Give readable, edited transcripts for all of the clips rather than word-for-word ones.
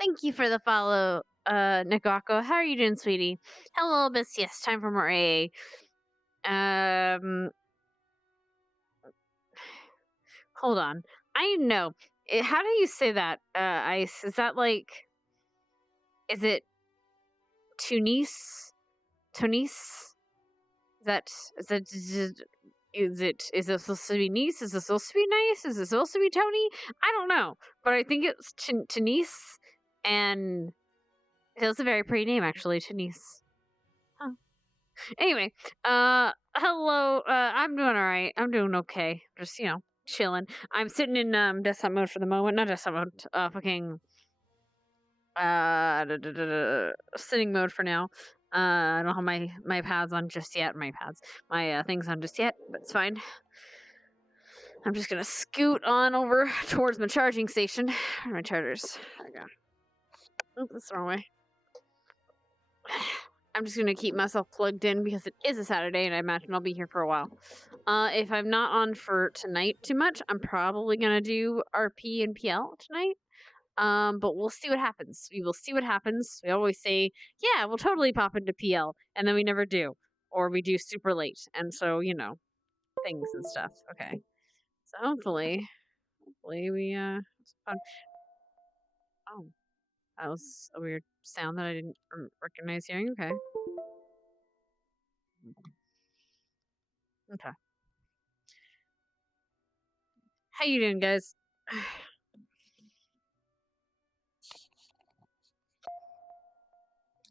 Thank you for the follow, Nagako. How are you doing, sweetie? Hello, Miss. Yes, time for more AA. Hold on. I know. How do you say that? Ice. Is that like? Is it Tunis? Tunis? Is that? Is that? Is it? Is it supposed to be niece? Is it supposed to be nice? Is it supposed to be Tony? I don't know, but I think it's Tunis, and it's a very pretty name, actually, Tunis. Huh. Anyway, hello. I'm doing all right. I'm doing okay. Just chilling. I'm sitting in desktop mode for the moment. Not desktop mode. Fucking sitting mode for now. I don't have my pads on just yet. My things on just yet, but it's fine. I'm just gonna scoot on over towards my charging station. Where are my chargers? There we go. Oh, that's the wrong way. I'm just gonna keep myself plugged in because it is a Saturday and I imagine I'll be here for a while. If I'm not on for tonight too much, I'm probably gonna do RP and PL tonight. But we'll see what happens. We will see what happens. We always say, yeah, we'll totally pop into PL, and then we never do. Or we do super late. And so, things and stuff. Okay. So hopefully we it's fun. Oh, that was a weird sound that I didn't recognize hearing. Okay. Okay. How you doing, guys?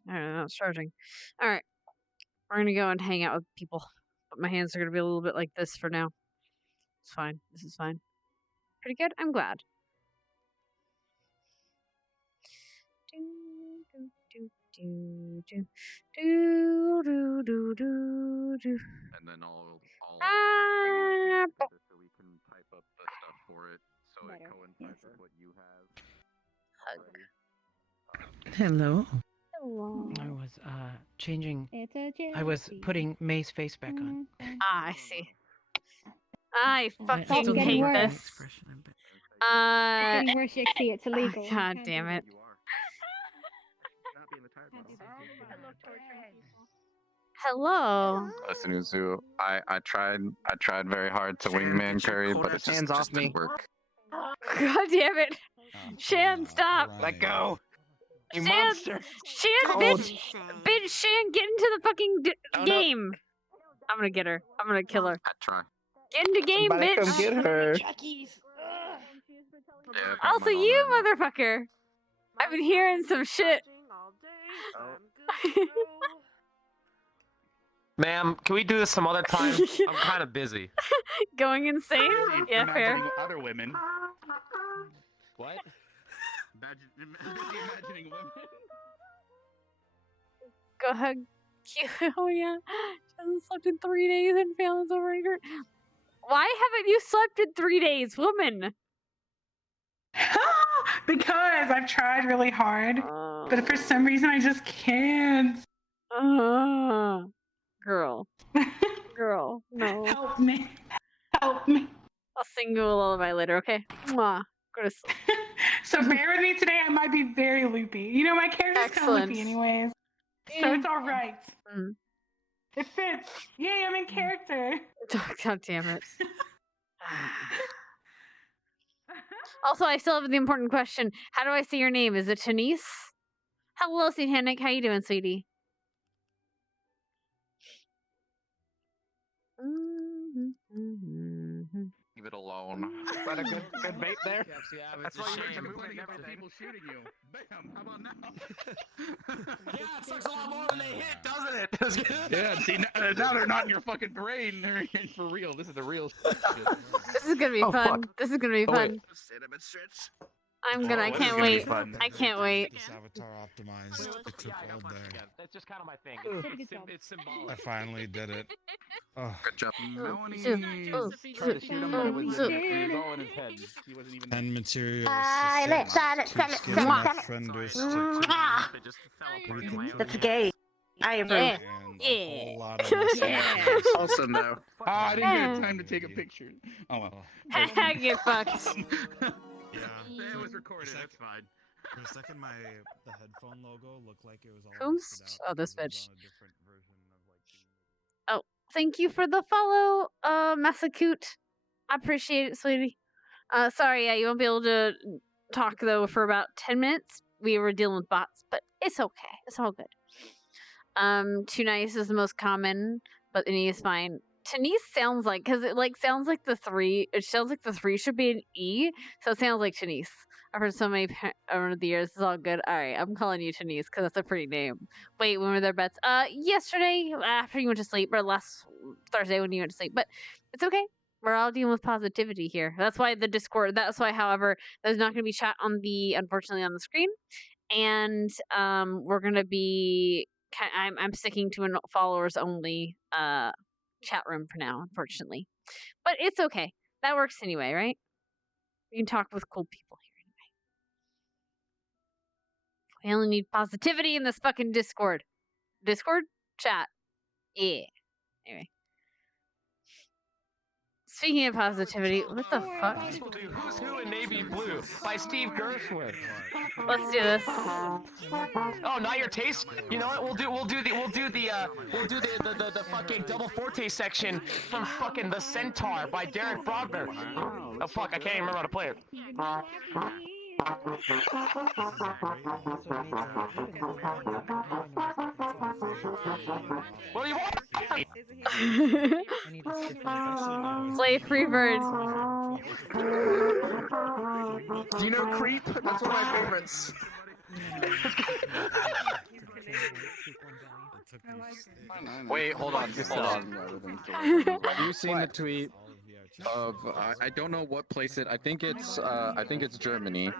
I don't know, it's charging. All right, we're gonna go and hang out with people, but my hands are gonna be a little bit like this for now. It's fine. This is fine. Pretty good. I'm glad. And then I'll so we can type up the stuff for it so it coincides with what you have. Hello. Hello. I was changing. It's a I was putting May's face back on. I see. I fucking Stop getting hate worse. this. It's getting worse, Yixi. It's illegal. You God can't damn do it. that. Hello. Listen, Uzu, I tried very hard to wingman curry, but it just didn't work. God damn it. Shan, stop. Let go! You Shan, monster! Shan, bitch, Shan, get into the fucking game. I'm gonna get her. I'm gonna kill her. I try. Get into game, Somebody bitch. come get her. Yeah, I've got Also, mine on you right now. motherfucker. I've been hearing some shit. Ma'am, can we do this some other time? I'm kind of busy. Going insane? Yeah, fair. Imagining other women. What? Imagining women. Go ahead. Oh, yeah. She hasn't slept in 3 days and feelings overeager. Why haven't you slept in 3 days, woman? Because I've tried really hard, but for some reason I just can't. Girl. Girl, no. Help me. Help me. I'll sing you a lullaby later, okay? Mwah. Go to sleep. So bear with me today. I might be very loopy. You know, my character's kind of Excellent. loopy anyways. So it's all right. Mm. It fits. Yay, I'm in character. God damn it. Also, I still have the important question. How do I say your name? Is it Tanise? Hello, Satanic. How you doing, sweetie? Leave it alone. Is that a good bait there? That's why you make the movement and Every everything. people shooting you. Bam! How about now? Yeah, it sucks a lot more when they hit, doesn't it? Yeah. See, now they're not in your fucking brain. They're in for real. This is the real shit. This is gonna be Oh, fun. fuck. This is gonna be Oh, fun. wait. Cinnamon strips. I'm gonna. I this is can't gonna be wait. fun. I can't wait. This avatar optimized. Yeah, It took all day. yeah, that's just kind of my thing. Good job. It's symbolic. I finally did it. Oh, Good job. Melanie oh, tried to shoot him, but it was oh, all in his head. He wasn't even. and materials. Silent, silent, silent, silent. Fenders Sorry. Mwah. It just fell apart in my own That's head. gay. I approve. Yeah. and Yeah. a whole lot of messages. Also, no. I didn't get time to take a picture. Oh well. Get fucked. Yeah. It was recorded. It's like- That's fine. For a second, the headphone logo looked like it was all Whomst? rusted out Oh, this because it was bitch. on a different version of like Oh, thank you for the follow, Massacoot. I appreciate it, sweetie. Sorry, yeah, you won't be able to talk though for about 10 minutes. We were dealing with bots, but it's okay. It's all good. Too nice is the most common, but Annie is fine. Tanise sounds like, because it like sounds like the 3. It sounds like the 3 should be an E, so it sounds like Tanise. I've heard so many over the years. It's all good. All right, I'm calling you Tanise because that's a pretty name. Wait, when were their bets? Yesterday after you went to sleep, or last Thursday when you went to sleep. But it's okay. We're all dealing with positivity here. That's why the Discord. That's why, however, there's not going to be chat on unfortunately on the screen, and we're going to be. I'm sticking to a followers only chat room for now, unfortunately. But it's okay. That works anyway, right? We can talk with cool people here anyway. We only need positivity in this fucking Discord. Discord? Chat. Yeah. Anyway. Speaking of positivity, what the fuck? We'll do Who's Who in Navy Blue by Steve Gershwin. Let's do this. Oh, not your taste? You know what? We'll do the fucking double forte section from fucking The Centaur by Derek Brodner. Oh fuck, I can't even remember how to play it. What do you want? Slay free bird. Do you know Creep? That's one of my favorites. Wait, hold on. Have you seen the tweet of I don't know what place I think it's Germany,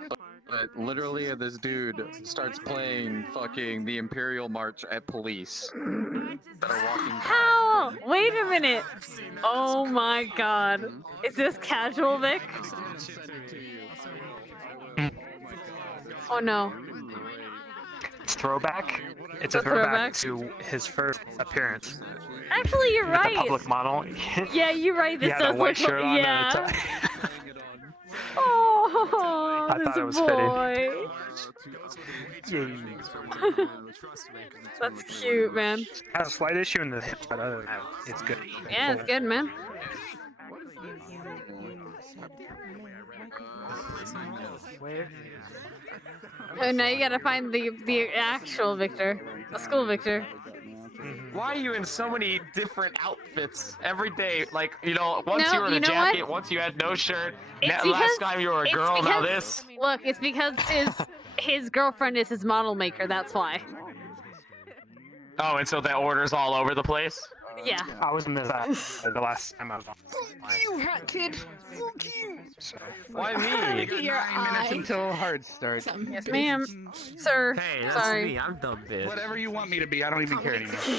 but literally this dude starts playing fucking the Imperial March at police that are walking by. How? Wait a minute. Oh my god. Is this casual, Vic? Oh no. It's throwback. It's a throwback to his first appearance. Actually, you're right. The public model. Yeah, you're right. This he had does a white look shirt on yeah. and a tie. Oh, I thought it was boy. That's cute, man. Has a slight issue in the hip, but other than that, it's good. Yeah, it's good, man. Oh, now you gotta find the actual Victor, the school Victor. Why are you in so many different outfits every day? Like, you know, once No, you were in a you know jacket, what? once you had no shirt, It's last because- time you were a it's girl, now because- this. Look, it's because his girlfriend is his model maker. That's why. Oh, and so the order's all over the place? Yeah. I was in the last time I was on. Fuck you, hat kid. Fuck you. So. Why me? 9 minutes until hard start. Yes, ma'am. Sir. Hey, that's Sorry. me. I'm dumb bitch. Whatever you want me to be, I don't even care anymore. Why'd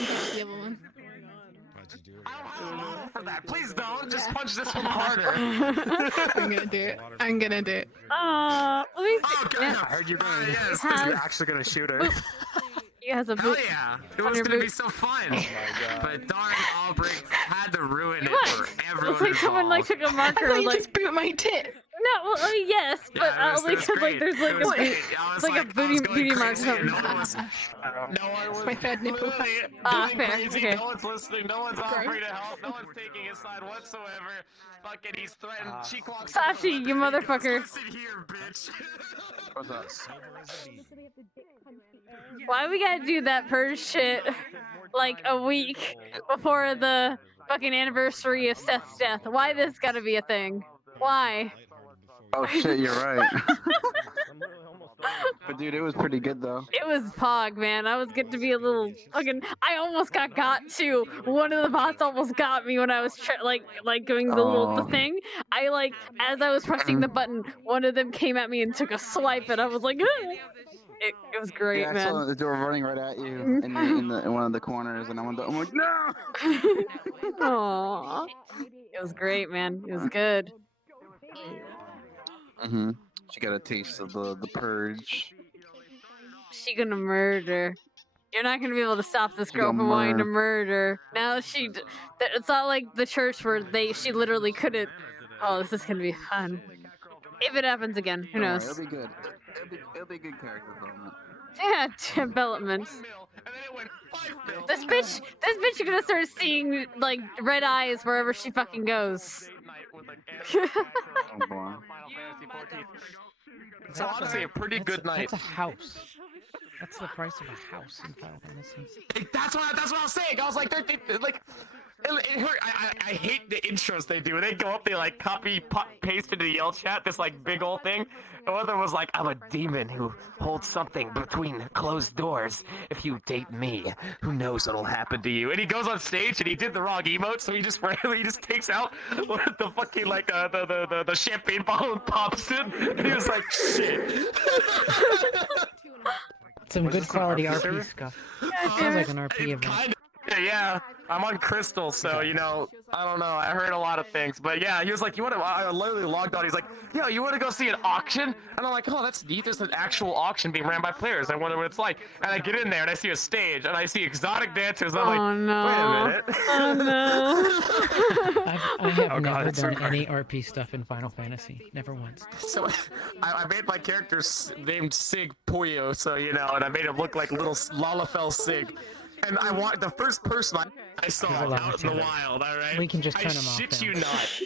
you do it? I don't know for that. Please don't. Just punch this one harder. I'm gonna do it. I'm gonna do it. Let me see. Oh, God. Yeah. I heard you're gonna. yes. You're actually gonna shoot her. You has a Hell boot. yeah. It on was your going to boot. be so fun. But darn Albrecht had to ruin it What? for everyone Looks like someone like involved. took a marker. I thought you like just boot my tit. no, well, yes, but Yeah, it was only because like great. there's like It a was boot. great. I was It's like a I was going booty mark or crazy, and something. No one was my third nipple. literally Ah, doing fair, crazy. okay. No one's listening. No one's offering to help. No one's taking his side whatsoever. Fucking, he's threatened. Cheek walks. Sashi, you motherfucker. Listen here, bitch. What's that? Why we gotta do that purge shit like a week before the fucking anniversary of Seth's death? Why this gotta be a thing? Why? Oh shit, you're right. But dude, it was pretty good though. It was Pog, man. I was getting to be a little fucking. I almost got too. One of the bots almost got me when I was like doing the thing. I like as I was pressing the button, one of them came at me and took a swipe, and I was like, ah! It was great, Yeah, I man. saw the door running right at you in one of the corners, and I'm like, no. Aww. It was great, man. It was good. Mhm. She got a taste of the purge. She gonna murder. You're not gonna be able to stop this She girl gonna from wanting to murder. Now it's not like the church where she literally couldn't. Oh, this is gonna be fun. If it happens again, who Don't worry, knows? it'll be good. It'll be good character development. Yeah, development. This bitch is gonna start seeing like red eyes wherever she fucking goes. Oh boy. It's honestly a pretty good night. That's a house. That's the price of a house in Final Fantasy. That's what I was saying. I was like, they're like, it hurt. I hate the intros they do. They go up, they like copy paste into the yell chat this like big old thing. And one of them was like, I'm a demon who holds something between closed doors. If you date me, who knows what'll happen to you? And he goes on stage and he did the wrong emote, so he just randomly takes out the fucking like the champagne bottle and pops it. And he was like, shit. Some good quality RP stuff. Sounds like an RP event. Kind of, yeah. I'm on Crystal, so you know, I don't know. I heard a lot of things, but yeah, he was like, "You want to?" I literally logged on. He's like, "Yo, you want to go see an auction?" And I'm like, "Oh, that's neat. There's an actual auction being ran by players. I wonder what it's like." And I get in there and I see a stage and I see exotic dancers. And I'm like, "Wait a minute." Oh no. I have never done any RP stuff in Final Fantasy. Never once. So I made my character named Sig Puyo, so you know, and I made him look like little Lalafell Sig. And I want the first person I saw out in the wild, alright? We can just turn him off. Shit you now. not.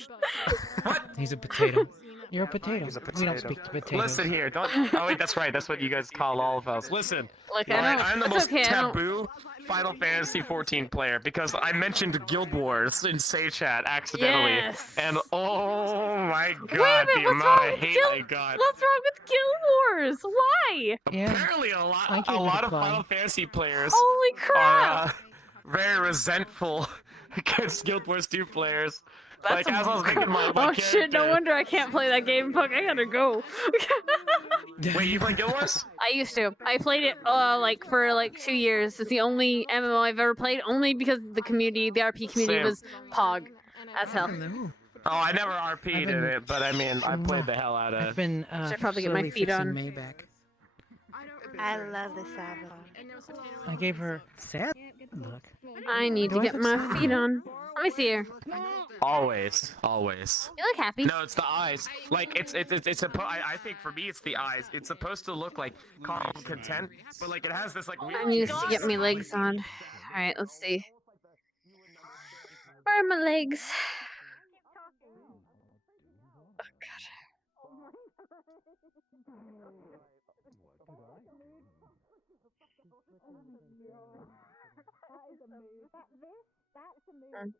What? He's a potato. You're a potato. We don't speak to potatoes. Listen here, don't. Oh wait, that's right. That's what you guys call all of us. Listen, Look, I'm the most okay, taboo Final Fantasy 14 player because I mentioned Guild Wars in Say Chat accidentally, and oh my god, the amount of hate I got. What's wrong with Guild Wars? Why? Apparently, a lot of Final Fantasy players Holy crap! are very resentful against Guild Wars 2 players. That's like, as I was making my oh shit, no wonder I can't play that game. Fuck, I gotta go. Wait, you play Guild Wars? I used to. I played it like for like 2 years. It's the only MMO I've ever played, only because the community, the RP community was pog as hell. Oh, I never RP'd in it, but I mean, I played the hell out of it. I've been should probably get my feet on. May back. I love this Avalon. I gave her sad look. I need to get my feet on. Let me see her. Always. You look happy. No, it's the eyes. Like it's I think for me it's the eyes. It's supposed to look like calm, content, but like it has this like weird. I need to get my legs on. All right, let's see. Where are my legs? Oh god.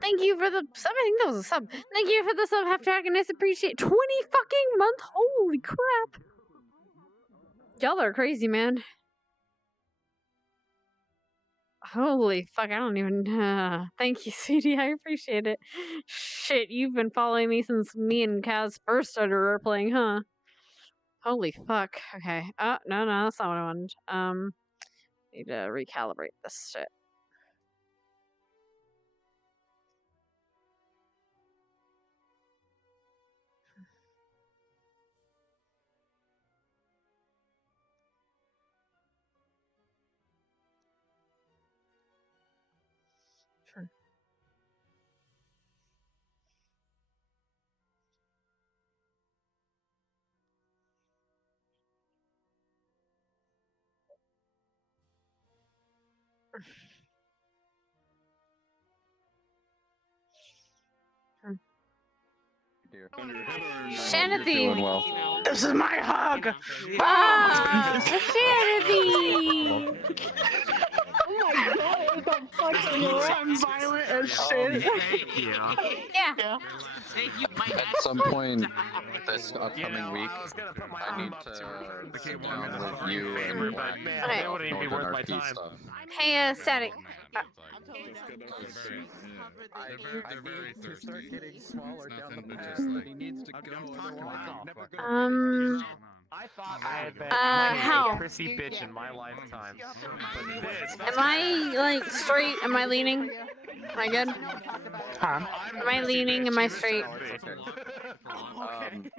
Thank you for the sub. I think that was a sub. Thank you for the sub, Half Dragon. I appreciate 20 fucking month. Holy crap. Y'all are crazy, man. Holy fuck, I don't even... thank you, CD, I appreciate it. Shit, you've been following me since me and Kaz first started role-playing, huh? Holy fuck. Okay. Oh, no, that's not what I wanted. Need to recalibrate this shit. Shanathy! Well. This is my hug! Ah! Shanathy! Oh my god, it's a fucking I'm violent as shit. Thank you. Yeah. At some point this upcoming week, I need to sit down with you and Okay. It wouldn't even be worth my RP time. stuff. Hey, Static. I need to start getting smaller down the path, but he needs to go. I thought I had been how? a prissy bitch in my lifetime. But this, Am I, like, straight? Am I leaning? Am I good? Huh? Am I leaning? Am I straight?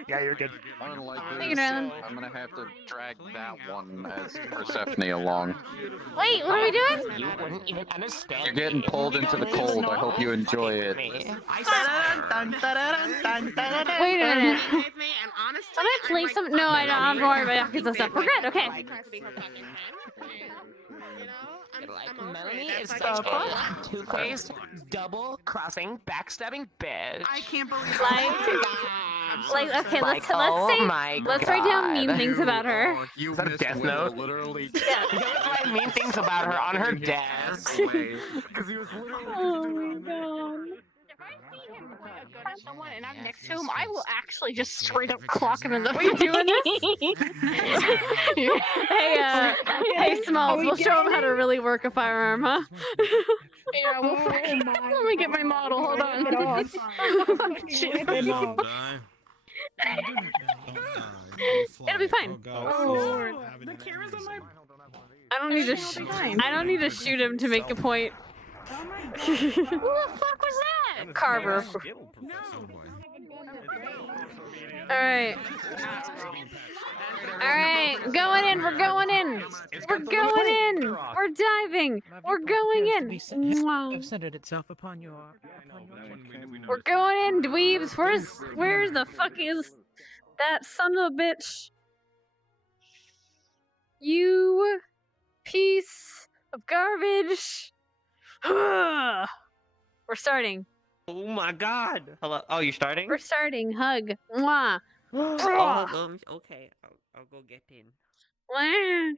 Yeah, you're good. Unlike Thank you, this, darling. I'm gonna have to drag that one as Persephone along. Wait, what are we doing? You wouldn't even understand. You're getting pulled into the cold. I hope you enjoy it. Wait a minute. Can I play some? No, I don't. I'm worried about that stuff. We're good. Okay. Like Melanie is such a two-faced, double-crossing, backstabbing bitch. I can't believe Okay, let's my let's write down mean God. things about her. You Is that a missed Death Willow, Note? literally. Yeah. Let's write mean things about her on her desk. Oh my God. Go to someone and I'm next to him, I will actually just straight up clock him in the We doing this? Hey, Smalls, we'll show him how to really work a firearm, huh? Yeah, well, let me get my model. Hold on. It'll be fine. the camera's on my. I don't need to. I don't need to shoot him to make a point. Who the fuck was that? Carver. Alright. Alright, going in, we're going in. We're going in. We're diving. We're going in. Mwah. centered itself upon your. We're going in, dweebs. Where's the fuck is that son of a bitch? You piece of garbage. We're starting. Oh my God! Hello. Oh, you're starting? We're starting. Hug. Mwah. Okay. I'll go get in. Mwah.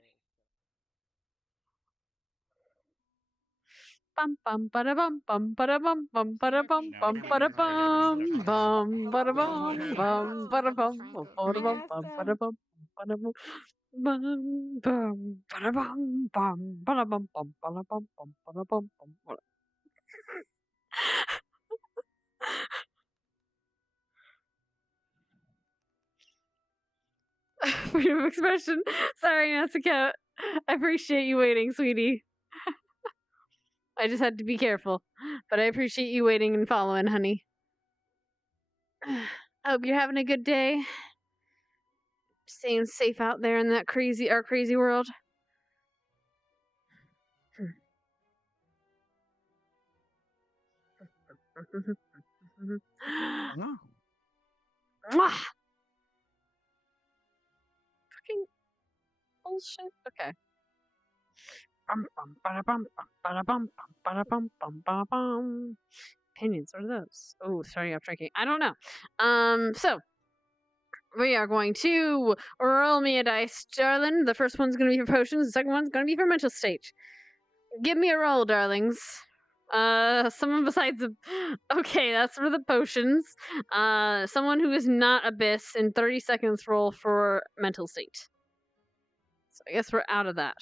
Bum bum bada bum bum bada bum bum bada bum bum bada bum bum bada bum bum bada bum bada bum bum bada bum bada bum bum bum bada bum bum bada bum bum bada bum bum bada bum bum. Freedom of expression. Sorry, Natsuko. I appreciate you waiting, sweetie. I just had to be careful. But I appreciate you waiting and following, honey. I hope you're having a good day. Staying safe out there in that our crazy world. Mwah! Fucking bullshit. Okay. Opinions, what are those? Oh, sorry, I'm drinking. I don't know. So we are going to roll me a dice, darling. The first one's gonna be for potions, the second one's gonna be for mental state. Give me a roll, darlings. Someone besides the. Okay, that's for the potions. Someone who is not Abyss in 30 seconds roll for mental state. So I guess we're out of that.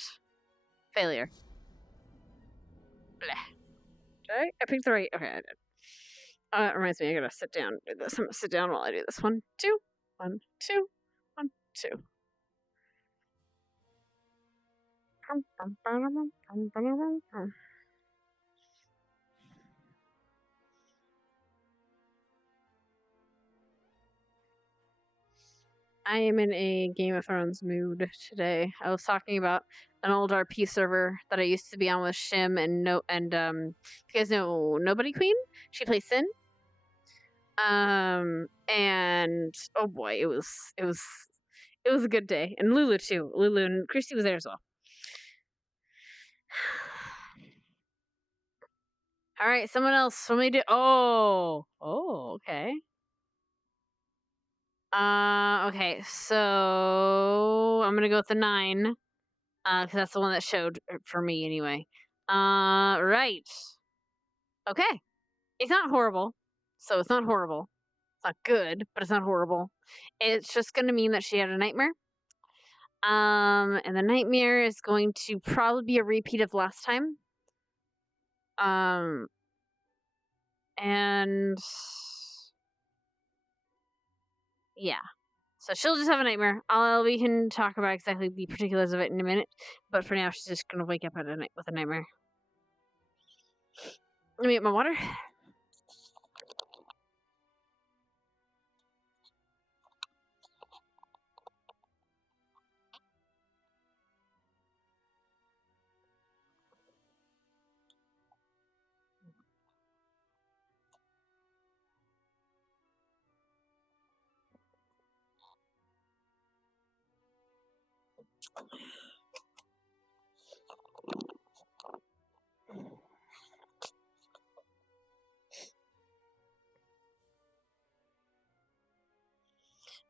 Failure. Bleh. Okay, I picked the right. Okay, I did. It reminds me, I gotta sit down and do this. I'm gonna sit down while I do this. 1, 2, 1, 2, 1, 2. I am in a Game of Thrones mood today. I was talking about an old RP server that I used to be on with Shim and you guys know Nobody Queen? She plays Sin. And oh boy, it was a good day. And Lulu too. Lulu and Christy was there as well. All right, someone else. What me do? Oh, okay. Okay, so I'm gonna go with the 9, because that's the one that showed for me anyway. Right. Okay, it's not horrible, so it's not horrible. It's not good, but it's not horrible. It's just gonna mean that she had a nightmare. And the nightmare is going to probably be a repeat of last time. And yeah. So she'll just have a nightmare. We can talk about exactly the particulars of it in a minute. But for now, she's just gonna wake up at a night with a nightmare. Let me get my water.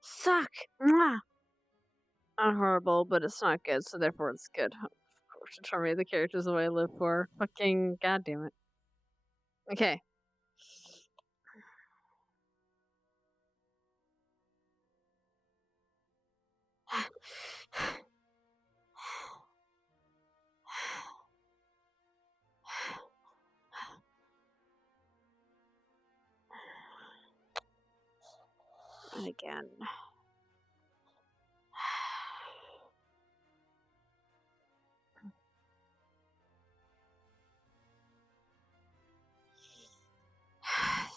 Suck. Mwah. Not horrible, but it's not good, so therefore it's good. Of course, to terminate the characters the way I live for. Fucking goddamn it. Okay. And again.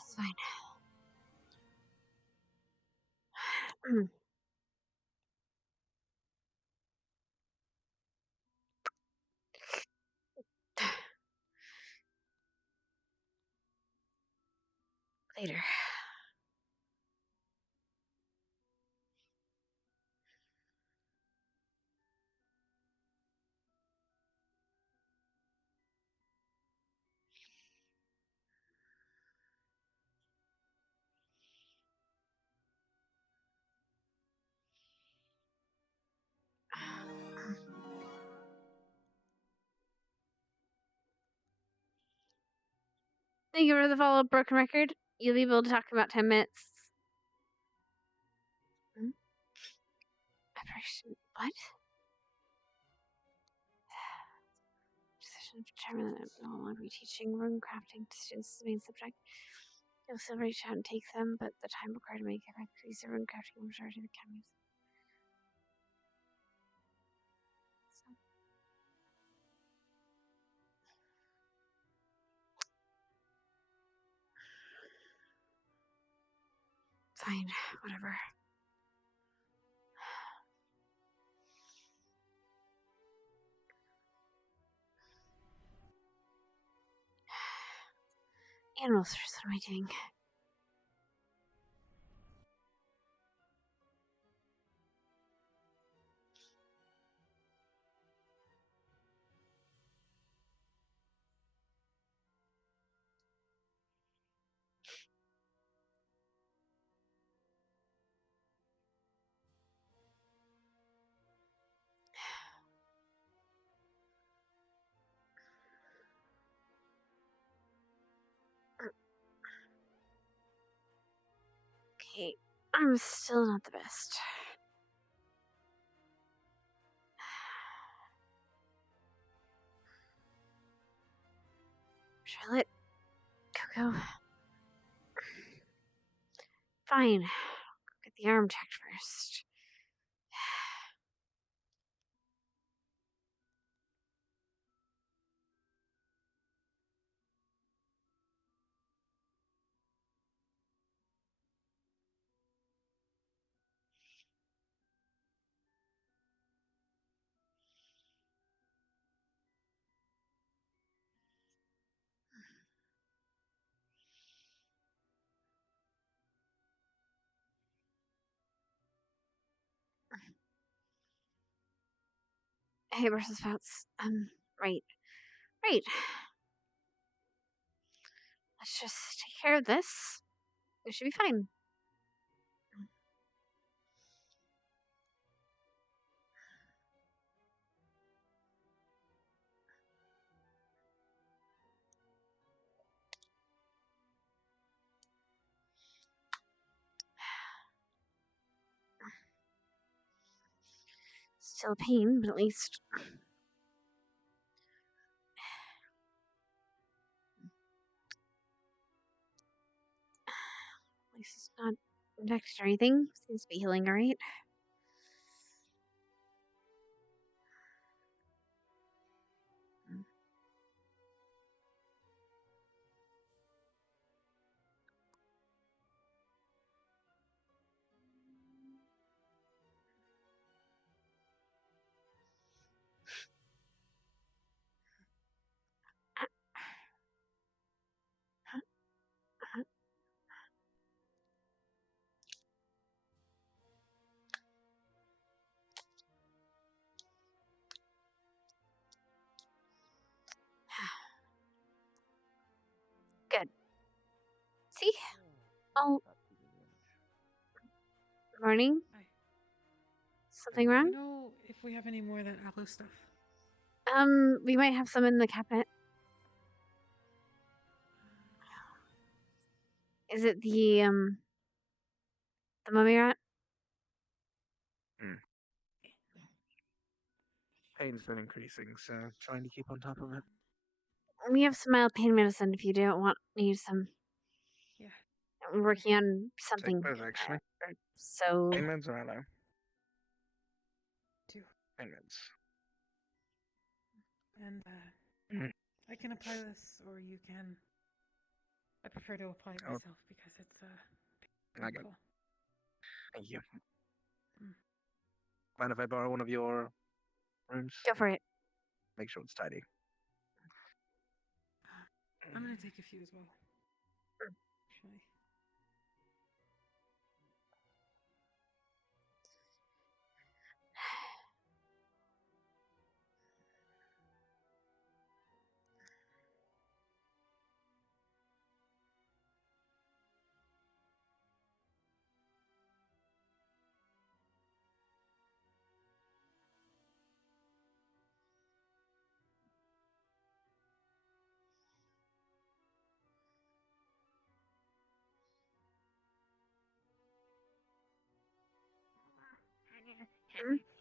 It's fine. Later. Thank you for the follow, Broken Record. You'll be able to talk in about 10 minutes. What? Decision to determine that I will be teaching rune crafting to students as the main subject. You'll still reach out and take them, but the time required to make it increase the rune crafting majority of the academies. Fine, whatever. Animals, what am I doing? Okay, I'm still not the best. Charlotte? Coco? Fine. Get the arm checked first. Hey, Brussels sprouts. Right. Right. Let's just take care of this. It should be fine. Still pain, but at least it's not infected or anything. Seems to be healing alright. Good. See? Oh. Morning. Hi. Something Do wrong? you know if we have any more of that apple stuff? We might have some in the cabinet. Is it the mummy rat? Pain's been increasing, so trying to keep on top of it. We have some mild pain medicine if you don't want to use some. Yeah. I'm working on something. Take those, actually. So. Pain meds or aloe? 2. Pain meds. And I can apply this, or you can. I prefer to apply it myself because it's I got it. painful. Thank you. Mind if I borrow one of your rooms? Go for it. Make sure it's tidy. I'm gonna take a few as well. Actually.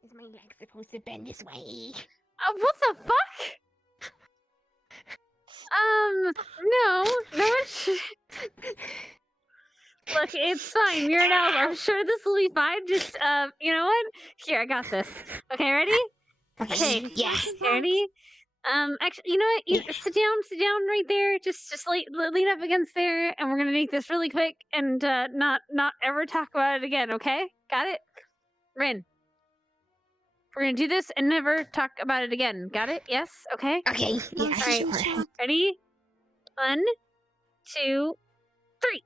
Is my leg supposed to bend this way? What the fuck? No, it's... Look, it's fine. You're an elf. I'm sure this will be fine. Just, you know what? Here, I got this. Okay, ready? Okay. Yeah. Ready? Actually, you know what? You sit down right there. Just lean up against there, and we're gonna make this really quick and not ever talk about it again. Okay? Got it? Rin. We're gonna do this and never talk about it again. Got it? Yes? Okay? Okay, yeah, All right. sure. Ready? 1, 2, 3.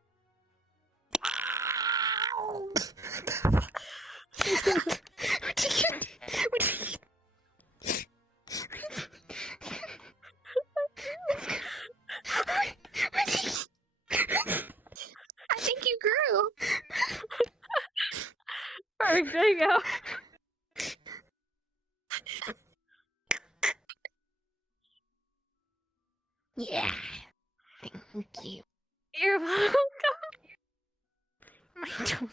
I think you grew. Perfect. There you go. Yeah. Thank you. You're welcome. My tool.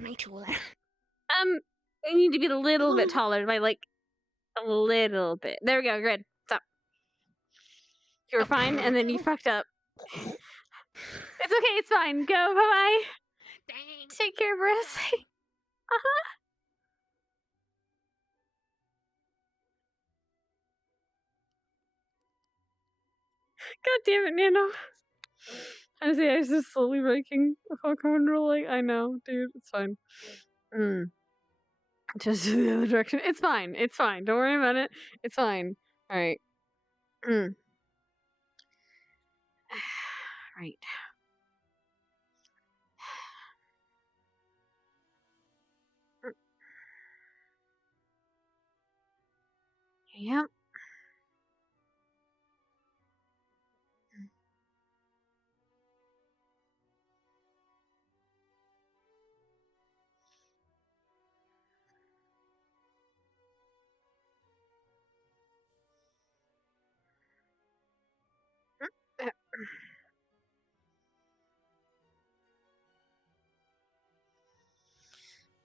My tool. I need to be a little bit taller by like a little bit. There we go. Good. Stop. You were fine, and then you fucked up. It's okay. It's fine. Go. Bye bye. Thanks. Take care, Briss. God damn it, Nano. I see. I was just slowly breaking the Falcon roll. Like, I know, dude. It's fine. Just the other direction. It's fine. It's fine. Don't worry about it. It's fine. All right. Right. Yep.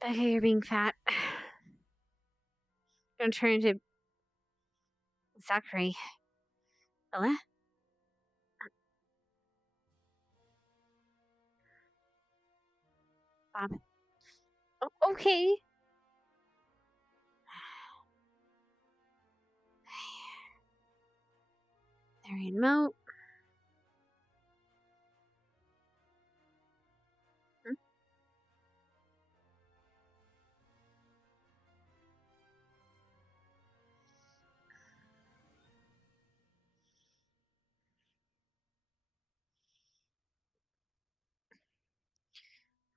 Becca, you're being fat. Don't turn into Zachary. Bella? Bob. Oh, okay. Larry and Mo.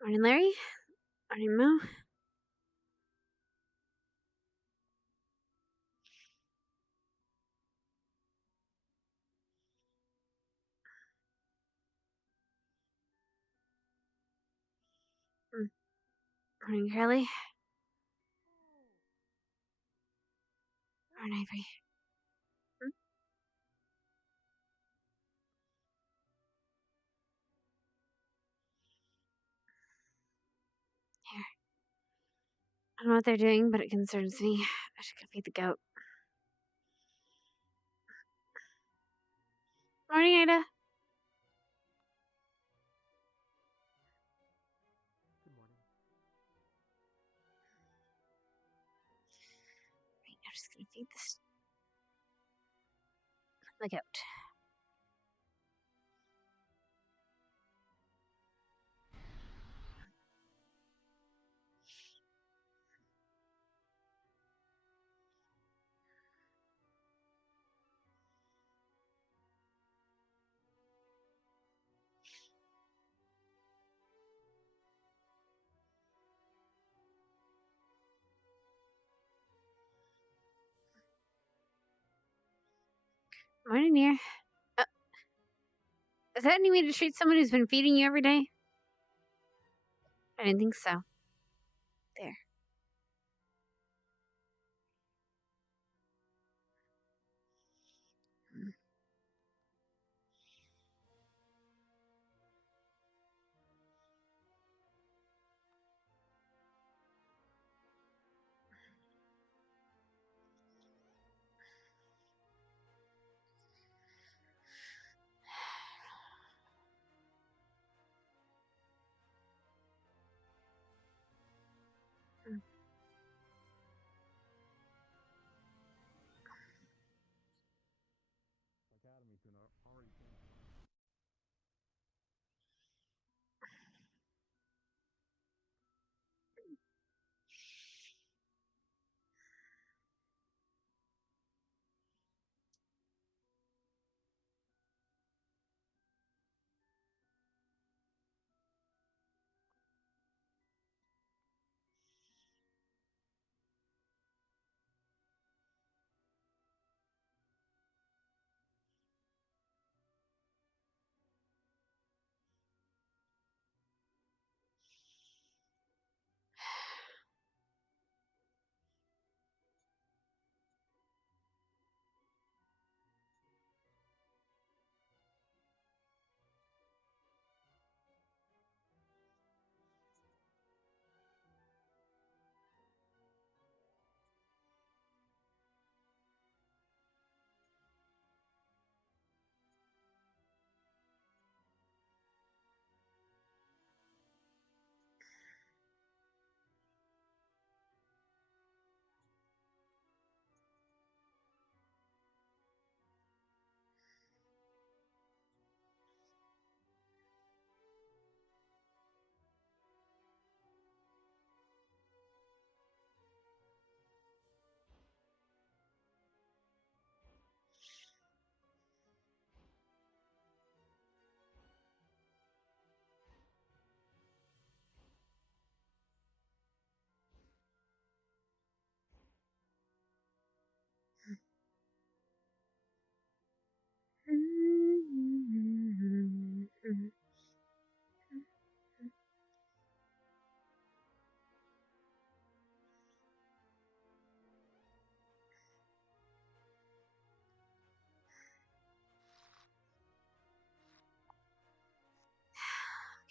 Morning, Larry. Morning, Mo. Morning, Curly. Morning, Avery. Here. I don't know what they're doing, but it concerns me. I should go feed the goat. Morning, Ada. Right, I'm just gonna feed the goat. Morning, dear. Is that any way to treat someone who's been feeding you every day? I didn't think so. There.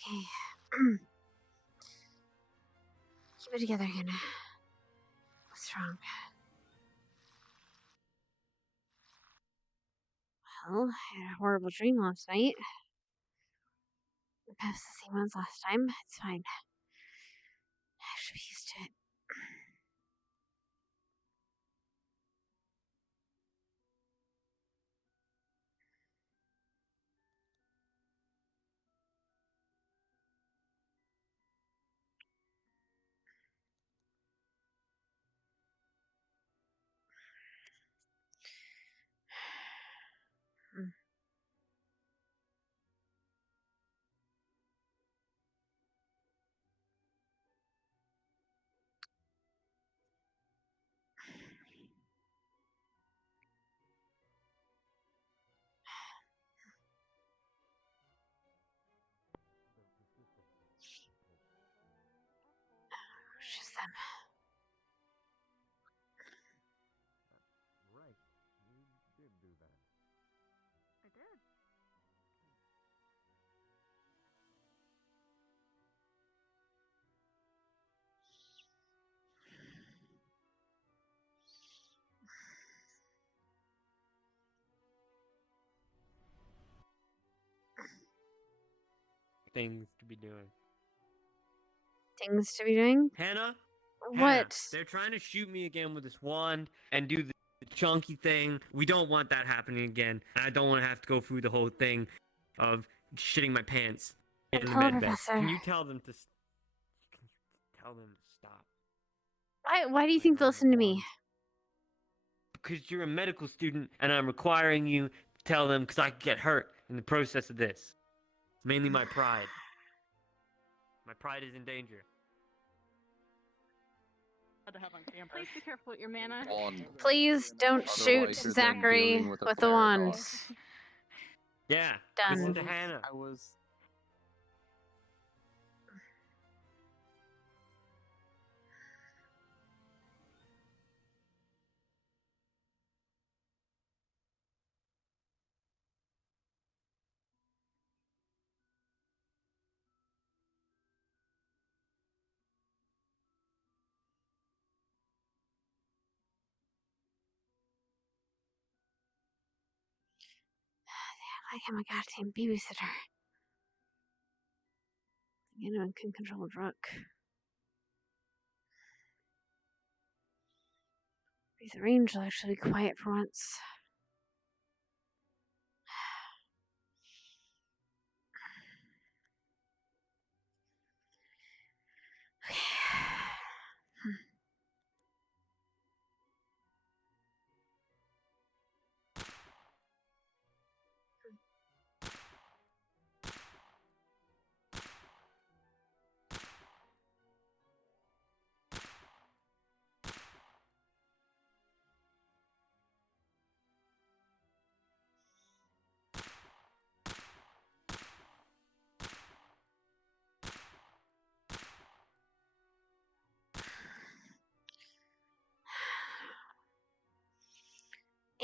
Okay. Keep it together, Hannah. What's wrong? Well, I had a horrible dream last night. Perhaps the same ones last time. It's fine. should be used to it. Just them. Right. You did do that. I did. Things to be doing. Things to be doing? Hannah? What? Hannah, they're trying to shoot me again with this wand and do the chunky thing. We don't want that happening again. And I don't want to have to go through the whole thing of shitting my pants in the Hello, med bed. Professor. Can you tell them to stop? Why do you think they'll listen to me? Because you're a medical student and I'm requiring you to tell them because I could get hurt in the process of this. Mainly my pride. My pride is in danger. To have on camera. Please be careful with your mana. Please don't shoot Otherwise, you're then Zachary dealing with a with the wand. paradox. Yeah, Done. listen to Hannah. I was. Like I'm a goddamn babysitter. Anyone can control a drug. The range will actually be quiet for once.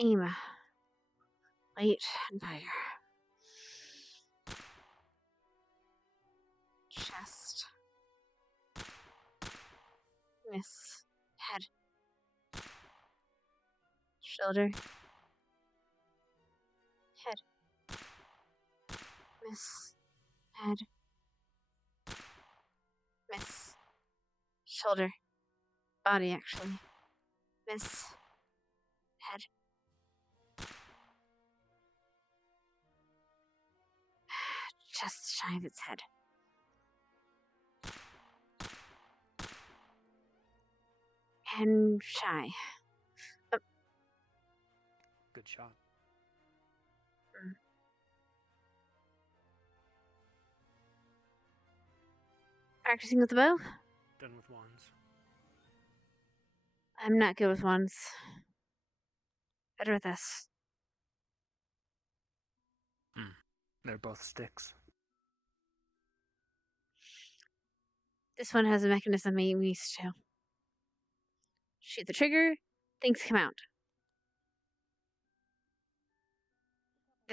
Aim. Light and fire. Chest. Miss. Head. Shoulder. Head. Miss. Head. Miss. Shoulder. Body, actually. Miss. Head. Chest shy of its head. And shy. Good shot. Practicing with the bow? Done with wands. I'm not good with wands. Better with this. They're both sticks. This one has a mechanism I'm used to. Shoot the trigger, things come out.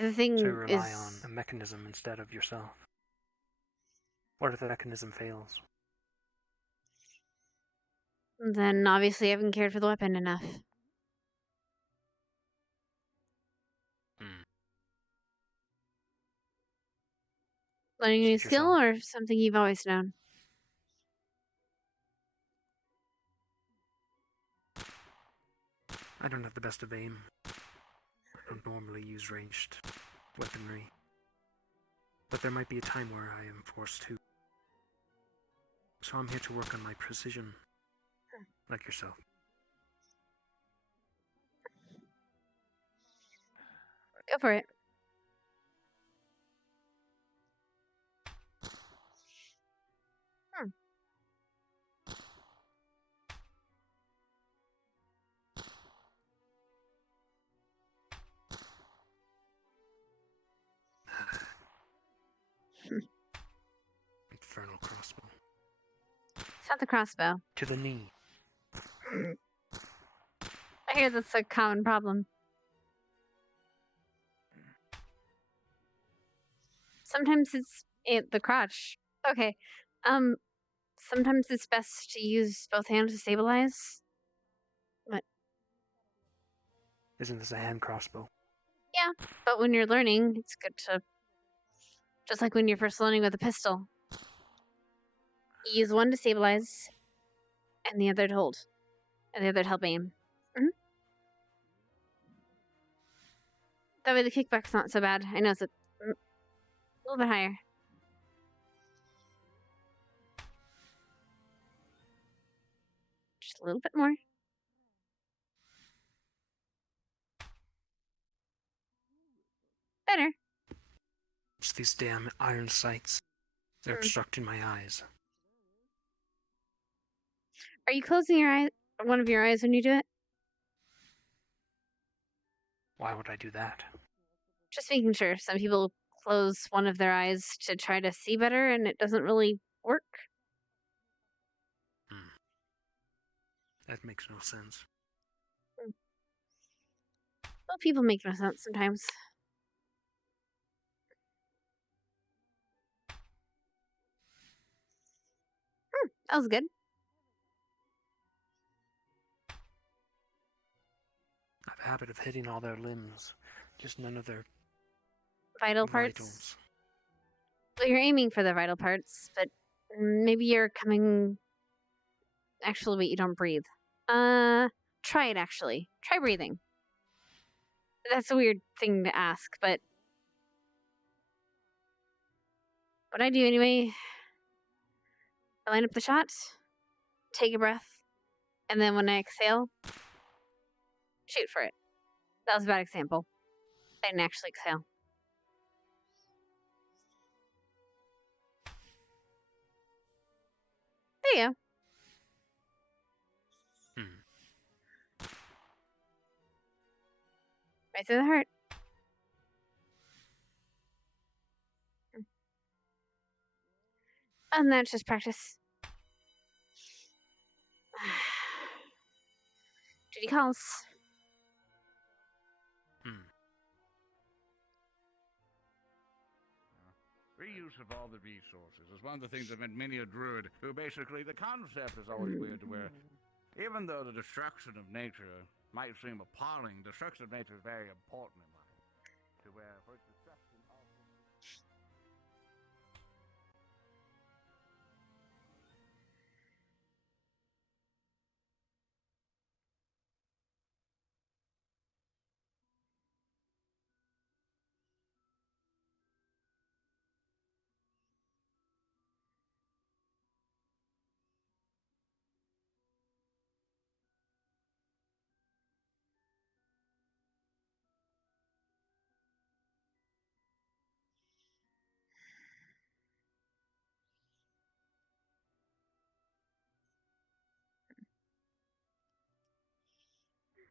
The thing So you rely is... on a mechanism instead of yourself. What if the mechanism fails? Then obviously I haven't cared for the weapon enough. Learning a new skill or something you've always known? I don't have the best of aim. I don't normally use ranged weaponry. But there might be a time where I am forced to. So I'm here to work on my precision. Like yourself. Go for it. Infernal crossbow. It's not the crossbow. To the knee. I hear that's a common problem. Sometimes it's the crotch. Okay. Sometimes it's best to use both hands to stabilize. But Isn't this a hand crossbow? yeah, but when you're learning, it's good to, just like when you're first learning with a pistol. You use one to stabilize, and the other to hold, and the other to help aim. That way the kickback's not so bad. I know it's a little bit higher. Just a little bit more. Better. It's these damn iron sights. They're obstructing my eyes. Are you closing your eye, one of your eyes when you do it? Why would I do that? Just making sure. Some people close one of their eyes to try to see better, and it doesn't really work. That makes no sense. Well, people make no sense sometimes. That was good. I have a habit of hitting all their limbs, just none of their Vital parts. vitals. Well, you're aiming for the vital parts, but maybe you're coming. Actually, wait, you don't breathe. Try it actually. Try breathing. That's a weird thing to ask, but what I do anyway, I line up the shot, take a breath, and then when I exhale, shoot for it. That was a bad example. I didn't actually exhale. There you go. Right through the heart. And that's just practice. Duty calls. Reuse of all the resources is one of the things that made many a druid who basically, the concept is always weird to where, even though the destruction of nature might seem appalling, destruction of nature is very important in life. To where, for destruction also...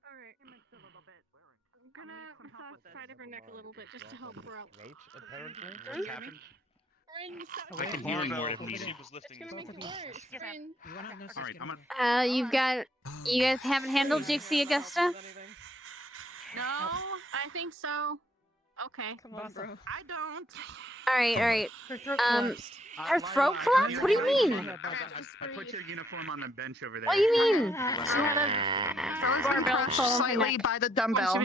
Alright. I'm gonna massage the side of her neck a little bit just to help her out. Apparently? What's happened? I can healing ward if needed. It's gonna make it worse. Alright, I'm gonna... You guys haven't handled Jixie Augusta? No, I think so. Okay. Come on, bro. I don't. Alright. Her throat collapsed. Her throat collapsed? What do you mean? I put your uniform on the bench over there. What do you mean? Barbell slightly by the dumbbell.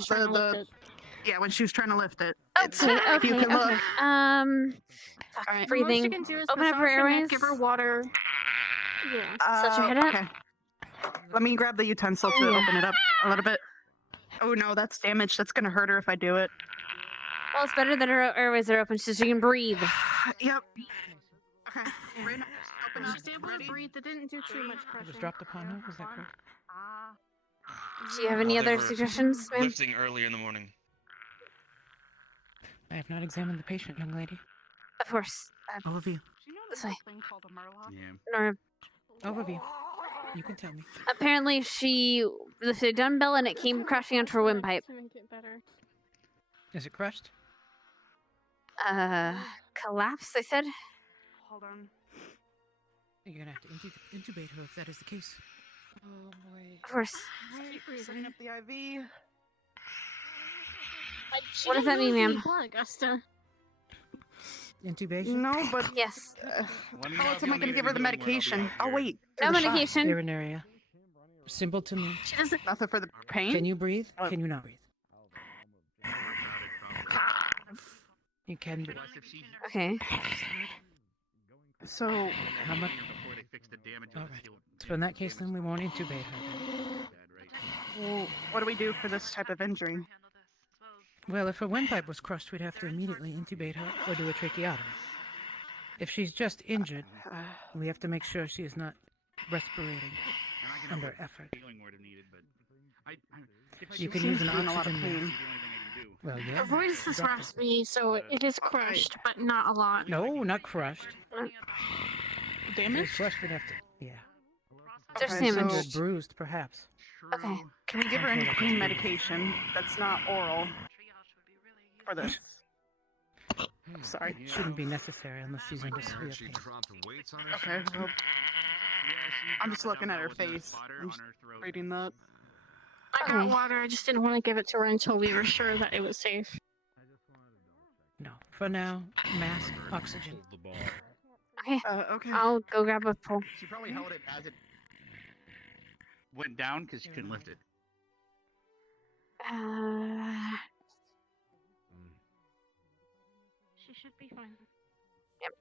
Yeah, when she was trying to lift it. Okay. You can look. Alright, Breathing. Most you can do is Open up her massage her neck, airways. give her water. Yeah. Set your head up. Okay. Let me grab the utensil to open it up a little bit. Oh no, that's damage. That's gonna hurt her if I do it. Well, it's better that her airways are open so she can breathe. Yep. Okay. Raina, open up. She's able to breathe. It didn't do too much It crushing. was dropped upon her. Is that correct? Do you have any other suggestions, ma'am? Lifting early in the morning. I have not examined the patient, young lady. Of course. All of you. This way. Yeah. Nora. Overview. You can tell me. Apparently, she lifted a dumbbell and it came crashing onto her windpipe. To make it better. Is it crushed? Collapse, I said? Hold on. You're gonna have to intubate her if that is the case. Oh boy. Of course. Setting up the IV. What does that mean, ma'am? Augusta. Intubation? No, but yes. How else am I gonna give her the medication? Oh wait. No medication. Urinaria. Simple to me. She doesn't. Nothing for the pain. Can you breathe? Can you not breathe? You can breathe. Okay. So how much? All right. So in that case, then we won't intubate her. Well, what do we do for this type of injury? Well, if her windpipe was crushed, we'd have to immediately intubate her or do a tracheotomy. If she's just injured, we have to make sure she is not respirating under effort. You can use an oxygen mask. Well, yeah. Her voice is raspy, so it is crushed, but not a lot. No, not crushed. Damage? If crushed, we'd have to. Yeah. Just Okay, damage. so Bruised, perhaps. Okay. can we give her any pain medication that's not oral for this? Sorry. It shouldn't be necessary unless she's under severe pain. Okay. Well, I'm just looking at her face. I'm just reading that. I got water. I just didn't want to give it to her until we were sure that it was safe. No. For now, mask, oxygen. Okay. Okay. I'll go grab a pole. She probably held it as it went down because she couldn't lift it. She should be fine. Yep.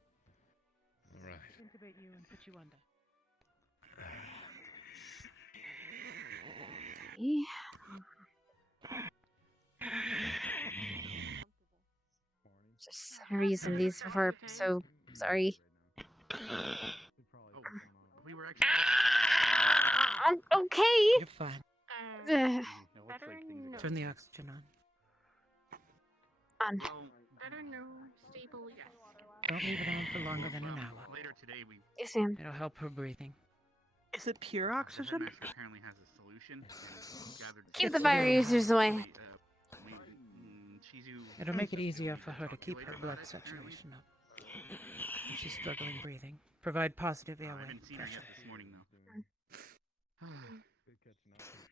All right. Intubate you and put you under. Just using these before, so sorry. Okay. You're fine. Turn the oxygen on. On. Better no stable, yes. Don't leave it on for longer than an hour. Later today, we Yes, ma'am. It'll help her breathing. Is it pure oxygen? apparently has a solution. Keep the fire users away. It'll make it easier for her to keep her blood saturation up. If she's struggling breathing, provide positive airway pressure.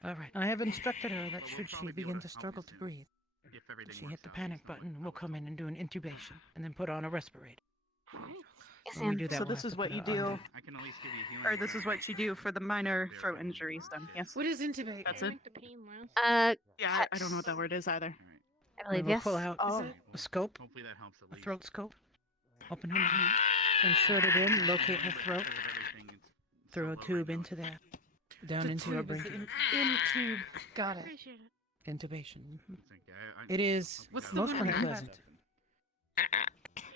All right. I have instructed her that should she begin to struggle to breathe, she hit the panic button, we'll come in and do an intubation, and then put on a respirator. Yes, When we ma'am. do that, So we'll this have is to what put you her do, under. I can at least give you a healing. or this is what you do for the minor throat injuries. Then yes. What is intubate? That's it. The pain less. Yeah, I don't know what that word is either. I believe We'll yes. pull out Oh. a scope, Hopefully that helps at a least. throat scope, open her mouth, insert it in, locate her throat, throw a tube into there, down into her brain. In tube. Got it. Appreciate it. Intubation. Mhm. It is What's the most one I had? unpleasant.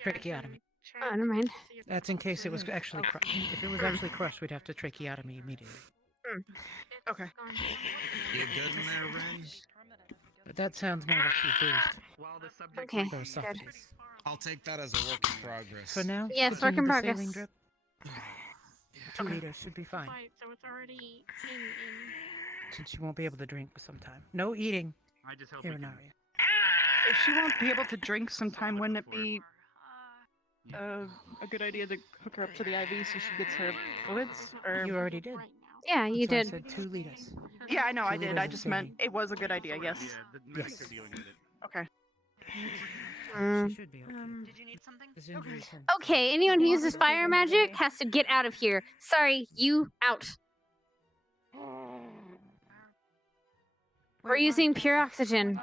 Tracheotomy. Oh, never mind. That's in case it was actually crushed. If it was actually crushed, we'd have to tracheotomy immediately. Okay. You good in there, Ren? But that sounds more like she's bruised. Okay. Or Good. esophagus. I'll take that as a work in progress. For now, Yes, work continue in the progress. saline drip. 2 liters should be fine, Right, so it's already in. since you won't be able to drink for some time. No eating. I just hope we can- Urinaria. If she won't be able to drink sometime, wouldn't it be a good idea to hook her up to the IV so she gets her fluids? Or You already did. Yeah, you That's why I did. said 2 liters. yeah, I know I 2 did. liters I of just meant saline. it was a good idea. Yes. Yeah, the medics Yes. are dealing with it. Okay. She should be okay. Did you need something? This injury tends Okay, anyone who uses fire magic has to get out of here. Sorry, you out. We're using pure oxygen.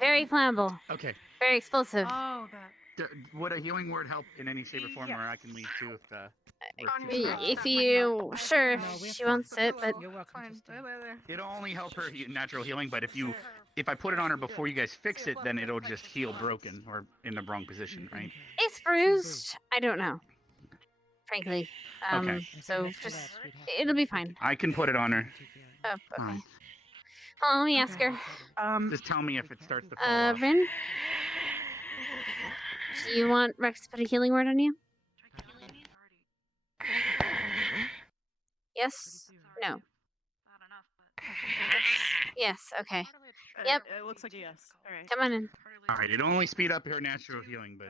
Very flammable. Okay. Very explosive. Oh, that. Would a healing word help in any shape or form, or I can leave too if If you sure if she wants it, but You're welcome to stay. It'll only help her natural healing, but if I put it on her before you guys fix it, then it'll just heal broken or in the wrong position, right? it's bruised. I don't know, frankly. Okay. So just it'll be fine. I can put it on her. Oh, okay. Hold on, let me ask her. Just tell me if it starts to fall off. Rin, do you want Rex to put a healing word on you? Yes? No. Yes, okay. Yep. It looks like a yes. All right. Come on in. All right, it'll only speed up her natural healing, but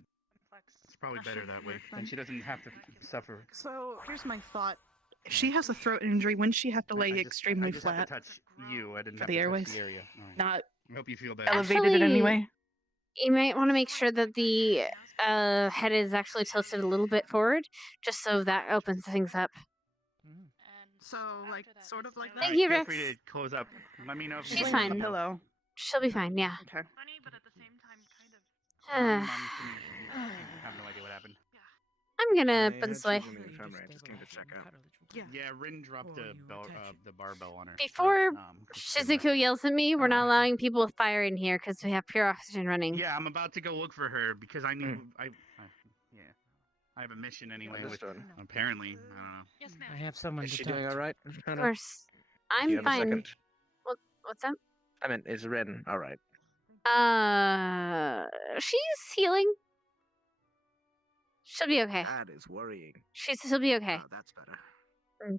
it's probably better that way, and she doesn't have to suffer. So here's my thought. If she has a throat injury, wouldn't she have to lay extremely I just flat? have to touch you. I didn't For have the to touch airways? the area. All right. Not I hope you feel better. elevated in any way? You might want to make sure that the head is actually tilted a little bit forward, just so that opens things up. So, like, sort of like that? Thank you, Feel Rex. free to close up. Let me know if She's you fine. need help. She'll be fine, yeah. Okay. Uh, Mom, I have no idea what happened. I'm gonna put this away. Just came to check out. Yeah, Rin dropped the barbell on her. Before but, Shizuku yells at me, we're not allowing people with fire in here because we have pure oxygen running. Yeah, I'm about to go look for her because I need. I have a mission anyway. With, Understood. apparently, I don't know. Yes, ma'am. I have someone Is to she talk doing to. all right? Of course. Do you I'm have a fine. second? What's up? I meant, is Ren all right? She's healing. She'll be okay. That is worrying. She'll be okay. Oh, that's better.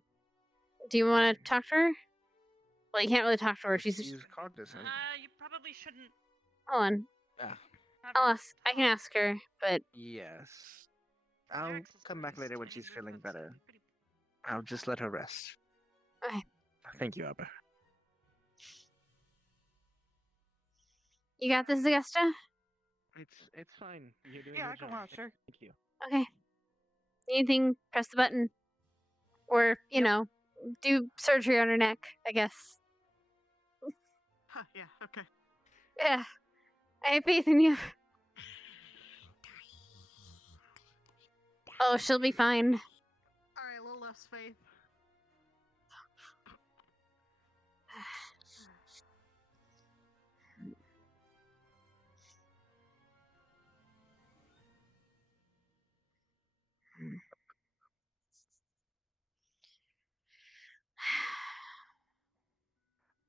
Do you want to talk to her? Well, you can't really talk to her. She's. She's cognizant. You probably shouldn't. Hold on. Ah, I can ask her, but yes. I'll come back later when she's feeling better. I'll just let her rest. okay. Thank you, Albert. You got this, Augusta? It's fine. You're doing Yeah, your I can job. watch her. Thank you. Okay. Anything? Press the button, or do surgery on her neck. I guess. Huh, yeah, okay. Yeah. I have faith in you. Oh, she'll be fine. Alright, a little less faith.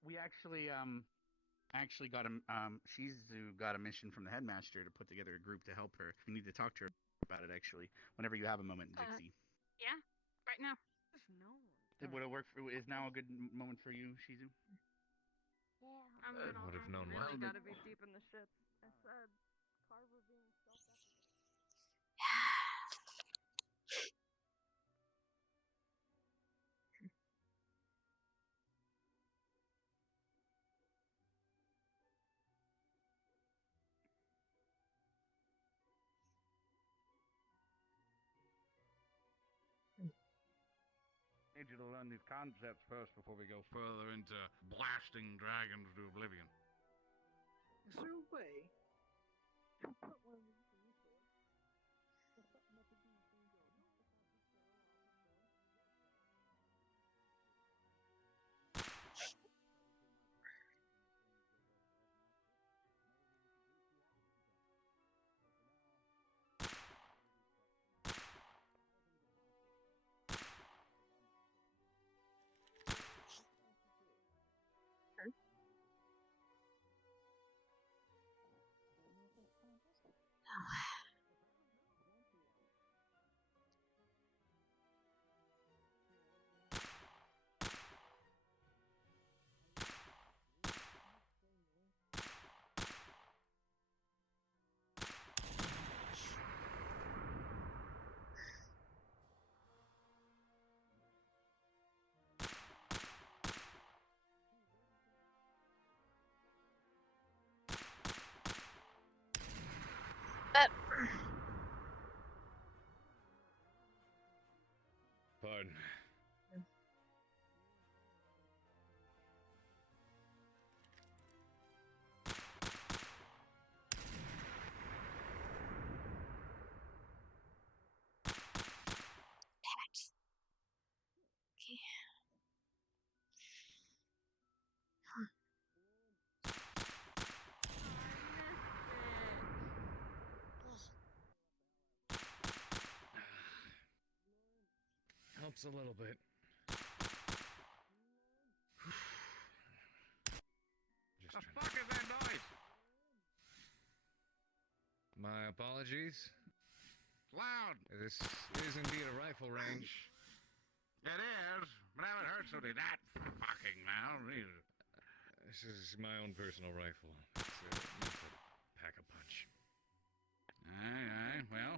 We actually got Shizu got a mission from the headmaster to put together a group to help her. We need to talk to her about it actually. Whenever you have a moment, Dixie. Yeah, right now. Would it work? Is now a good moment for you, Shizu? Would have known well. Gotta be deep in the shit. I said, Carver being Need you to learn these concepts first before we go further into blasting dragons to oblivion. Is there a way? Pardon. helps a little bit. The fuck is that noise? My apologies. Loud. This is indeed a rifle range. It is, but I haven't heard somebody that fucking loud either. This is my own personal rifle. It's meant to pack a punch. Aye, well,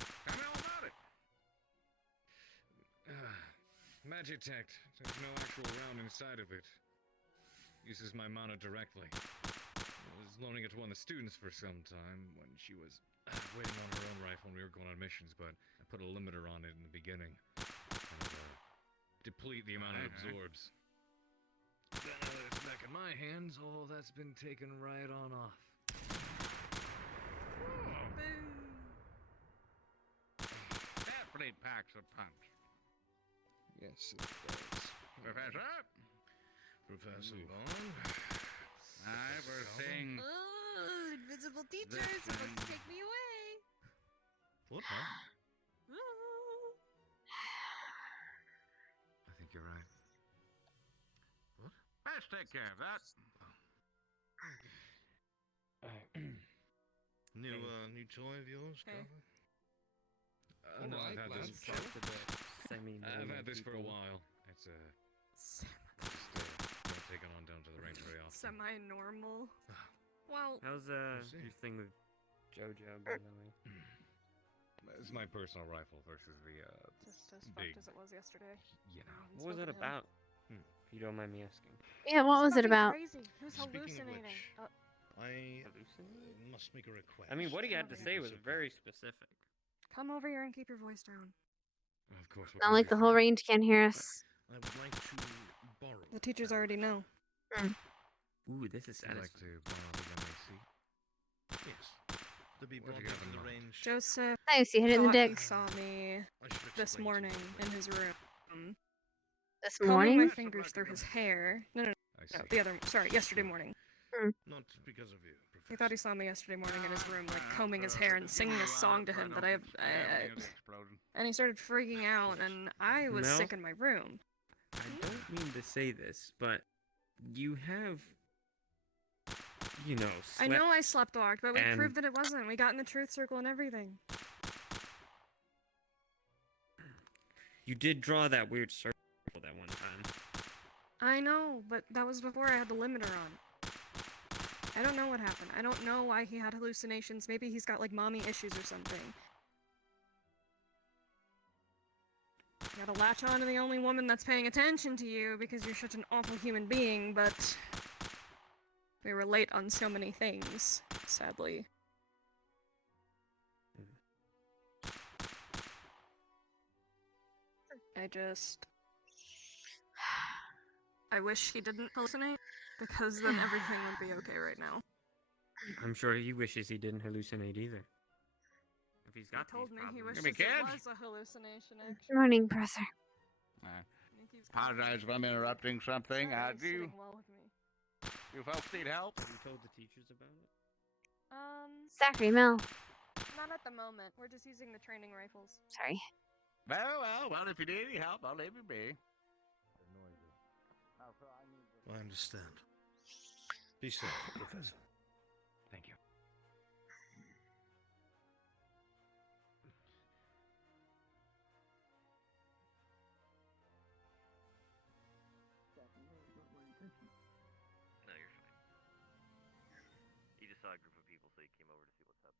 tell me all about it. Magitech. There's no actual round inside of it. Uses my mana directly. I was loaning it to one of the students for some time when she was waiting on her own rifle and we were going on missions, but I put a limiter on it in the beginning. Kind of deplete the amount it absorbs. Then now that it's back in my hands, all that's been taken right on off. Definitely packs a punch. Yes, it does. Professor? Professor Vaughn? I were saying... Oh, invisible teacher is supposed to take me away. What, huh? I think you're right. What? Let's take care of that. New toy of yours, Hey. No, I've had this. I've had this for a while. It's just don't take it on down to the range very often. Semi-normal. Well, How's your thing with JoJo, by the way? It's my personal rifle versus the just as big, fucked as it was yesterday. you know. What was it about? If you don't mind me asking. Yeah, what was it about? Crazy. He was hallucinating. I must make a request. I mean, what he had to say was very specific. Come over here and keep your voice down. Of course. Not like the whole range can't hear us. I would like to borrow. The teachers already know. Ooh, this is I'd satisfying. like to borrow the MAC. Yes. To be brought into the range. Joseph. Nice, you hit it in the thought dick. he saw me this morning in his room. This Combing morning? my fingers through his hair. No, yesterday morning. Not because of you. He thought he saw me yesterday morning in his room, like combing his hair and singing a song to him that and he started freaking out, and I was Mel? sick in my room. I don't mean to say this, but you have, you know, I know I sleptwalked, but we and- proved that it wasn't. We got in the truth circle and everything. You did draw that weird circle that one time. I know, but that was before I had the limiter on. I don't know what happened. I don't know why he had hallucinations. Maybe he's got, like, mommy issues or something. You gotta latch on to the only woman that's paying attention to you because you're such an awful human being, but we relate on so many things, sadly. I wish he didn't hallucinate, because then everything would be okay right now. I'm sure he wishes he didn't hallucinate either. If he's got He told these me he problems. wishes it was a hallucination, actually. Morning, Professor. Apologize if I'm interrupting something. Sorry, Do you sitting well with me. folks need help? Have you told the teachers about it? Zachary, Mel. Not at the moment. We're just using the training rifles. Sorry. Well, if you need any help, I'll leave you be. I understand. Be safe, Professor. Thank you. No, you're fine. He just saw a group of people, so he came over to see what's up.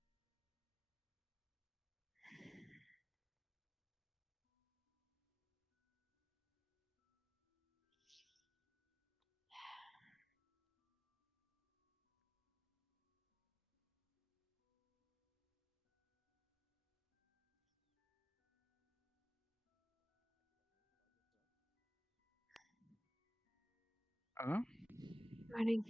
Morning.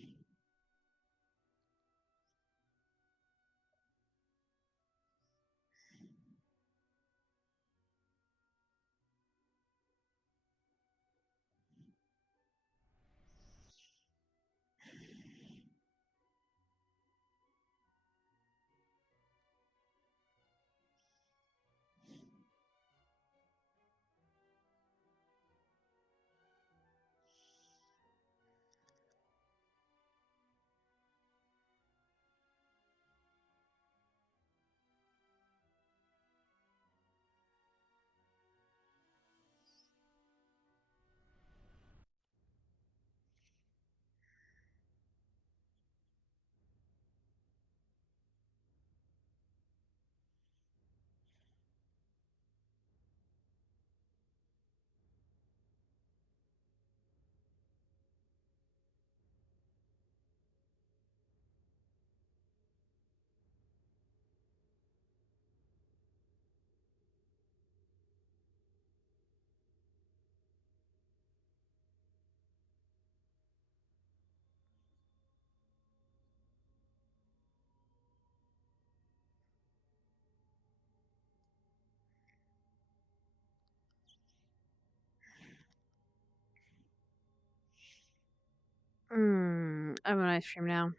I want ice cream now.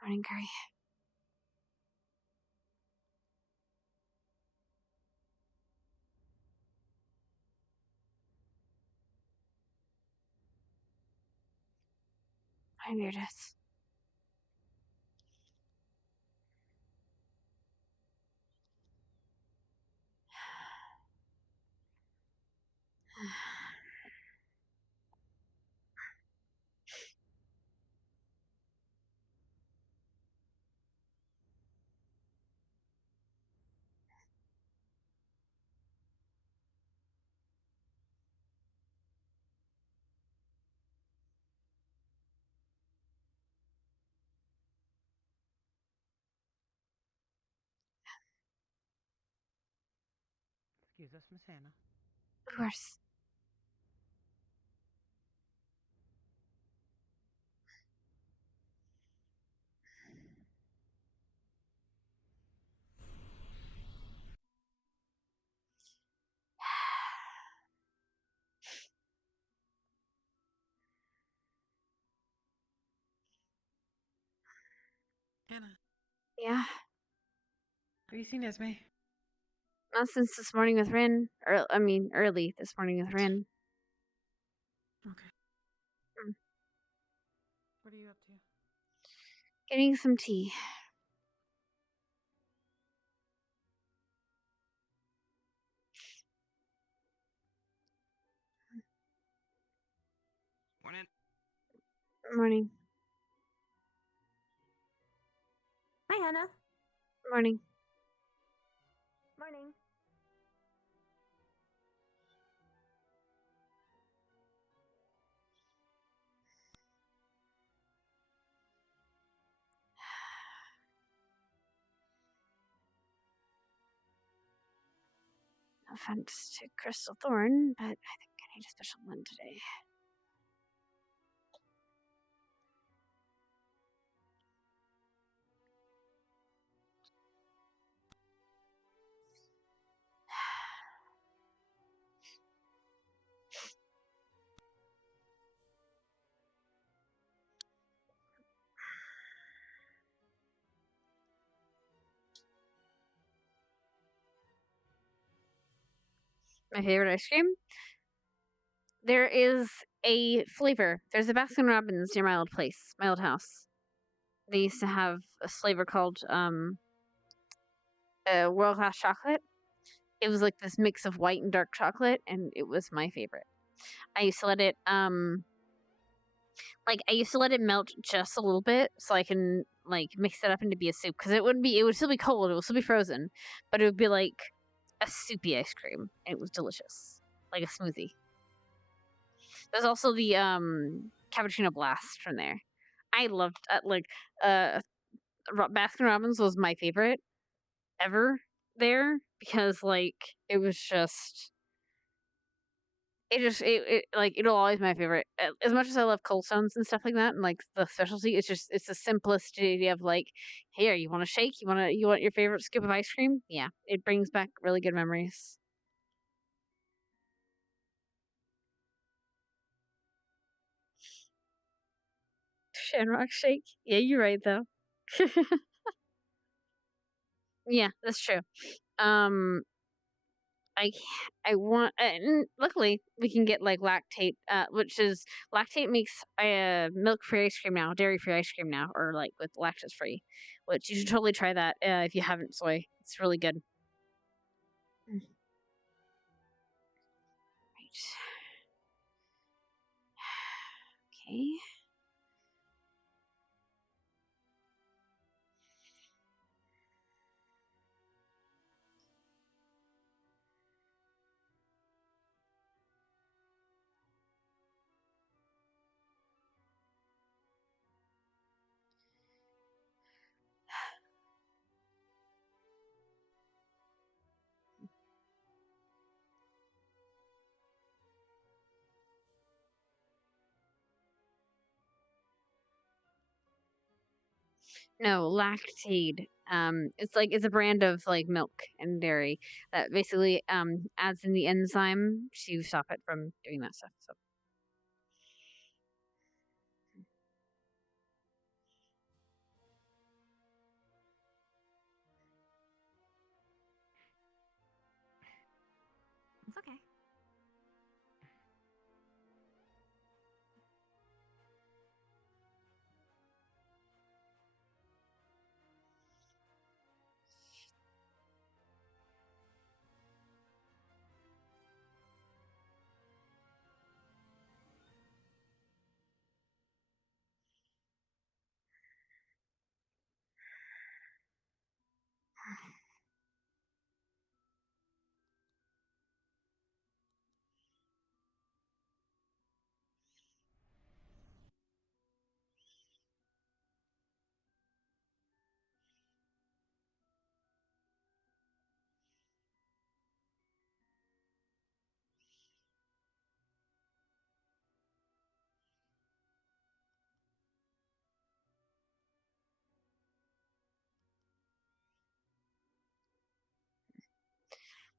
Morning, Curry. Hi, Meredith. Excuse us, Miss Hannah. Of course. Hannah, Yeah. have you seen Esme? Not since this morning with Rin. Early this morning with Rin. Okay. Mm. What are you up to? Getting some tea. Morning. Morning. Hi, Hannah. Morning. Morning. No offense to Crystal Thorn, but I think I need a special blend today. My favorite ice cream? There is a flavor. There's a Baskin Robbins near my old place, my old house. They used to have a flavor called World Class Chocolate. It was like this mix of white and dark chocolate, and it was my favorite. I used to let it melt just a little bit so I can like mix it up into be a soup because it would still be cold, it would still be frozen, but it would be like a soupy ice cream. And it was delicious, like a smoothie. There's also the cappuccino blast from there. I loved Baskin Robbins was my favorite ever there because like it was just it'll always be my favorite. As much as I love Cold Stones and stuff like that, and like the specialty, it's the simplest idea of like, here, you want a shake? You want your favorite scoop of ice cream? Yeah, it brings back really good memories. Shamrock shake. Yeah, you're right though. Yeah, that's true. Um, I I want and luckily we can get like lactate, which is lactate makes milk free ice cream now, dairy free ice cream now, or like with lactose free, which you should totally try that if you haven't soy. It's really good. Right. Okay. No, Lactaid. It's a brand of like milk and dairy that basically adds in the enzyme to stop it from doing that stuff. So. It's okay.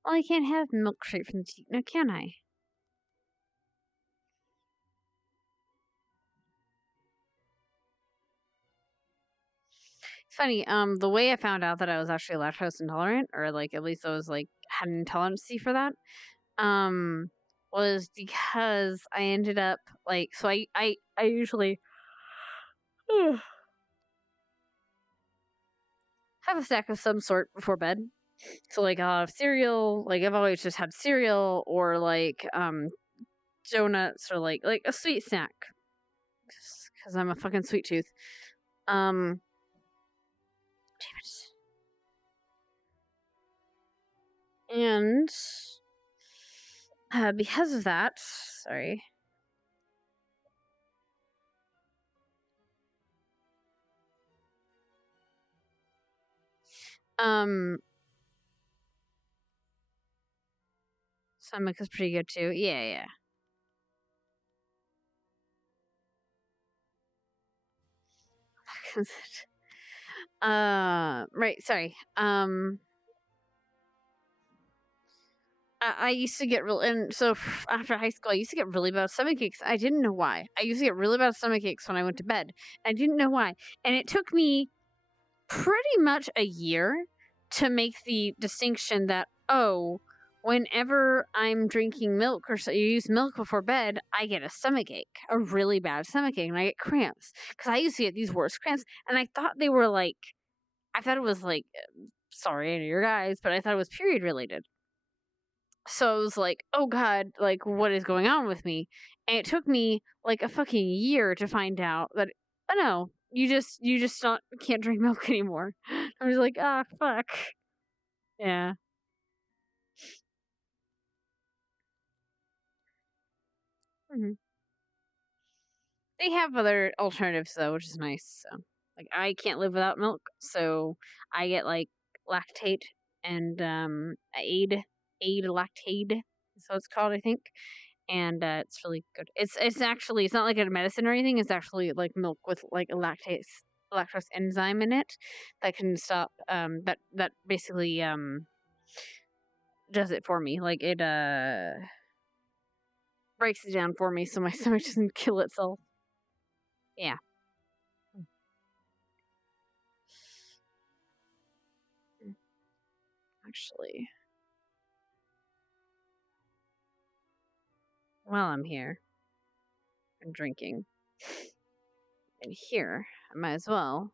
Well, I can't have milk straight from the teat, now can I? It's funny, the way I found out that I was actually lactose intolerant, or like at least I was like had an intolerancy for that, was because I ended up like so I usually have a snack of some sort before bed. So like I'll have cereal, like I've always just had cereal or like donuts or like a sweet snack. Because I'm a fucking sweet tooth. Damn it. And because of that, sorry. Stomach is pretty good too. Yeah. Right, sorry. I used to get real, and so after high school, I used to get really bad stomach aches. I didn't know why. I used to get really bad stomach aches when I went to bed. I didn't know why, and it took me pretty much a year to make the distinction that whenever I'm drinking milk or so you use milk before bed, I get a stomach ache, a really bad stomach ache, and I get cramps because I used to get these worst cramps, and I thought they were like, I thought it was like, sorry to your guys, but I thought it was period related. So I was like, oh god, like what is going on with me? And it took me like a fucking year to find out that oh no, you just not can't drink milk anymore. I was like, ah fuck. Yeah. hmm They have other alternatives though, which is nice. So like I can't live without milk, so I get like lactate and aid lactate, so it's called I think. And it's really good. It's actually it's not like a medicine or anything. It's actually like milk with like a lactose enzyme in it that can stop that basically does it for me. Like it breaks it down for me so my stomach doesn't kill itself. Yeah. Actually, while I'm here and drinking and here, I might as well.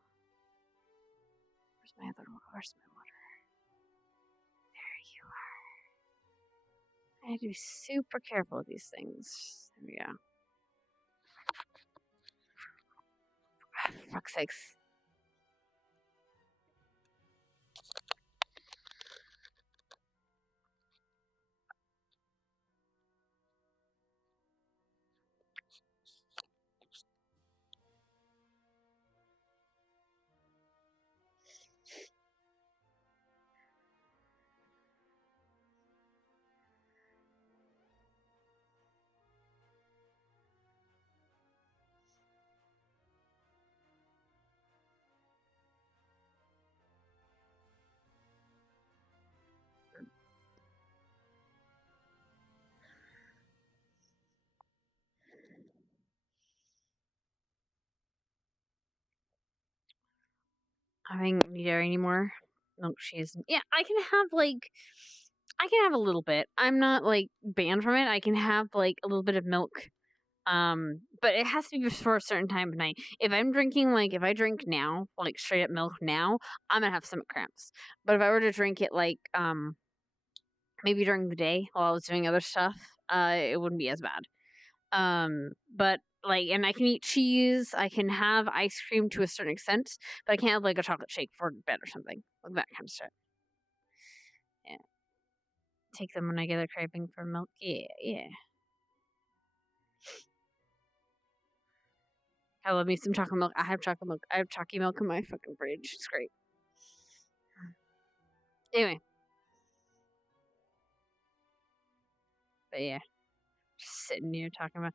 Where's my other? Where's my water? There you are. I have to be super careful with these things. There we go. For fuck's sakes. having any dairy anymore. Milk, cheese. Yeah, I can have a little bit. I'm not like banned from it. I can have like a little bit of milk. But it has to be before a certain time of night. If I'm drinking if I drink now, like straight up milk now, I'm gonna have stomach cramps. But if I were to drink it maybe during the day while I was doing other stuff, it wouldn't be as bad. But and I can eat cheese, I can have ice cream to a certain extent, but I can't have like a chocolate shake for bed or something. Like that kind of stuff. Yeah. Take them when I get a craving for milk. Yeah, yeah. I love me some chocolate milk. I have chocolate milk. I have chalky milk in my fucking fridge. It's great. Anyway. But yeah. Just sitting here talking about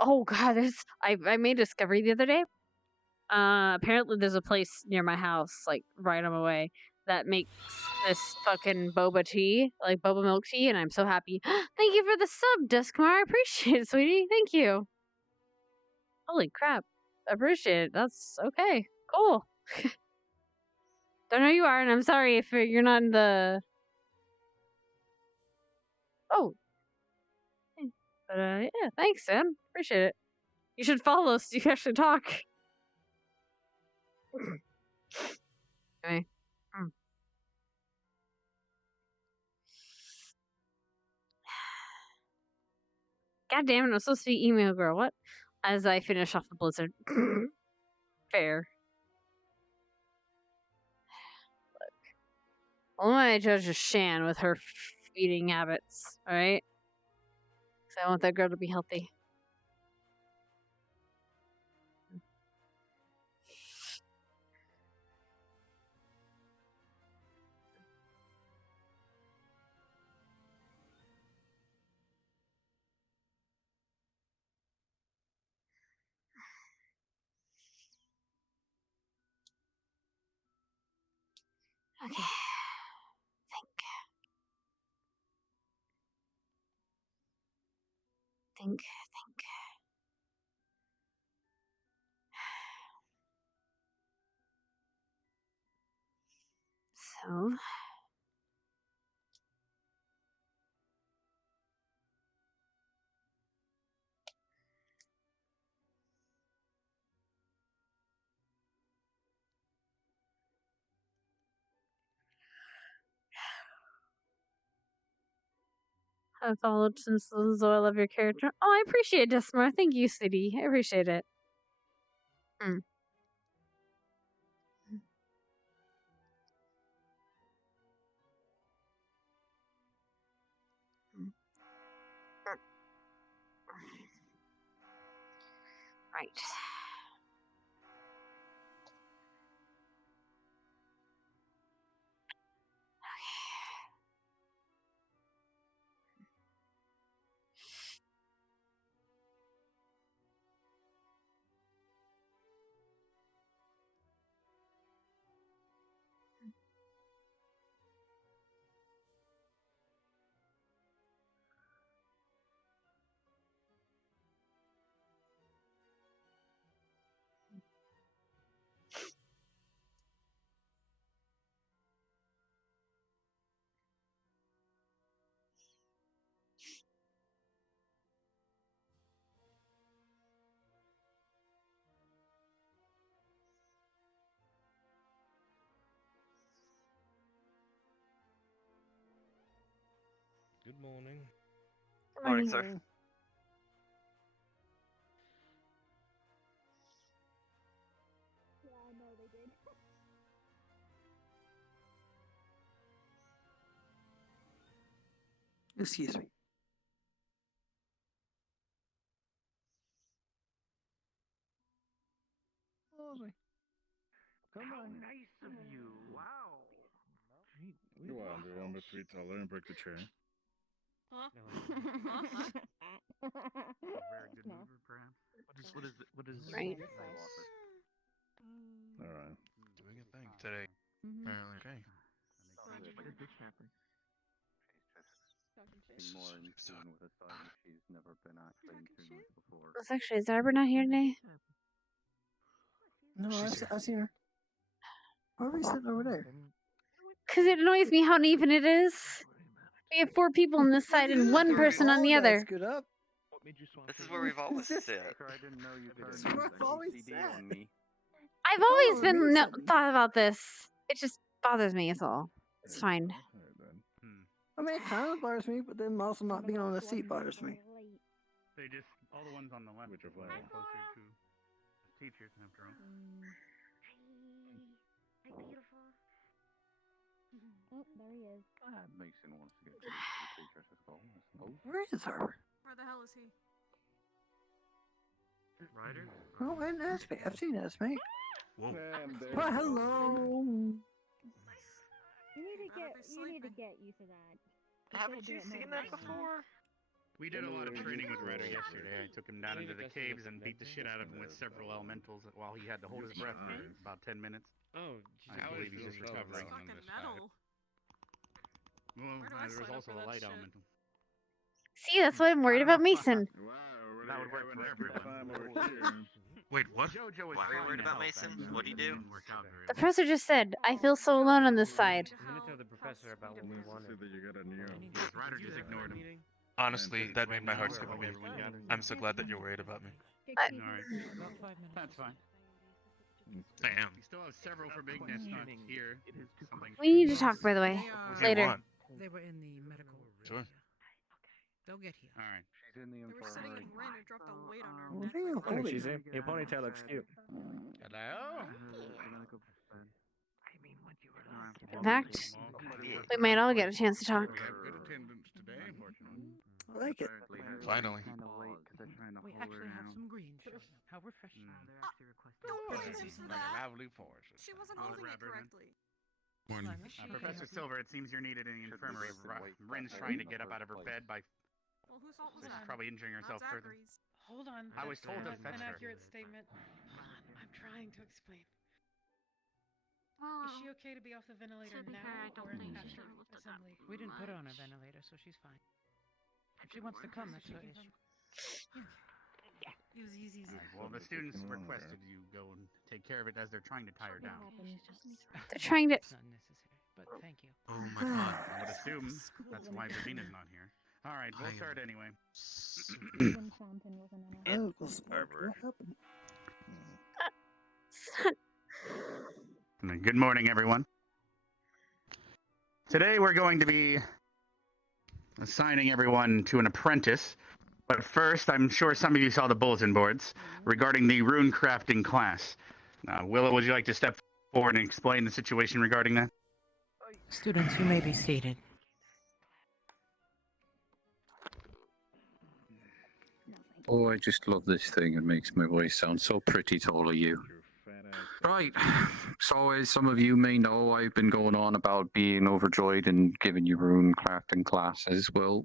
oh god, I made a discovery the other day. Apparently there's a place near my house, like right on my way, that makes this fucking boba tea, like boba milk tea, and I'm so happy. Thank you for the sub, Duskmar. I appreciate it, sweetie. Thank you. Holy crap. I appreciate it. That's okay. Cool. Don't know who you are, and I'm sorry if you're not in the. Oh. But yeah, thanks, Sam. Appreciate it. You should follow us so you can actually talk. Anyway. God damn it, I'm supposed to be email girl. What? As I finish off the blizzard. Fair. Look. Only I judge is Shan with her feeding habits, alright? Because I want that girl to be healthy. Okay. Think. So. I've followed since so I love your character. Oh, I appreciate it, Desmar. Thank you, City. I appreciate it. Right. Good morning. Good morning, sir. Yeah, I know they did. Excuse me. Come on. Nice of you. Wow. Go on, you're 1 3 taller and break the chair. Huh? Very good mover, perhaps. What is Right. All right. Doing a thing today. Apparently, okay. What is this happening? More in tune with a song she's never been actually in tune with before. Well, actually, is Arbor not here today? No, I've seen her. Why are we sitting over there? Because it annoys me how uneven it is. We have 4 people on this side and 1 person on the other. Scoot up. This is where we've always sit. I didn't know you This is where I've always OCD sat. on me. I've always been thought about this. It just bothers me, is all. It's fine. I mean, it kind of bothers me, but then also not being on the seat bothers me. They just all the ones on the left are closer to teachers after all. Hi, beautiful. Oh, there he is. Mason wants to get to the teachers as well. Where is her? Where the hell is he? Ryder? Oh, and Esme. I've seen Esme. Whoa. Well, hello. You need to get used to that. Haven't you seen that before? We did a lot of training with Ryder yesterday. I took him down into the caves and beat the shit out of him with several elementals while he had to hold his breath for about 10 minutes. Oh, I believe he's just recovering on this side. Well, there was also a light elemental. See, that's why I'm worried about Mason. That would work for everyone. Wait, what? JoJo is Why are you fine worried to about help, Mason? actually. What'd he do? Didn't work out very The well. professor just said, I feel so alone on this side. I'm gonna tell the professor about what we wanted. Ryder just ignored him. Honestly, that made my heart skip a beat. I'm so glad that you're worried about me. Alright. About 5 minutes. That's fine. Damn. We still have several for bigness not here. We need to talk, by the way. Later. They were in the medical. Sure. They'll get here. Alright. She's in the They were sitting in rain and dropped a weight on her Oh, neck. damn, holy. Your ponytail looks cute. Hello? In fact, we might all get a chance to talk. We have good attendance today, unfortunately. I like it. Finally. We actually have some green showing up. How refreshing. No, Like please, a that. lovely force. She wasn't holding it correctly. Professor Silver, it seems you're needed in the infirmary. Rin's trying to get up out of her bed by. Well, whose fault was So she's that? probably injuring herself Not further. Zachary's. Hold on. I was that's told to not fetch an her. accurate statement. I'm trying to explain. Well, Is she okay to be off the ventilator to be now fair, I don't or think she after should have lifted that assembly? We didn't put her on a much. ventilator, so she's fine. If she wants to come, that's her issue. Easy. Well, the students requested you go and take care of it as they're trying to tie her down. They're trying to. It's not necessary, but thank you. Oh my god. I would assume that's why Davina's not here. Alright, we'll start anyway. Oh, well, smart. What happened? Good morning, everyone. Today we're going to be assigning everyone to an apprentice. But first, I'm sure some of you saw the bulletin boards regarding the rune crafting class. Willow, would you like to step forward and explain the situation regarding that? Students, you may be seated. Oh, I just love this thing. It makes my voice sound so pretty to all of you. Right. So, as some of you may know, I've been going on about being overjoyed and giving you rune crafting classes. Well,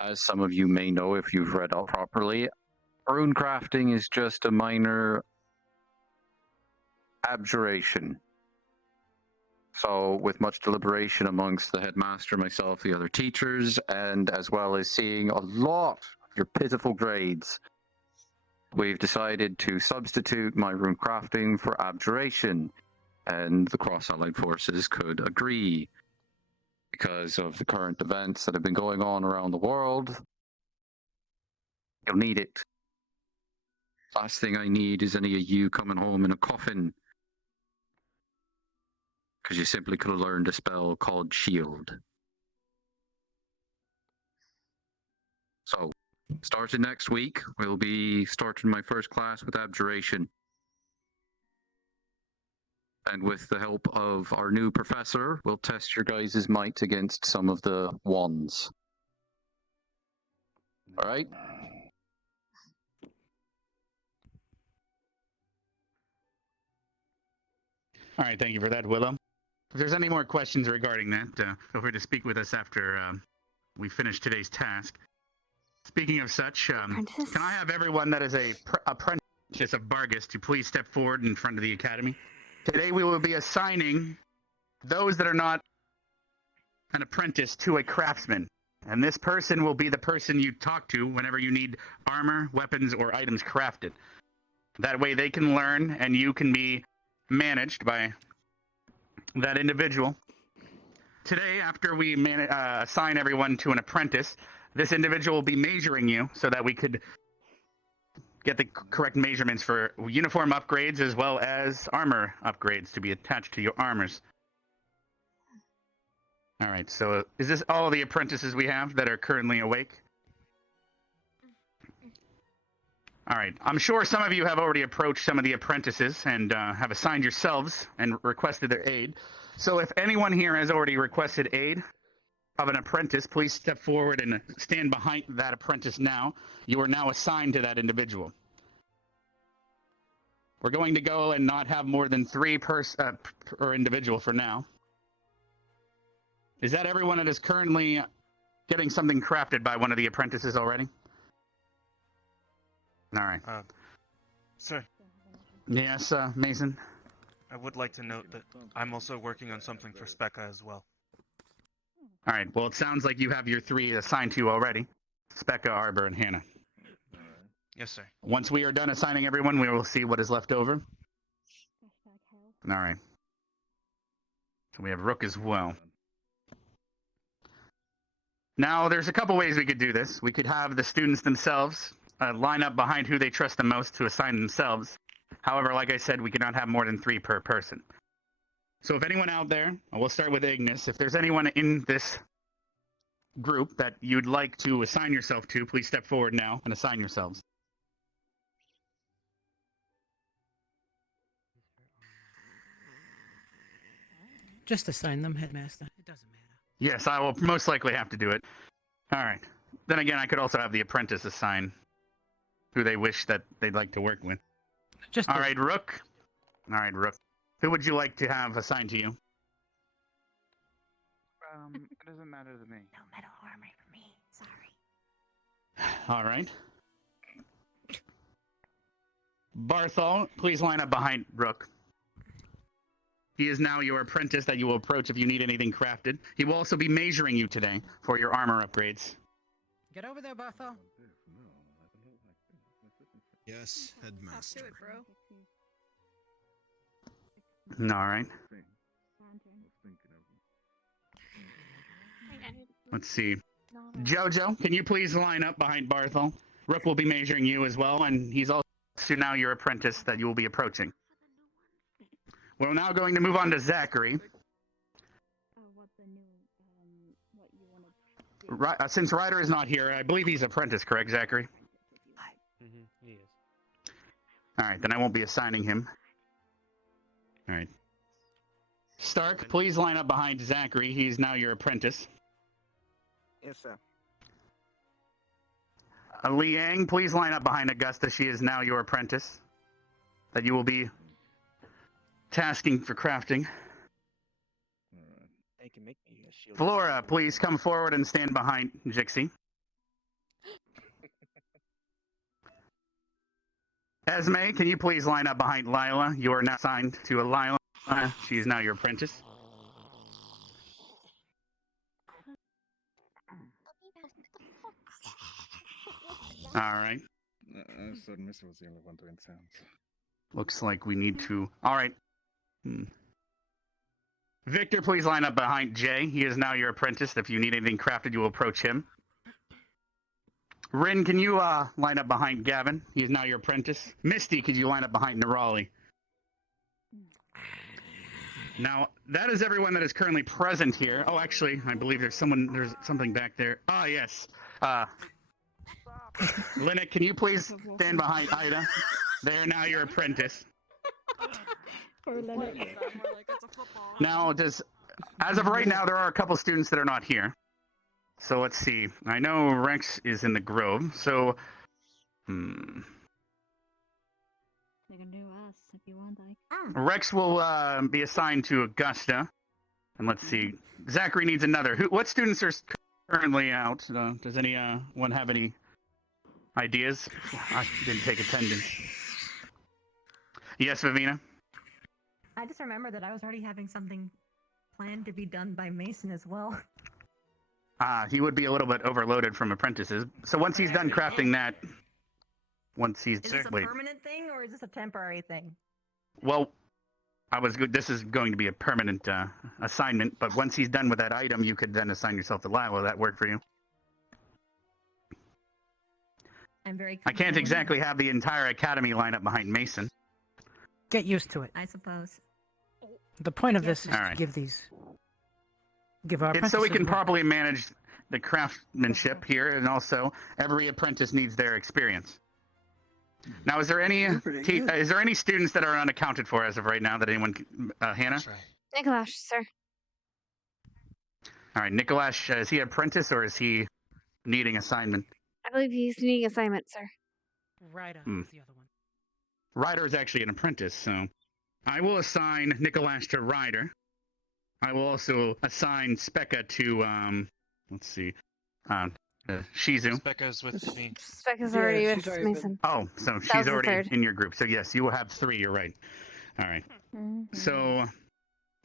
as some of you may know if you've read up properly, rune crafting is just a minor abjuration. So, with much deliberation amongst the headmaster, myself, the other teachers, and as well as seeing a lot of your pitiful grades, we've decided to substitute my rune crafting for abjuration, and the cross-allied forces could agree. Because of the current events that have been going on around the world, you'll need it. Last thing I need is any of you coming home in a coffin. Because you simply could have learned a spell called Shield. So, starting next week, we'll be starting my first class with Abjuration. And with the help of our new professor, we'll test your guys' might against some of the wands. Alright? Alright, thank you for that, Willow. If there's any more questions regarding that, feel free to speak with us after we finish today's task. Speaking of such, can I have everyone that is a apprentice of Bargus to please step forward in front of the academy? Today we will be assigning those that are not an apprentice to a craftsman. And this person will be the person you talk to whenever you need armor, weapons, or items crafted. That way they can learn and you can be managed by that individual. Today, after we assign everyone to an apprentice, this individual will be measuring you so that we could get the correct measurements for uniform upgrades as well as armor upgrades to be attached to your armors. All right, so is this all the apprentices we have that are currently awake? All right, I'm sure some of you have already approached some of the apprentices and have assigned yourselves and requested their aid. So if anyone here has already requested aid of an apprentice, please step forward and stand behind that apprentice now. You are now assigned to that individual. We're going to go and not have more than 3 per individual for now. Is that everyone that is currently getting something crafted by one of the apprentices already? All right. Sir. Yes, Mason? I would like to note that I'm also working on something for Specca as well. All right. Well, it sounds like you have your 3 assigned to you already. Specca, Arbor, and Hannah. Yes, sir. Once we are done assigning everyone, we will see what is left over. All right. So we have Rook as well. Now, there's a couple ways we could do this. We could have the students themselves line up behind who they trust the most to assign themselves. However, like I said, we cannot have more than 3 per person. So if anyone out there, we'll start with Ignis, if there's anyone in this group that you'd like to assign yourself to, please step forward now and assign yourselves. Just assign them, Headmaster. It doesn't matter. Yes, I will most likely have to do it. All right. Then again, I could also have the apprentice assign who they wish that they'd like to work with. All right, Rook. All right, Rook. Who would you like to have assigned to you? It doesn't matter to me. No metal armor for me. Sorry. All right. Barthol, please line up behind Rook. He is now your apprentice that you will approach if you need anything crafted. He will also be measuring you today for your armor upgrades. Get over there, Barthol. Yes, Headmaster. Do it, bro. All right. Let's see. Jojo, can you please line up behind Barthol? Rook will be measuring you as well, and he's also now your apprentice that you will be approaching. We're now going to move on to Zachary. Since Ryder is not here, I believe he's apprentice, correct, Zachary? Mm-hmm, he is. All right, then I won't be assigning him. All right. Stark, please line up behind Zachary. He's now your apprentice. Yes, sir. Liang, please line up behind Augusta. She is now your apprentice that you will be tasking for crafting. They can make me a shield. Flora, please come forward and stand behind Jixie. Esme, can you please line up behind Lila? You are now assigned to Lila. She is now your apprentice. All right. I thought Miss was the only one doing sounds. Looks like we need to... All right. Victor, please line up behind Jay. He is now your apprentice. If you need anything crafted, you will approach him. Rin, can you line up behind Gavin? He is now your apprentice. Misty, could you line up behind Nerali? Now, that is everyone that is currently present here. Oh, actually, I believe there's something back there. Ah, yes. Linnet, can you please stand behind Ida? They are now your apprentice. Now, as of right now, there are a couple students that are not here. So let's see. I know Rex is in the Grove, so... They can do us if you want, Rex will be assigned to Augusta. And let's see. Zachary needs another. What students are currently out? Does anyone have any ideas? I didn't take attendance. Yes, Vivina? I just remember that I was already having something planned to be done by Mason as well. He would be a little bit overloaded from apprentices. So once he's done crafting that... Once he's... Is this a permanent thing or is this a temporary thing? Well, I was good. This is going to be a permanent assignment, but once he's done with that item, you could then assign yourself to Lyle. Will that work for you? I'm very. I can't exactly have the entire academy line up behind Mason. Get used to it. I suppose. The point of this is All to right. give our It's so we apprentices can work. properly manage the craftsmanship here, and also every apprentice needs their experience. Now, is there any students that are unaccounted for as of right now that anyone, Hannah? Nicholas, sir. All right, Nicholas, is he an apprentice or is he needing assignment? I believe he's needing assignment, sir. Ryder Hmm. is the other one. Ryder is actually an apprentice, so I will assign Nicholas to Ryder. I will also assign Specca to, let's see, Shizu. Specca's with me. Specca's already with Mason. Oh, so That was she's the already third. in your group. So yes, you will have 3. You're right. All right. So,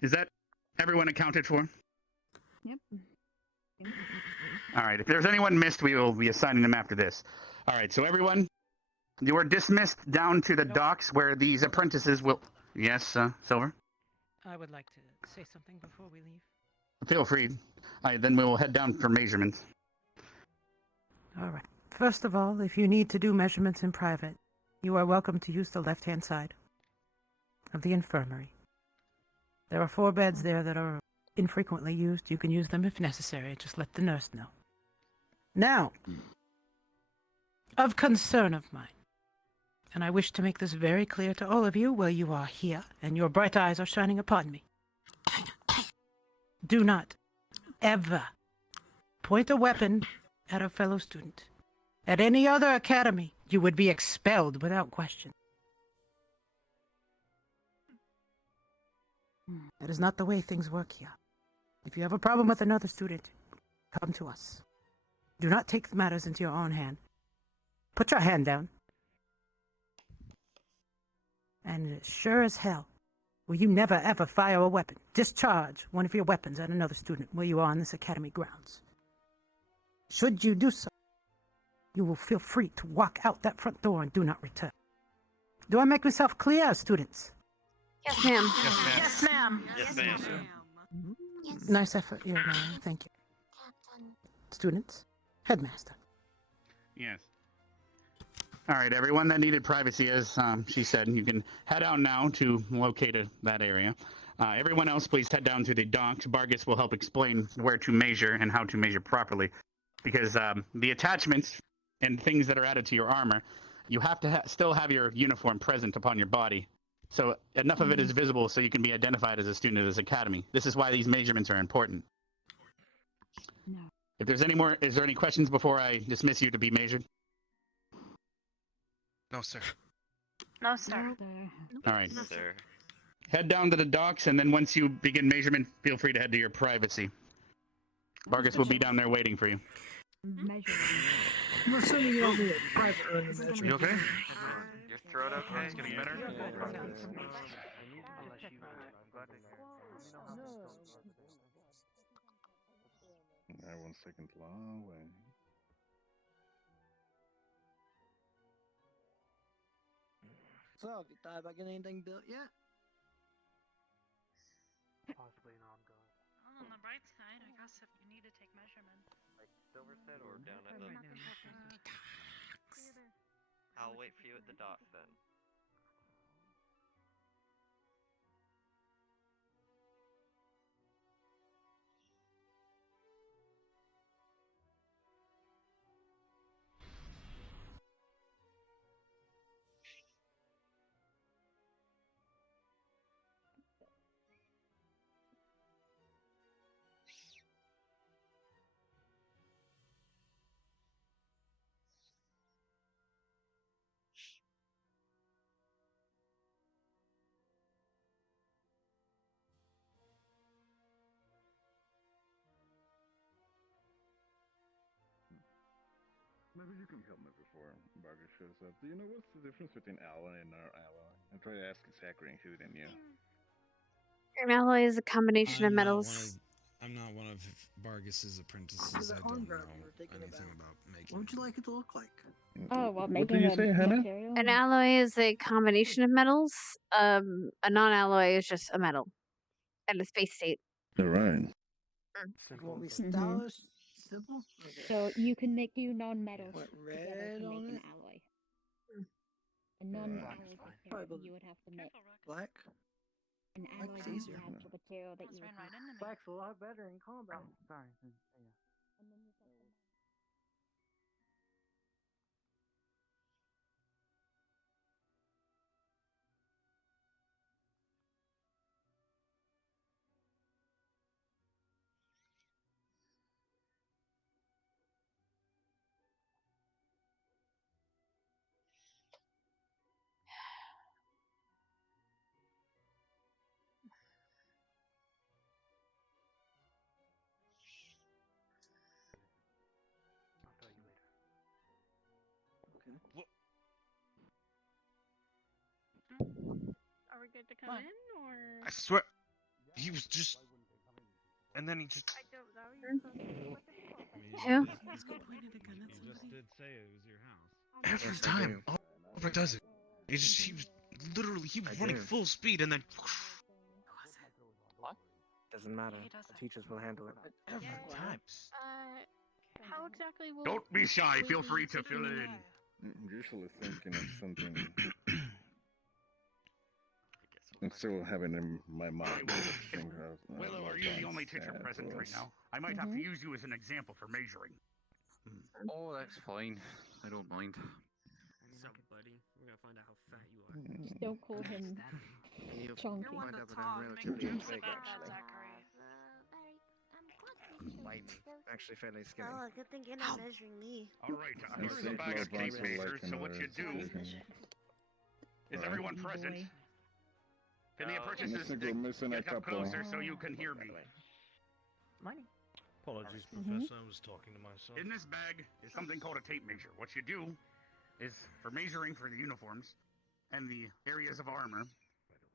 is that everyone accounted for? Yep. All right. If there's anyone missed, we will be assigning them after this. All right. So everyone, you are dismissed down to the docks where these apprentices will. Yes, Silver. I would like to say something before we leave. Feel free. All right, then we will head down for measurements. All right. First of all, if you need to do measurements in private, you are welcome to use the left-hand side of the infirmary. There are 4 beds there that are infrequently used. You can use them if necessary. Just let the nurse know. Now, of concern of mine, and I wish to make this very clear to all of you while you are here and your bright eyes are shining upon me. Do not ever point a weapon at a fellow student. At any other academy, you would be expelled without question. That is not the way things work here. If you have a problem with another student, come to us. Do not take matters into your own hand. Put your hand down. And sure as hell, will you never ever fire a weapon, discharge one of your weapons at another student while you are on this academy grounds. Should you do so, you will feel free to walk out that front door and do not return. Do I make myself clear, students? Yes, ma'am. Yes, ma'am. Yes, ma'am. Yes, ma'am. Nice effort, yeah, no, thank you. Students, headmaster. Yes. All right, everyone that needed privacy, as she said, you can head out now to locate that area. Everyone else, please head down to the docks. Bargus will help explain where to measure and how to measure properly. Because the attachments and things that are added to your armor, you have to still have your uniform present upon your body. So enough of it is visible so you can be identified as a student of this academy. This is why these measurements are important. No. If there's any more, is there any questions before I dismiss you to be measured? No, sir. No, sir. All right. Yes, sir. Head down to the docks, and then once you begin measurement, feel free to head to your privacy. Vargas will be down there waiting for you. I'm assuming you'll be a private room. You okay? Your throat okay? It's getting better? I 1 second away. So, have you thought about getting anything built yet? Possibly not good. Well, on the bright side, I guess if you need to take measurements. Like Silver said, or down at the... I'll wait for you at the docks then. Maybe you can help me before Barger shows up. Do you know what's the difference between ally and our ally? I try to ask Zachary and who than you. An alloy is a combination of metals. I'm not one of Vargas's apprentices. I don't know anything about making. What would you like it to look like? Oh, well, What do you making say, a Hannah? material. An alloy is a combination of metals. A non-alloy is just a metal at a space state. All right. You want me Mhm. stylish, simple? Okay. So you can make you non-metals What, together red to on make an it? alloy. A non-alloy Probably material you would have to make. black. An alloy Black's you easier. have the material that you would need. Black's a lot better in combat. Sorry. And then you've got the I'll tell you later. Okay. Are we good to come in, or? I swear, he was just, and then he just. I don't know. You're supposed to be like Who? He's pointed a gun at somebody. You just did say it was your house. Every time, Oliver does it. He was literally, he was running full speed and then. What? Doesn't matter. he does The it. teachers will handle it. Every time. How exactly will? Don't be shy. we Feel be free to taking fill it the- in. I'm usually thinking of something. I'm still having in my mind the thing of. Willow, are you the only teacher present right now? I might have to use you as an example for measuring. Oh, that's fine. I don't mind. So, buddy, we're gonna find out how fat you are. Don't call him chunky. You're one to talk. Make jokes about that, Zachary. Bite me. Actually, fairly skinny. Oh, good thing you're not measuring me. All right, here is a bag of tape measures. So what you do is everyone present. Can the apprentices We're missing a get up couple. closer so you can hear me? Money. Apologies, Mhm. Professor. I was talking to myself. In this bag is something called a tape measure. What you do is for measuring for the uniforms and the areas of armor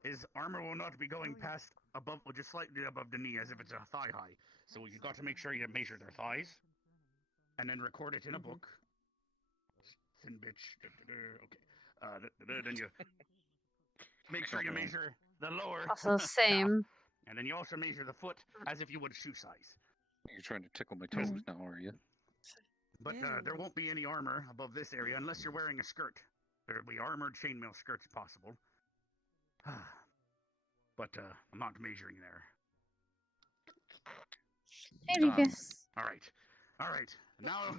is armor will not be going past above or just slightly above the knee as if it's a thigh high. So you got to make sure you measure their thighs and then record it in a book. Thin bitch. Okay. Then you make sure you measure the lower. Also same. And then you also measure the foot as if you would shoe size. You're trying to tickle my toes now, are you? But there won't be any armor above this area unless you're wearing a skirt. There'll be armored chainmail skirts possible. But I'm not measuring there. Hey, Lucas. All right. Now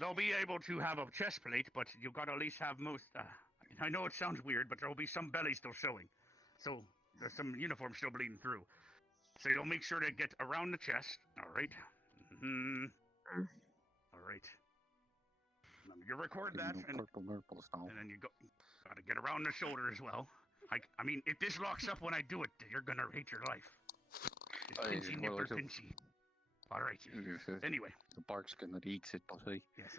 they'll be able to have a chest plate, but you've got to at least have most. I know it sounds weird, but there will be some belly still showing. So there's some uniform still bleeding through. So you'll make sure to get around the chest. All right. All right. You record that, and then you got to get around the shoulder as well. I mean, if this locks up when I do it, you're gonna hate your life. It's pinchy, nipper, pinchy. All right. Anyway. The bark skin that eats it, buddy. Yes.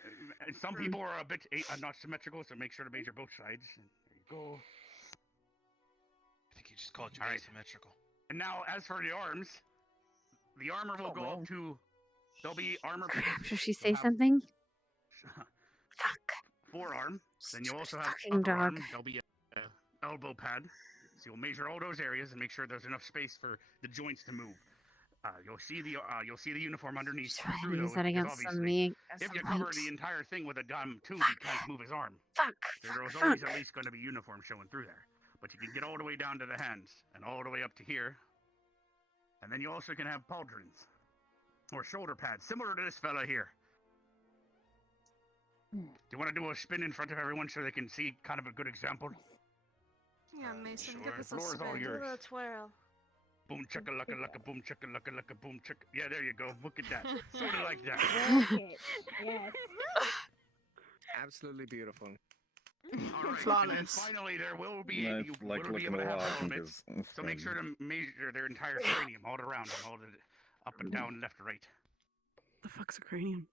And some people are a bit not symmetrical, so make sure to measure both sides. There you go. I think he just called you asymmetrical. And now, as for the arms, the armor will go up to. There'll be armor. Should she say something? Forearm. Then you'll also have Fucking upper arm. dog. There'll be a elbow pad. So you'll measure all those areas and make sure there's enough space for the joints to move. You'll see the uniform underneath through those. Use that Because against obviously, me at if some you cover point. the entire thing with a gum tube, you can't move his arm. Fuck. There's always at least going to be uniform showing through there. But you can get all the way down to the hands and all the way up to here. And then you also can have pauldrons or shoulder pads, similar to this fella here. Do you want to do a spin in front of everyone so they can see kind of a good example? Yeah, Mason, Sure. give us The a floor is all spin. yours. Do a little twirl. Boom chicka lucka lucka boom chicka lucka lucka boom chicka. Yeah, there you go. Look at that. Sort of like that. Yes. Absolutely beautiful. All right. Flawless. And then finally, there will be No, you it's like will be looking able to have alive elements. because it's So make sure to measure their entire cranium all around them, all the up and down, left, right. The fuck's a cranium?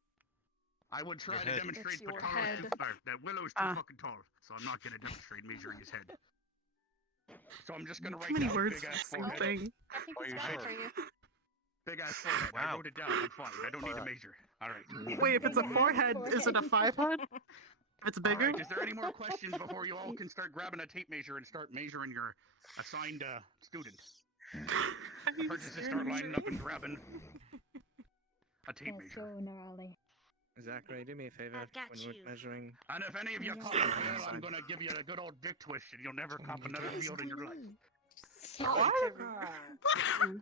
I would try Your to head. demonstrate, It's but your Carl is head. too far. That Willow's too fucking tall, so I'm not going to demonstrate measuring his head. So I'm just gonna write Too many down words big ass for the same forehead. thing. I think Are it's you fine sure? for you. Big ass forehead. I Wow. wrote it down. I'm fine. I don't need to measure. All right. Wait, if it's a forehead, is it a 5 head? If it's All bigger? right. Is there any more questions before you all can start grabbing a tape measure and start measuring your assigned student? Or just to start lining up and grabbing a tape measure. Zachary, do me a favor when we're measuring. And if any of you cop a tail, I'm gonna give you a good old dick twist, and you'll never cop another field in your life. What?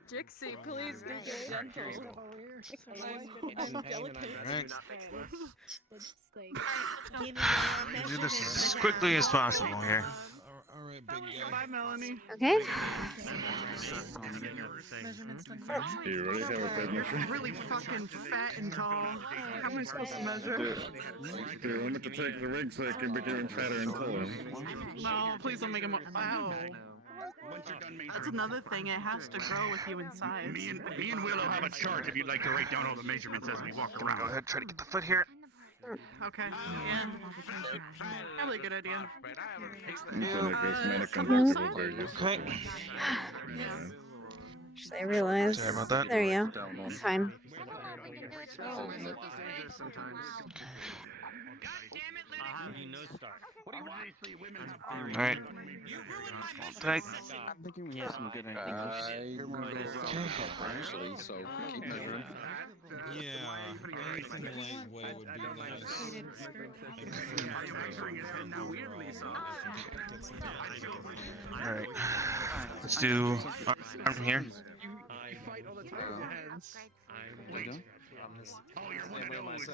Dixie, please be gentle. I'm delicate. Do this as quickly as possible here. Alright, big guy. Bye, Melanie. Okay. You already have a tape measure? Really fucking fat and tall. How am I supposed to measure? Do you want me to take the rig so I can be even fatter and taller? No, please don't make him. Wow. That's another thing. It has to grow with you in size. Me and Willow have a chart if you'd like to write down all the measurements as we walk around. Go ahead, try to get the foot here. Okay. Yeah. Probably a good idea. Okay. Actually, I realized. Sorry about that. There you go. It's fine. Alright. Tight. I'm thinking we have some good ideas. Actually, so keep measuring. Yeah, anything lightweight would be nice. Alright. Let's do arm from here. Oh, you're one of those.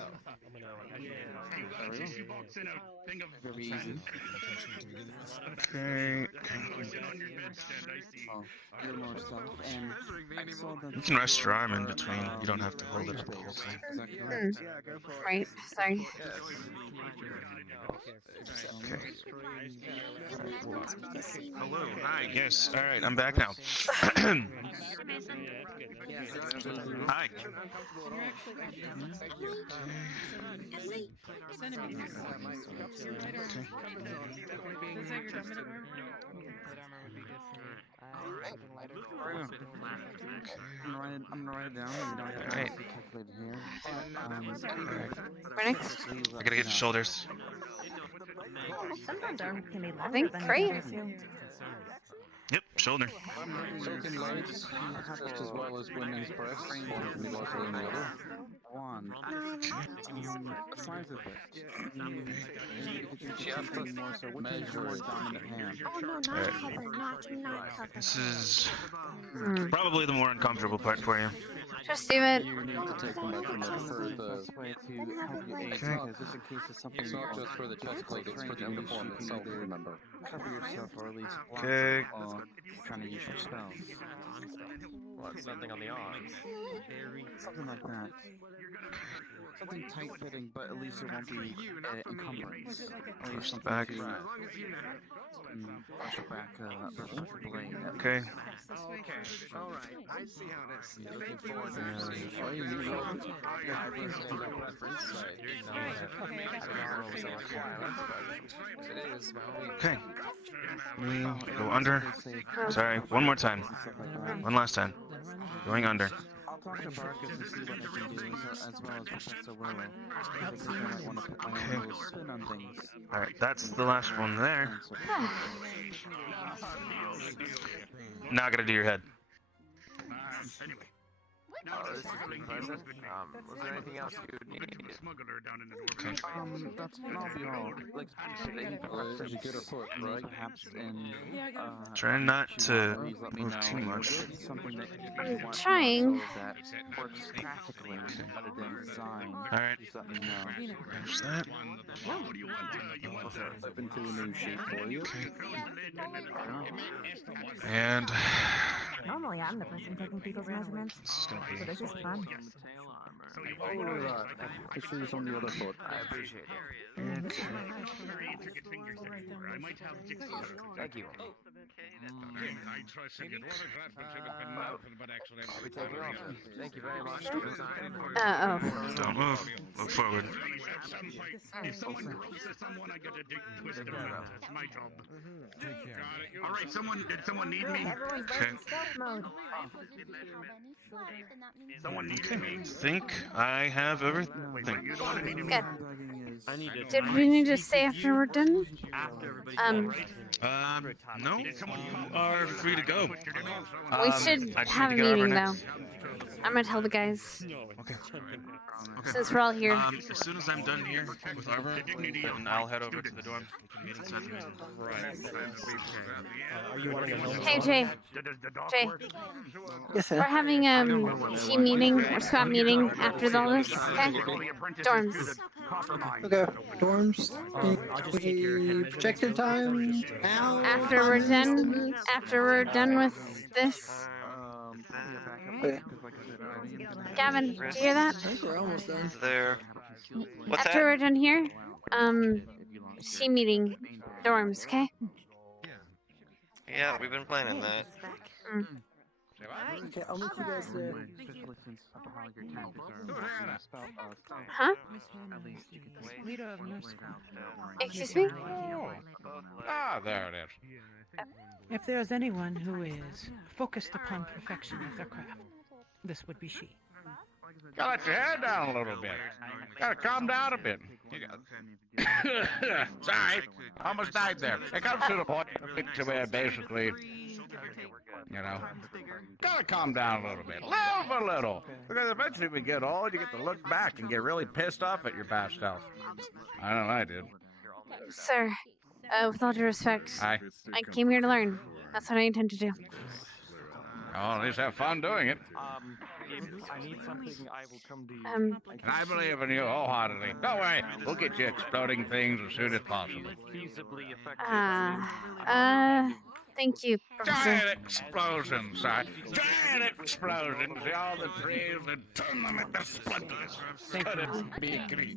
Tissue box in a thing of Very easy. Okay. On your bedstead, I see. A little more stuff, and I saw that. You can rest your arm in between. You don't have to hold it up the whole time. Right. Sorry. Hello. Hi. Yes. All right. I'm back now. Hi. I'm gonna write it down. You don't have to calculate it here. Where next? I gotta get your shoulders. Sometimes arms can be I longer think than great. others, too. Yep. Shoulder. Certain legs, just as well as women's breasts, one can be larger than the other. One. Size of it. She has to more so measure more dominant hand. Oh no, not Alright. cover, not cover. This is probably the more uncomfortable part for you. Just do it. You need to take the measurement for the way to help you aid, because just in case it's something it's not just for the chest plate, it's for the uniform itself, remember. Cover yourself, or at least Okay. trying to use your spells. What, something on the arms? Something like that. Something tight-fitting, but at least it won't be encumbrance. Or use something Back. to push it back the blade. Okay. Alright, I see how it is. Thank you. Okay. Go under. Sorry. One more time. One last time. Going under. I'll talk to Barkus and see what I can do, as well as Professor Willow. Because I might want to put my own little spin on things. Alright, that's the last one there. Now I gotta do your head. Anyway. This is pretty pleasant. Was there anything else you needed? That's not be all. Like, as you get a foot, right? Perhaps in. Try not to move too much. Something that I'm you want trying. that works practically rather than design. Alright. Just let me know. There's that. Flip into a new shape for you. And Normally, I'm the person taking people's measurements, this is gonna so this is fun. Make sure it's on the other foot. I appreciate it. Thank you. I trust in your craftsmanship has been nothing but excellent. I'll be taking off. Thank you very much. Oh. don't move. Look forward. At some point, if someone gropes at someone, I get to twist them around. That's my job. Got it. All right, did someone need me? Everyone's Okay. in stealth mode. Someone needed Okay. me. Think I have everything. Good. I need to. Did we need to stay after we're done? After everybody's Um, No. You are free to go. We should I just have need a to get out of our meeting though. next. I'm gonna tell the guys. Okay. Since we're all here. As soon as I'm done here with Arbor, then I'll head over to the dorms. We can meet inside the meeting. Are you wanting a home? Hey Jay. Jay. Yes, We're sir. having team meeting or squad meeting after all this, okay? Dorms. Okay, dorms. I'll just take your head We measurements projected real time quick. now. After we're done with this. Okay. Gavin, do you hear that? I think we're almost done. There. What's After that? we're done here, team meeting, dorms, okay? Yeah, we've been planning that. Mm. Okay, I'll meet you guys there. Huh? Leader of Nurse Squad. Excuse me? Ah, there it is. If there is anyone who is focused upon perfection of their craft, this would be she. Gotta let your head down a little bit. Gotta calm down a bit. Sorry, almost died there. It comes to the point to where basically, you know, gotta calm down a little bit. Live a little. Because eventually we get old, you get to look back and get really pissed off at your past self. I know I did. Sir, with all due respect, Hi. I came here to learn. That's what I intend to do. Oh, at least have fun doing it. If I need something, I will come to you. And I believe in you wholeheartedly. Don't worry, we'll get you exploding things as soon as possible. Feasibly effective. Thank you, Professor. Giant explosions, son. Giant explosions. See all the trees and turn them into splinters. Cut it be green.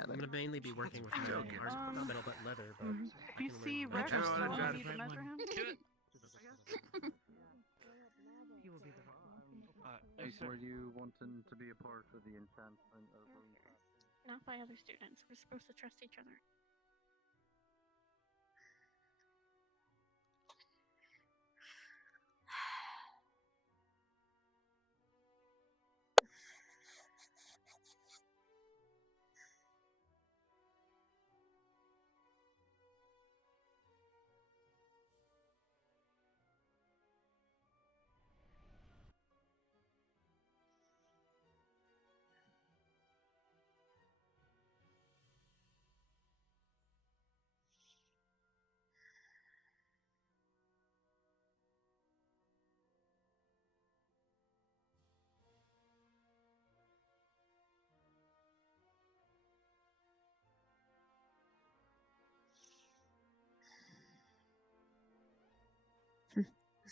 I'm gonna mainly be working with metal parts, metal but leather. But If you see Rex, will you need to measure him? Were you wanting to be a part of the enchantment of Not by other students. We're supposed to trust each other.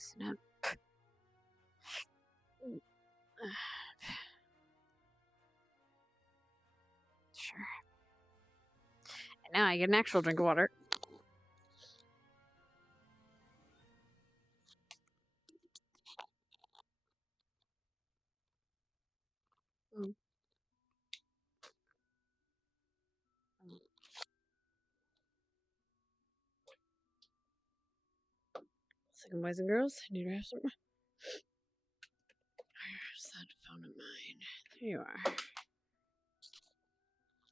Snap. Sure. And now I get an actual drink of water. Mm. Second, boys and girls, I need to have some. Where's that phone of mine? There you are.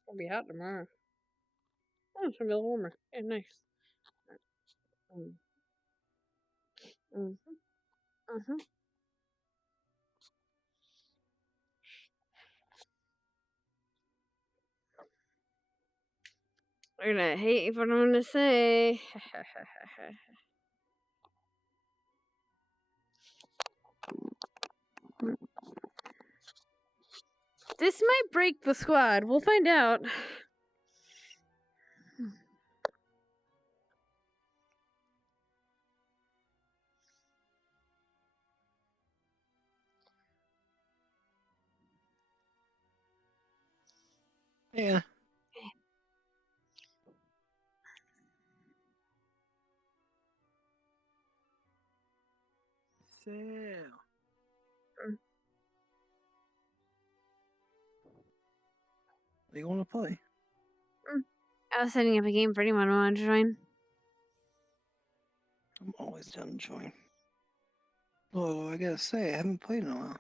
It'll be hot tomorrow. Oh, it's gonna be a little warmer. Yeah, nice. You're gonna hate what I'm gonna say. This might break the squad. We'll find out. Yeah. So. do you want to play? I was setting up a game for anyone who wanted to join. I'm always down to join. Oh, I gotta say, I haven't played in a while.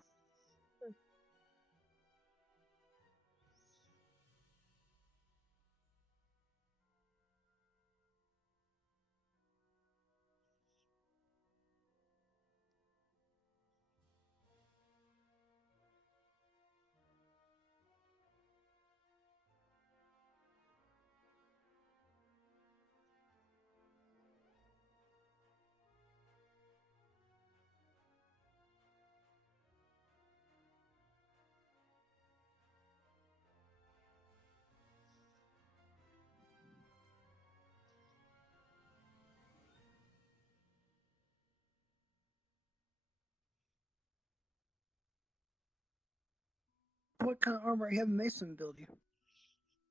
What kind of armor have Mason build you?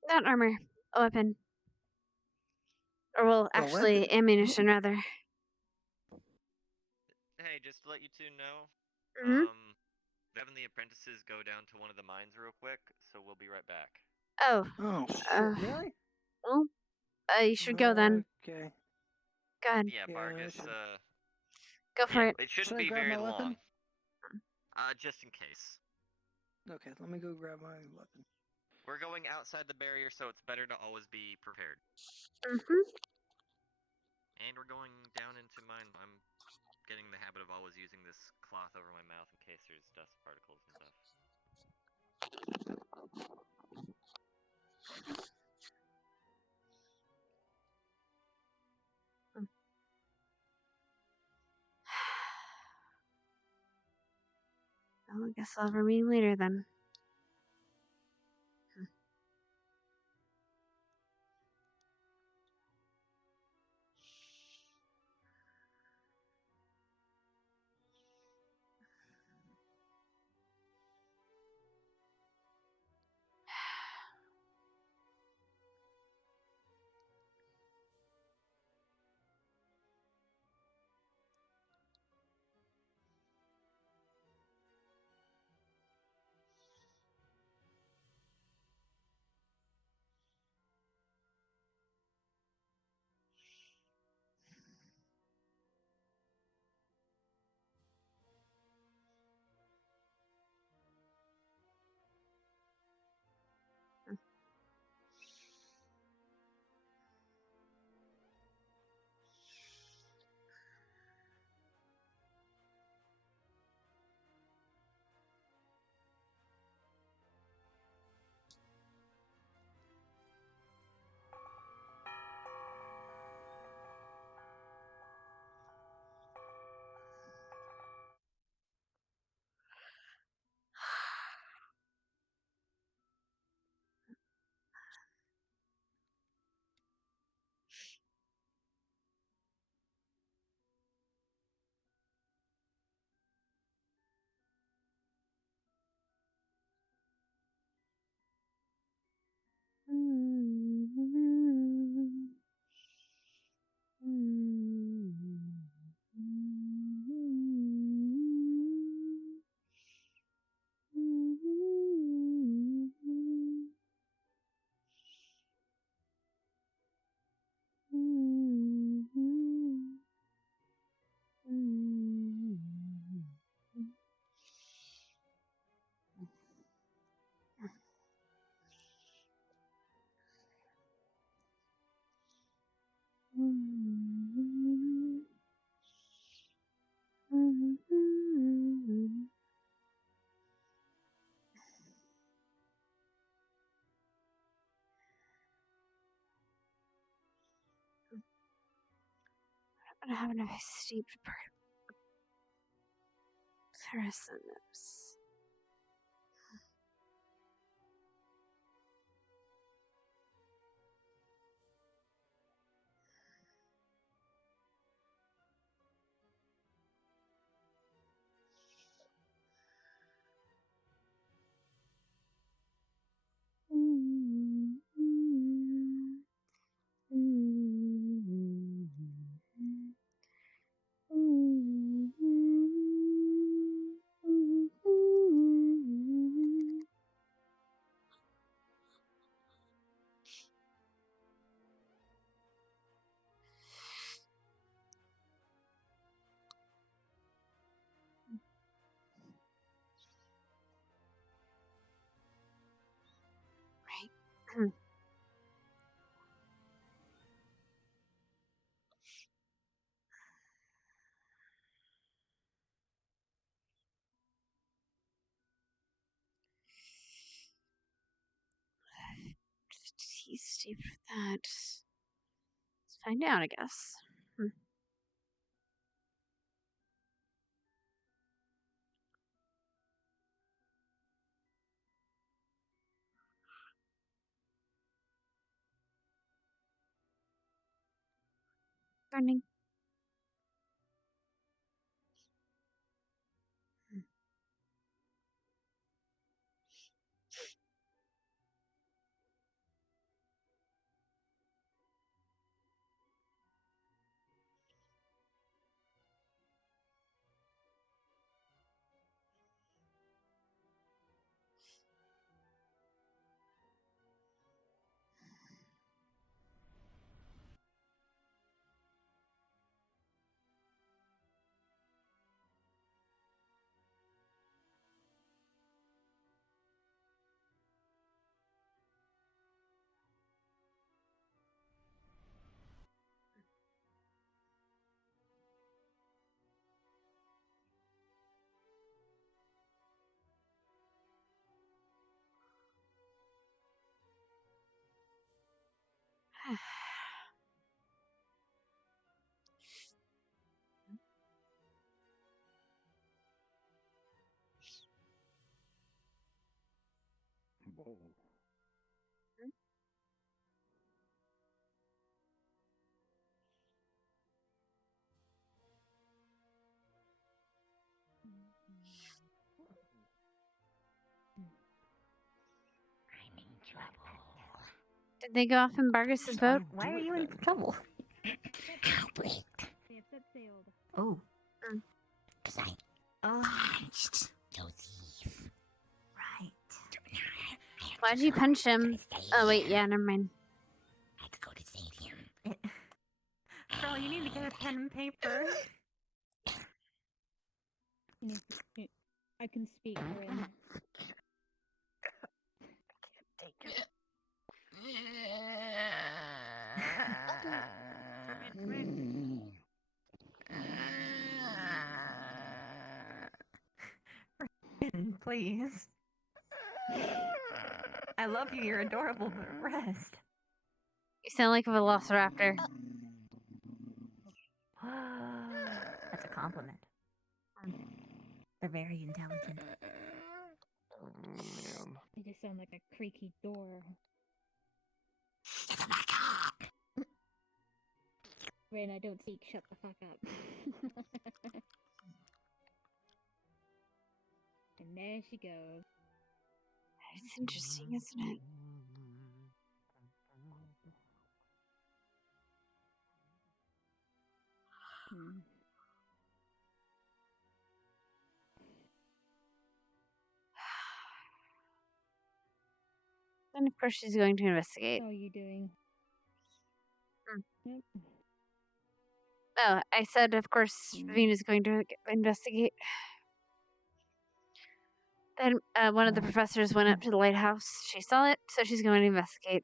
Not armor, a weapon. Or, well, A actually, weapon? ammunition, rather. Hey, just to let you two know, Mhm. having the apprentices go down to one of the mines real quick, so we'll be right back. Oh. Oh, shit, really? Well, you should go then. Okay. Go ahead. Yeah, Vargas, Go for yeah, it. it shouldn't Should I be grab very my weapon? long. Just in case. Okay, let me go grab my weapon. We're going outside the barrier, so it's better to always be prepared. And we're going down into mine. I'm getting the habit of always using this cloth over my mouth in case there's dust particles and stuff. Well, I guess I'll have a meeting later then. I don't have enough steeped parasinos. Let's find out, I guess. Burning. Whoa. Did they go off in Bargus's boat? Why are you in trouble? Wait. Oh. Because I punched Joseph. Right. Why'd you punch him? Oh, wait, yeah, never mind. I had to go to save him. Girl, you need to get a pen and paper. I can speak for him. Please. I love you, you're adorable, but rest. You sound like a velociraptor. That's a compliment. They're very intelligent. You just sound like a creaky door. Shut the fuck up! Ren, I don't speak. Shut the fuck up. And there she goes. It's interesting, isn't it? And of course, she's going to investigate. How are you doing? Yep. Oh, I said, of course, Vena's going to investigate. Then one of the professors went up to the lighthouse. She saw it, so she's going to investigate.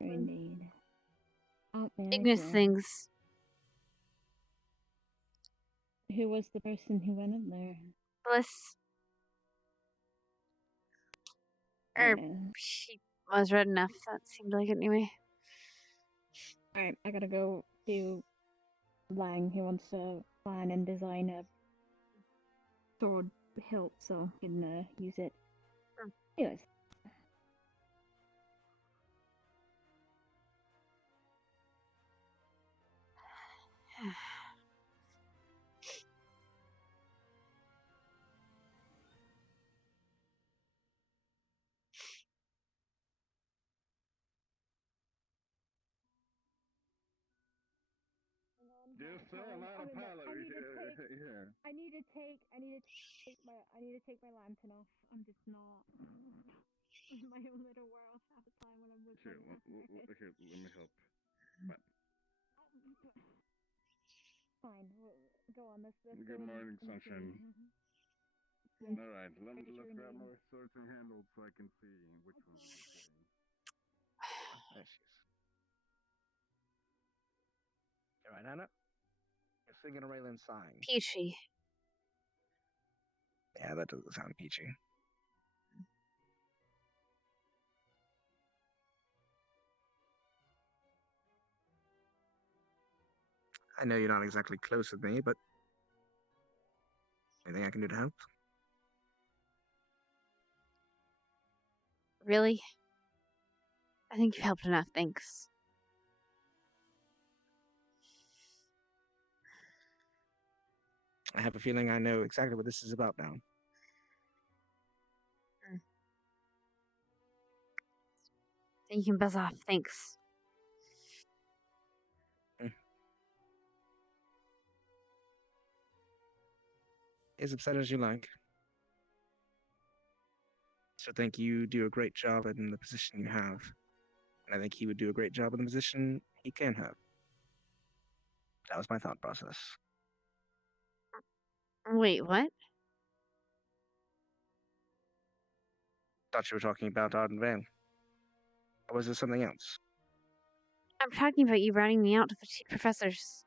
Indeed. Out there. Ignis things. Who was the person who went up there? Bliss. She was red enough, that seemed like it anyway. Alright, I gotta go to Lang, who wants to plan and design a sword hilt so I can use it. Anyways. Yes, sir. A lot of pilot. Yeah. I need to take my lantern off. I'm just not in my own little world half the time when I'm with Here, my here, let me help. Fine, go on. Let's Good morning, sunshine. Yes. All right, let's your grab name. my searching handle so I can see which one we're getting. There she is. All right, Anna. You're singing a Raylan sign. Peachy. Yeah, that doesn't sound peachy. I know you're not exactly close with me, but anything I can do to help? Really? I think you've helped enough, thanks. I have a feeling I know exactly what this is about now. Then you can buzz off, thanks. As upset as you like. So I think you do a great job in the position you have. And I think he would do a great job in the position he can have. That was my thought process. Wait, what? Thought you were talking about Arden Vale. Or was there something else? I'm talking about you routing me out to the chief professors.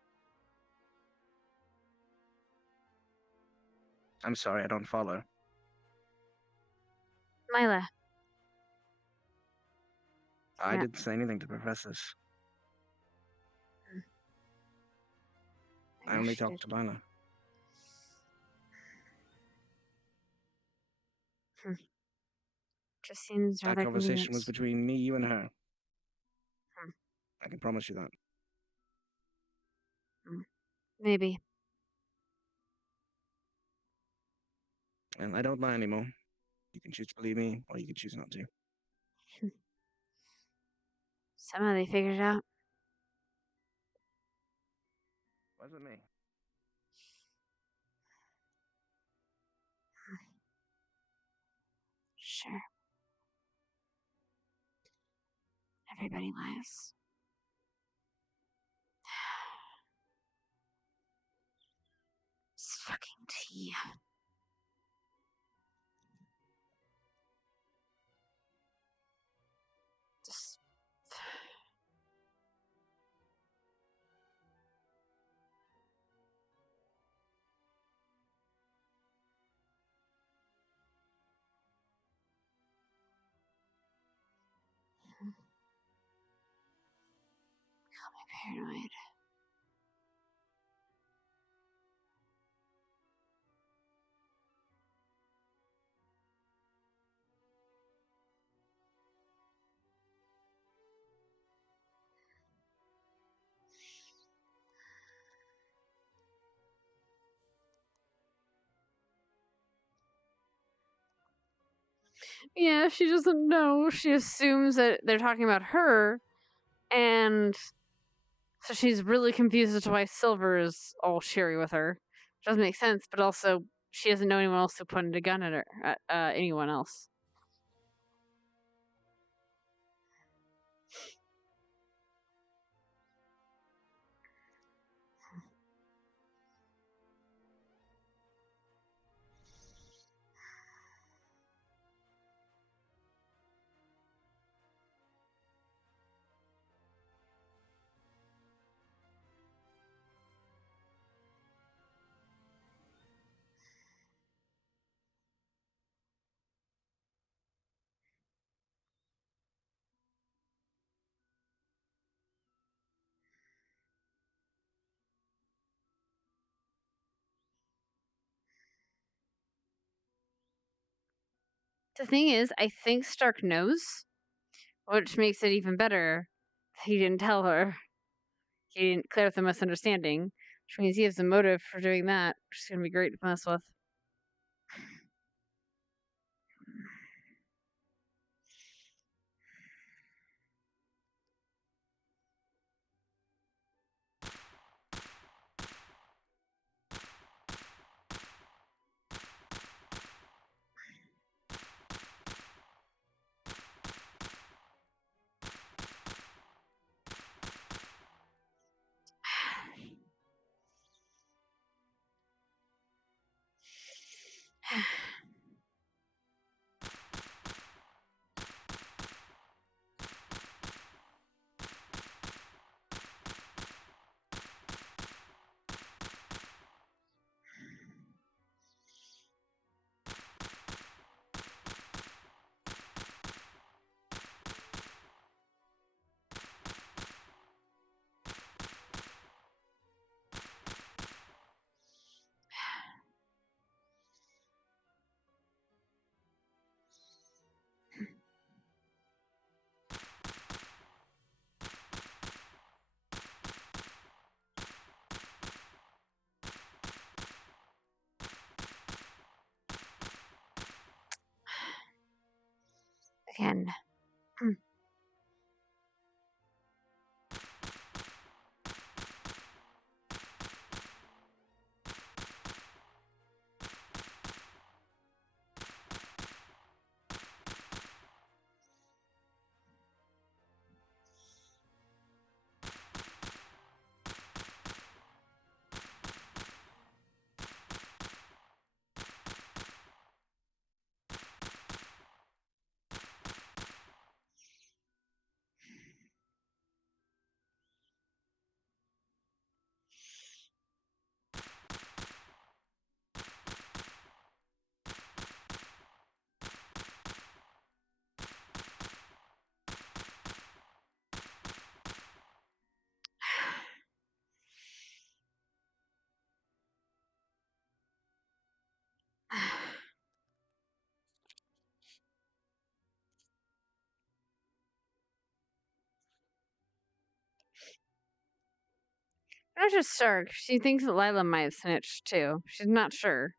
I'm sorry, I don't follow. Lila. I didn't say anything to professors. I only talked to Lila. Just seems That rather conversation was convenient. between me, you, and her. I can promise you that. Maybe. And I don't lie anymore. You can choose to believe me, or you can choose not to. Somehow they figured it out. Wasn't me. Sure. Everybody lies. This fucking tea. Just... Call me paranoid. Yeah, she doesn't know. She assumes that they're talking about her, and so she's really confused as to why Silver is all cheery with her. Doesn't make sense, but also she doesn't know anyone else who pointed a gun at her, at anyone else. The thing is, I think Stark knows, which makes it even better. He didn't tell her. He didn't clear up the misunderstanding, which means he has a motive for doing that, which is going to be great to mess with. can. Not just Stark. She thinks that Lila might have snitched too. She's not sure.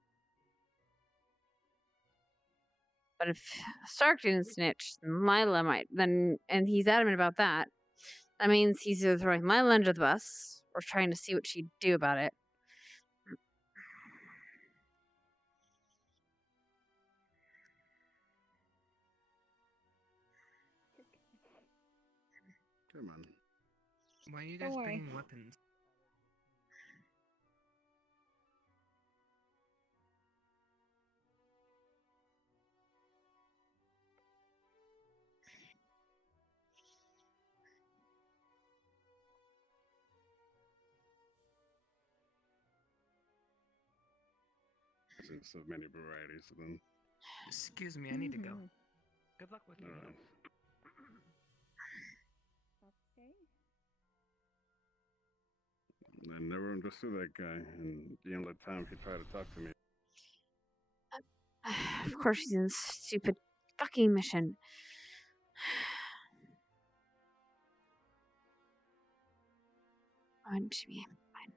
But if Stark didn't snitch, then Lila might. Then, and he's adamant about that. That means he's either throwing Lila under the bus or trying to see what she'd do about it. Come on. Why are you guys bringing weapons? There's so many varieties of them. Excuse me, I need to go. Good luck with All your right. I never understood that guy, and the only time he tried to talk to me. Of course, she's in this stupid fucking mission. On to me. Fine.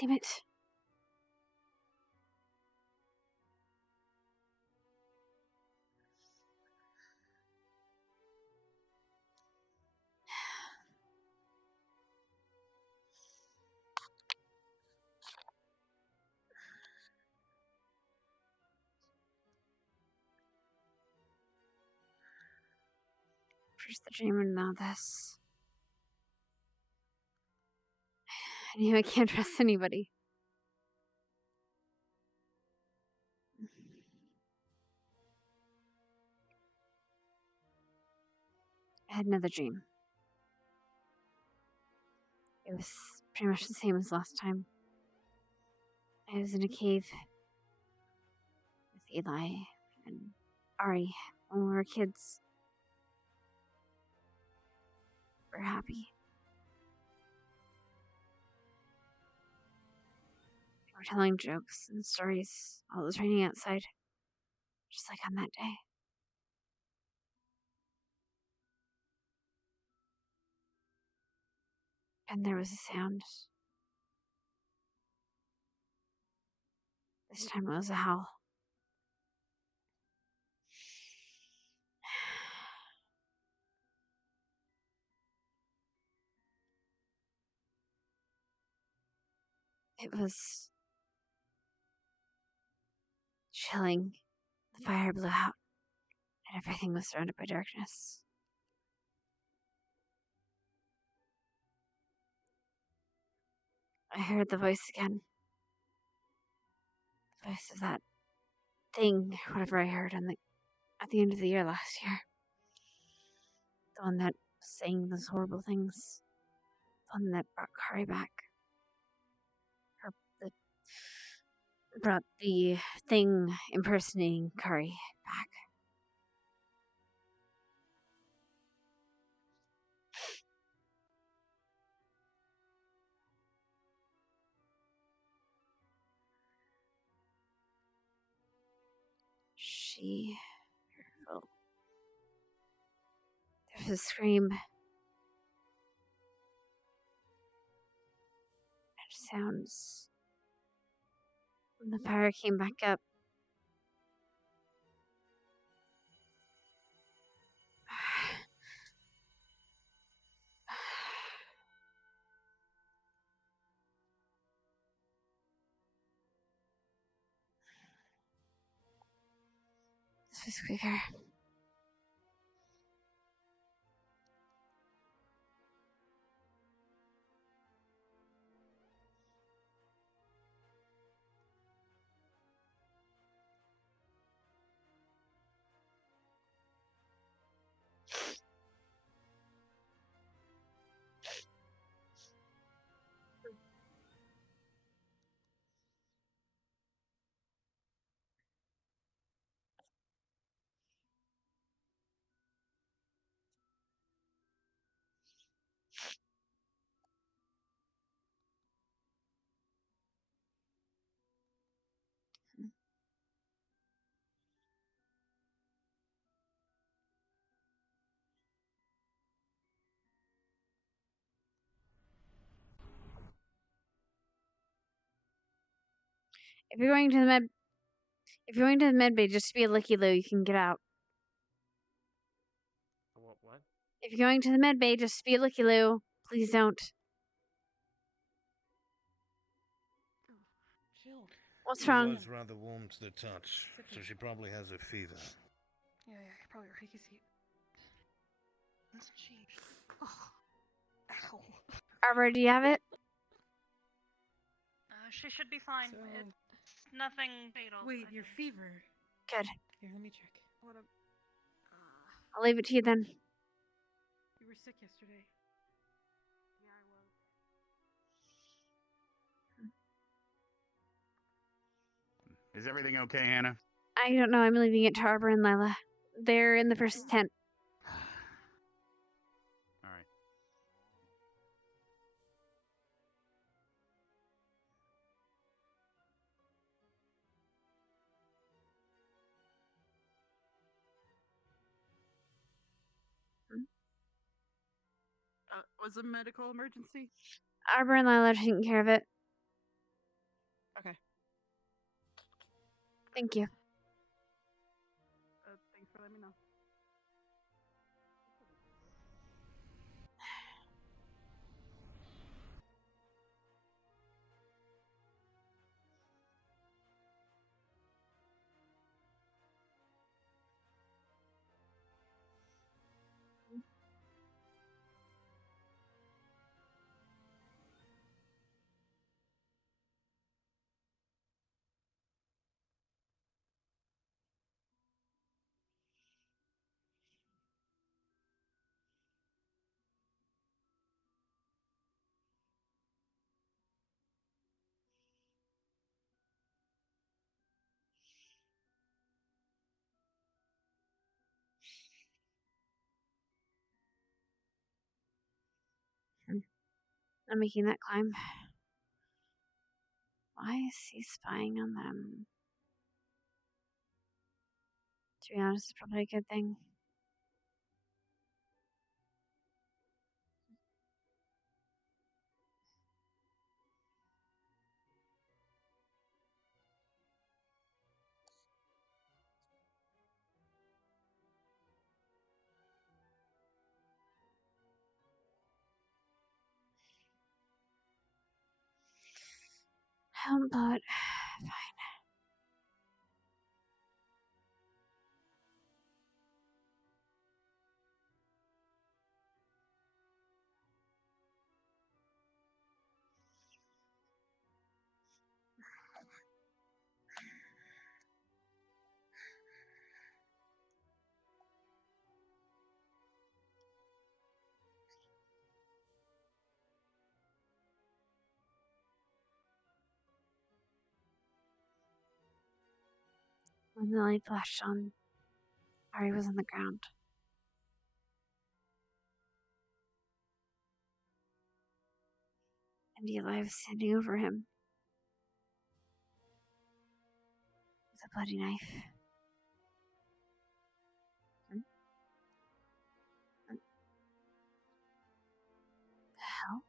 Damn it. First the dream and now this. I knew I can't trust anybody. I had another dream. It was pretty much the same as last time. I was in a cave with Eli and Ari when we were kids. We were happy. We were telling jokes and stories while it was raining outside, just like on that day. And there was a sound. This time it was a howl. It was chilling. The fire blew out, and everything was surrounded by darkness. I heard the voice again. The voice of that thing, whatever I heard at the end of the year last year. The one that was saying those horrible things. The one that brought Kari back. Brought the thing impersonating Kari back. She... Oh. There was a scream. And sounds. When the fire came back up. This was quicker. If you're going to the med bay, just be a looky loo. You can get out. What? If you're going to the med bay, just be a looky loo. Please don't. What's wrong? She was rather warm to the touch, so she probably has a fever. Yeah, probably right. He can see. Isn't she? Oh. Ow. Arbor, do you have it? She should be fine. It's nothing fatal. Wait, your fever. Good. Here, let me check. What a... I'll leave it to you then. You were sick yesterday. Yeah, I was. Is everything okay, Hannah? I don't know. I'm leaving it to Arbor and Lila. They're in the first tent. All right. Was a medical emergency? Arbor and Lila are taking care of it. Okay. Thank you. Thanks for letting me know. I'm making that climb. Why is he spying on them? To be honest, it's probably a good thing. But fine. When the light flashed on, Ari was on the ground. And Eli was standing over him with a bloody knife. The hell?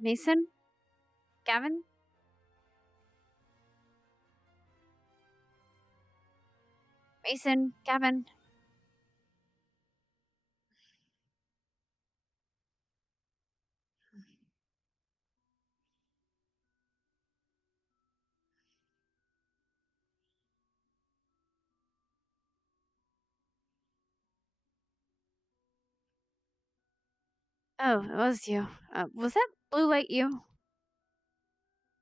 Mason? Gavin? Mason? Gavin? Oh, it was you. Was that blue light you?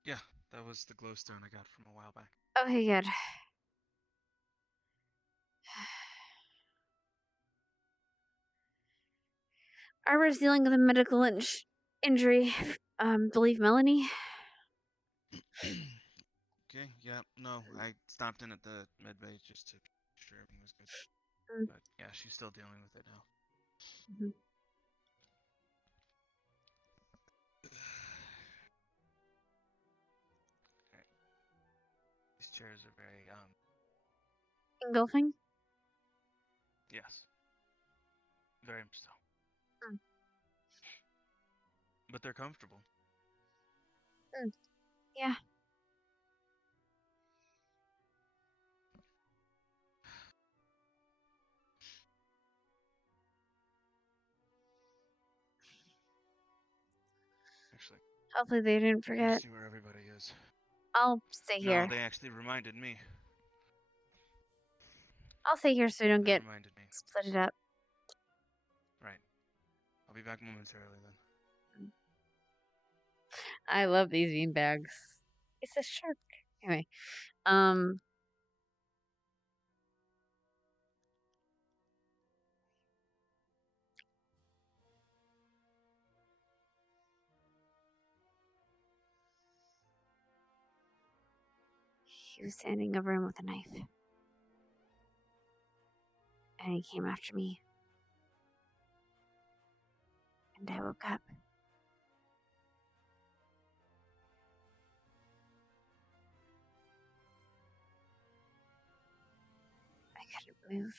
Yeah, that was the glowstone I got from a while back. Okay, good. Arbor's dealing with a medical injury. Believe Melanie? Okay, yeah, no, I stopped in at the medbay just to make sure everything was good. But yeah, she's still dealing with it now. Alright. These chairs are very, Engulfing? yes. Very much so. But they're comfortable. Yeah. Actually. Hopefully they didn't Let's forget. see where everybody is. I'll stay No, here. they actually reminded me. I'll stay here so we don't They get reminded me. split up. Right. I'll be back momentarily then. I love these bean bags. It's a shark. Anyway, he was standing over him with a knife. And he came after me. And I woke up. I couldn't move.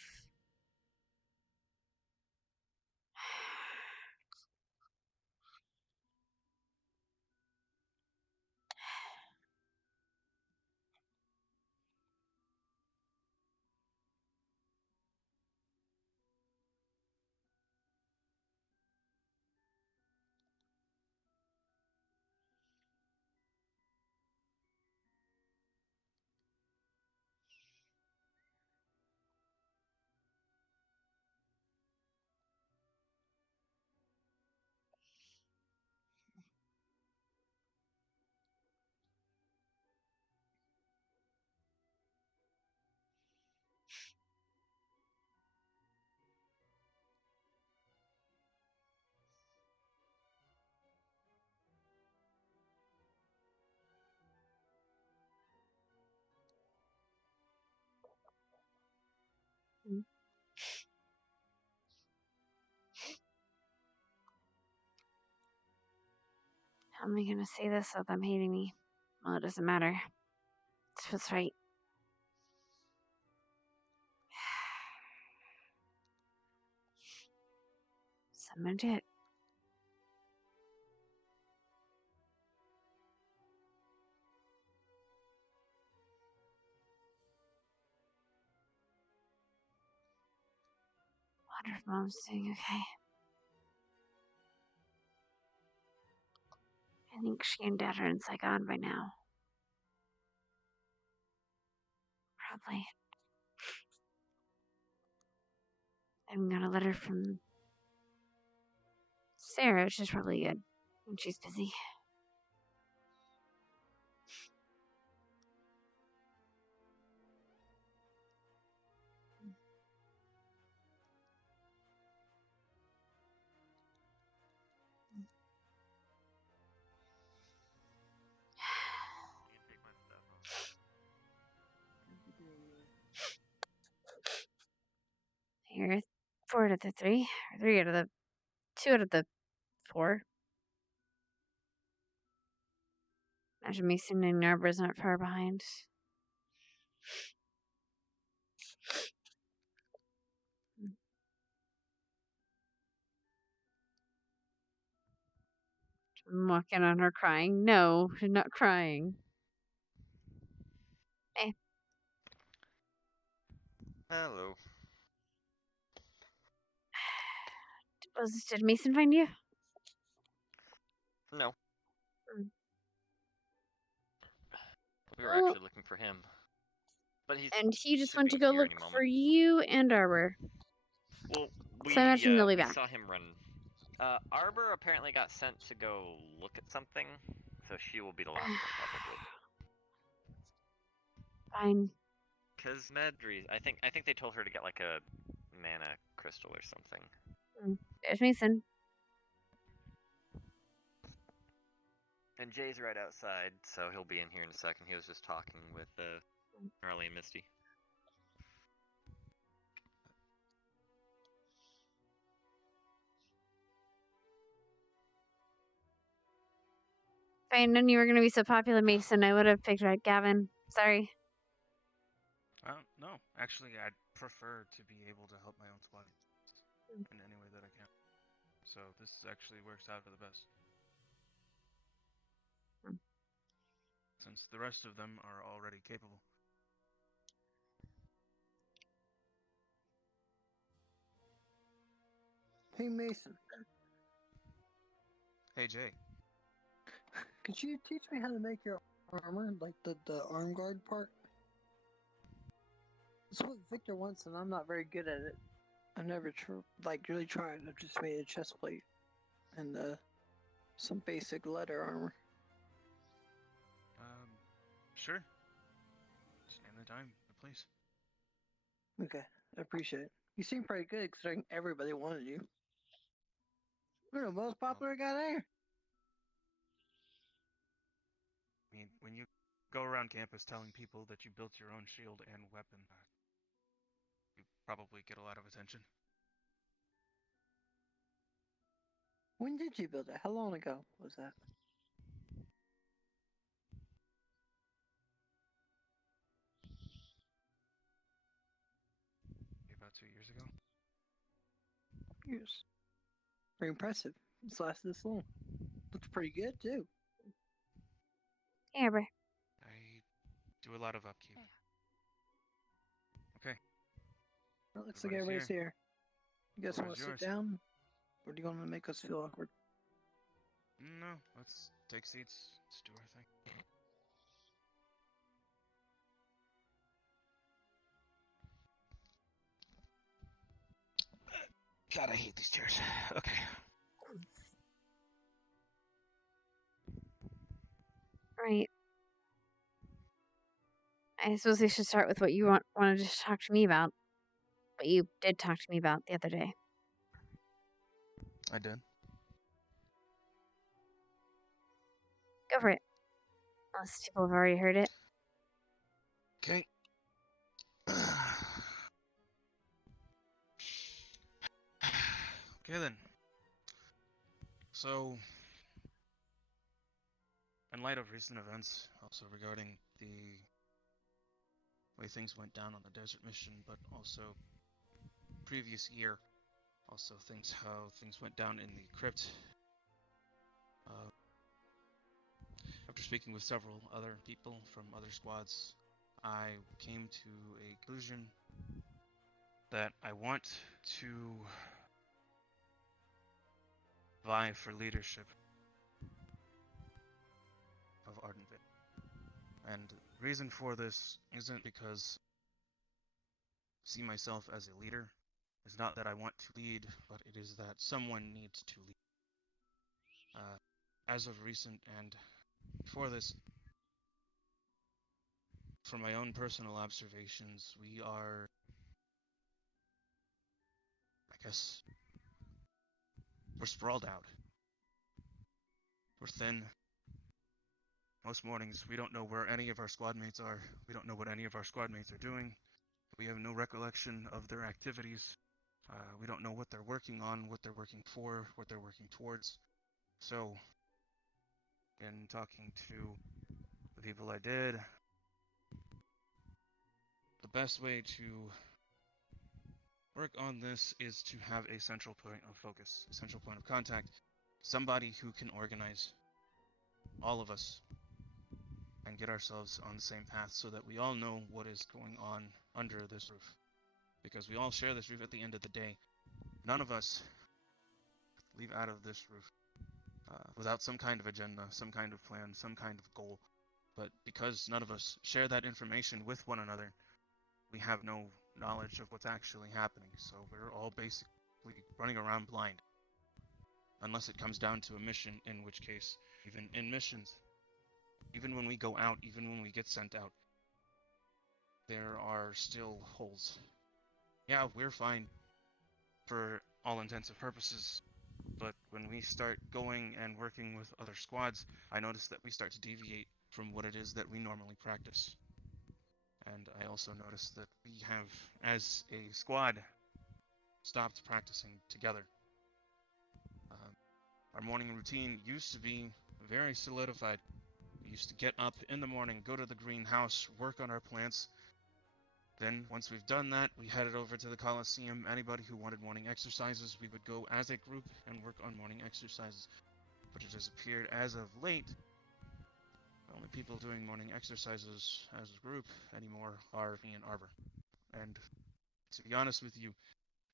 How am I going to say this without them hating me? Well, it doesn't matter. It's what's right. So I'm going to do it. I wonder if Mom's doing okay. I think she and Dad are in Saigon by now. Probably. I haven't got a letter from Sarah, which is probably good. And she's busy. Here, 4 out of the 3, or 3 out of the 2 out of the 4. Imagine Mason and Narber's not far behind. I'm walking on her crying. No, she's not crying. Hey. Hello. Did Mason find you? No. Mm. We were actually looking for him. But And he just should went to be go here look any moment. for you and Arbor. Well, So I imagine they'll be we back. saw him run. Arbor apparently got sent to go look at something, so she will be the last one probably. Fine. Cause Medri, I think they told her to get like a mana crystal or something. There's Mason. And Jay's right outside, so he'll be in here in a second. He was just talking with Harley and Misty. If I had known you were going to be so popular, Mason, I would have picked out Gavin. Sorry. No, actually, I'd prefer to be able to help my own squad in any way that I can. So this actually works out for the best. Since the rest of them are already capable. Hey, Mason. Hey, Jay. Could you teach me how to make your armor, like the arm guard part? It's what Victor wants, and I'm not very good at it. I've never really tried. I've just made a chest plate and some basic leather armor. Sure. Just name the time, the place. Okay, I appreciate it. You seem pretty good considering everybody wanted you. You're the most popular guy there. I mean, when you go around campus telling people that you built your own shield and weapon, you probably get a lot of attention. When did you build it? How long ago was that? About 2 years ago. Years. Very impressive. It's lasted this long. Looks pretty good too. Hey, Arbor. I do a lot of upkeep. Okay. Well, looks like everybody's here. You guys want to sit yours? down? Or do you want to make us feel awkward? No, let's take seats. Let's do our thing. God, I hate these chairs. Okay. Right. I suppose we should start with what you wanted to talk to me about. What you did talk to me about the other day. I did. Go for it. Unless people have already heard it. Okay. Okay then. So, in light of recent events, also regarding the way things went down on the desert mission, but also previous year, also how things went down in the crypt. After speaking with several other people from other squads, I came to a conclusion that I want to vie for leadership Ardenvale. And the reason for this isn't because I see myself as a leader. It's not that I want to lead, but it is that someone needs to lead. As of recent and before this, from my own personal observations, we are, I guess, we're sprawled out. We're thin. Most mornings, we don't know where any of our squad mates are. We don't know what any of our squad mates are doing. We have no recollection of their activities. We don't know what they're working on, what they're working for, what they're working towards. So, in talking to the people I did, the best way to work on this is to have a central point of focus, a central point of contact, somebody who can organize all of us and get ourselves on the same path so that we all know what is going on under this roof. Because we all share this roof at the end of the day. None of us leave out of this roof without some kind of agenda, some kind of plan, some kind of goal. But because none of us share that information with one another, we have no knowledge of what's actually happening. So we're all basically running around blind. Unless it comes down to a mission, in which case, even in missions, even when we go out, even when we get sent out, there are still holes. Yeah, we're fine for all intents and purposes, but when we start going and working with other squads, I notice that we start to deviate from what it is that we normally practice. And I also notice that we have, as a squad, stopped practicing together. Our morning routine used to be very solidified. We used to get up in the morning, go to the greenhouse, work on our plants. Then, once we've done that, we headed over to the Coliseum. Anybody who wanted morning exercises, we would go as a group and work on morning exercises. But it has appeared as of late, the only people doing morning exercises as a group anymore are me and Arbor. And to be honest with you,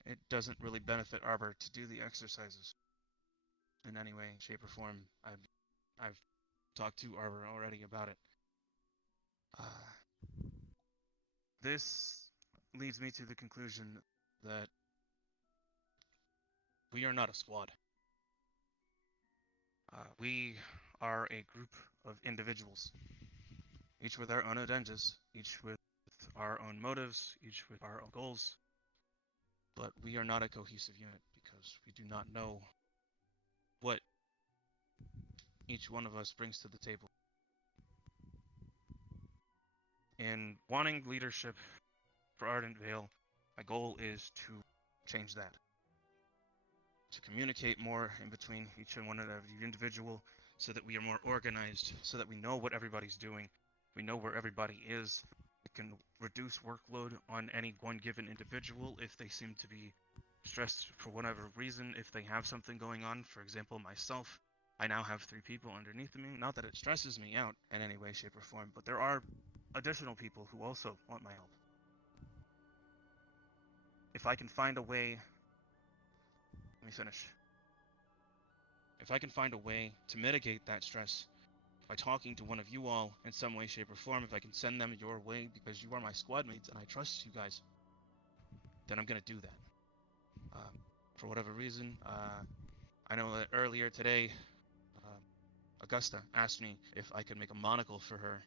it doesn't really benefit Arbor to do the exercises in any way, shape, or form. I've talked to Arbor already about it. This leads me to the conclusion that we are not a squad. We are a group of individuals, each with our own agendas, each with our own motives, each with our own goals, but we are not a cohesive unit because we do not know what each one of us brings to the table. In wanting leadership for Ardent Vale, my goal is to change that. To communicate more in between each and one of every individual so that we are more organized, so that we know what everybody's doing, we know where everybody is. It can reduce workload on any one given individual if they seem to be stressed for whatever reason, if they have something going on. For example, myself, I now have 3 people underneath me. Not that it stresses me out in any way, shape, or form, but there are additional people who also want my help. If I can find a way, let me finish. If I can find a way to mitigate that stress by talking to one of you all in some way, shape, or form, if I can send them your way because you are my squad mates and I trust you guys, then I'm gonna do that. For whatever reason, I know that earlier today, Augusta asked me if I could make a monocle for her,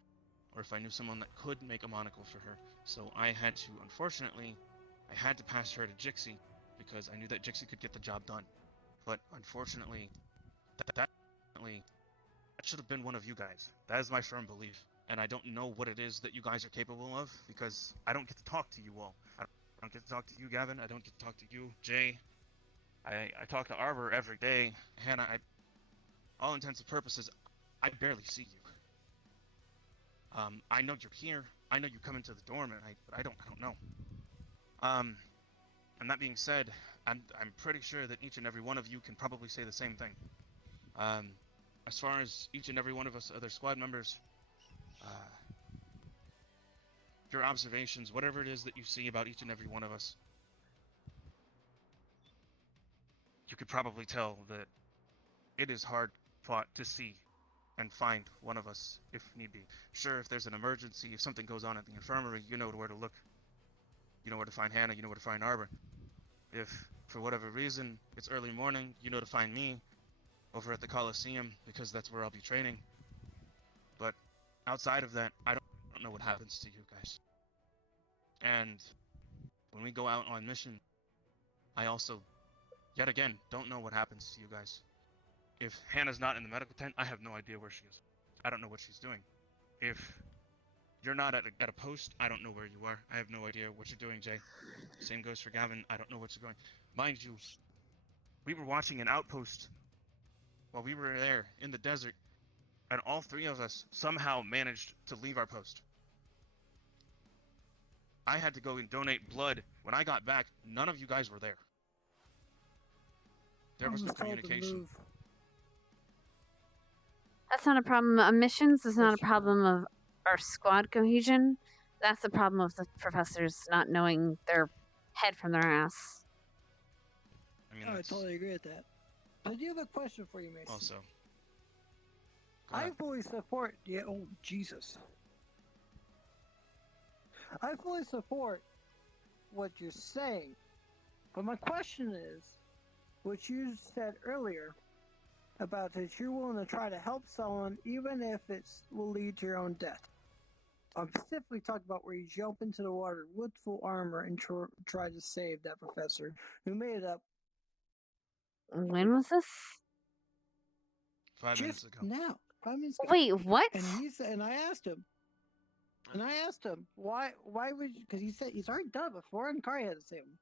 or if I knew someone that could make a monocle for her. So I had to, unfortunately, I had to pass her to Jixie because I knew that Jixie could get the job done. But unfortunately, that should have been one of you guys. That is my firm belief. And I don't know what it is that you guys are capable of because I don't get to talk to you all. I don't get to talk to you, Gavin. I don't get to talk to you, Jay. I talk to Arbor every day. Hannah, all intents and purposes, I barely see you. I know you're here. I know you come into the dorm, but I don't know. And that being said, I'm pretty sure that each and every one of you can probably say the same thing. As far as each and every one of us other squad members, your observations, whatever it is that you see about each and every one of us, you could probably tell that it is hard fought to see and find one of us if need be. Sure, if there's an emergency, if something goes on at the infirmary, you know where to look. You know where to find Hannah, you know where to find Arbor. If, for whatever reason, it's early morning, you know to find me over at the Coliseum, because that's where I'll be training. But outside of that, I don't know what happens to you guys. And when we go out on mission, I also, yet again, don't know what happens to you guys. If Hannah's not in the medical tent, I have no idea where she is. I don't know what she's doing. If you're not at a post, I don't know where you are. I have no idea what you're doing, Jay. Same goes for Gavin. I don't know what you're going. Mind you, we were watching an outpost while we were there in the desert, and all three of us somehow managed to leave our post. I had to go and donate blood. When I got back, none of you guys were there. There was no communication. That's not a problem of missions. It's not a problem of our squad cohesion. That's the problem of the professors not knowing their head from their ass. I mean, I totally agree with that. I do have a question for you, Mason. Also, I fully support. Yeah. Oh, Jesus. I fully support what you're saying, but my question is, what you said earlier about that you're willing to try to help someone even if it will lead to your own death. I'm specifically talking about where you jump into the water with full armor and try to save that professor who made it up. When was this? 5 minutes ago. Now, 5 minutes ago. Wait, what? And he said, and I asked him, why would you, because he said he's already done it before and Kari had to save him.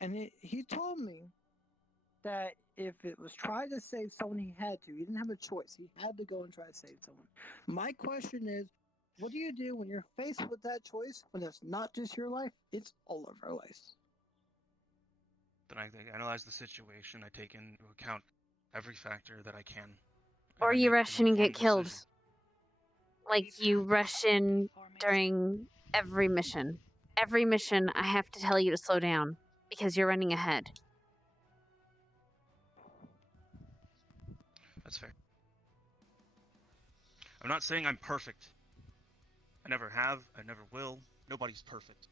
And he told me that if it was trying to save someone, he had to. He didn't have a choice. He had to go and try to save someone. My question is, what do you do when you're faced with that choice, when it's not just your life, it's all of our lives? Then I analyze the situation. I take into account every factor that I can. Or you rush in and get killed. Like you rush in during every mission. Every mission, I have to tell you to slow down because you're running ahead. That's fair. I'm not saying I'm perfect. I never have. I never will. Nobody's perfect.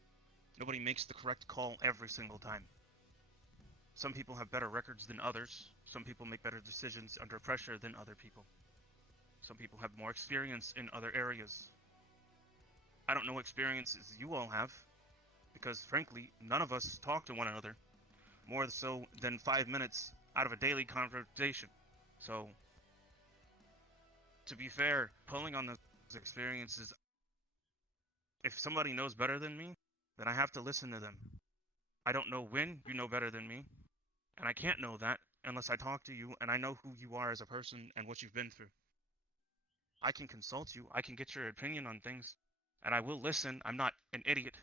Nobody makes the correct call every single time. Some people have better records than others. Some people make better decisions under pressure than other people. Some people have more experience in other areas. I don't know what experiences you all have, because frankly, none of us talk to one another more so than 5 minutes out of a daily conversation. So, to be fair, pulling on those experiences, if somebody knows better than me, then I have to listen to them. I don't know when you know better than me, and I can't know that unless I talk to you and I know who you are as a person and what you've been through. I can consult you, I can get your opinion on things, and I will listen. I'm not an idiot.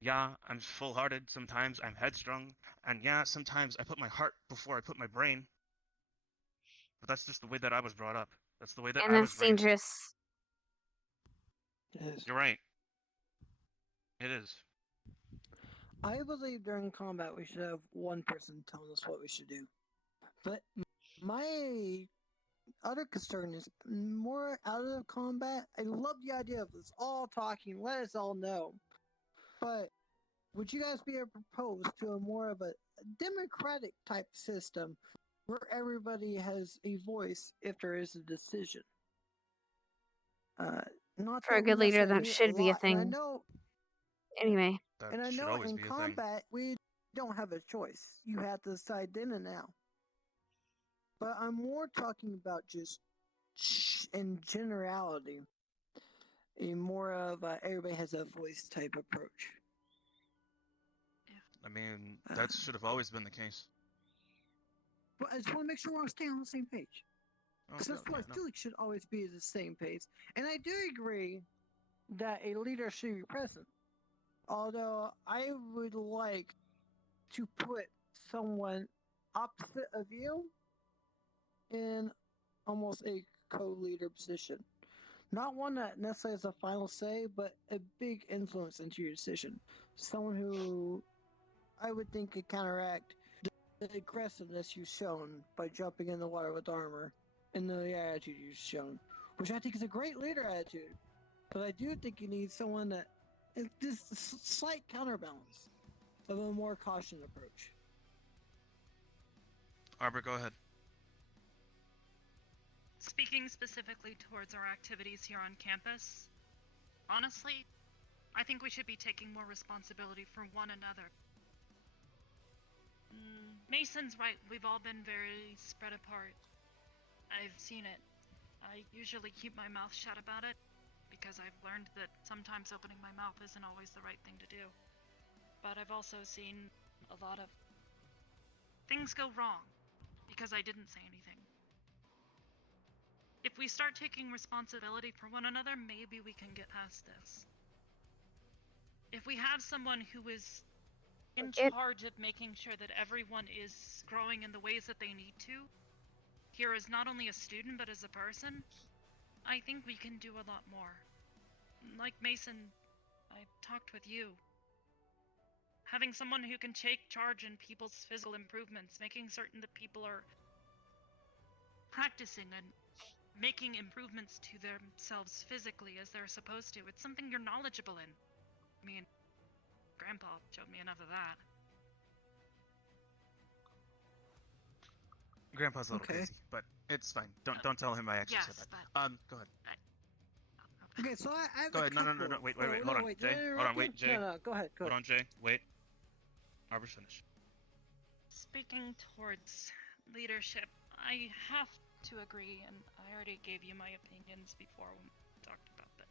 Yeah, I'm full-hearted sometimes, I'm headstrong, and yeah, sometimes I put my heart before I put my brain. But that's just the way that I was brought up. That's the way that And I that's was raised. dangerous. You're right. It is. I believe during combat we should have one person telling us what we should do. But my other concern is more out of combat. I love the idea of us all talking, let us all know. But would you guys be opposed to a more of a democratic type system where everybody has a voice if there is a decision? Not For a good leader, that should be a thing. And I know, anyway. And I know in combat, we don't have a choice. You have to decide then and now. But I'm more talking about just in generality, a more of everybody has a voice type approach. I mean, that should have always been the case. But I just want to make sure we're staying on the same page. Because that's what I feel like should always be the same page. And I do agree that a leader should be present. Although I would like to put someone opposite of you in almost a co-leader position. Not one that necessarily has a final say, but a big influence into your decision. Someone who I would think could counteract the aggressiveness you've shown by jumping in the water with armor in the attitude you've shown, which I think is a great leader attitude. But I do think you need someone that is just a slight counterbalance of a more cautious approach. Arbor, go ahead. Speaking specifically towards our activities here on campus, honestly, I think we should be taking more responsibility for one another. Mason's right, we've all been very spread apart. I've seen it. I usually keep my mouth shut about it, because I've learned that sometimes opening my mouth isn't always the right thing to do. But I've also seen a lot of things go wrong, because I didn't say anything. If we start taking responsibility for one another, maybe we can get past this. If we have someone who is in charge of making sure that everyone is growing in the ways that they need to, here as not only a student but as a person, I think we can do a lot more. Like Mason, I talked with you. Having someone who can take charge in people's physical improvements, making certain that people are practicing and making improvements to themselves physically as they're supposed to. It's something you're knowledgeable in. I mean, Grandpa showed me enough of that. Grandpa's a little busy, but it's fine. Don't tell him I actually said that. Go ahead. Okay, so I have Go a ahead. No, couple. wait. Hold on, Jay. Hold on, wait, Jay. No, go ahead. Hold on, Jay. Wait. Arbor's finished. Speaking towards leadership, I have to agree, and I already gave you my opinions before when we talked about that.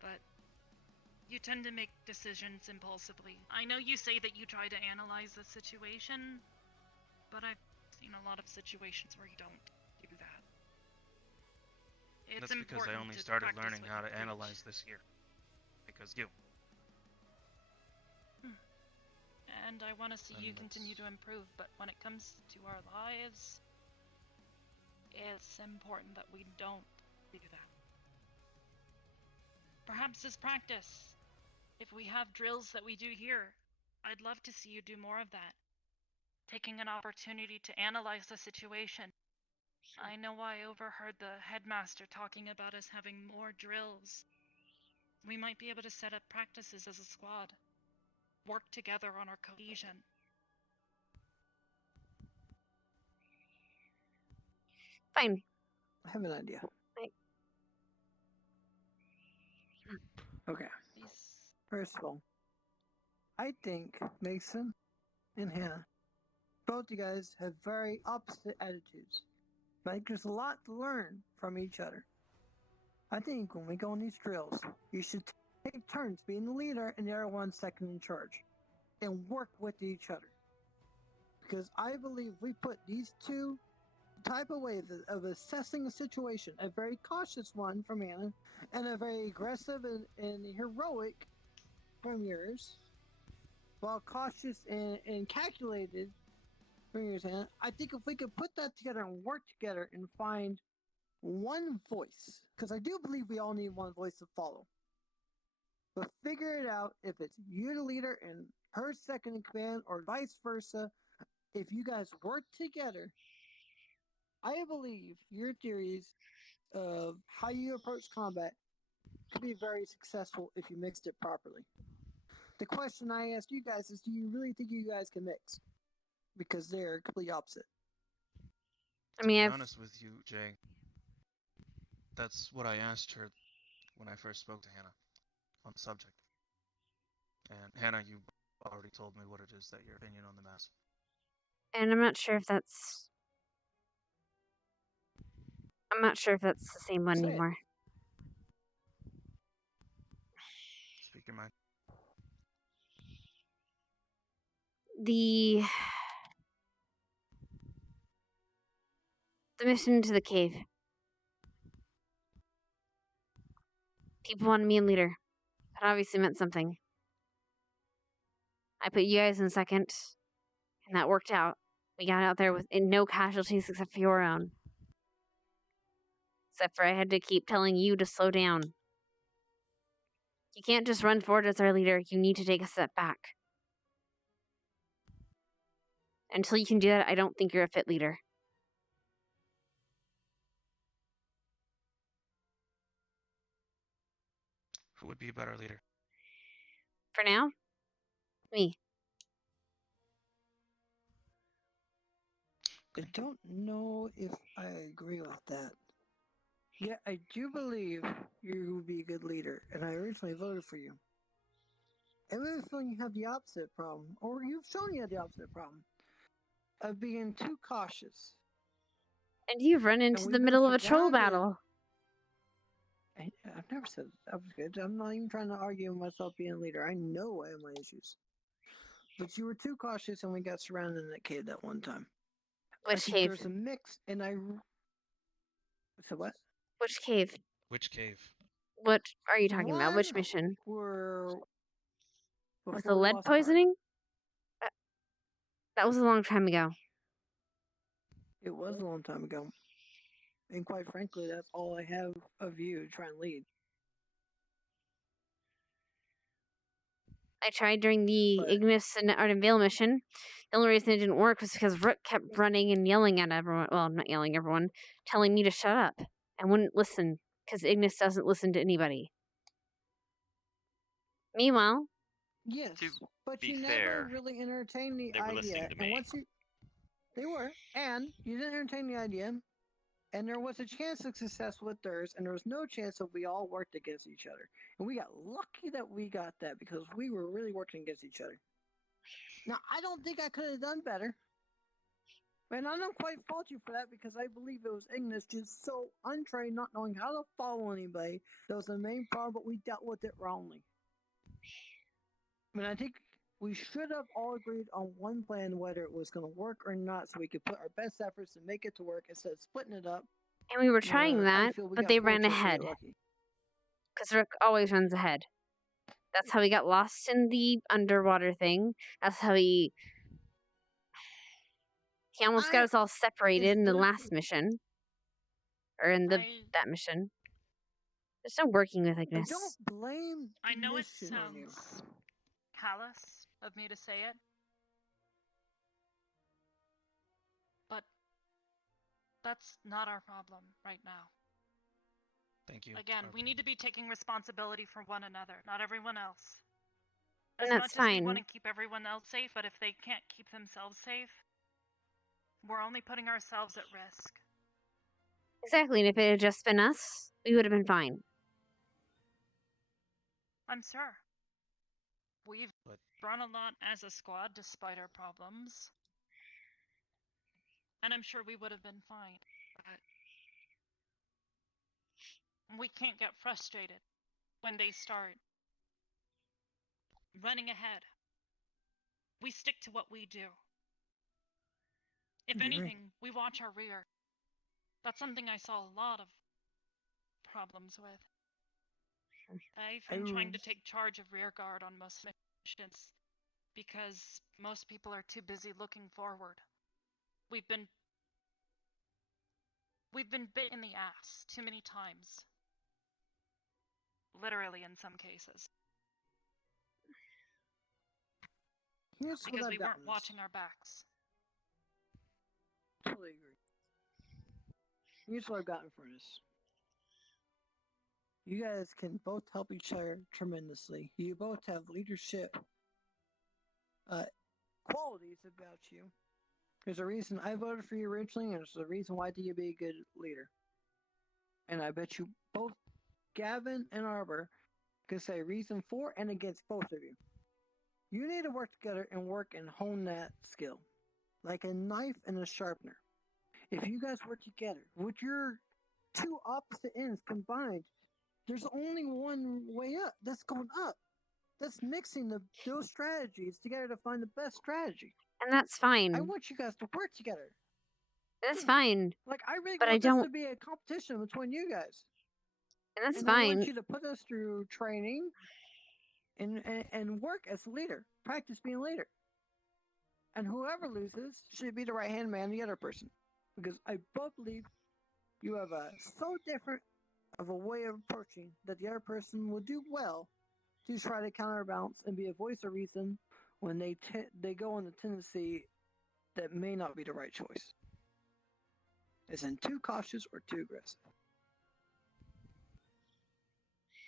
But you tend to make decisions impulsively. I know you say that you try to analyze the situation, but I've seen a lot of situations where you don't do that. It's That's because I only started learning how to analyze this year. Because you. And I want to see you continue to improve, but when it comes to our lives, it's important that we don't do that. Perhaps as practice, if we have drills that we do here, I'd love to see you do more of that. Taking an opportunity to analyze the situation. I know I overheard the headmaster talking about us having more drills. We might be able to set up practices as a squad. Work together on our cohesion. Fine. I have an idea. Okay. First of all, I think Mason and Hannah, both you guys have very opposite attitudes. But I think there's a lot to learn from each other. I think when we go on these drills, you should take turns being the leader and the other one second in charge, and work with each other. Because I believe we put these two type of ways of assessing a situation, a very cautious one from Anna, and a very aggressive and heroic from yours, while cautious and calculated from yours, Anna. I think if we could put that together and work together and find one voice, because I do believe we all need one voice to follow, but figure it out if it's you the leader and her second in command or vice versa. If you guys work together, I believe your theories of how you approach combat could be very successful if you mixed it properly. The question I ask you guys is, do you really think you guys can mix? Because they're completely opposite. To be honest with you, Jay, that's what I asked her when I first spoke to Hannah on the subject. And Hannah, you already told me what it is that your opinion on the mask. And I'm not sure if that's the same one anymore. Speak your mind. The mission to the cave. People wanted me in leader. That obviously meant something. I put you guys in second, and that worked out. We got out there with no casualties except for your own. Except for I had to keep telling you to slow down. You can't just run forward as our leader. You need to take a step back. Until you can do that, I don't think you're a fit leader. Who would be a better leader? For now, me. I don't know if I agree with that. Yeah, I do believe you would be a good leader, and I originally voted for you. Even if when you have the opposite problem, or you've shown you have the opposite problem, of being too cautious. And you've run into the middle of a troll battle. I've never said that was good. I'm not even trying to argue with myself being a leader. I know I have my issues. But you were too cautious, and we got surrounded in that cave that one time. Which cave? There's a mix, and I. So what? Which cave? Which cave? What are you talking about? Which mission? Were Was the lead poisoning? That was a long time ago. It was a long time ago. And quite frankly, that's all I have of you to try and lead. I tried during the Ignis and Art and Veil mission. The only reason it didn't work was because Rook kept running and yelling at everyone. Well, not yelling at everyone, telling me to shut up. I wouldn't listen, because Ignis doesn't listen to anybody. Meanwhile... Yes, but be you fair, never really entertained the they were idea. listening to And me. once you... They were. And you didn't entertain the idea. And there was a chance of success with theirs, and there was no chance that we all worked against each other. And we got lucky that we got that, because we were really working against each other. Now, I don't think I could have done better. And I don't quite fault you for that, because I believe it was Ignis just so untrained, not knowing how to follow anybody. That was the main problem, but we dealt with it wrongly. I mean, I think we should have all agreed on one plan, whether it was going to work or not, so we could put our best efforts to make it to work instead of splitting it up. And we were trying that, but they ran ahead. Because Rook always runs ahead. That's how he got lost in the underwater thing. That's how he almost got us all separated in the last mission. Or in that mission. There's no working with Ignis. I don't blame I know it mission on you. sounds callous of me to say it, but that's not our problem right now. Thank you. Again, we need to be taking responsibility for one another, not everyone else. And As that's much as we fine. want to keep everyone else safe, but if they can't keep themselves safe, we're only putting ourselves at risk. Exactly, and if it had just been us, we would have been fine. I'm sure. We've run a lot as a squad despite our problems. And I'm sure we would have been fine. But we can't get frustrated when they start running ahead. We stick to what we do. If anything, we watch our rear. That's something I saw a lot of problems with. I've been trying to take charge of rear guard on most missions because most people are too busy looking forward. We've been bit in the ass too many times. Literally in some cases. Because we weren't watching our backs. Totally agree. Here's what I've gotten from this. You guys can both help each other tremendously. You both have leadership qualities about you. There's a reason I voted for you originally, and there's a reason why you'd be a good leader. And I bet you both, Gavin and Arbor, can say reason for and against both of you. You need to work together and work and hone that skill. Like a knife and a sharpener. If you guys work together, with your two opposite ends combined, there's only one way up. That's going up. That's mixing those strategies together to find the best strategy. And that's fine. I want you guys to work together. That's fine. Like, I really but want I don't... this to be a competition between you guys. And that's and fine. I want you to put us through training and work as a leader. Practice being a leader. And whoever loses should be the right-hand man, the other person. Because I both believe you have so different of a way of approaching that the other person will do well to try to counterbalance and be a voice of reason when they go on the tendency that may not be the right choice. Isn't too cautious or too aggressive.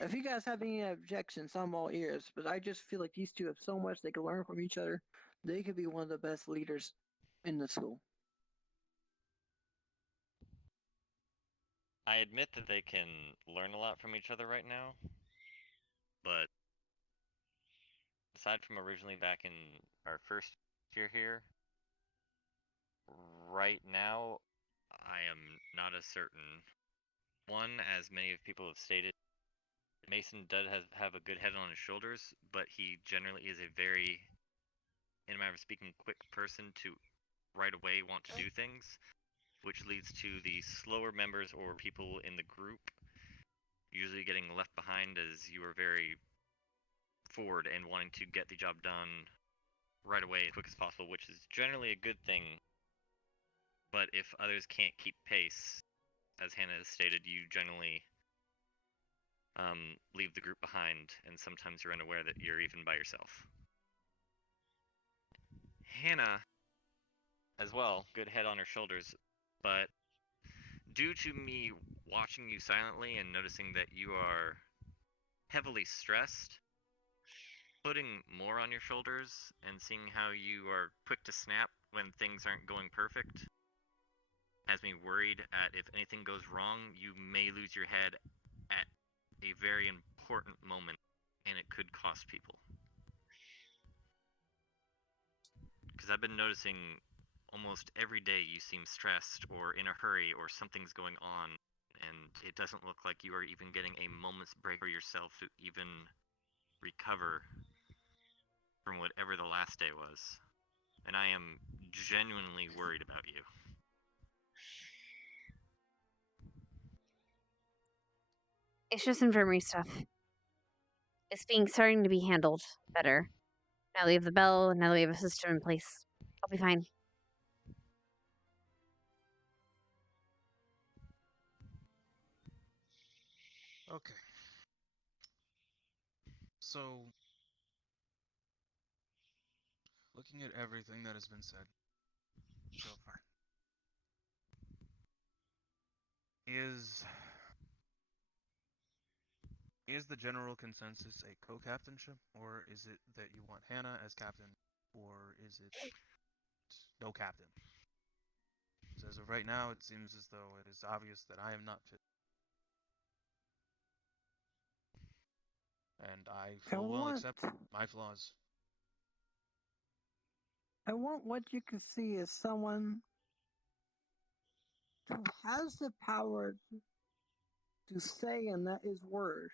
If you guys have any objections, I'm all ears. But I just feel like these two have so much they can learn from each other. They could be one of the best leaders in the school. I admit that they can learn a lot from each other right now, but aside from originally back in our first year here, right now I am not as certain. One, as many of people have stated, Mason does have a good head on his shoulders, but he generally is a very, in a matter of speaking, quick person to right away want to do things, which leads to the slower members or people in the group usually getting left behind, as you are very forward and wanting to get the job done right away as quick as possible, which is generally a good thing. But if others can't keep pace, as Hannah has stated, you generally leave the group behind, and sometimes you're unaware that you're even by yourself. Hannah, as well, good head on her shoulders, but due to me watching you silently and noticing that you are heavily stressed, putting more on your shoulders and seeing how you are quick to snap when things aren't going perfect has me worried at if anything goes wrong, you may lose your head at a very important moment, and it could cost people. Because I've been noticing almost every day you seem stressed or in a hurry or something's going on, and it doesn't look like you are even getting a moment's break for yourself to even recover from whatever the last day was. And I am genuinely worried about you. It's just infirmary stuff. It's starting to be handled better. Now that we have the bell, now that we have a system in place, I'll be fine. Okay. So, looking at everything that has been said so far, is the general consensus a co-captainship, or is it that you want Hannah as captain, or is it no captain? Because as of right now, it seems as though it is obvious that I am not fit. And I full well accept my flaws. I want what you can see as someone who has the power to say and that is word,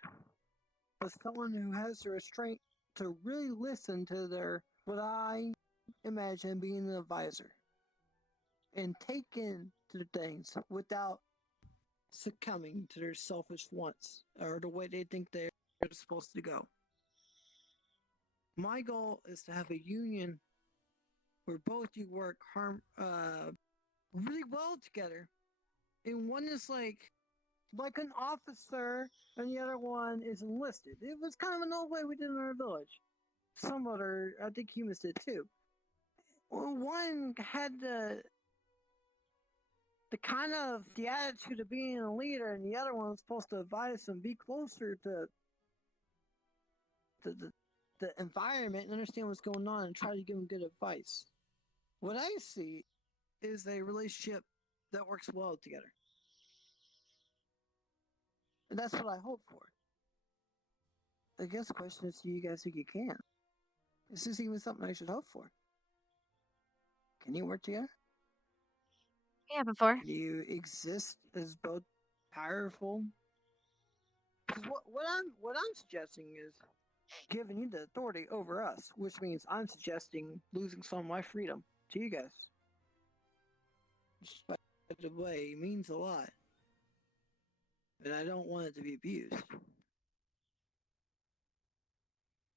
but someone who has the restraint to really listen to their what I imagine being an advisor and take in to the things without succumbing to their selfish wants or the way they think they're supposed to go. My goal is to have a union where both you work really well together, and one is like an officer and the other one is enlisted. It was kind of an old way we did in our village. Some other, I think humans did too. Well, one had the kind of the attitude of being a leader, and the other one was supposed to advise them be closer to the environment and understand what's going on and try to give them good advice. What I see is a relationship that works well together. And that's what I hope for. I guess the question is, do you guys think you can? Is this even something I should hope for? Can you work together? Yeah, before. Do you exist as both powerful? Because what I'm suggesting is giving you the authority over us, which means I'm suggesting losing some of my freedom to you guys. Which, by the way, means a lot. And I don't want it to be abused.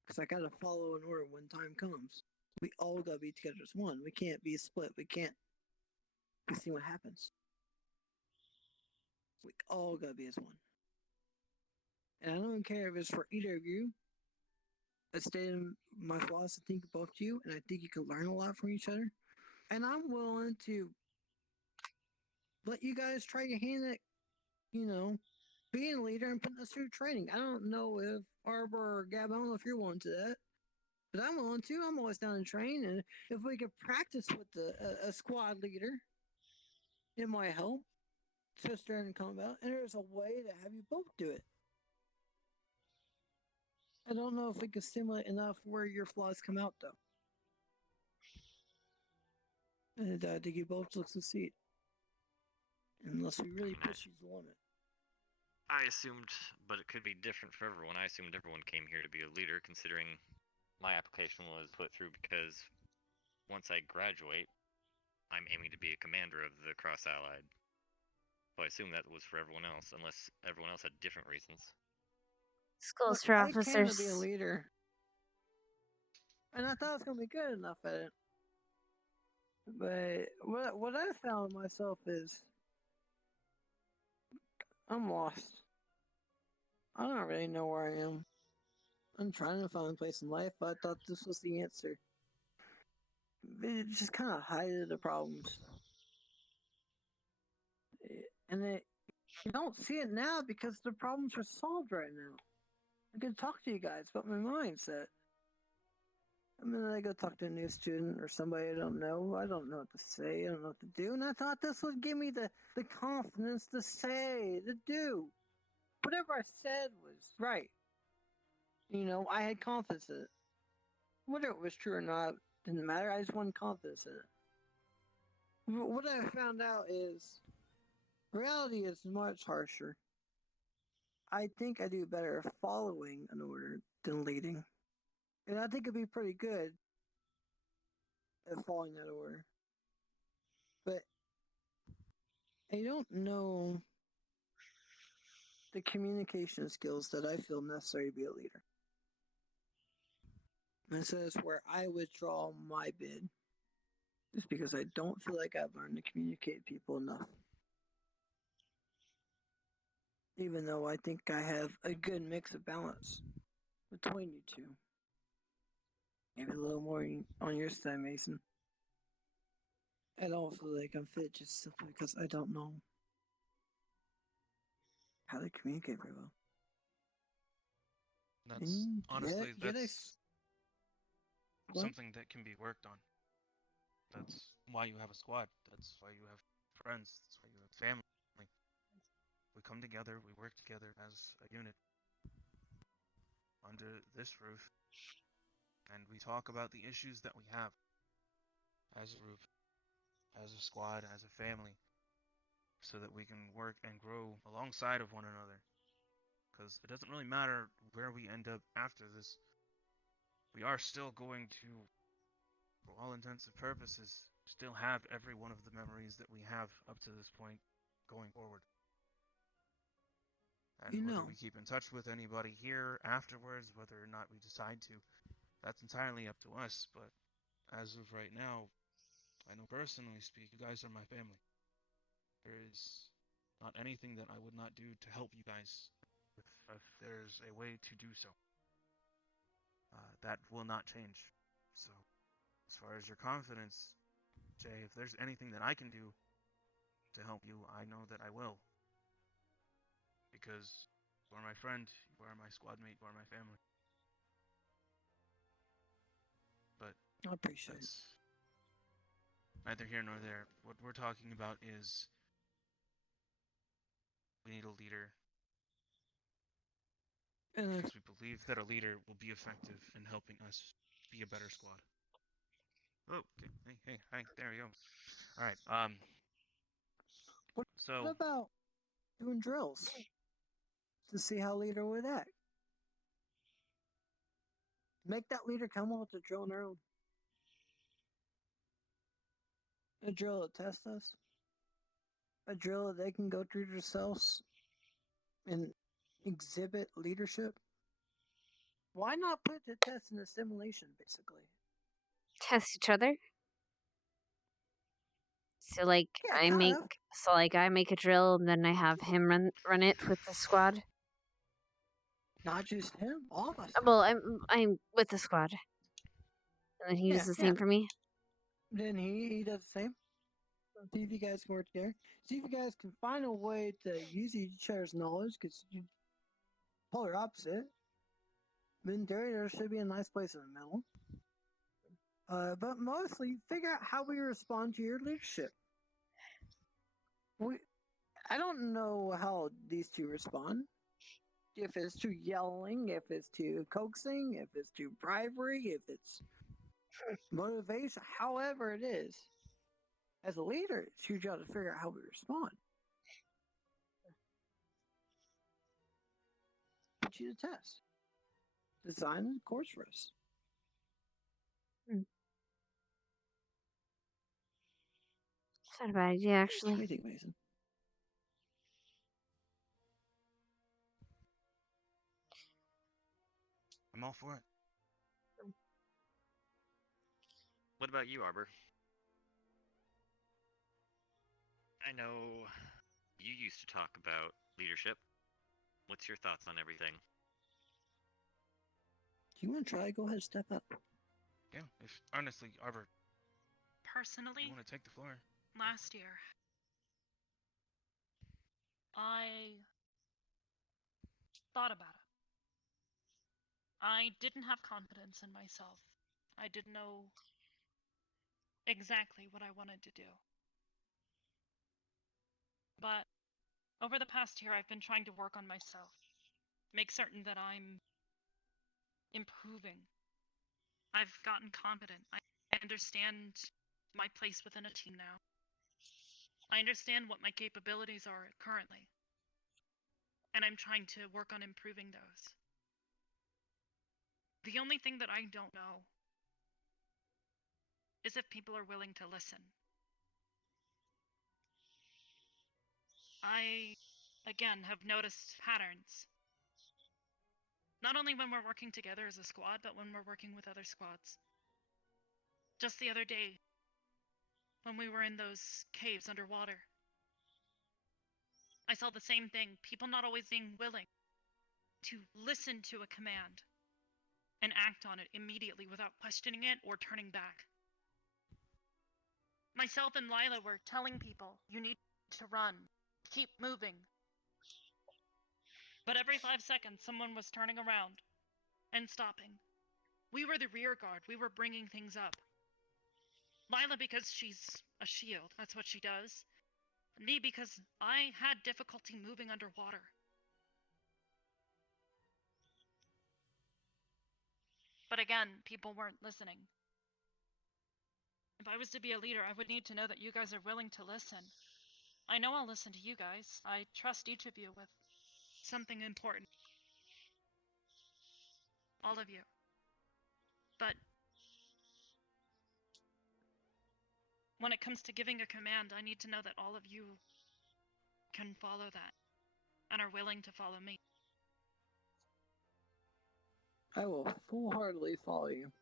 Because I gotta follow an order when time comes. We all gotta be together as one. We can't be split. We can't. We see what happens. We all gotta be as one. And I don't care if it's for either of you. I stated my philosophy, think of both of you, and I think you can learn a lot from each other. And I'm willing to let you guys try your hand at, being a leader and putting us through training. I don't know if Arbor or Gab, I don't know if you're willing to that, but I'm willing to. I'm always down to train, and if we could practice with a squad leader, it might help. Just during combat, and there's a way to have you both do it. I don't know if we can stimulate enough where your flaws come out, though. And I think you both will succeed. Unless we really push you to the limit. I assumed, but it could be different for everyone. I assumed everyone came here to be a leader, considering my application was put through because once I graduate, I'm aiming to be a commander of the Cross Allied. So I assume that was for everyone else, unless everyone else had different reasons. Schools for I came officers. to be a leader, and I thought I was going to be good enough at it. But what I found myself is I'm lost. I don't really know where I am. I'm trying to find a place in life, but I thought this was the answer. But it just kind of hides the problems. And you don't see it now because the problems are solved right now. I can talk to you guys about my mindset. I mean, I go talk to a new student or somebody I don't know what to say, I don't know what to do. And I thought this would give me the confidence to say, to do. Whatever I said was right. You know, I had confidence in it. Whether it was true or not, didn't matter. I just wanted confidence in it. What I found out is reality is much harsher. I think I do better following an order than leading. And I think it'd be pretty good at following that order. But I don't know the communication skills that I feel necessary to be a leader. And so that's where I withdraw my bid. Just because I don't feel like I've learned to communicate with people enough. Even though I think I have a good mix of balance between you two. Maybe a little more on your side, Mason. I don't feel like I'm fit just simply because I don't know how to communicate very well. That's honestly that's What? something that can be worked on. That's why you have a squad. That's why you have friends. That's why you have family. We come together, we work together as a unit under this roof, and we talk about the issues that we have as a group, as a squad, as a family, so that we can work and grow alongside of one another. Because it doesn't really matter where we end up after this. We are still going to, for all intents and purposes, still have every one of the memories that we have up to this point going forward. And whether we keep in touch with anybody here afterwards, whether or not we decide to, that's entirely up to us. But as of right now, I know personally speak, you guys are my family. There is not anything that I would not do to help you guys if there's a way to do so. That will not change. So, as far as your confidence, Jay, if there's anything that I can do to help you, I know that I will. Because you are my friend, you are my squad mate, you are my family. But I appreciate it. Neither here nor there. What we're talking about is we need a leader. Because we believe that a leader will be effective in helping us be a better squad. Oh, okay. Hey, there we go. Alright, What so about doing drills to see how leader would act? Make that leader come up with a drill on their own. A drill that tests us. A drill that they can go through themselves and exhibit leadership. Why not put the test in a simulation, basically? Test each other. So like Yeah, I make a drill and then I have him run it with the squad. Not just him, all of us. Well, I'm with the squad. And then he does the same for me. Then he does the same. See if you guys can work together. See if you guys can find a way to use each other's knowledge, because you polar opposite. There should be a nice place in the middle. But mostly, figure out how we respond to your leadership. I don't know how these two respond. If it's to yelling, if it's to coaxing, if it's to bribery, if it's motivation, however it is. As a leader, it's your job to figure out how we respond. Put you to test. Design a course for us. It's not a bad idea, actually. What do you think, Mason? I'm all for it. What about you, Arbor? I know you used to talk about leadership. What's your thoughts on everything? Do you want to try? Go ahead, step up. Yeah, if honestly, Arbor, Personally, you want to take the floor? last year, I thought about it. I didn't have confidence in myself. I didn't know exactly what I wanted to do. But over the past year, I've been trying to work on myself, make certain that I'm improving. I've gotten confident. I understand my place within a team now. I understand what my capabilities are currently, and I'm trying to work on improving those. The only thing that I don't know is if people are willing to listen. I, again, have noticed patterns. Not only when we're working together as a squad, but when we're working with other squads. Just the other day, when we were in those caves underwater, I saw the same thing. People not always being willing to listen to a command and act on it immediately without questioning it or turning back. Myself and Lila were telling people, you need to run, keep moving. But every 5 seconds, someone was turning around and stopping. We were the rear guard. We were bringing things up. Lila because she's a shield, that's what she does. Me because I had difficulty moving underwater. But again, people weren't listening. If I was to be a leader, I would need to know that you guys are willing to listen. I know I'll listen to you guys. I trust each of you with something important. All of you. But when it comes to giving a command, I need to know that all of you can follow that and are willing to follow me. I will full-heartedly follow you.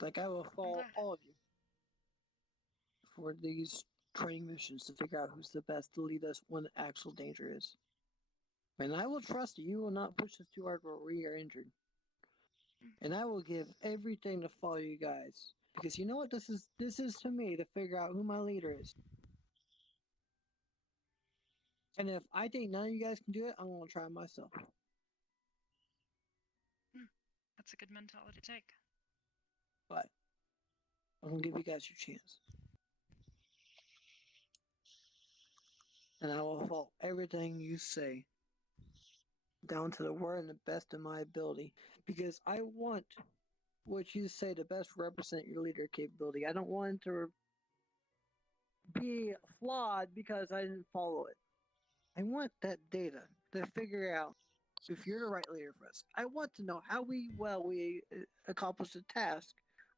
Like, I will follow all of you for these training missions to figure out who's the best to lead us when actual danger is. And I will trust you. You will not push us too hard where we are injured. And I will give everything to follow you guys. Because you know what? This is to me to figure out who my leader is. And if I think none of you guys can do it, I'm going to try myself. That's a good mentality to take. But I'm going to give you guys your chance. And I will follow everything you say. Down to the word and the best of my ability. Because I want what you say to best represent your leader capability. I don't want to be flawed because I didn't follow it. I want that data to figure out if you're the right leader for us. I want to know how we accomplish the task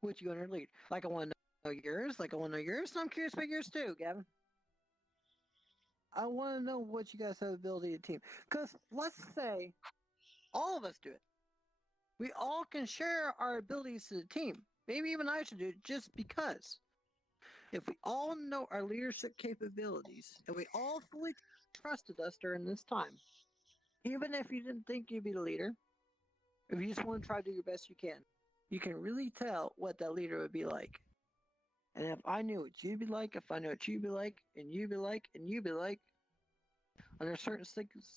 with you and your lead. Like, I want to know yours. Like, I want to know yours. And I'm curious about yours too, Gavin. I want to know what you guys have ability to team. Because let's say all of us do it. We all can share our abilities to the team. Maybe even I should do it just because. If we all know our leadership capabilities and we all fully trusted us during this time, even if you didn't think you'd be the leader, if you just want to try to do your best you can really tell what that leader would be like. And if I knew what you'd be like, if I knew what you'd be like, and you'd be like, and you'd be like, under certain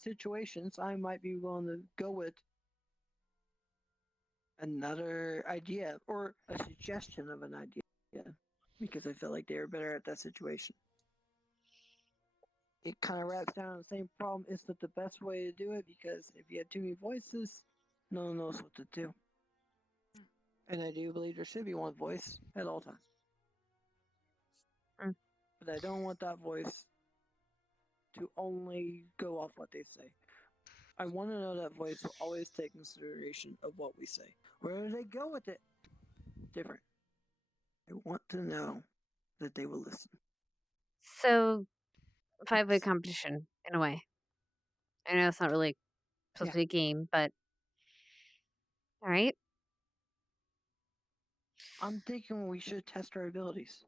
situations, I might be willing to go with another idea or a suggestion of an idea because I feel like they were better at that situation. It kind of wraps down on the same problem. It's not the best way to do it because if you have too many voices, no one knows what to do. And I do believe there should be one voice at all times. But I don't want that voice to only go off what they say. I want to know that voice will always take consideration of what we say. Where they go with it, different. I want to know that they will listen. So, 5-way competition, in a way. I know it's not really supposed to be a game, but... Alright. I'm thinking we should test our abilities.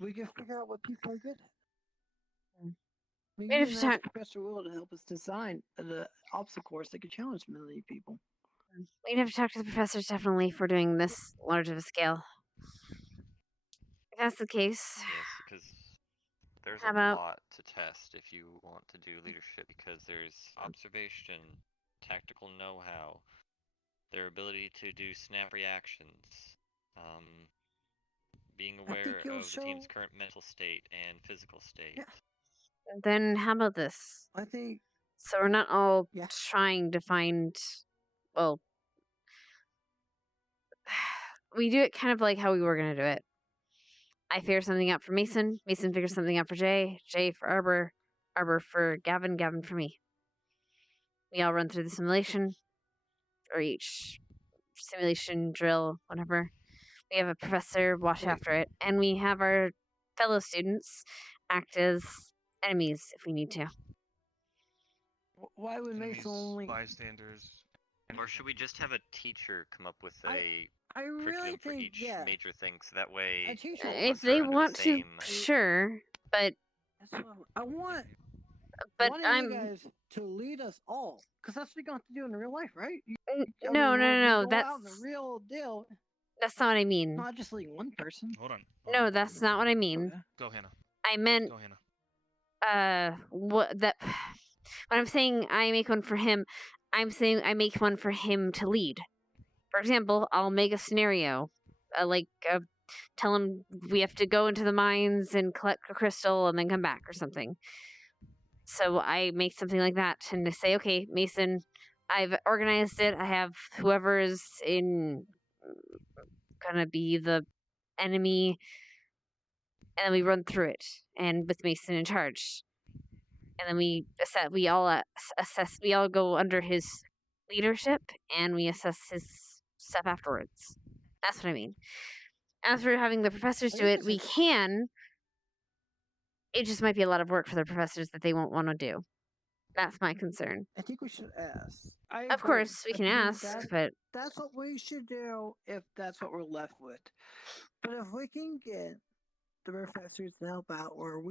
We can figure out what people are good at. We can get Professor Will to help us design the obstacle course that could challenge many people. We'd have to talk to the professors, definitely, for doing this large of a scale. If that's the case... Yes, because there's How a about... lot to test if you want to do leadership, because there's observation, tactical know-how, their ability to do snap reactions, being aware of the team's current mental state and physical state. Yeah. Then how about this? I think... So we're not all trying to find... Well... We do it kind of like how we were going to do it. I figure something out for Mason, Mason figures something out for Jay, Jay for Arbor, Arbor for Gavin, Gavin for me. We all run through the simulation, or each simulation, drill, whatever. We have a professor watch after it, and we have our fellow students act as enemies if we need to. Why would Mason only... bystanders? Or should we just have a teacher come up with a I really curriculum for think, each major thing, so that way all of If us are they under want the to, same... sure, but... I want But one of you guys to lead us all, because that's what you're going to do in real life, right? No, go out in the real deal. That's not what I mean. Not just leading one person. Hold on. No, that's not what I mean. Go, Hannah. I meant... Go, Hannah. When I'm saying I make one for him, I'm saying I make one for him to lead. For example, I'll make a scenario, tell him we have to go into the mines and collect a crystal and then come back or something. So I make something like that and to say, okay, Mason, I've organized it. I have whoever's gonna be the enemy, and then we run through it, and with Mason in charge. And then we all go under his leadership, and we assess his stuff afterwards. That's what I mean. As for having the professors do it, we can. It just might be a lot of work for the professors that they won't want to do. That's my concern. I think we should ask. Of course, we can ask, but... That's what we should do if that's what we're left with. But if we can get the professors to help out, or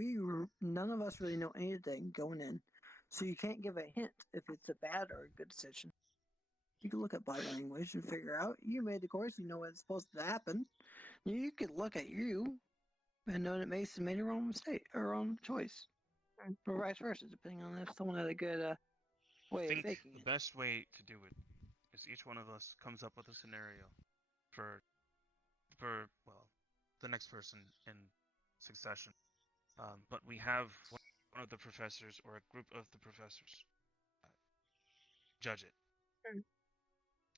none of us really know anything going in, so you can't give a hint if it's a bad or a good decision. You can look at body language and figure out, you made the course, you know what's supposed to happen. You could look at you and know that Mason made a wrong mistake, or wrong choice. Or vice versa, depending on if someone had a good way of faking the best way to do it is each one of us comes up with a scenario for the next person in succession. But we have one of the professors or a group of the professors judge it.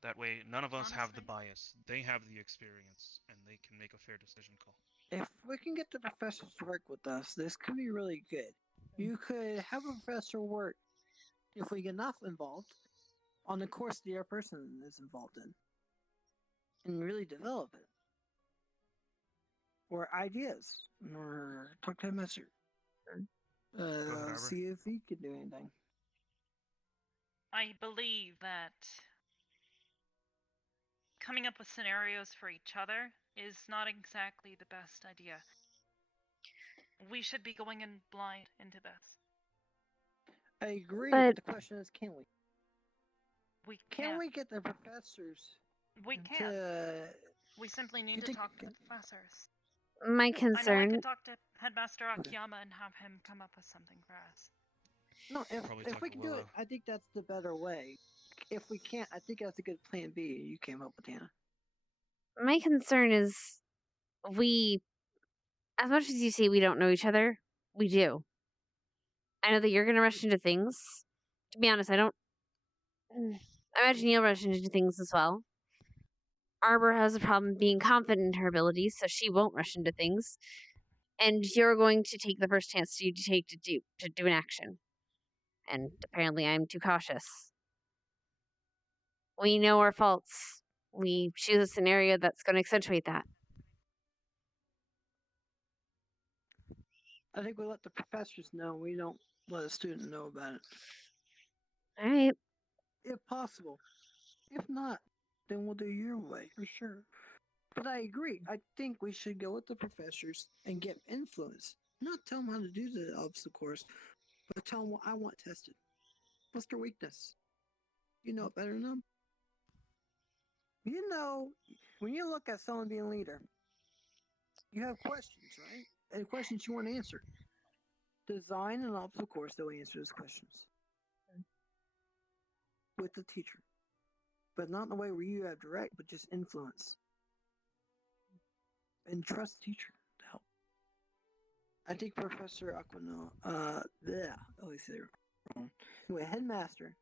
That way, none of us have the bias. They have the experience, and they can make a fair decision call. If we can get the professors to work with us, this could be really good. You could have a professor work, if we get enough involved, on the course the other person is involved in, and really develop it. Or ideas, or talk to a master. See if he could do anything. I believe that coming up with scenarios for each other is not exactly the best idea. We should be going in blind into this. I agree, but the question is, can we? Can we get the professors? We can. We simply need to talk to the professors. My I know I concern. could talk to Headmaster Akiyama and have him come up with something for us. No, if we can do it, I think that's the better way. If we can't, I think that's a good plan B you came up with, Hannah. My concern is we, as much as you say we don't know each other, we do. I know that you're gonna rush into things. To be honest, I don't. I imagine you'll rush into things as well. Arbor has a problem being confident in her abilities, so she won't rush into things. And you're going to take the first chance you take to do an action. And apparently, I'm too cautious. We know our faults. We choose a scenario that's going to accentuate that. I think we let the professors know. We don't let a student know about it. All right. If possible. If not, then we'll do your way for sure. But I agree. I think we should go with the professors and get influence. Not tell them how to do the obstacle course, but tell them what I want tested. What's their weakness? You know it better than them. You know, when you look at someone being leader, you have questions, right? And questions you want answered. Design an obstacle course that will answer those questions with the teacher, but not in the way where you have direct, but just influence and trust the teacher to help. I think Professor Aquino, I always say it wrong. Anyway, headmaster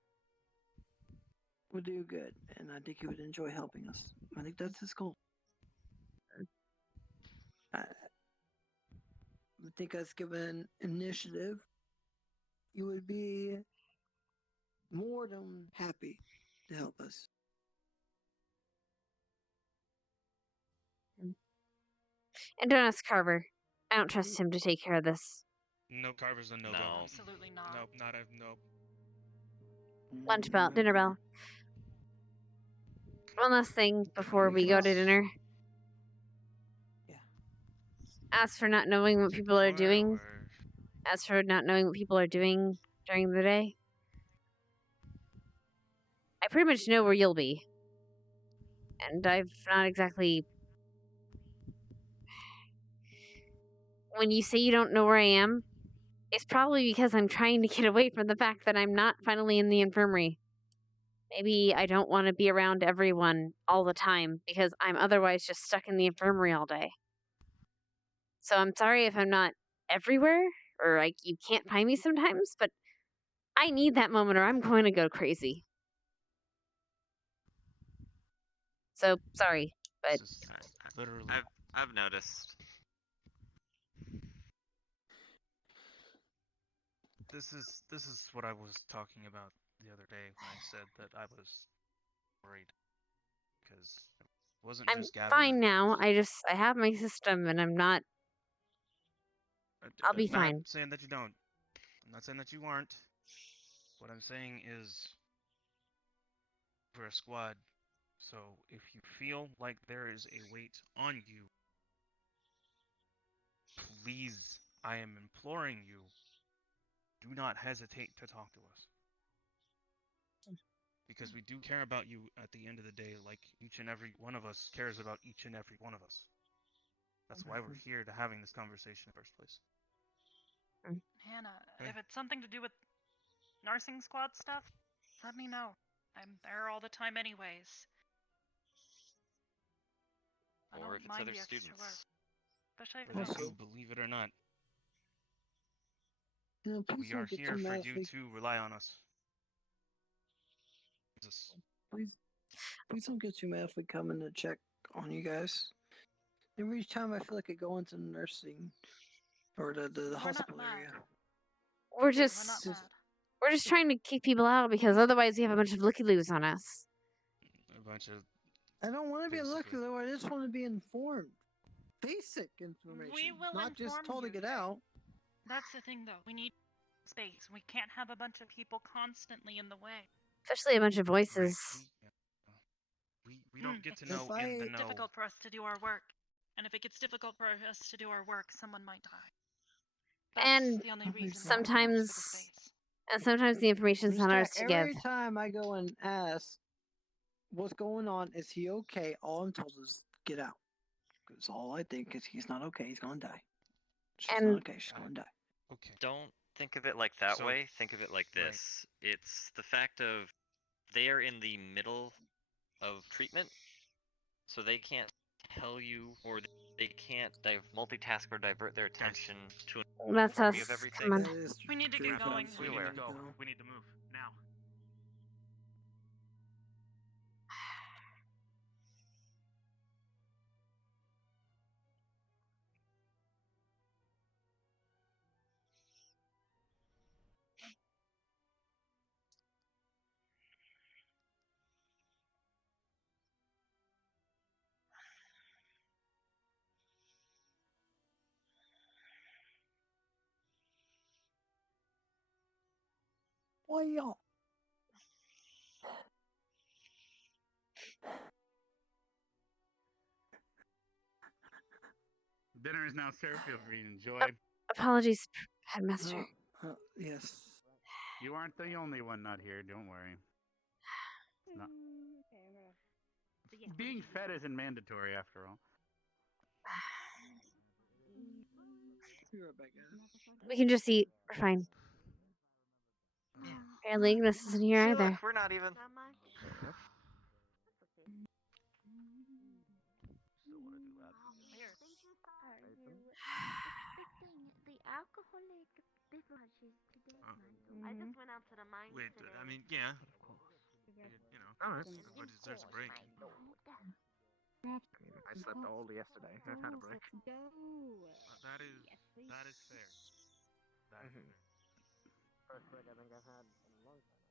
would do good, and I think he would enjoy helping us. I think that's his goal. I think us given initiative, you would be more than happy to help us. And don't ask Carver. I don't trust him to take care of this. No, Carver's a no. No. Absolutely not. Nope, not a nope. Lunch bell, dinner bell. One last thing before we go to dinner. Yeah. As for not knowing what people are doing, as for not knowing what people are doing during the day, I pretty much know where you'll be. And I've not exactly... When you say you don't know where I am, it's probably because I'm trying to get away from the fact that I'm not finally in the infirmary. Maybe I don't want to be around everyone all the time because I'm otherwise just stuck in the infirmary all day. So I'm sorry if I'm not everywhere or like you can't find me sometimes, but I need that moment or I'm going to go crazy. So sorry, but Literally. I've noticed. This is what I was talking about the other day when I said that I was worried because it wasn't I'm just Gavin. fine now. I have my system and I'm not. I'll be I'm fine. not saying that you don't. I'm not saying that you aren't. What I'm saying is, we're a squad. So if you feel like there is a weight on you, please, I am imploring you, do not hesitate to talk to us. Because we do care about you at the end of the day, like each and every one of us cares about each and every one of us. That's why we're here to having this conversation in the first place. Hannah, if it's something to do with nursing squad stuff, let me know. I'm there all the time anyways. Or if it's other students. Especially if it's Also, believe it or not, You know, we are here for you to rely on us. Jesus. Please don't get too mad if we come in to check on you guys. Every time I feel like I go into nursing or the hospital area. We're just trying to kick people out because otherwise we have a bunch of looky-loos on us. A bunch of. I don't want to be a looky-loo. I just want to be informed. Basic information. We will not just inform told to you. get out. That's the thing, though. We need space. We can't have a bunch of people constantly in the way. Especially a bunch of voices. We don't get to know in the know. It's difficult for us to do our work. And if it gets difficult for us to do our work, someone might die. That's And the only reason sometimes the information's not ours to give. Every time I go and ask, what's going on? Is he okay? All I'm told is get out. Because all I think is he's not okay. He's gonna die. She's And not okay. She's gonna die. Okay. Don't think of it like that So- way. Think of it like right. this. It's the fact of they are in the middle of treatment, so they can't tell you or they can't multitask or divert their attention to an that's us. overview of everything. Come on. We need to get going. We aware. We need to move now. Why y'all? Dinner is now served. Feel free to enjoy. Apologies, Headmaster. Yes. You aren't the only one not here. Don't worry. It's not. Being fed isn't mandatory after all. Be right back, guys. We can just eat. We're fine. Apparently, Ignis isn't here See, either. look, we're not even. I just went out to the mines Wait, today. I mean, yeah. You know, everybody deserves a break. I slept all yesterday. I've had a break. That is fair. That is fair. First break I think I've had in a long time.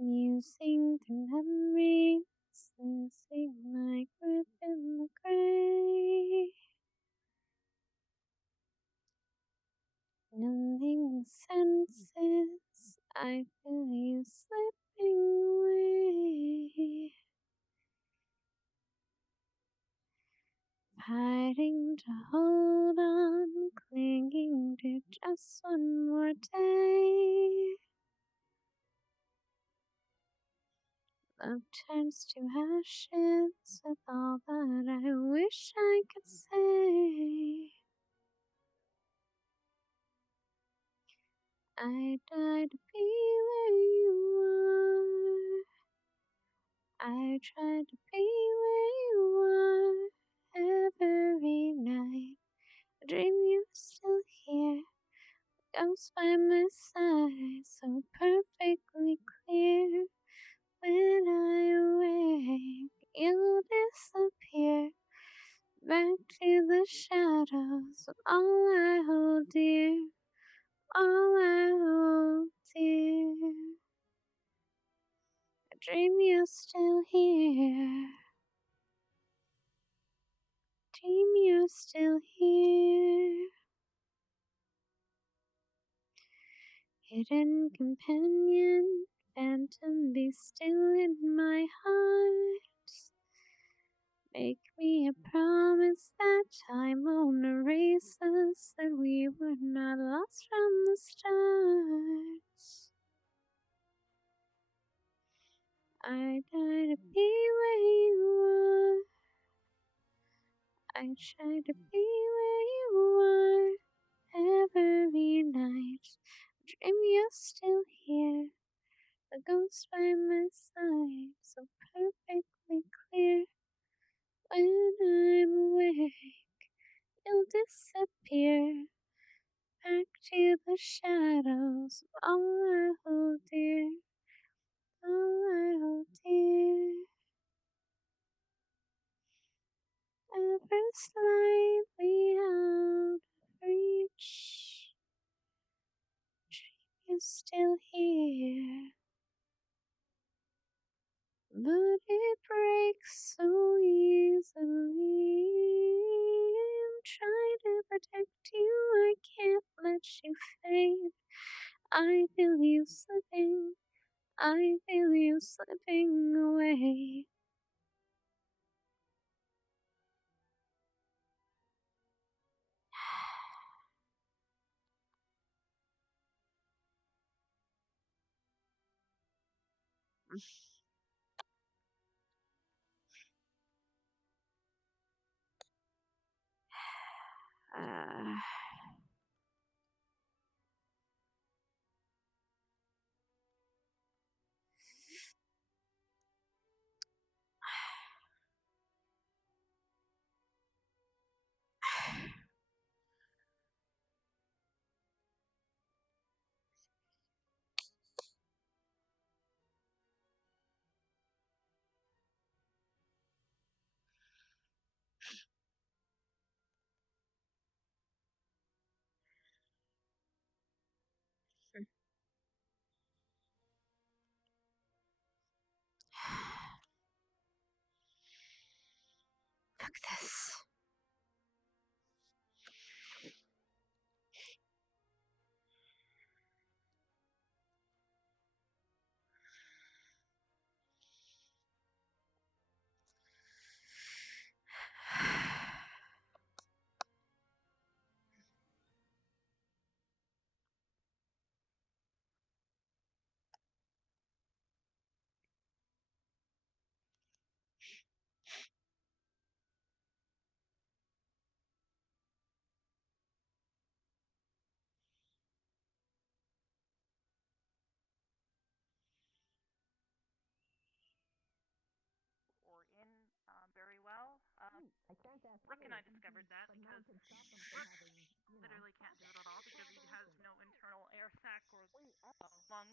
Musing through memories, losing my grip in the gray. Numbing the senses, I feel you slipping away. Fighting to hold on, clinging to just one more day. Love turns to ashes with all that I wish I could say. I died to be where you are. I tried to be where you are every night. I dream you're still here. Ghost by my side, so perfectly clear. When I awake, you disappear back to the shadows of all I hold dear, all I hold dear. I dream you're still here. Dream you're still here. Hidden companion, phantom, be still in my heart. Make me a promise that time won't erase us, that we were not lost from the start. I die to be where you are. I try to be where you are every night. Dream you're still here. The ghost by my side, so perfectly clear. When I'm awake, you'll disappear back to the shadows. All I hold dear, all I hold dear. Ever slightly out of reach, dream you're still here. But it breaks so easily. I'm trying to protect you, I can't let you fade. I feel you slipping, I feel you slipping away. Uh, Fuck this. Very well. Rook and I discovered that because Rook literally can't do it at all because he has no internal air sac or lungs.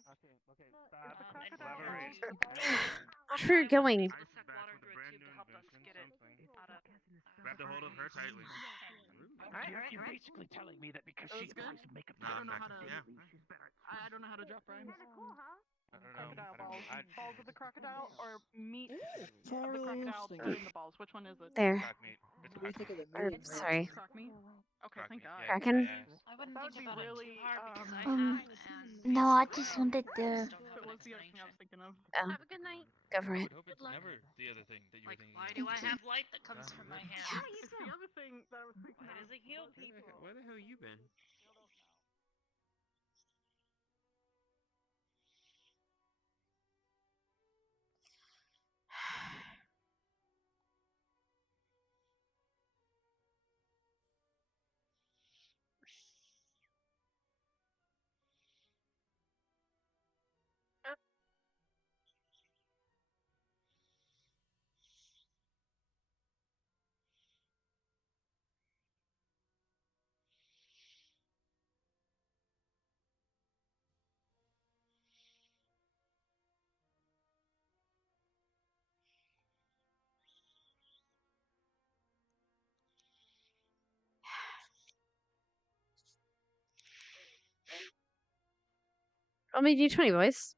Okay, That's where you're going. To suck water through a tube to help us get it out of. Grab the hold of her tightly. You're basically telling me that because she applies some makeup, I don't know how to. Yeah. I don't know how to drop rhymes. Cool, huh? Crocodile balls. Balls of the crocodile or meat It's of all the really crocodile interesting. in the balls. Which one is it? There. Crack meat. It's What do you think of the Or, movie? sorry. Croc meat? Okay, thank God. Kraken? I wouldn't That think would be about really, it too hard because I Um, have and no, I just wanted to. That was the other thing I was thinking of. Oh. have a good night. Go for it. Hope it's never the other thing that you were thinking. Why do I have light that comes from my hand? It's the other thing that I was thinking Why of. does it heal people? Where the hell you been? Roll me d20, boys.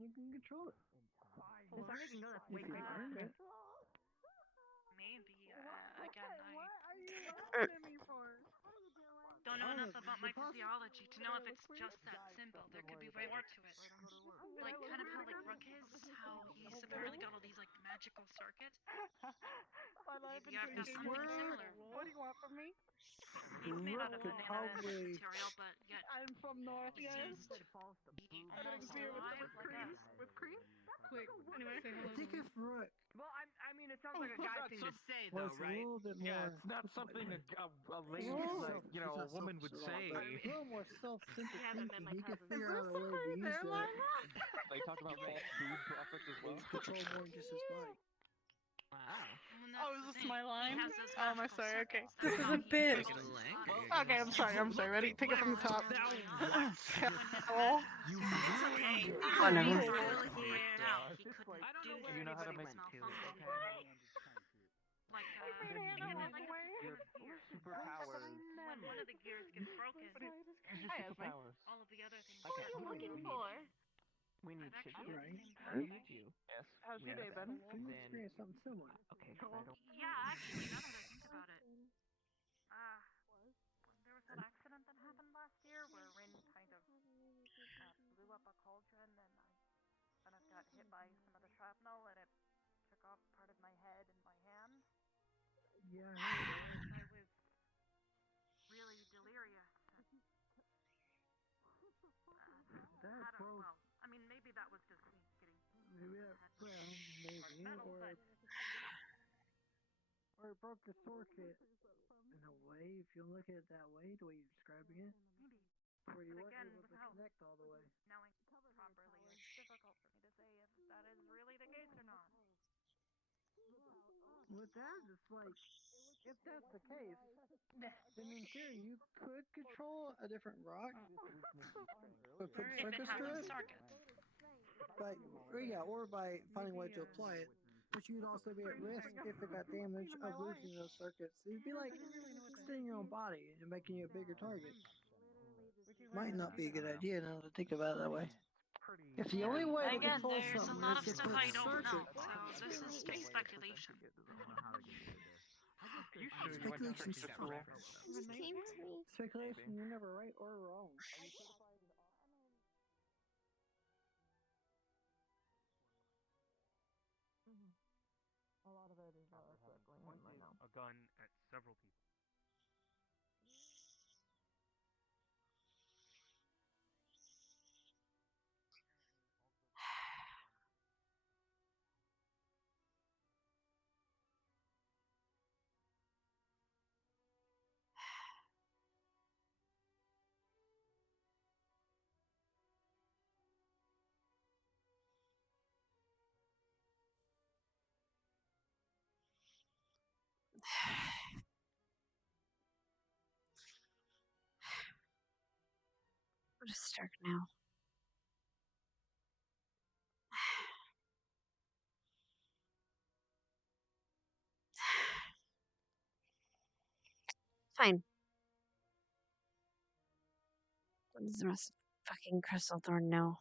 You can control it. As long as you know that's way If you learn it. Maybe. Again, What are you laughing at me for? don't know enough about my physiology to know if it's just that simple. There could be way more to it. Like, kind of how, like, Rook is, how he's apparently got all these, like, magical circuits. Maybe I've got something similar. What do you want from me? He's made out of Could banana probably- material, but yet I'm from North, he yes. seems to be I didn't almost see it alive with like cream. us. With cream? Quick, anyway, say hello I think to if Rook Well, I mean, it sounds like a guy thing to say, was though, a right? little bit more. Yeah, it's not something a lady, like, you know, a woman would say. A little more self-centered haven't met thinking, my he could cousin. figure out a way to use that They talk about false food profits as well. to control more than just his body. Wow. Oh, is this my line? He has those Oh, am I magical sorry? Okay. circles. This is That's how a he bit. controls Take it his away. body. Okay, I'm sorry. Ready? Take it from the top. Whatever. Oh. It's okay. Whatever. We're Still still here. now, he couldn't I don't do know where You know how to anybody make went to, malfunction. okay? Like, your superpowers. when one of the gears gets broken, Use your superpowers. all of the other things. What are you looking for? We need I've Chicky. actually Right. had the same We need you. Yes. How's we your day understand. been? You experience something similar. Okay, I don't. Yeah, actually, now that I think about it, there was that accident that happened last year where Rin kind of blew up a cauldron, and I kind of got hit by some of the shrapnel, and it took off part of my head and my hand. Yeah, I heard I was really delirious. that I don't, broke. well, I mean, maybe that was just me getting Maybe that, well, maybe, metal, but or it broke the circuit in a way. If you look at it that way, the way you're describing it, maybe. where you But weren't again, able to without connect all the way. knowing properly, it's difficult for me to say if that is really the case or not. With that, it's like if that's the case, then in theory you could control a different rock, but put If it focus has to a it. target. But or by finding a way to apply it. But you'd also be at risk if it got damaged of losing those circuits. It'd be like extending your own body and making you a bigger target. Might not be a good idea now to think about it that way. If the only way to Again, control there's a something lot is of to stuff put I don't know, circuits. so this is big speculation. You sure you went to Speculation's church cool. that Speculation, you're never right or wrong. A lot of it is circling him right now. A gun at several people. It's dark now. Fine. What does the rest of fucking Crystal Thorn know?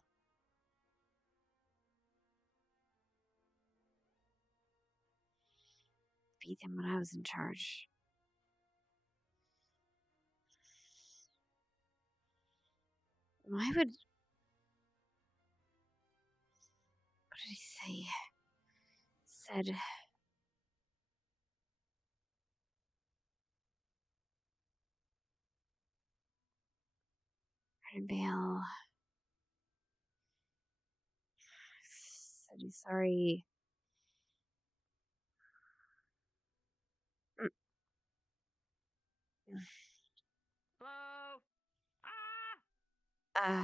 Beat him when I was in charge. Why would... What did he say? Said... Bale. Said he's sorry. Hello.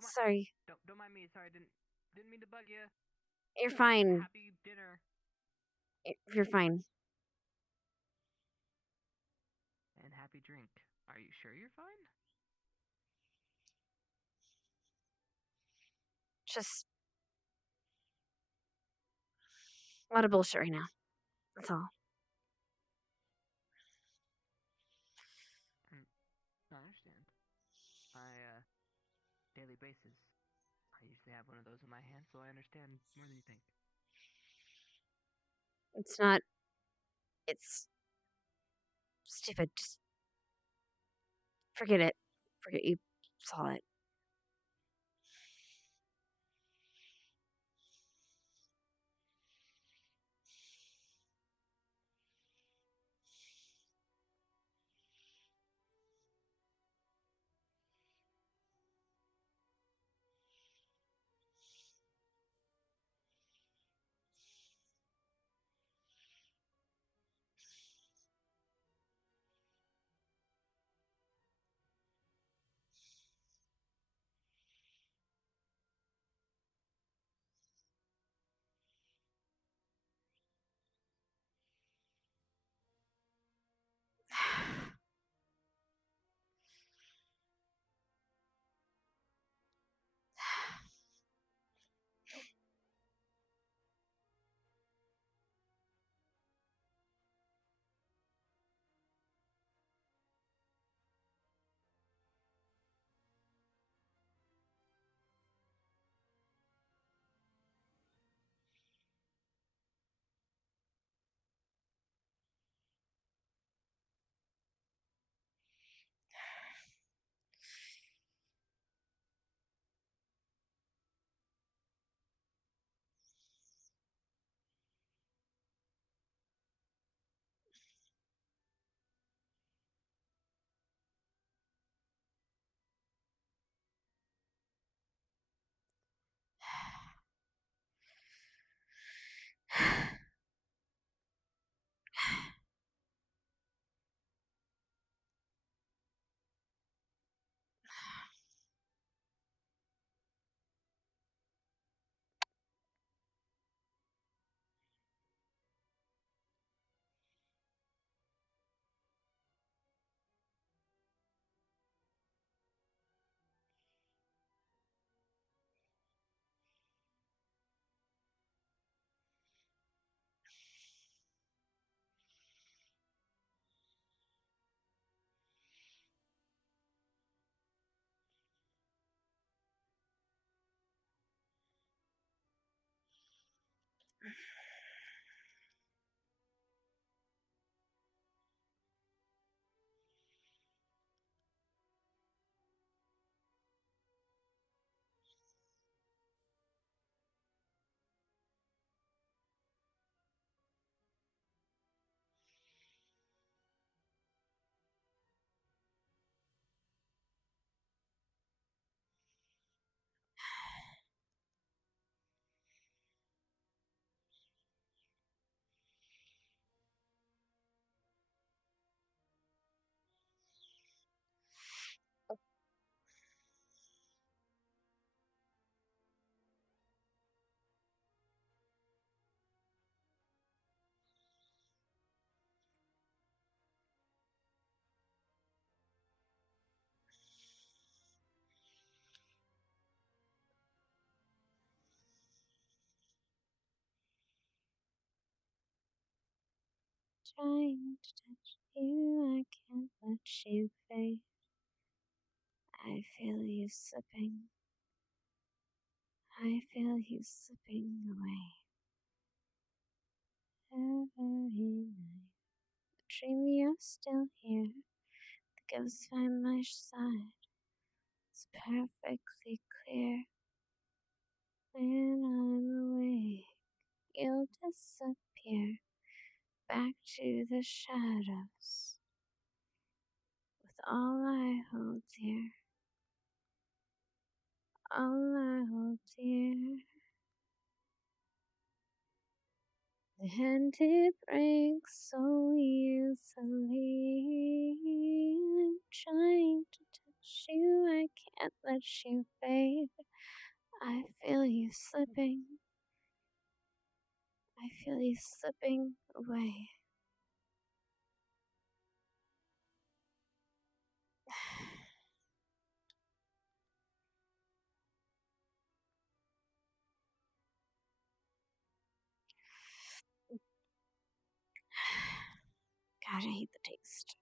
Sorry. Don't mind me. Sorry, didn't mean to bug you. You're fine. Happy dinner. You're fine. And happy drink. Are you sure you're fine? Just a lot of bullshit right now. That's all. I understand. Daily basis. I usually have one of those in my hand, so I understand more than you think. It's not... It's... stupid. Just... forget it. Forget you saw it. trying to touch you, I can't let you fade. I feel you slipping. I feel you slipping away. Every night, I dream you're still here. The ghost by my side. It's perfectly clear. When I'm awake, you'll disappear back to the shadows with all I hold dear. All I hold dear. And it breaks so easily. I'm trying to touch you, I can't let you fade. I feel you slipping. I feel you slipping away. God, I hate the taste.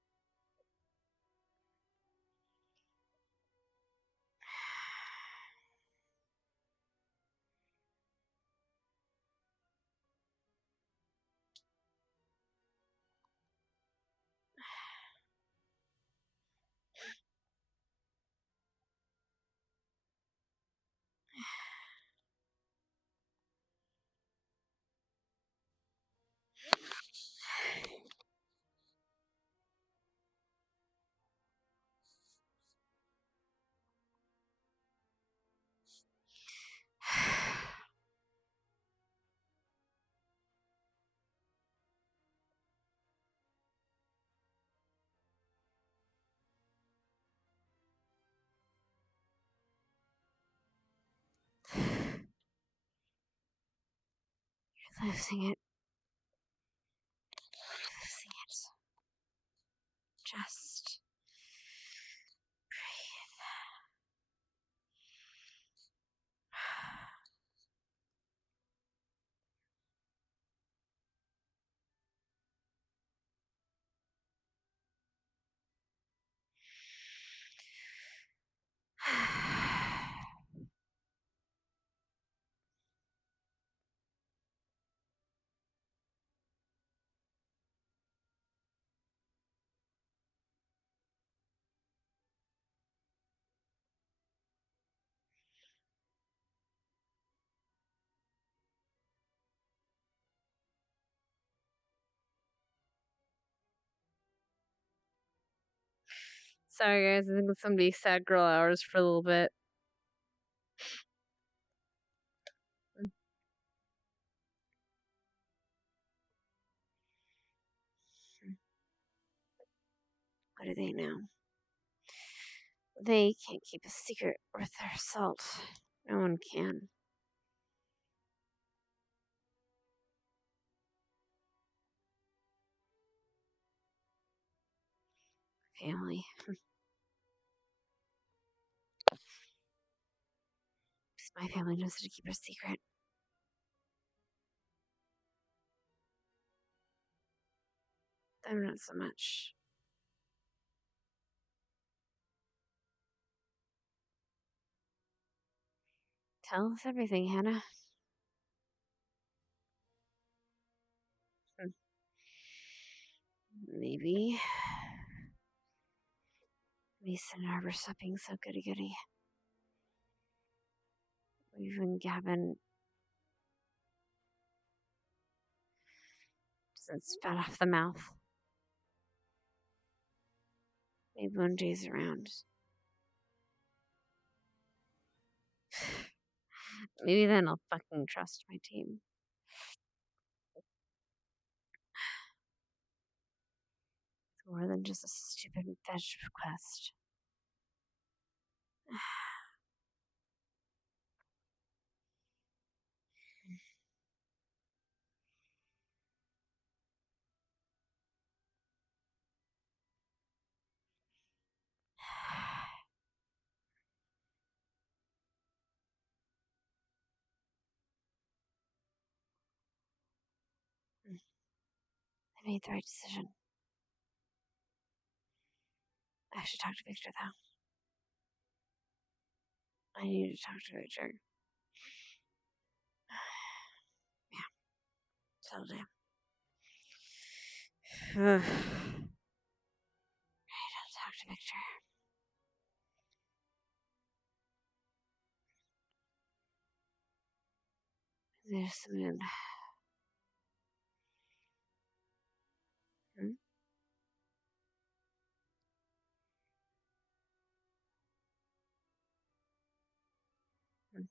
You're losing it. You're losing it. Just breathe. Sorry, guys. I think it's gonna be sad girl hours for a little bit. What do they know? They can't keep a secret worth their salt. No one can. Family. My family knows how to keep a secret. Them not so much. Tell us everything, Hannah. Maybe. Mason and I were supping so goody-goody. Even Gavin doesn't spat off the mouth. Maybe when Jay's around. Maybe then I'll fucking trust my team. It's more than just a stupid fetch quest. I made the right decision. I should talk to Victor, though. I need to talk to Victor. Yeah. Settle down. Right, I'll talk to Victor. There's the moon. Hmm? Hmm.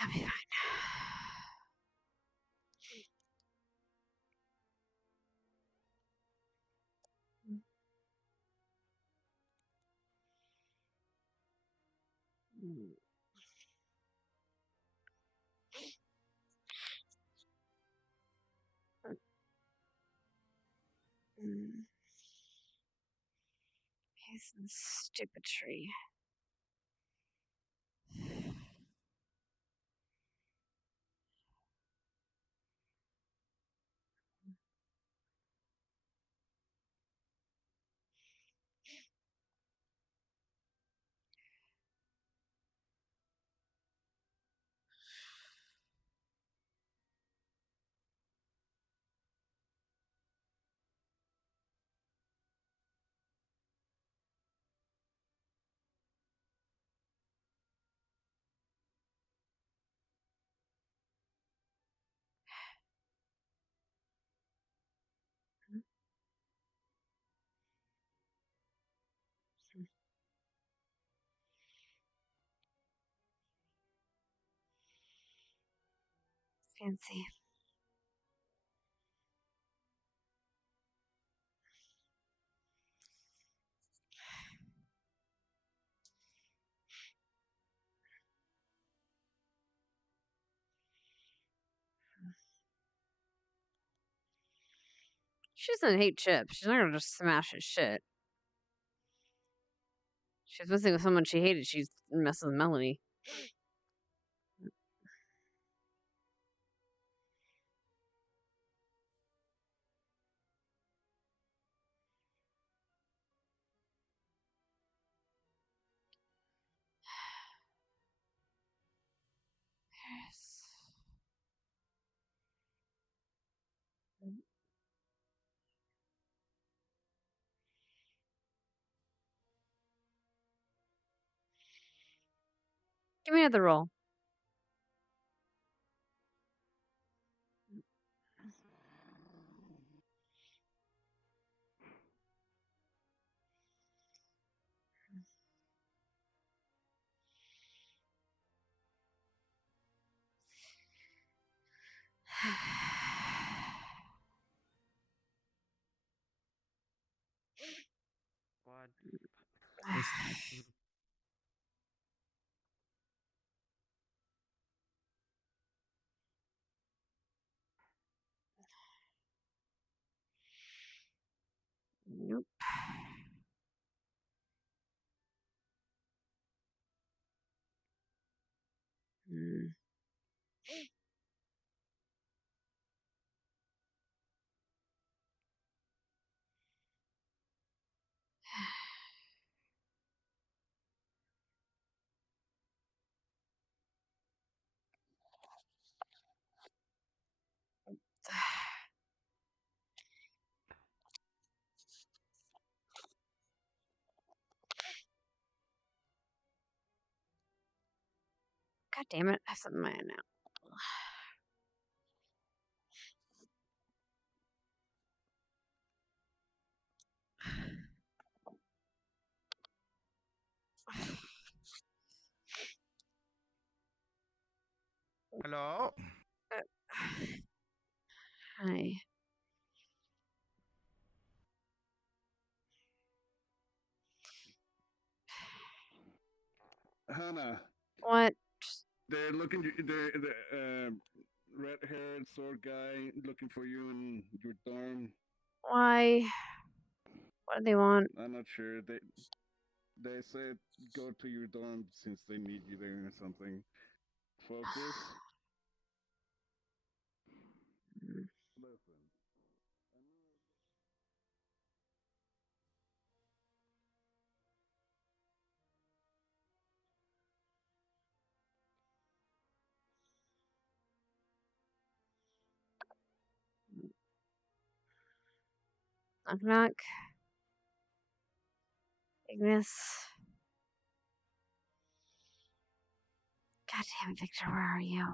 I'll be fine. Mm. Mm. He's in the stupid tree. Fancy. She doesn't hate Chip. She's not gonna just smash his shit. She's messing with someone she hated. She's messing with Melanie. Give me another roll. What? Nope. Mm. God damn it. I have something in my eye now. Hello? Hi. Hannah. What? They're looking. The red-haired sword guy looking for you in your dorm. Why? What do they want? I'm not sure. They said go to your dorm since they need you there or something. Focus. Listen. Knock knock. Ignis. God damn it, Victor, where are you?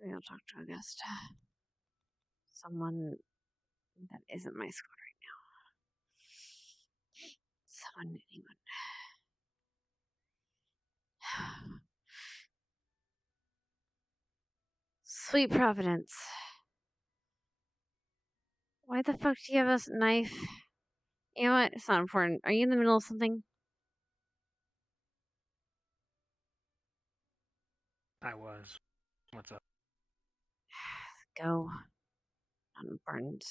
Maybe I'll talk to Augusta. Someone that isn't my squad right now. Someone, anyone. Sweet Providence. Why the fuck do you have a knife? You know what? It's not important. Are you in the middle of something? I was. What's up? Go. Not important.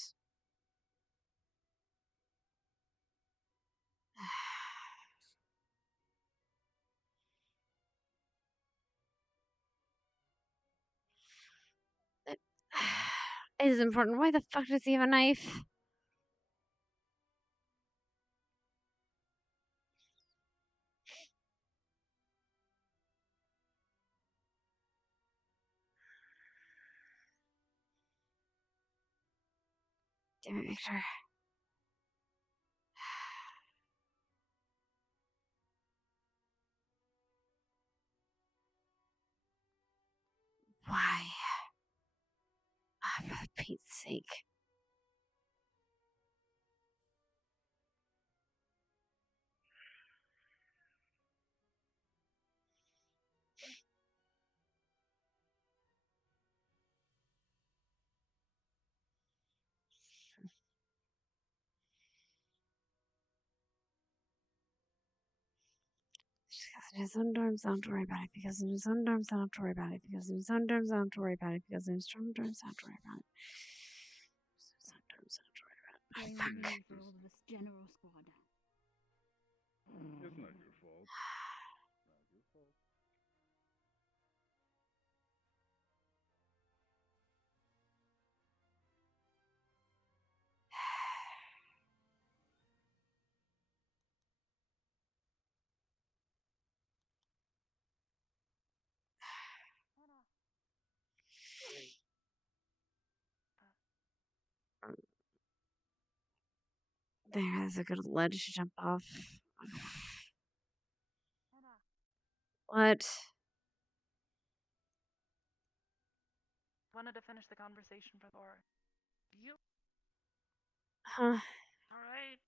It is important. Why the fuck does he have a knife? Damn it, Victor. Why? Oh, for Pete's sake. in his own dorms, I don't have to worry about it. Because in his own dorms, I don't have to worry about it. Because in his own dorms, I don't have to worry about it. Because in his own dorms, I don't have to worry about it. Blame me for all of this general squad. It's not your fault. Not your fault. There's a good ledge to jump off. What? Wanted to finish the conversation before. You? Huh? Alright.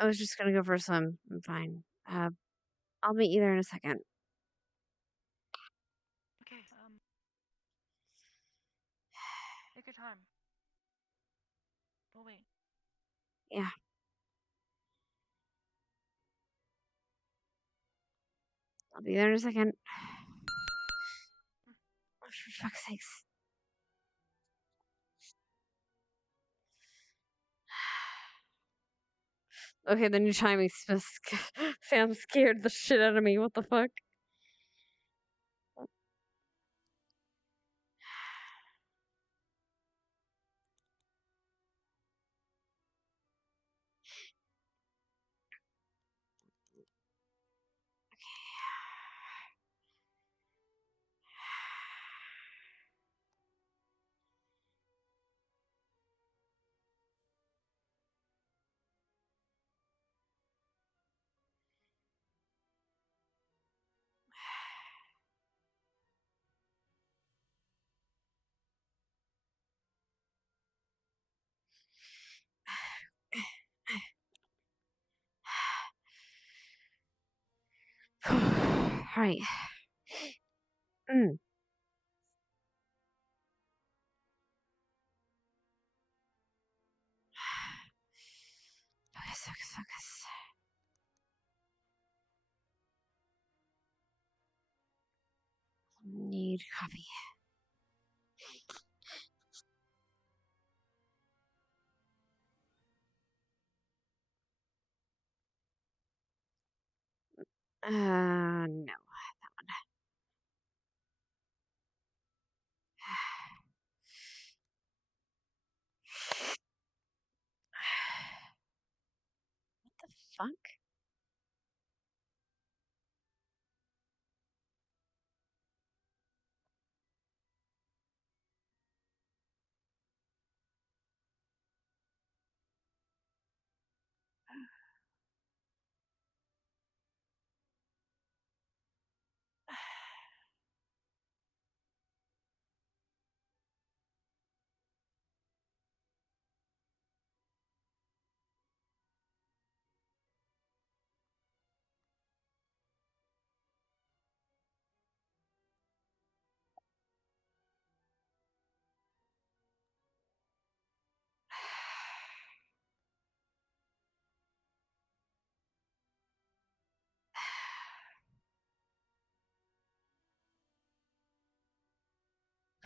I was just gonna go for a swim. I'm fine. I'll meet you there in a second. Okay, take your time. We'll wait. Yeah. I'll be there in a second. Oh, for fuck's sakes. Okay, the new timing Sam scared the shit out of me. What the fuck? Alright. Focus. Need coffee. No. That one. What the fuck?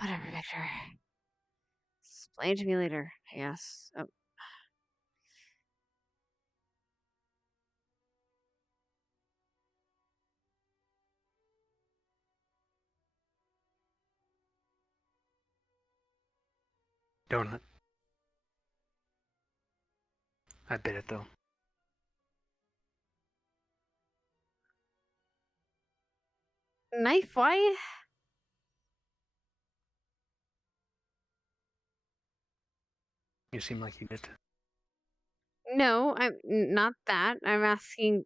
Whatever, Victor. Explain to me later, I guess. Oh. Donut. I bit it though. Knife? Why? You seem like you did. No, I'm not that. I'm asking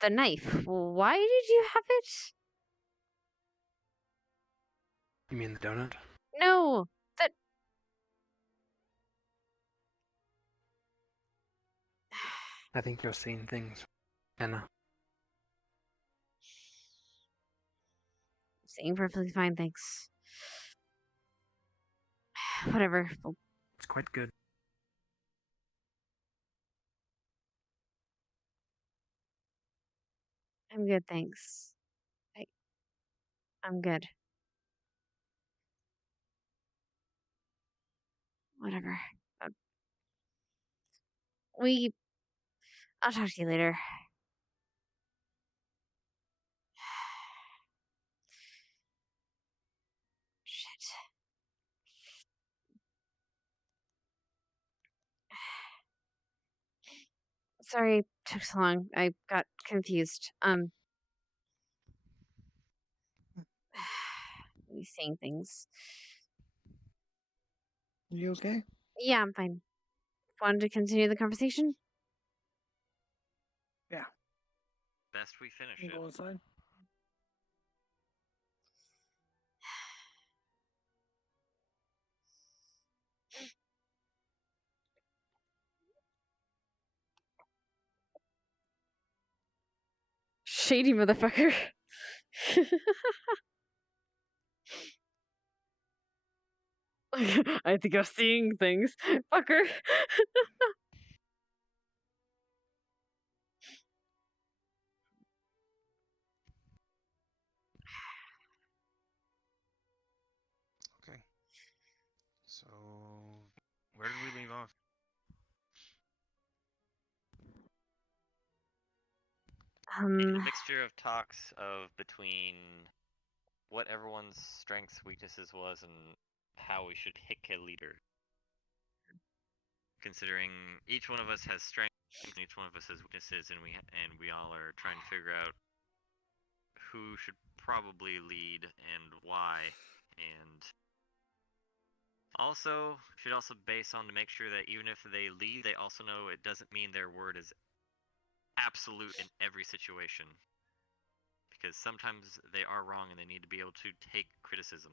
the knife. Why did you have it? You mean the donut? No, that. I think you're seeing things, Anna. Saying perfectly fine, thanks. Whatever. It's quite good. I'm good, thanks. I'm good. Whatever. I'll talk to you later. Shit. Sorry it took so long. I got confused. Me saying things. You okay? Yeah, I'm fine. Wanted to continue the conversation? Yeah. Best we finish You it. go inside. Shady motherfucker. I think I'm seeing things. Fucker. Okay. So, where did we leave off? In a mixture of talks of between what everyone's strengths, weaknesses was, and how we should pick a leader. Considering each one of us has strengths, and each one of us has weaknesses, and we all are trying to figure out who should probably lead and why, and also should also base on to make sure that even if they lead, they also know it doesn't mean their word is absolute in every situation, because sometimes they are wrong and they need to be able to take criticism,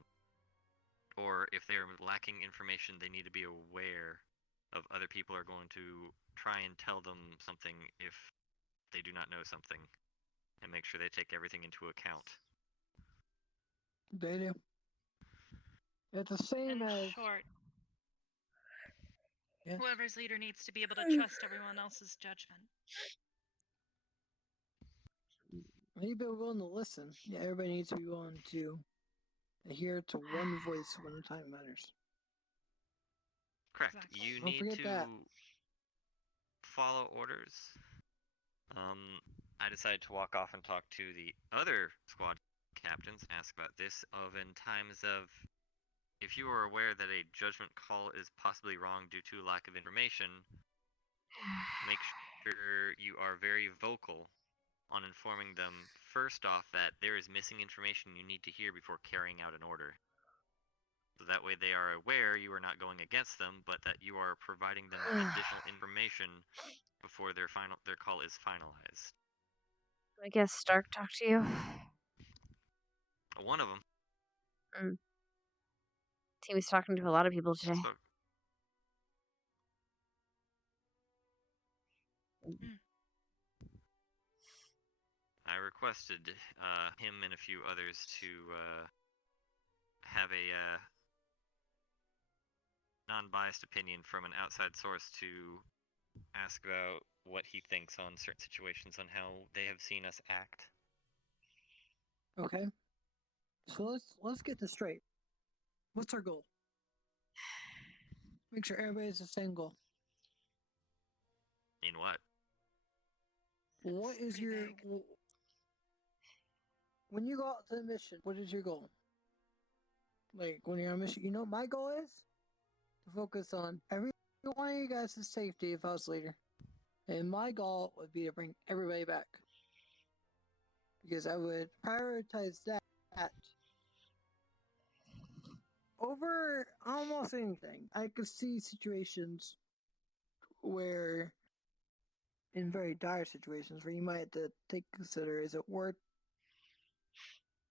or if they're lacking information, they need to be aware of other people are going to try and tell them something if they do not know something, and make sure they take everything into account. They do. It's the same In as. short, Yes. whoever's leader needs to be able to trust everyone else's judgment. You've been willing to listen. Yeah, everybody needs to be willing to adhere to one voice when the time matters. Correct. Exactly. You Don't need forget to that. follow orders. I decided to walk off and talk to the other squad captains, ask about this of in times of if you are aware that a judgment call is possibly wrong due to lack of information, make sure you are very vocal on informing them first off that there is missing information you need to hear before carrying out an order. So that way they are aware you are not going against them, but that you are providing them additional information before their call is finalized. I guess Stark talked to you. One of them. Timmy's talking to a lot of people today. I requested him and a few others to have a non-biased opinion from an outside source to ask about what he thinks on certain situations, on how they have seen us act. Okay. So let's get this straight. What's our goal? Make sure everybody has the same goal. In what? What is your when you go out to the mission? What is your goal? Like when you're on a mission, you know what my goal is? To focus on every one of you guys' safety if I was leader. And my goal would be to bring everybody back. Because I would prioritize that over almost anything. I could see situations where, in very dire situations, where you might have to consider, is it worth,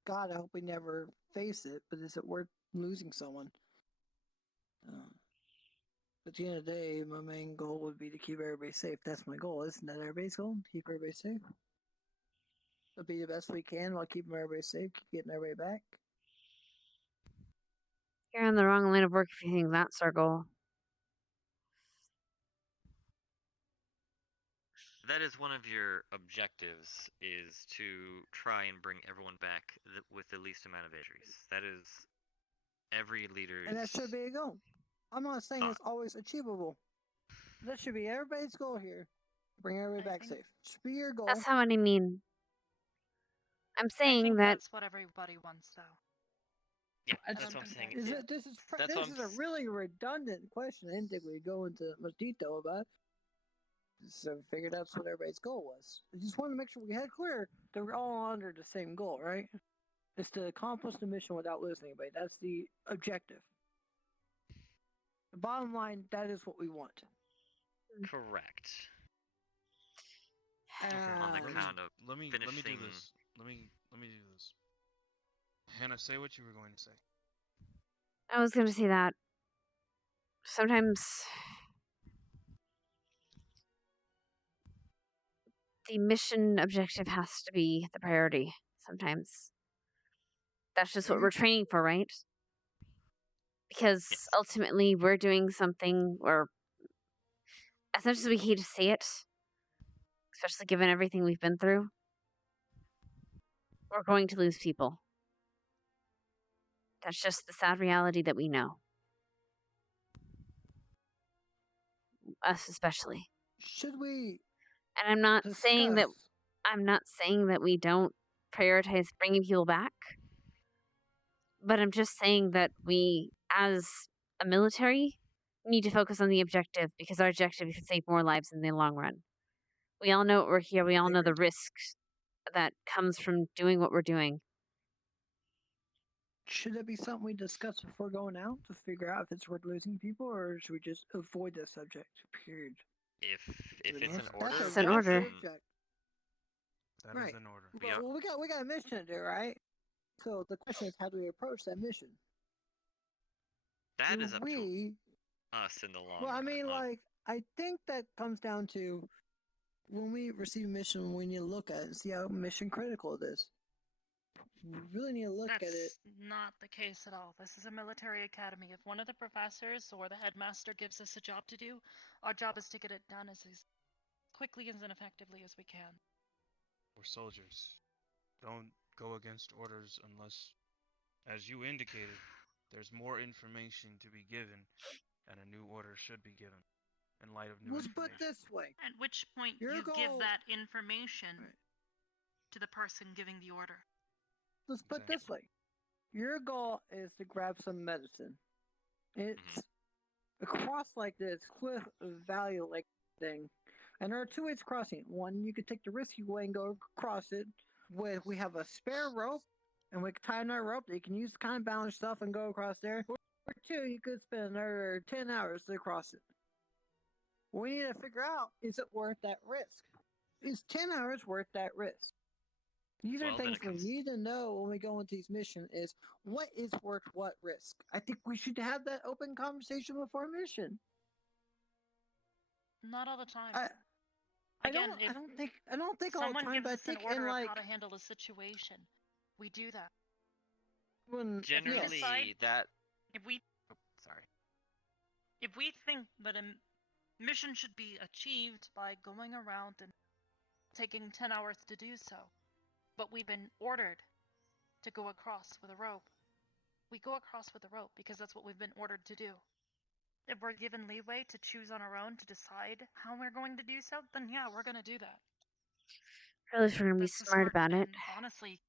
God, I hope we never face it, but is it worth losing someone? At the end of the day, my main goal would be to keep everybody safe. That's my goal. Isn't that everybody's goal? Keep everybody safe. We'll be the best we can while keeping everybody safe, keep getting everybody back. You're on the wrong line of work if you think that's our goal. that is one of your objectives, is to try and bring everyone back with the least amount of injuries. That is every leader's. And that should be a goal. I'm not saying it's always achievable. That should be everybody's goal here. Bring everybody back safe. Should be your goal. That's not what I mean. I'm I saying think that that's what everybody wants, though. Yeah, I that's don't what I'm saying. This is a really redundant question. I didn't think we'd go into much detail about it. So I figured that's what everybody's goal was. I just wanted to make sure we had clear that we're all under the same goal, right? It's to accomplish the mission without losing anybody. That's the objective. The bottom line, that is what we want. Correct. On the count of let me finishing. do this. Let me do this. Hannah, say what you were going to say. I was going to say that sometimes the mission objective has to be the priority. Sometimes that's just what we're training for, right? Because ultimately we're doing something, or as much as we hate to say it, especially given everything we've been through, we're going to lose people. That's just the sad reality that we know. Us especially. Should we? And I'm not saying that we don't prioritize bringing people back, but I'm just saying that we, as a military, need to focus on the objective, because our objective is to save more lives in the long run. We all know we're here. We all know the risks that comes from doing what we're doing. Should that be something we discuss before going out to figure out if it's worth losing people, or should we just avoid that subject? Period. If it's an order, it's an order. That right. is an order. Well, we got a mission to do, right? So the question is, how do we approach that mission? That is up to us in the long run. Well, I mean, I think that comes down to when we receive a mission, we need to look at it and see how mission critical it is. We really need to look at it. That's not the case at all. This is a military academy. If one of the professors or the headmaster gives us a job to do, our job is to get it done as quickly and effectively as we can. We're soldiers. Don't go against orders unless, as you indicated, there's more information to be given, and a new order should be given in light of new Let's information. put this way. At which point you give that information to the person giving the order. Let's put it this way. Your goal is to grab some medicine. It's a cross like this, cliff value like thing. And there are two ways crossing. One, you could take the risky way and go across it. We have a spare rope, and we can tie another rope that you can use to kind of balance stuff and go across there. Or two, you could spend another 10 hours to cross it. What we need to figure out, is it worth that risk? Is 10 hours worth that risk? These are things we need to know when we go into these missions, is what is worth what risk. I think we should have that open conversation before mission. Not all the time. I don't think all the time, but I think an order of how to handle a situation, we do that. Generally, if we think that a mission should be achieved by going around and taking 10 hours to do so, but we've been ordered to go across with a rope, we go across with a rope because that's what we've been ordered to do. If we're given leeway to choose on our own to decide how we're going to do so, then yeah, we're going to do that. Or at least we're going to be smart about it. Honestly,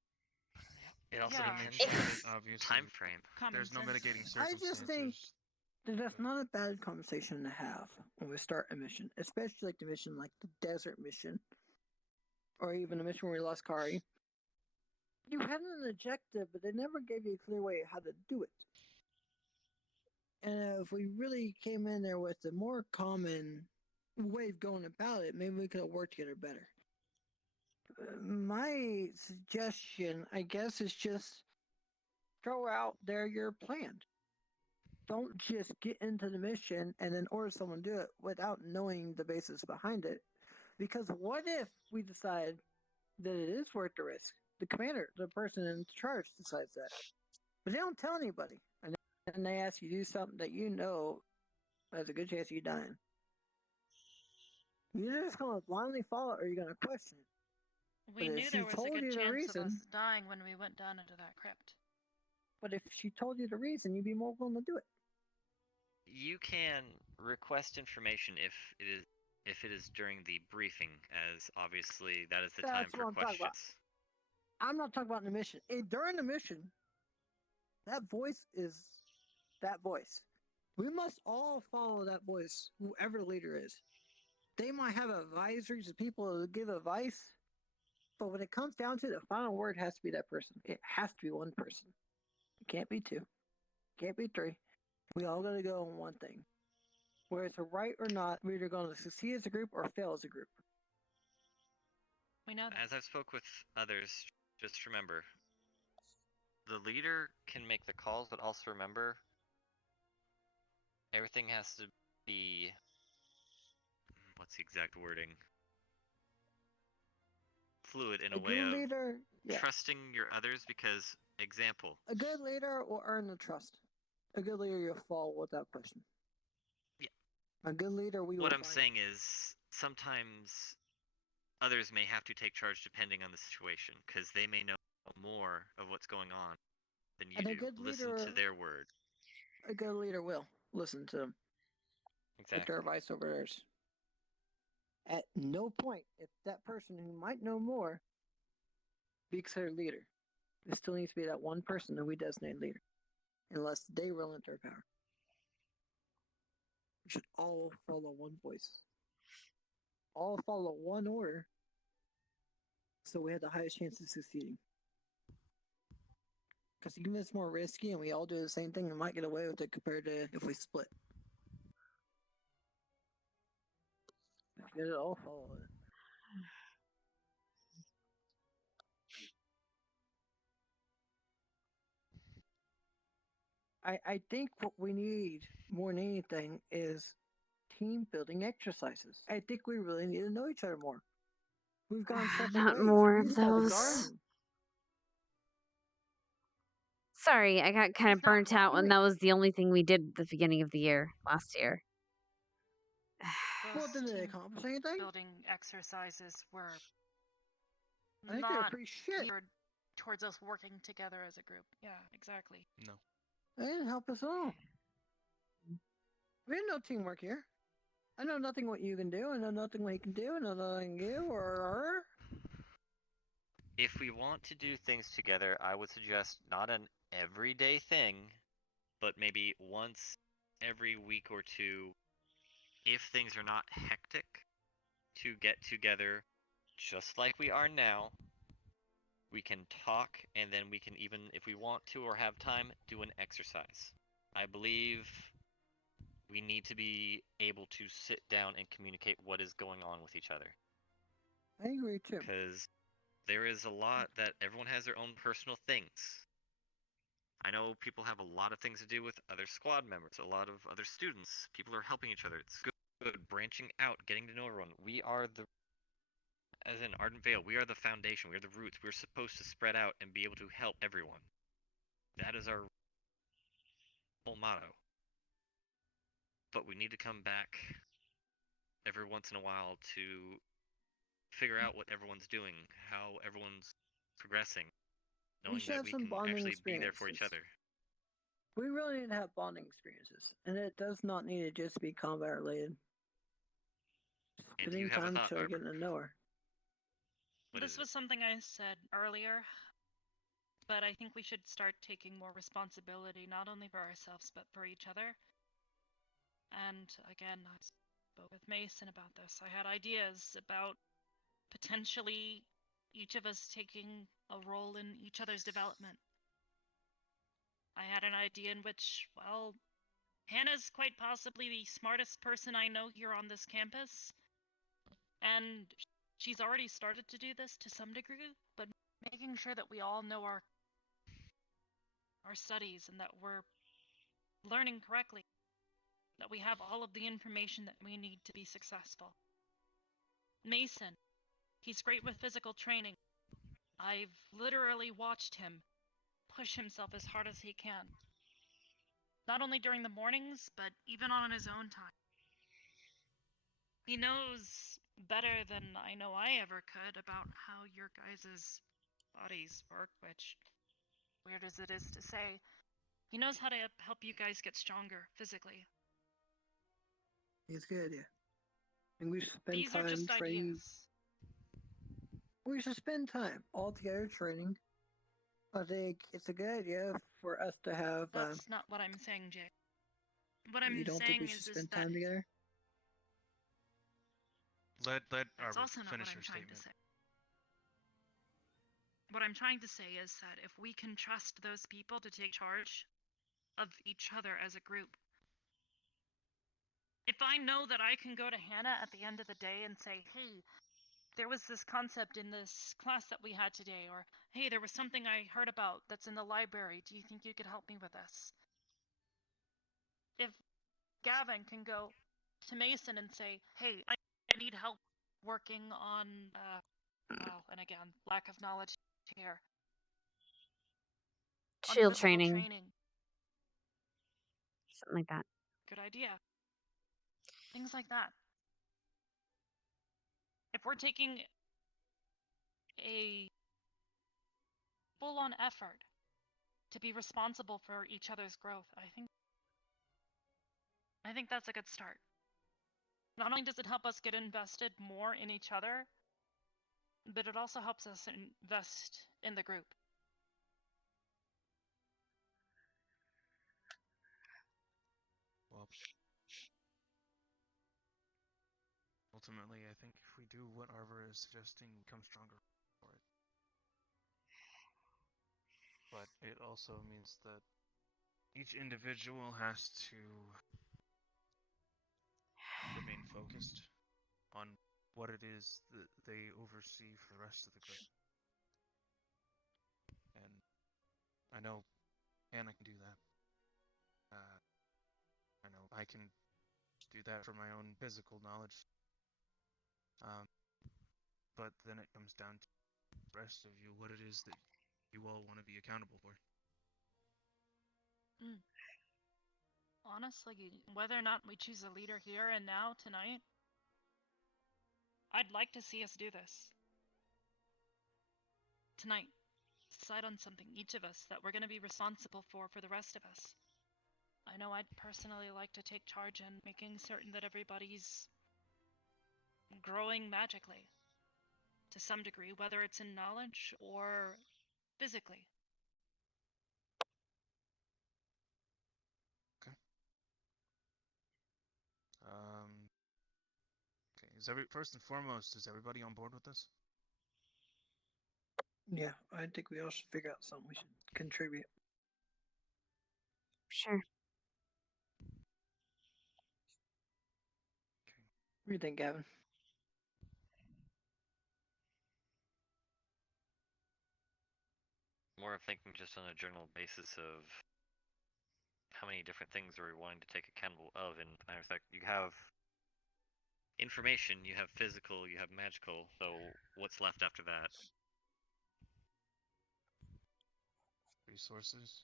it also depends on the time frame. There's no mitigating I circumstances. just think that that's not a bad conversation to have when we start a mission, especially like the mission like the desert mission, or even a mission where we lost Kari. You had an objective, but they never gave you a clear way of how to do it. And if we really came in there with a more common way of going about it, maybe we could have worked together better. My suggestion, I guess, is just throw out there your plan. Don't just get into the mission and then order someone to do it without knowing the basis behind it. Because what if we decide that it is worth the risk? The commander, the person in charge, decides that. But they don't tell anybody. And they ask you to do something that you know there's a good chance of you dying. You're just gonna blindly follow it, or you're gonna question it. We But if knew she there was a told good you the chance of reason- us dying when we went down into that crypt. But if she told you the reason, you'd be more willing to do it. You can request information if it is during the briefing, as obviously that is the time That's for what I'm talking about. questions. I'm not talking about in the mission. During the mission, that voice is that voice. We must all follow that voice, whoever the leader is. They might have advisories of people who give advice, but when it comes down to it, the final word has to be that person. It has to be one person. It can't be two. It can't be three. We all gotta go on one thing. Whether it's a right or not, we're either gonna succeed as a group or fail as a group. We know that. As I've spoke with others, just remember, the leader can make the calls, but also remember, everything has to be, what's the exact wording? Fluid in a way good of leader, yeah. trusting your others, because, example, A good leader will earn the trust. A good leader you'll follow without question. Yeah. A good leader we will what I'm find. saying is, sometimes others may have to take charge depending on the situation, because they may know more of what's going on than you And a do. good Listen leader- to their word. A good leader will listen to them. Exactly. Take their advice over theirs. At no point, if that person who might know more be considered leader, it still needs to be that one person who we designate leader, unless they relent their power. We should all follow one voice. All follow one order, so we have the highest chance of succeeding. Because even if it's more risky and we all do the same thing, we might get away with it compared to if we split. If we all follow it. I think what we need more than anything is team building exercises. I think we really need to know each other more. We've gone separate Not ways. more You of saw the those. garden. Sorry, I got kind of burnt out when that was the only thing we did at the beginning of the year last year. Well, Those did they team accomplish anything? building exercises were I think they were not pretty shit. geared towards us working together as a group. Yeah, exactly. No. They didn't help us at all. We had no teamwork here. I know nothing what you can do. I know nothing what he can do. I know nothing you or her. If we want to do things together, I would suggest not an everyday thing, but maybe once every week or two, if things are not hectic, to get together just like we are now. We can talk, and then we can even, if we want to or have time, do an exercise. I believe we need to be able to sit down and communicate what is going on with each other. I agree too. Because there is a lot that everyone has their own personal things. I know people have a lot of things to do with other squad members, a lot of other students. People are helping each other. It's good branching out, getting to know everyone. We are the, as in Ardent Vale, we are the foundation, we are the roots. We're supposed to spread out and be able to help everyone. That is our whole motto. But we need to come back every once in a while to figure out what everyone's doing, how everyone's progressing, knowing should that have we some can bonding actually be there for each experiences. other. We really need to have bonding experiences, and it does not need to just be combat related. And do you Spending have a time thought, to Barbara? getting to know her. This was something I said earlier, but I think we should start taking more responsibility, not only for ourselves, but for each other. And again, I spoke with Mason about this. I had ideas about potentially each of us taking a role in each other's development. I had an idea in which, well, Hannah's quite possibly the smartest person I know here on this campus, and she's already started to do this to some degree, but making sure that we all know our studies and that we're learning correctly, that we have all of the information that we need to be successful. Mason, he's great with physical training. I've literally watched him push himself as hard as he can. Not only during the mornings, but even on his own time. He knows better than I know I ever could about how your guys' bodies work, which, weird as it is to say, he knows how to help you guys get stronger physically. It's a good idea. And we should spend These are time just training. ideas. We should spend time all together training. I think it's a good idea for us to have. That's not what I'm saying, Jay. What You I'm don't think saying we should is spend that time together? Let that's Arbor also not finish what her I'm trying statement. to say. What I'm trying to say is that if we can trust those people to take charge of each other as a group, if I know that I can go to Hannah at the end of the day and say, hey, there was this concept in this class that we had today, or hey, there was something I heard about that's in the library, do you think you could help me with this? If Gavin can go to Mason and say, hey, I need help working on, well, and again, lack of knowledge here. Shield Physical training. Something like that. Good idea. Things like that. If we're taking a full-on effort to be responsible for each other's growth, I think that's a good start. Not only does it help us get invested more in each other, but it also helps us invest in the group. Well, ultimately, I think if we do what Arbor is suggesting, we come stronger for it. But it also means that each individual has to remain focused on what it is that they oversee for the rest of the group. And I know Hannah can do that. I know I can do that for my own physical knowledge. But then it comes down to the rest of you, what it is that you all want to be accountable for. Honestly, whether or not we choose a leader here and now tonight, I'd like to see us do this. Tonight, decide on something, each of us, that we're going to be responsible for the rest of us. I know I'd personally like to take charge in making certain that everybody's growing magically, to some degree, whether it's in knowledge or physically. Okay. First and foremost, is everybody on board with this? Yeah, I think we all should figure out something we should contribute. Sure. What do you think, Gavin? More of thinking just on a general basis of how many different things are we wanting to take accountable of. And matter of fact, you have information, you have physical, you have magical. So what's left after that? Resources.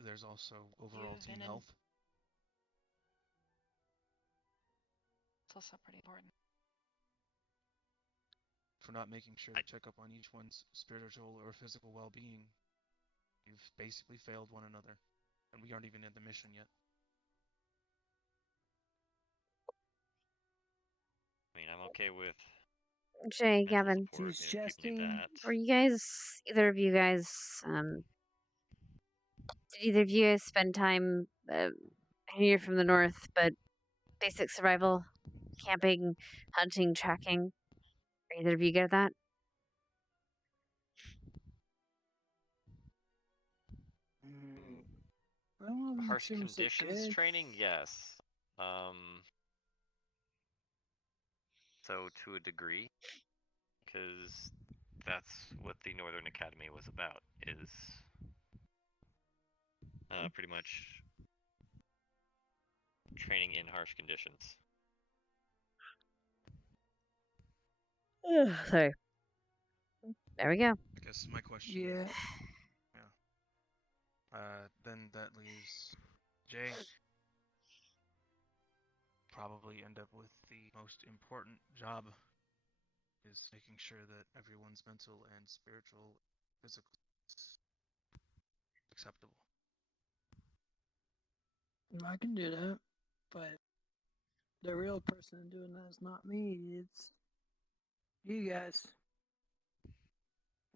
There's also overall team health. It's also pretty important. For not making sure to check up on each one's spiritual or physical well-being, you've basically failed one another, and we aren't even in the mission yet. I mean, I'm okay with Jay, Gavin, support if people need that. were you guys, either of you guys, did either of you guys spend time, I know you're from the north, but basic survival, camping, hunting, tracking? Are either of you good at that? Harsh conditions training, yes. So to a degree, because that's what the Northern Academy was about, is pretty much training in harsh conditions. Sorry. There we go. I guess my question. Yeah. Then that leaves Jay. probably end up with the most important job, is making sure that everyone's mental and spiritual, physical is acceptable. I can do that, but the real person doing that is not me. It's you guys.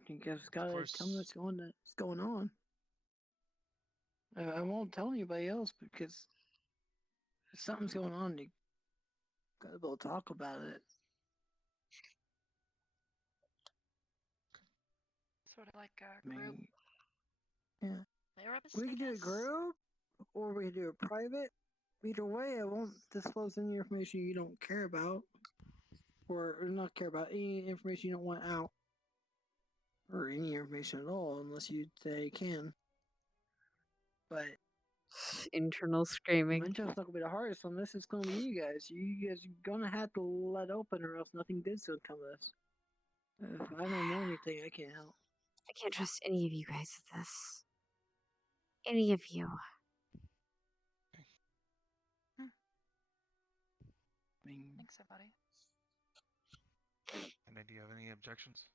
You guys gotta tell me what's going on. I won't tell anybody else because if something's going on, you gotta go talk about it. Sort of like a I group mean, yeah. therapist, We I can do a guess? group, or we can do a private. Either way, I won't disclose any information you don't care about, or not care about, any information you don't want out, or any information at all, unless you say can. But internal screaming. my job's not gonna be the hardest on this. It's gonna be you guys. You guys are gonna have to let open, or else nothing good's gonna come of this. If I don't know anything, I can't help. I can't trust any of you guys with this. Any of you. I mean, Thanks, everybody. And do you have any objections?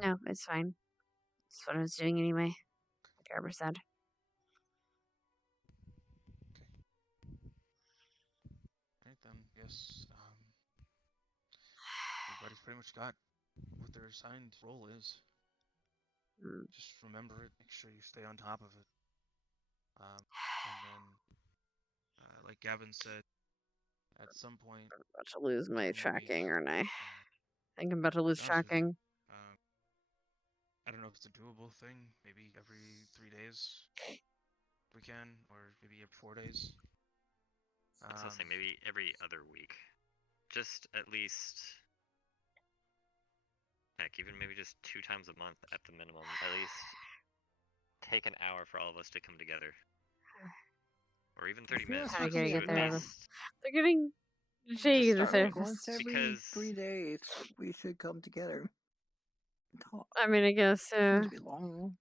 No, it's fine. That's what I was doing anyway. Like Arbor said. Alright then, yes. Everybody's pretty much got what their assigned role is. Just remember it. Make sure you stay on top of it. And then, like Gavin said, at some point, I'm about to lose my tracking, aren't I? I think I'm about to to be lose honest with you, tracking. I don't know if it's a doable thing. Maybe every 3 days we can, or maybe every 4 days. I was gonna say maybe every other week. Just at least, heck, even maybe just 2 times a month at the minimum. At least take an hour for all of us to come together. Or even 30 minutes. I Just gotta to get at there. least They're getting shady to say. Once every 3 days, we should come together and talk. I mean, I guess, Shouldn't be long.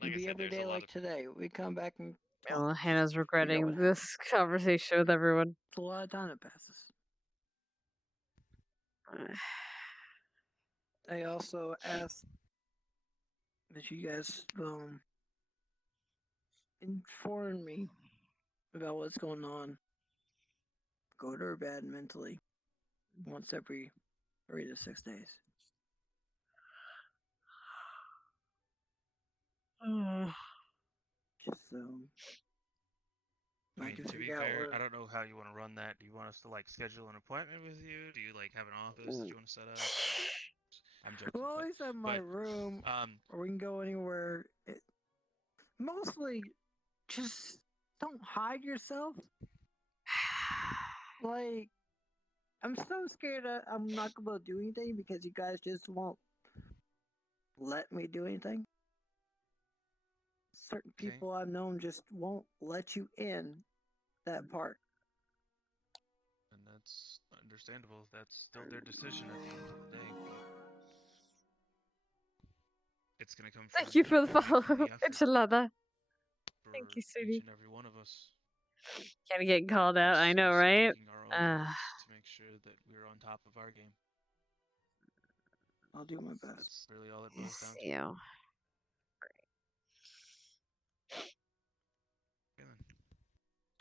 Like I Maybe said, every there's a day, lot like of today, we come back and talk. Well, Hannah's regretting what this conversation with everyone. It's a lot of time that passes. I also asked that you guys inform me about what's going on. Good or bad mentally. Once every 3 to 6 days. Just so I mean, to be fair, I don't know how you want to run that. Do you want us to like schedule an appointment with you? Do you like have an office that you want to set up? I'm joking. Well, at least have my room, or we can go anywhere. Mostly, just don't hide yourself. Like, I'm so scared that I'm not gonna do anything because you guys just won't let me do anything. Certain people I've known just won't let you in that part. And that's understandable. That's still their decision at the end of the day. It's gonna come from Thank you for the follow, the effort Enchilada. for Thank you, each sweetie. and every one of us. Gotta get called out, I know, right? Making our own efforts to make sure that we're on top of our game. I'll do my best. That's really all it boils down to. You.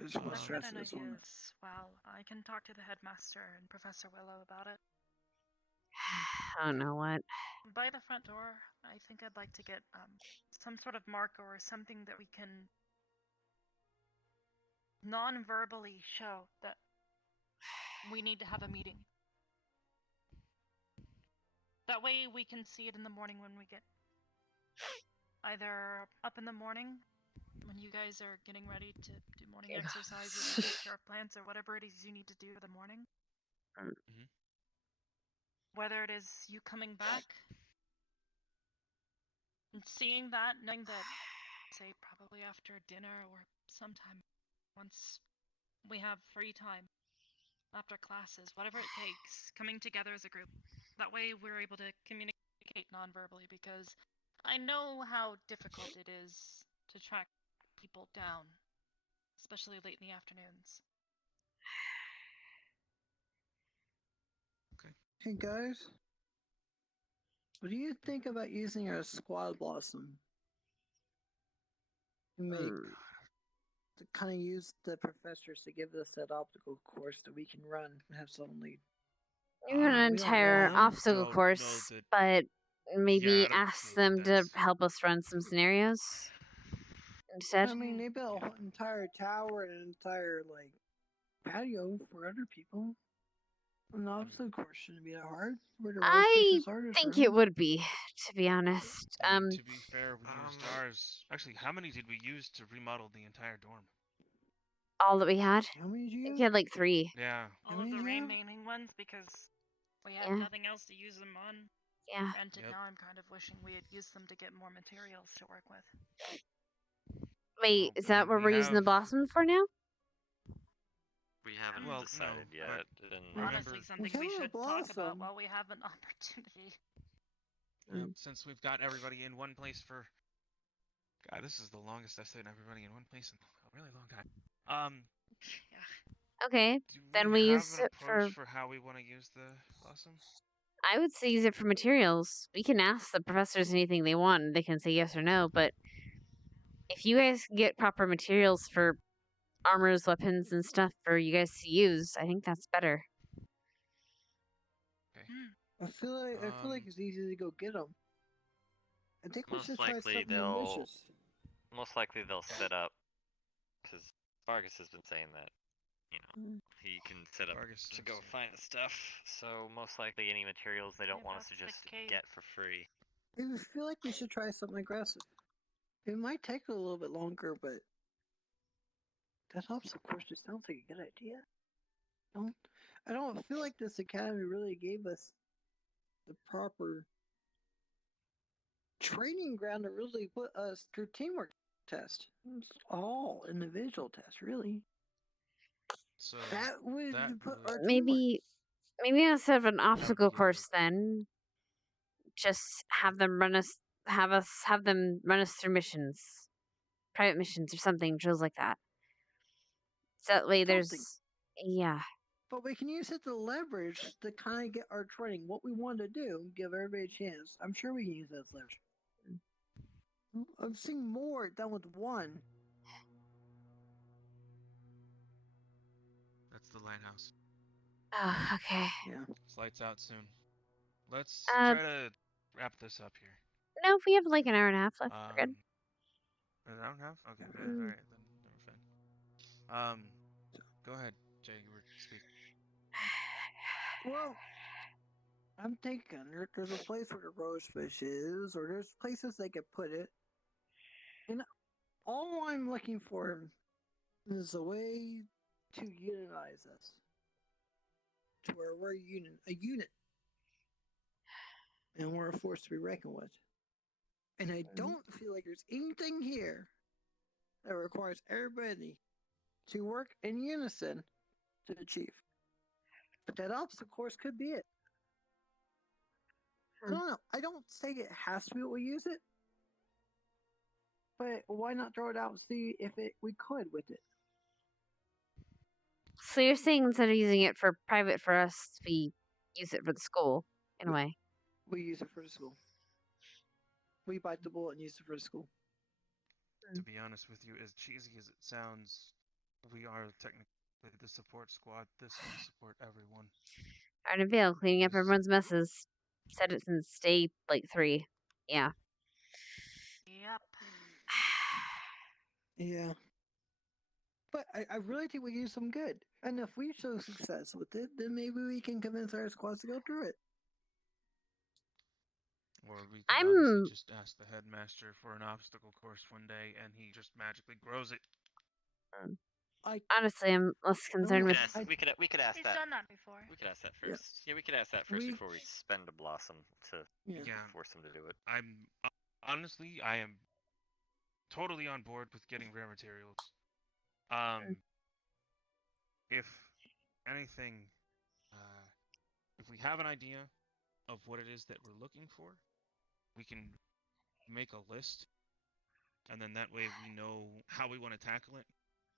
Just want to I've stress got an this idea one. as well. I can talk to the headmaster and Professor Willow about it. I don't know what. By the front door, I think I'd like to get some sort of marker or something that we can non-verbally show that we need to have a meeting. That way we can see it in the morning when we get either up in the morning when you guys are getting ready to do morning exercises or take care of plants or whatever it is you need to do in the morning. Whether it is you coming back and seeing that, knowing that, say, probably after dinner or sometime once we have free time after classes, whatever it takes, coming together as a group. That way we're able to communicate non-verbally, because I know how difficult it is to track people down, especially late in the afternoons. Hey guys, what do you think about using our squad blossom to make to kind of use the professors to give us that optical course that we can run and have someone lead? Maybe an We don't entire know them. obstacle Don't course, know that- but maybe I don't ask feel them to help us run some scenarios instead. I mean, they built an entire tower and an entire like patio for other people. An obstacle course shouldn't be that hard. Where the road I spaces are, there's think room. it would be, to be honest. To be fair, we used ours. Actually, how many did we use to remodel the entire dorm? All that we had. How many did you I think use? we had like 3. Yeah. All of the remaining ones because we had Yeah. nothing else to use them on. Yeah. Granted, now I'm kind of wishing we had used them to get more materials to work with. Wait, is that what we're using the blossom for now? We haven't decided yet. And Honestly, something we should talk about while we have an opportunity. Since we've got everybody in one place for. God, this is the longest I've seen everybody in one place in a really long time. Okay, then we we have use an it approach for how we want to use the blossom. I would say use it for materials. We can ask the professors anything they want, and they can say yes or no, but if you guys get proper materials for armors, weapons, and stuff for you guys to use, I think that's better. I feel like it's easy to go get them. I think we most should try likely something they'll ambitious. most likely they'll set up because Vargas has been saying that he can set up to go find the stuff. So most likely any materials they don't want us to just get for free. I feel like we should try something aggressive. It might take a little bit longer, but that helps. Of course, just sounds like a good idea. I don't feel like this academy really gave us the proper training ground to really put us through teamwork test. It's all individual tests, really. So that would put our Maybe instead of an obstacle course, then just have them have them run us through missions, private missions or something, drills like that. So that way, there's But we can use it to leverage to kind of get our training, what we want to do, give everybody a chance. I'm sure we can use that as leverage. I've seen more done with one. That's the lighthouse. Oh, okay. Yeah. It's lights out soon. Let's Uh, try to wrap this up here. No, we have like an hour and a half left. We're good. An hour and a half? Okay, alright, then we're fine. Go ahead, Jay, you were speaking. Well, I'm thinking there's a place where the rosefish is, or there's places they could put it. And all I'm looking for is a way to unionize us. To where we're a unit. And we're a force to be reckoned with. And I don't feel like there's anything here that requires everybody to work in unison to achieve. But that obstacle course could be it. I don't know. I don't say it has to be what we use it. But why not throw it out and see if we could with it? So you're saying instead of using it for private for us, we use it for the school in a way. We use it for the school. We bite the bullet and use it for the school. To be honest with you, as cheesy as it sounds, we are technically the support squad. This will support everyone. Ardenvale, cleaning up everyone's messes. Said it since day like 3. Yeah. Yep. Yeah. But I really think we can do some good. And if we show success with it, then maybe we can convince our squads to go through it. Or we could honestly just ask the headmaster for an obstacle course one day, and he just magically grows it. Honestly, I'm less concerned with. We could ask He's that. done that before. We could ask that first. Yeah, we could ask that first before we spend a blossom to force them to do it. I am totally on board with getting rare materials. If anything, if we have an idea of what it is that we're looking for, we can make a list and then that way we know how we want to tackle it,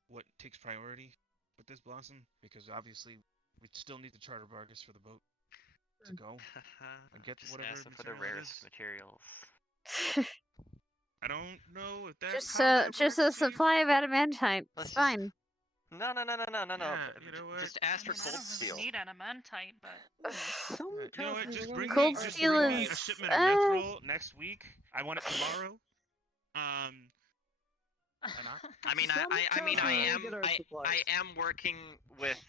what takes priority with this blossom, because obviously we still need the charter barges for the boat to go and get Just whatever ask them for the material it rarest is. materials. I don't know if that's Just how that just works, a Chief. supply of adamantite. Let's It's just- fine. No. Yeah, you know what? Just ask I for mean, I cold don't steel. really need adamantite, but Someone You know tells what? me Just we're bring gonna me, Cold get our just steel bring me a is, shipment of mithril next week. I want it tomorrow. Why not? I mean, Someone I tells mean, me I we're gonna am, get our I supplies. am working with,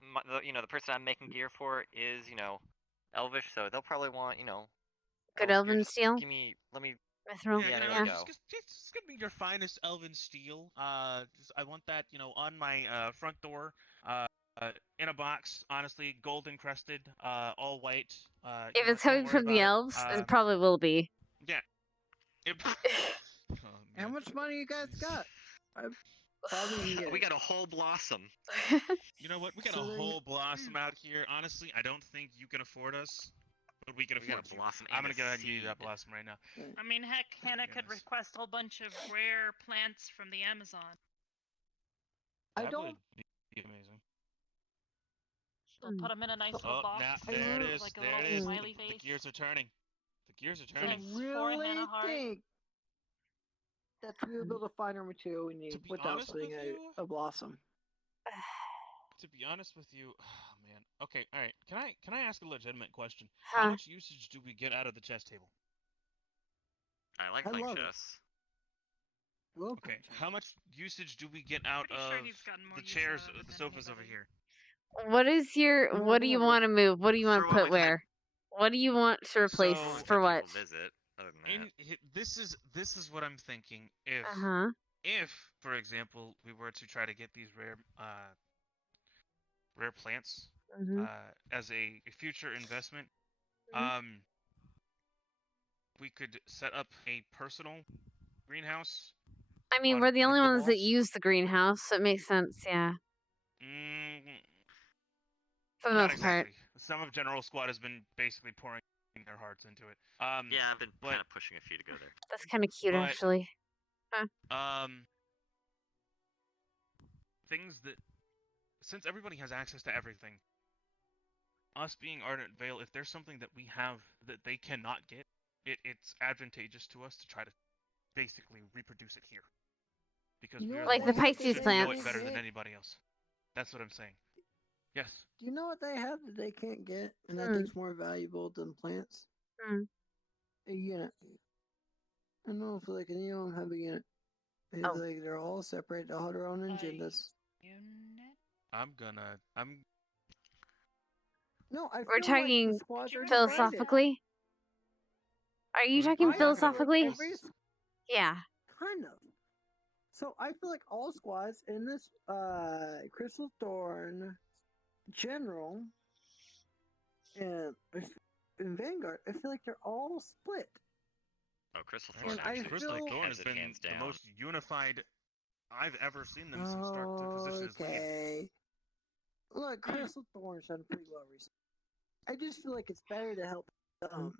the person I'm making gear for is, Elvish, so they'll probably want, good Elvish gear. elven Just steel. give me, let me. Mithril. Yeah, you know, Yeah. just give me your finest elven steel. I want that, on my front door, in a box. Honestly, gold encrusted, all white. If it's don't coming worry from the about it. elves, it probably will be. Yeah. How much money you guys got? I probably can get We it. got a whole blossom. You know what? We got So a then- whole blossom out here. Honestly, I don't think you can afford us, but we can We got afford a you. blossom I'm and gonna a go ahead and give you that seed. blossom right now. I mean, heck, Hannah could request a whole bunch of rare plants from the Amazon. I That don't. would be amazing. She'll put them in a nice little Oh, box. now and there it with, is. like a There it little is. smiley The face. gears are turning. The gears are I turning. For really Hannah Hart. think that we'll be able to find our material we need be without honest with spending you- a blossom. To be honest with you, oh man. Okay, all right. Can I ask a legitimate question? Huh. How much usage do we get out of the chess table? I like I playing love it. chess. Okay, how much usage do we get out Pretty sure of he's gotten more the use chairs, out of it the than sofas over anybody. here? What is your? More What do than you ever. want to move? What do you want For to what put we've had- where? What do you want to replace So- We've for had what? people visit. Other than that. This is what I'm thinking. If Uh-huh. if for example we were to try to get these rare plants Mhm. as a future investment, Mhm. we could set up a personal greenhouse. I mean, on we're the one only of the ones that walls. use the greenhouse, so it makes sense. Yeah, for the Not most part. exactly. Some of General Squad has been basically pouring their hearts into it. Yeah, I've been kind of pushing a few to go there. That's kind of cute, but- actually. Huh. Things that, since everybody has access to everything, us being Ardent Vale, if there's something that we have that they cannot get, it's advantageous to us to try to basically reproduce it here. Because You know we're what Like the the they ones have Pisces that that they know plants. it better than can't anybody else. That's what I'm saying. Yes. Do you know what they have that they can't get, and that Hmm. think's more valuable than plants? Hmm. A unit. I don't know if like any of them have a unit. It's Oh. like they're all separate. They all have their own agendas. No, I We're feel like talking the squads are divided. philosophically. Are you talking I feel like philosophically? every Yeah. kind of. So I feel like all squads in this Crystal Thorn, General, and Vanguard, I feel like they're all split. Oh, Crystal Actually, Thorn actually Crystal Thorn has has it been hands the down. most unified I've ever seen them since start to position as lead. Okay. Look, Crystal Thorn's done pretty well recently. I just feel like it's better to help them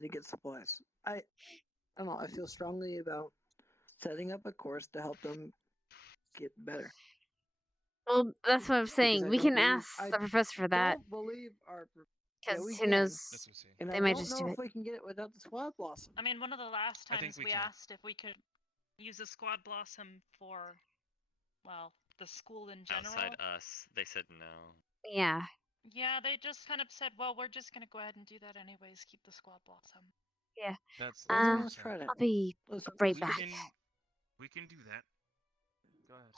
to get supplies. I don't know. I feel strongly about setting up a course to help them get better. Well, that's what I'm saying. I We don't can believe- ask I the professor for that. Don't believe our Because we who can. knows? And They I might don't just know do if it. we can get it without the squad blossom. I mean, one of the last I think times we we can. asked if we could use a squad blossom for, well, the school in general. Outside us, they said no. Yeah. Yeah, they just kind of said, well, we're just gonna go ahead and do that anyways. Keep the squad blossom. Yeah. That's Well, what then I'm let's saying. try that. I'll be Let's right we back. We can do that. Go ahead.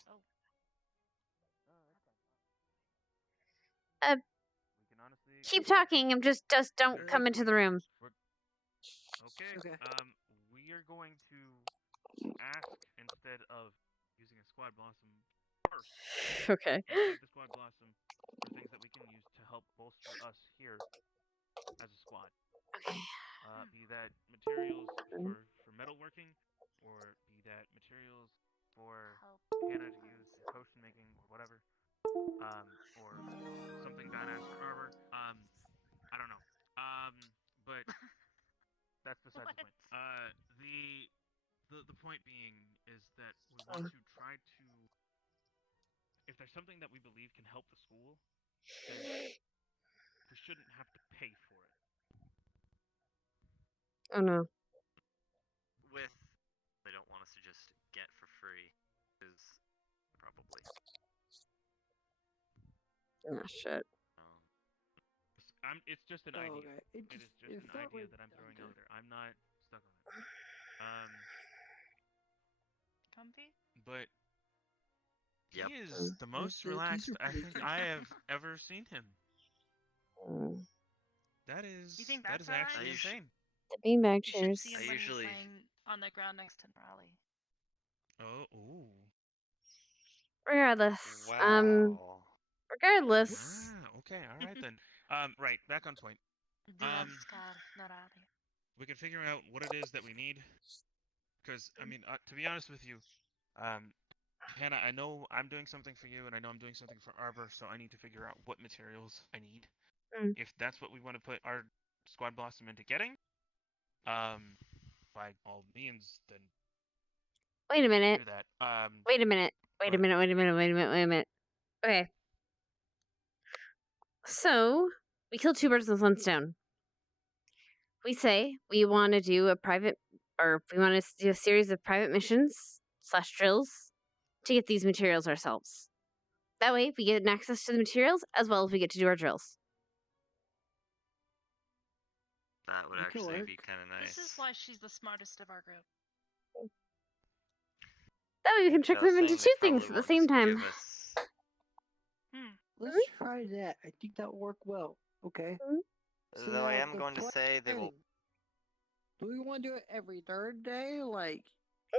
We can honestly Keep talking. I'm just don't There- come into the room. Okay. We are going to ask instead of using a squad blossom first. Okay. Save the squad blossom for things that we can use to help bolster us here as a squad. Okay. Be that materials for metalworking, or be that materials for Hannah to use for potion making or whatever, or something badass for armor. I don't know. But that's besides the point. The point being is that we want to try to, if there's something that we believe can help the school, then we shouldn't have to pay for it. Oh no. With they don't want us to just get for free, is probably. Oh shit. It's just an idea. Okay. It is just an idea that I'm throwing out there. I'm not stuck on it. Comfy? But Yep. he is the most relaxed I think I have ever seen him. That is You think that that's is actually alright? insane. The beanbag You should chairs. see him when he's laying on the ground next to Raleigh. Oh, ooh. Regardless. Wow. Regardless. Okay, all right then. Right, back on point. We can figure out what it is that we need. Because, I mean, to be honest with you, Hannah, I know I'm doing something for you, and I know I'm doing something for Arbor, so I need to figure out what materials I need. If that's what we want to put our Squad Blossom into getting, by all means, then Wait a minute. do that. Wait a minute. Wait a minute. Wait a minute. Wait a minute. Wait a minute. Okay. So we killed 2 birds with 1 stone. We say we want to do a private, or we want to do a series of private missions / drills to get these materials ourselves. That way, we get access to the materials as well as we get to do our drills. That would actually be kind of nice. This is why she's the smartest of our group. That way, we can trick them into 2 things at the same time. Let's try that. I think that will work well. Okay. So Though I now am the going to say they will. Do we want to do it every 3rd day? Like.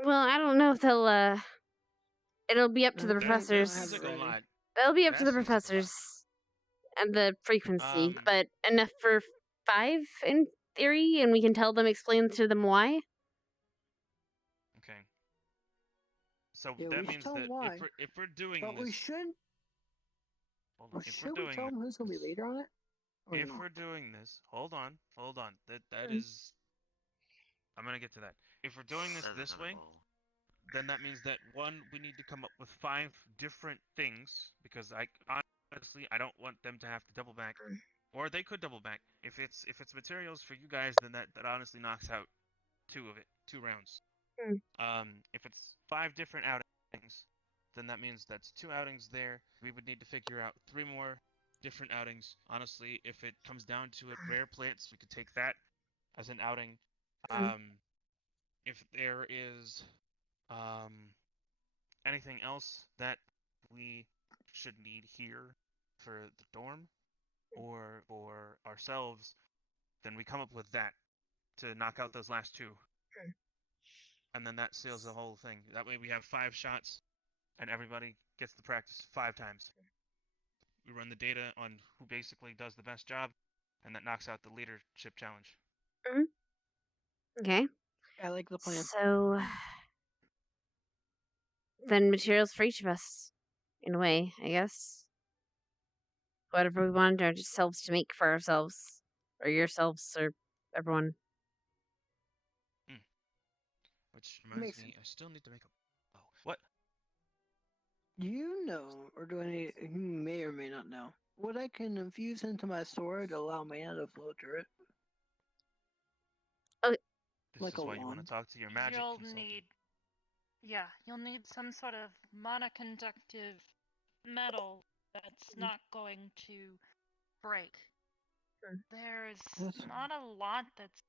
Well, I don't know if they'll. It'll be up to the professors. That seems like a lot. That'll be up to the professors and the frequency, but enough for 5 in theory, and we can tell them, explain to them why. Okay. So Yeah, that we means should tell that them why. if we're doing But this, we should. hold Or on, if should we're we doing tell them who's gonna be leader on it? Or if not? we're doing this, hold on. That is. I'm gonna get to that. If we're doing this way, then that means that 1, we need to come up with 5 different things, because honestly I don't want them to have to double back, or they could double back. If it's materials for you guys, then that honestly knocks out 2 rounds. If it's 5 different outings, then that means that's 2 outings there. We would need to figure out 3 more different outings. Honestly, if it comes down to it, rare plants, we could take that as an outing. If there is anything else that we should need here for the dorm or for ourselves, then we come up with that to knock out those last 2. And then that seals the whole thing. That way we have 5 shots and everybody gets to practice 5 times. We run the data on who basically does the best job, and that knocks out the leadership challenge. Okay. I like the plan. So then materials for each of us, in a way, I guess. Whatever we wanted ourselves to make for ourselves, or yourselves, or everyone. Which reminds me, I still need to make a. Oh, what? Do you know, or do any you may or may not know, what I can infuse into my sword to allow mana to flow through it? This like is a why you want to wand? talk to your magic You'll consultant. need, you'll need some sort of monoconductive metal that's not going to break. There's not a lot that's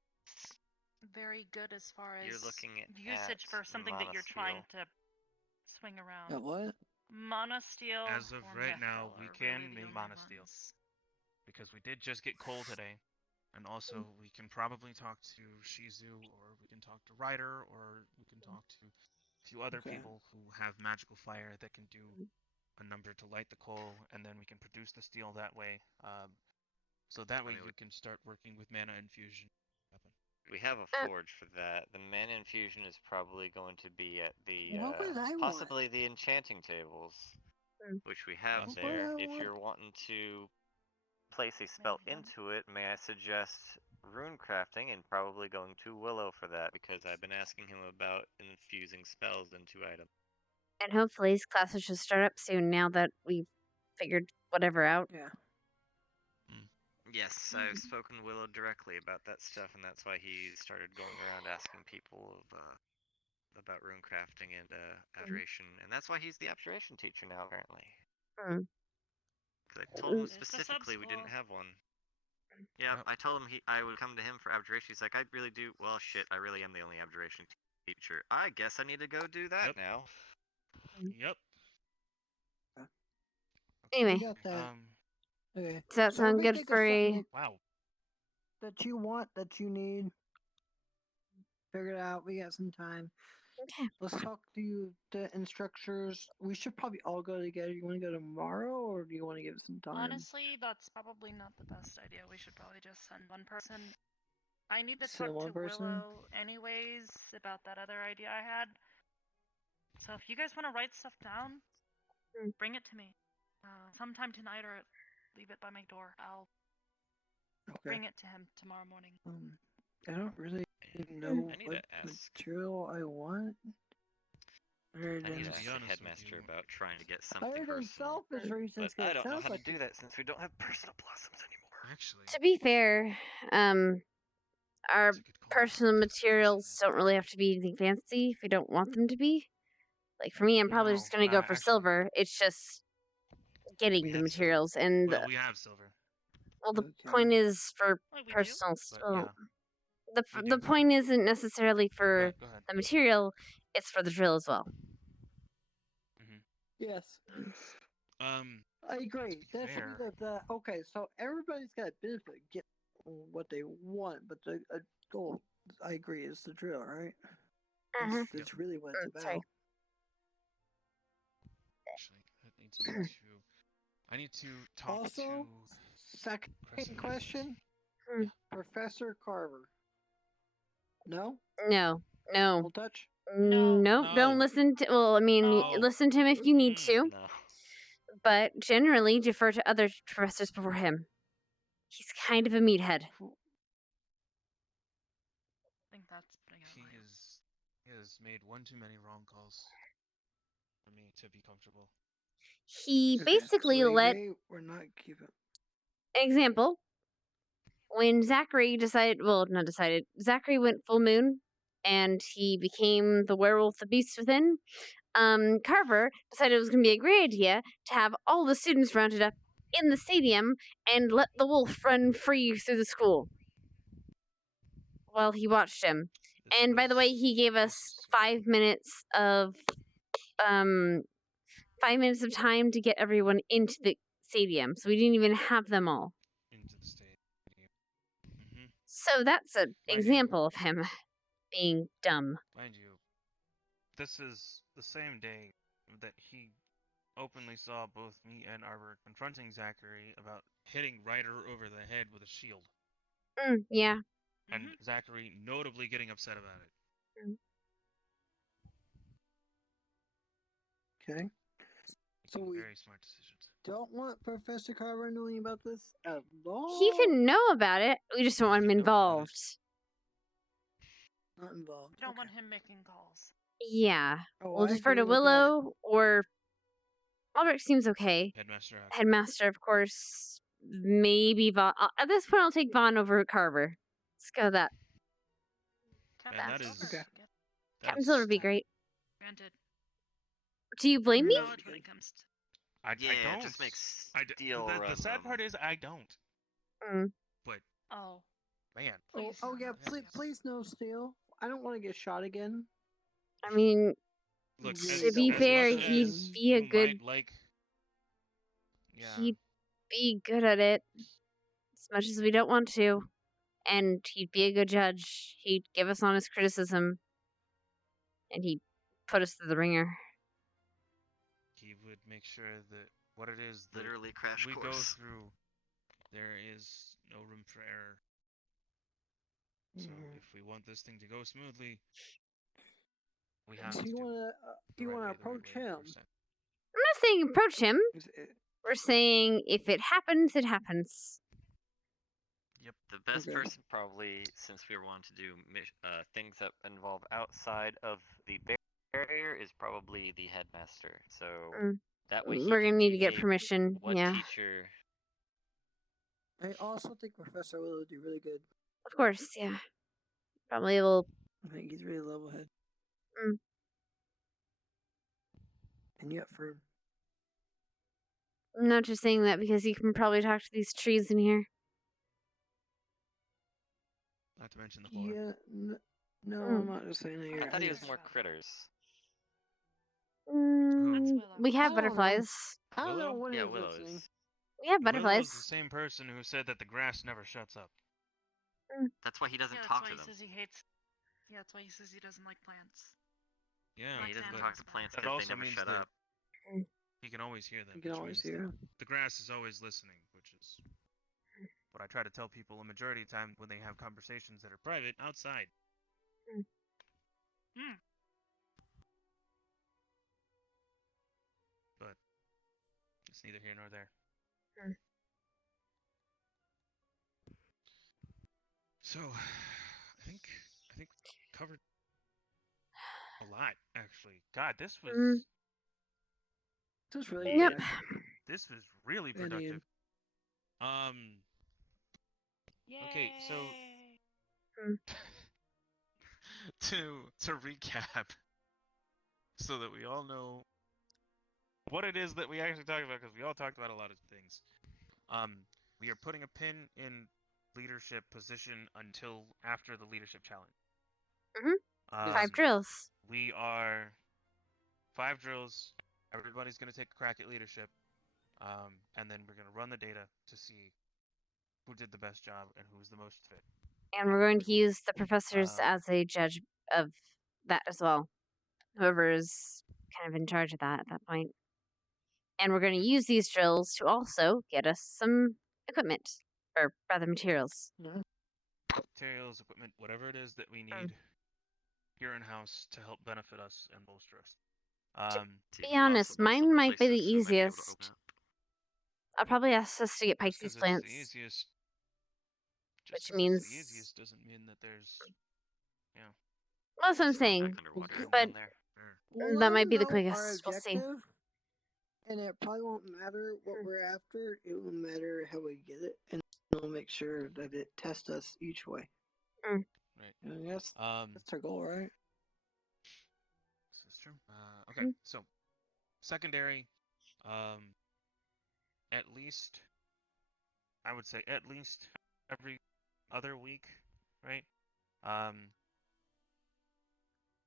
very good as far as You're looking usage at for something that you're trying monosteel. to swing around. At what? Monosteel. As of or right now, mithril we are can really the make only monosteel. ones. Because we did just get coal today. And also, we can probably talk to Shizu, or we can talk to Ryder, or we can talk to a few other people who have magical fire that can do a number to light the coal, and then we can produce the steel that way. So that way you can start working with mana infusion. We have a forge for that. The mana infusion is probably going to be at the What would I possibly the enchanting tables, which we have What there. would I If want? you're wanting to place a spell into it, may I suggest rune crafting and probably going to Willow for that because I've been asking him about infusing spells into items. And hopefully his classes should start up soon now that we've figured whatever out. Yeah. Yes, I've spoken to Willow directly about that stuff, and that's why he started going around asking people about rune crafting and abjuration, and that's why he's the abjuration teacher now, apparently. Because I told him specifically we didn't have one. Yeah, I told him I would come to him for abjuration. He's like, I really do. Well, shit, I really am the only abjuration teacher. I guess I need to go do that now. Yep. Anyway. We got that. Okay. Does that sound good for a... Wow. That you want, that you need. Figure it out. We got some time. Okay. Let's talk to the instructors. We should probably all go together. You want to go tomorrow, or do you want to give it some time? Honestly, that's probably not the best idea. We should probably just send one person. I need to Send talk one to person? Willow anyways about that other idea I had. So if you guys want to write stuff down, bring it to me. Sometime tonight or leave it by my door. I'll bring it to him tomorrow morning. I don't really know what material I want. I need to ask the headmaster about trying to get something Other than personal. selfish reasons, But I 'cause it don't know sounds how like to do that since we don't have personal blossoms anymore. Actually, To be fair, our personal materials don't really have to be anything fancy if we don't want them to be. Like for me, I'm probably just gonna go for silver. It's just getting the materials and Well, we have silver. well, the point is for personal spell. The point isn't necessarily for the material; it's for the drill as well. Yes. I agree. That should be the okay. So everybody's got a benefit of get what they want, but the goal, I agree, is the drill, right? That's really what it's about. Sorry. Actually, I need to talk also, second question, Professor Carver. No? No. Full touch? Nope, don't listen to... Well, I mean, listen to him if you need to. But generally, defer to other professors before him. He's kind of a meathead. I think that's putting it He has made one too many wrong calls for me to be comfortable. He basically let... We're not keeping... Example. When Zachary decided... Well, not decided. Zachary went full moon, and he became the werewolf, the beast within. Carver decided it was going to be a great idea to have all the students rounded up in the stadium and let the wolf run free through the school while he watched him. And by the way, he gave us 5 minutes of 5 minutes of time to get everyone into the stadium, so we didn't even have them all. Into the stadium. So that's an example of him being dumb. Mind you, this is the same day that he openly saw both me and Arbor confronting Zachary about hitting Ryder over the head with a shield. Yeah. And Zachary notably getting upset about it. Okay. So we very smart decisions. Don't want Professor Carver knowing about this at all? He can know about it. We just don't want him involved. Not involved. I don't want him making calls. Yeah. Oh, We'll I defer to agree with Willow or... Albrecht seems okay. Headmaster, of course. Maybe Vaughn. At this point, I'll take Vaughn over Carver. Let's go with that. That is... Okay. Captain Silver would be great. Granted. Do you blame me? No, it really comes to... I don't. It just makes the sad part is I don't. But oh, man. Oh yeah, please no steal. I don't want to get shot again. I mean, look, to be fair, he'd be a good. He'd be good at it, as much as we don't want to, and he'd be a good judge. He'd give us honest criticism, and he'd put us through the ringer. He would make sure that what it is that literally crash we course. go through, there is no room for error. So if we want this thing to go smoothly, we have so to. You want to approach him? I'm not saying approach him. We're saying if it happens, it happens. Yep. The best Okay. person probably, since we want to do things that involve outside of the barrier, is probably the headmaster. So that way he We're can gonna need to get dictate permission. what Yeah, teacher. I also think Professor Willow would do really good. of course. Yeah, probably will. I think he's really level head. Mm. And yet for I'm not just saying that because you can probably talk to these trees in here. Not to mention the floor. yeah, no, I'm not just saying that. I thought he was more critters. We have I don't know. butterflies. I don't know Willow? what Yeah, he's willows. listening. We have Willow's butterflies. the same person who said that the grass never shuts up. That's why he doesn't Yeah, talk that's to why he them. says he hates. Yeah, that's why he says he doesn't like plants. Yeah, He doesn't but talk to plants that because they also never means shut that up. he can always hear them. You can which always means hear that 'em. the grass is always listening, which is what I try to tell people a majority of the time when they have conversations that are private outside. But it's neither here nor there. So, I think we covered a lot, actually. God, this was This was really Yep. productive. this was really Very productive. good. Okay, so to recap, so that we all know what it is that we actually talked about, because we all talked about a lot of things. We are putting a pin in leadership position until after the leadership challenge. 5 drills. We are 5 drills. Everybody's going to take a crack at leadership, and then we're going to run the data to see who did the best job and who's the most fit. And we're going to use the professors as a judge of that as well. Whoever is kind of in charge of that at that point. And we're going to use these drills to also get us some equipment, or rather materials. Materials, equipment, whatever it is that we need here in house to help benefit us and bolster us. To be honest, mine might be the easiest. I'll probably ask us to get Just Pisces 'cause plants. it's the easiest. Just Which 'cause means it's the easiest doesn't mean that there's, you know. that's what I'm saying. But We'll that let might them be the know our quickest. We'll see. objective, and it probably won't matter what we're after. It will matter how we get it, and we'll make sure that it tests us each way. Right. And that's our goal, right? This is true. Okay, so secondary, at least, I would say at least every other week, right?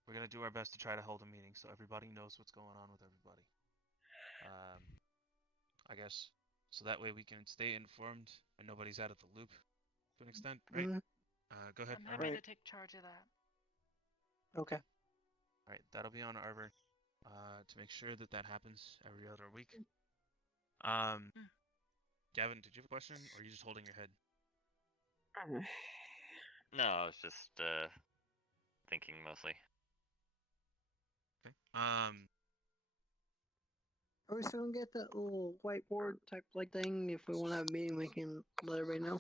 We're gonna do our best to try to hold a meeting so everybody knows what's going on with everybody. I guess so that way we can stay informed and nobody's out of the loop to an extent, right? Go ahead. I'm happy to take charge of that. Okay. All right, that'll be on Arbor to make sure that that happens every other week. Gavin, did you have a question, or are you just holding your head? No, I was just thinking mostly. Okay. Are we still gonna get that little whiteboard type like thing? If we want to have a meeting, we can let everybody know.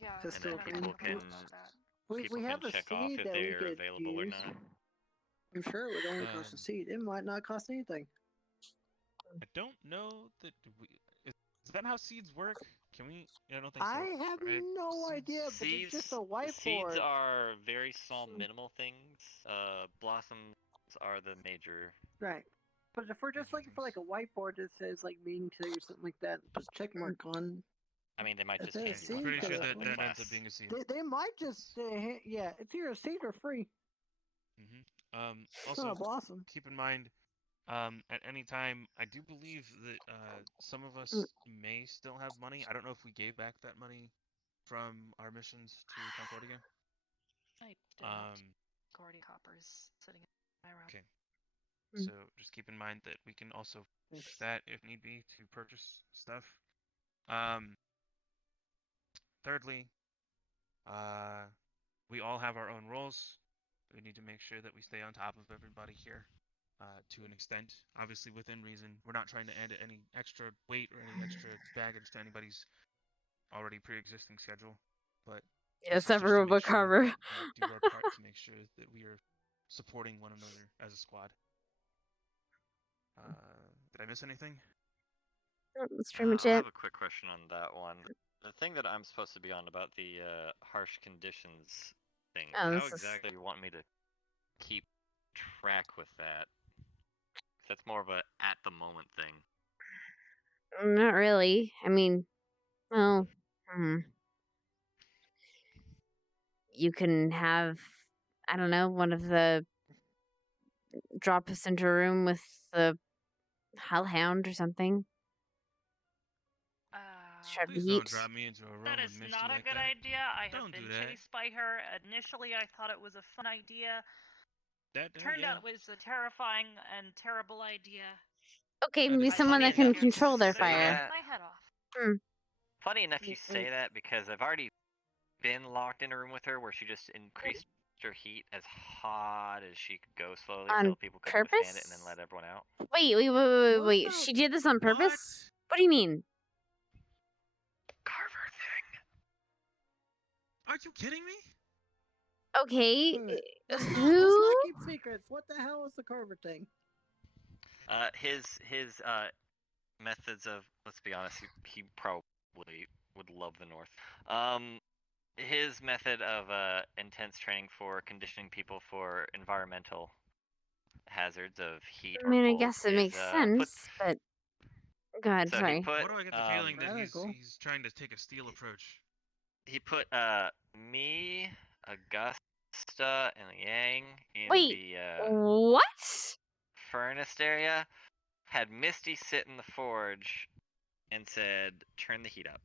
Yeah, And then people can We have a check off seed if that they we are could available or use. not. I'm sure it would only cost a seed. It might not cost anything. I don't know that is that how seeds work? Can we? I don't think so. I have right? no idea, but it's just a whiteboard. Seeds are very small, minimal things. Blossoms are the major. Right. But if we're just looking for like a whiteboard that says like meeting today or something like that, put a check mark on. I mean, they might If just hand that's you a one seed, Pretty sure for that the that class. ends up being a seed. They might just yeah, it's either a seed or free. Also, not a blossom. keep in mind, at any time, I do believe that some of us may still have money. I don't know if we gave back that money from our missions to Concordia. I still have Cordy coppers sitting in my room. Okay. So just keep in mind that we can also use that if need be to purchase stuff. Thirdly, we all have our own roles. We need to make sure that we stay on top of everybody here to an extent, obviously within reason. We're not trying to add any extra weight or any extra baggage to anybody's already pre-existing schedule, but Yes, this is just to everyone make but sure Carver. that we do our part to make sure that we are supporting one another as a squad. Did I miss anything? That's pretty much I it. have a quick question on that one. The thing that I'm supposed to be on about the harsh conditions thing, Oh, how this is- exactly do you want me to keep track with that? 'Cause that's more of a at the moment thing. Not really. I mean, well, you can have, I don't know, one of the drop us into a room with the hellhound or something. Shove the Please heat. don't drop me into a room That with is Misty not a like good that. idea. I have Don't been do that. chased by her. Initially, I thought it was a fun idea. That Turned yeah. out it was a terrifying and terrible idea. Okay, I maybe think someone funny that can enough, you control their say fire. that. My head off. Funny enough, you say that because I've already been locked in a room with her where she just increased her heat as hot as she could go slowly On until people couldn't withstand purpose? it and then let everyone out. Wait. She did this on purpose? What do you mean? Carver thing. Are you kidding me? Okay, Let's who? not keep secrets. What the hell is the Carver thing? His methods of, let's be honest, he probably would love the North. His method of intense training for conditioning people for environmental hazards of heat I mean, or I cold guess it is, makes sense, but go ahead. so Sorry. he put, Why do I get the feeling that he's trying to take a steal approach? he put me, Augusta, and Yang in Wait, the what? furnace area, had Misty sit in the forge, and said, "Turn the heat up,"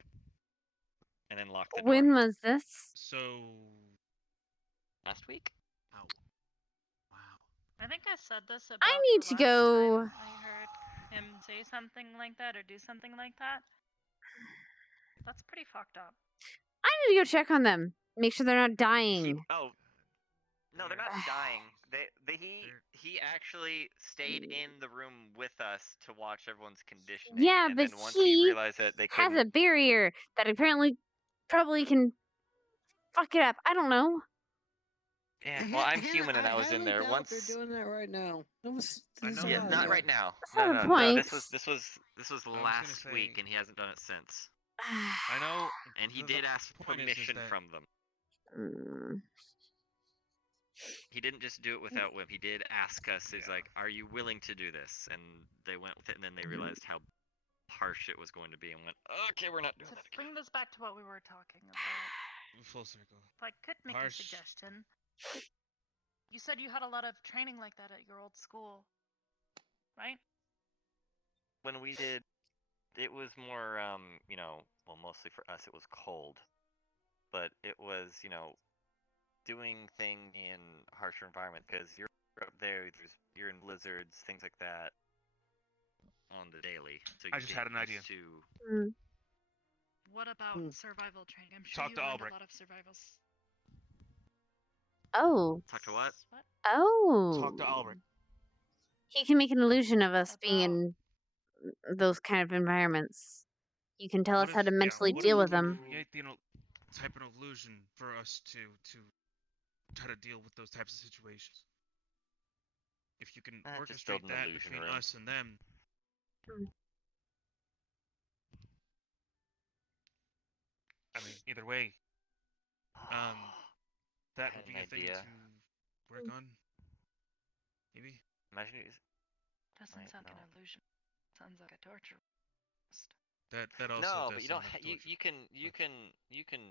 and then locked the door. When was this? So last week. Oh, wow. I think I said this about I need to the last go. time I heard him say something like that or do something like that. That's pretty fucked up. I need to go check on them. Make sure they're not dying. No, they're not dying. He actually stayed in the room with us to watch everyone's conditioning. Yeah, and but then once he he realized that they has couldn't, a barrier that apparently probably can fuck it up. I don't know. yeah. Well, I'm human and I was in there They're once. doing that right now. Yeah, not right now. That's not the No. point. This was last week, and he hasn't done it since. I know. And he the did ask point is permission that from them. He didn't just do it without whim. He did ask us. He's like, "Are you willing to do this?" And they went with it, and then they realized how harsh it was going to be, and went, "Okay, we're not doing To that." bring this back to what we were talking about, full circle. if I could make Harsh. a suggestion. You said you had a lot of training like that at your old school, right? When we did, it was more, well, mostly for us, it was cold, but it was, doing thing in harsher environment because you're up there, you're in blizzards, things like that, on the daily. So I just had an idea. What about survival training? I'm sure Talk you to learned Albrecht. a lot of survival. Oh. Talk to what? Oh. Talk to Albrecht. He can make an illusion of us being in those kind of environments. You can tell us how to mentally what deal if with them. Create the type of illusion for us to try to deal with those types of situations. If you can Just build orchestrate an that illusion between room. us and them. I mean, either way, that would be a thing to work on. Maybe. Imagine it. Doesn't sound like an illusion. Sounds like a torture. That also No, does but you sound don't. like You can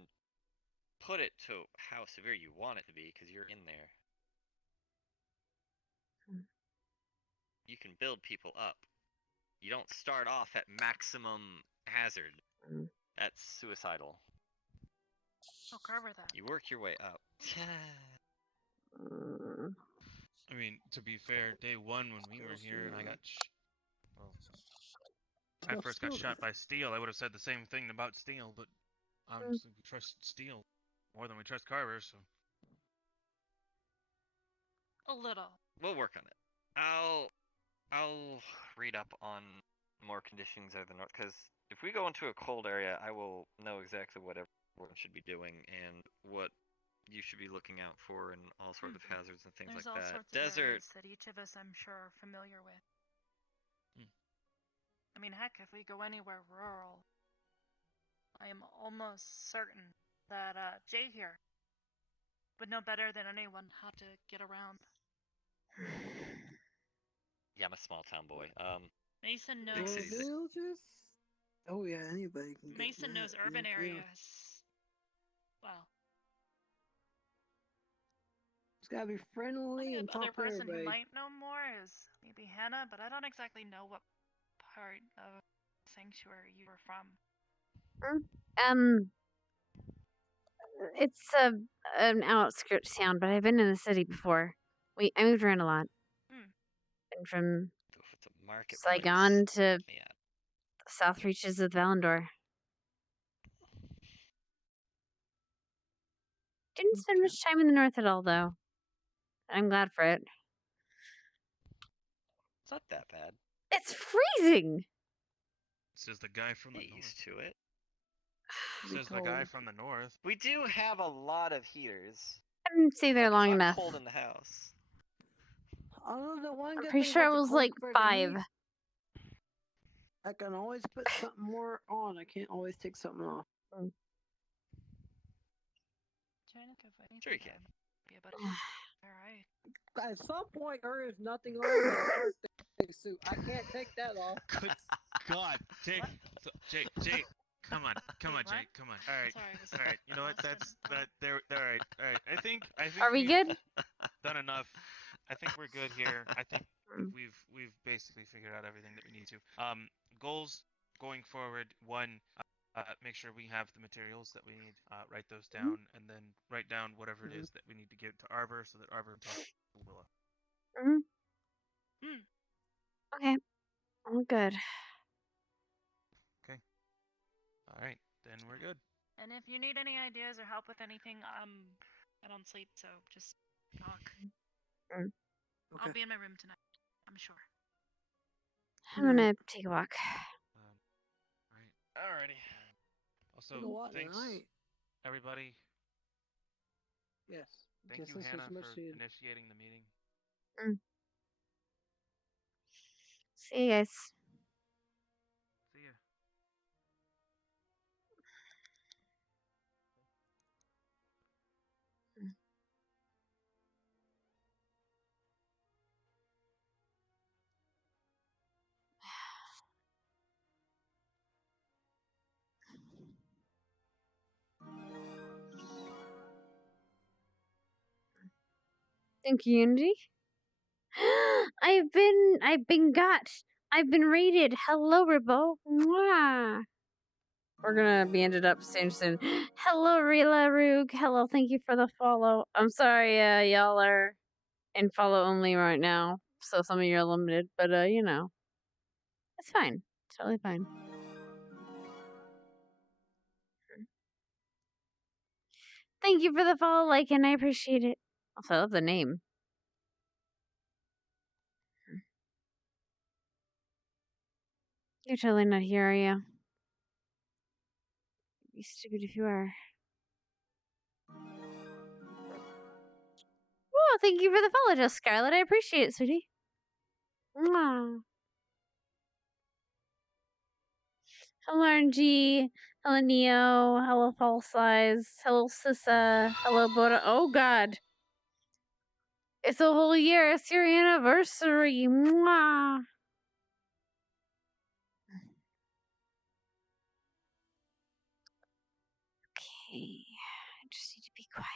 put it to how severe you want it to be because you're in there. You can build people up. You don't start off at maximum hazard. That's suicidal. Oh, Carver that. You work your way up. I mean, to be fair, day one when we were here and I got I first got shot by Steel, I would have said the same thing about Steel, but obviously we trust Steel more than we trust Carver, so. A little. We'll work on it. I'll read up on more conditions of the North because if we go into a cold area, I will know exactly what everyone should be doing and what you should be looking out for and all sorts of hazards and things There's like all that. sorts of Desert. areas that each of us, I'm sure, are familiar with. I mean, heck, if we go anywhere rural, I am almost certain that Jay here would know better than anyone how to get around. Yeah, I'm a small town boy. Mason big knows. cities. Villages? Oh yeah, anybody can get Mason knows that. urban Yeah. areas. Well, It's gotta be friendly the and other talk to person who everybody. might know more is maybe Hannah, but I don't exactly know what part of Sanctuary you were from. It's an outskirts town, but I've been in the city before. I moved around a lot. Been from It's a marketplace. Saigon to Yeah. the south reaches of Valandor. Didn't spend much time in the north at all, though. I'm glad for it. It's not that bad. It's freezing! Says the guy from the Get north. used to it. Says the guy from the north. We do have a lot of heaters. I didn't stay there long enough. Cold in the house. Although the one I'm good pretty thing sure about it the was cold like compared to 5. heat, I can always put something more on. I can't always take something off. Sure you can. Alright. At some point, there is nothing on but a birthday suit. I can't take that off. Good God, Jake, Jake, come on, Jake, come on. All right, all right. You know what? That's that. There. All right, all right. I think. Are we good? Done enough. I think we're good here. I think we've basically figured out everything that we need to. Goals going forward. One, make sure we have the materials that we need. Write those down, and then write down whatever it is that we need to give to Arbor, so that Arbor can talk to Willa. Okay. All good. Okay. All right, then we're good. And if you need any ideas or help with anything, I don't sleep, so just talk. I'll be in my room tonight, I'm sure. I'm gonna take a walk. Right. Alrighty. Also, thanks everybody. Yes. Thank you, this Hannah, was much for needed. initiating the meeting. See you guys. See ya. Thank you, Unity. I've been raided. Hello, Ribbo. Mwah. We're gonna be ended up soon. Hello, Rila Rug. Hello, thank you for the follow. I'm sorry, y'all are in follow only right now, so some of you are limited, but you know, it's fine. It's totally fine. Thank you for the follow, like, and I appreciate it. Also, I love the name. You're totally not here, are you? You'd be stupid if you are. Oh, thank you for the follow, just Scarlett. I appreciate it, sweetie. Mwah. Hello, RNG. Hello, Neo. Hello, False Size. Hello, Sissa. Hello, Boda. Oh, God. It's a whole year. It's your anniversary. Mwah. Okay. I just need to be quiet.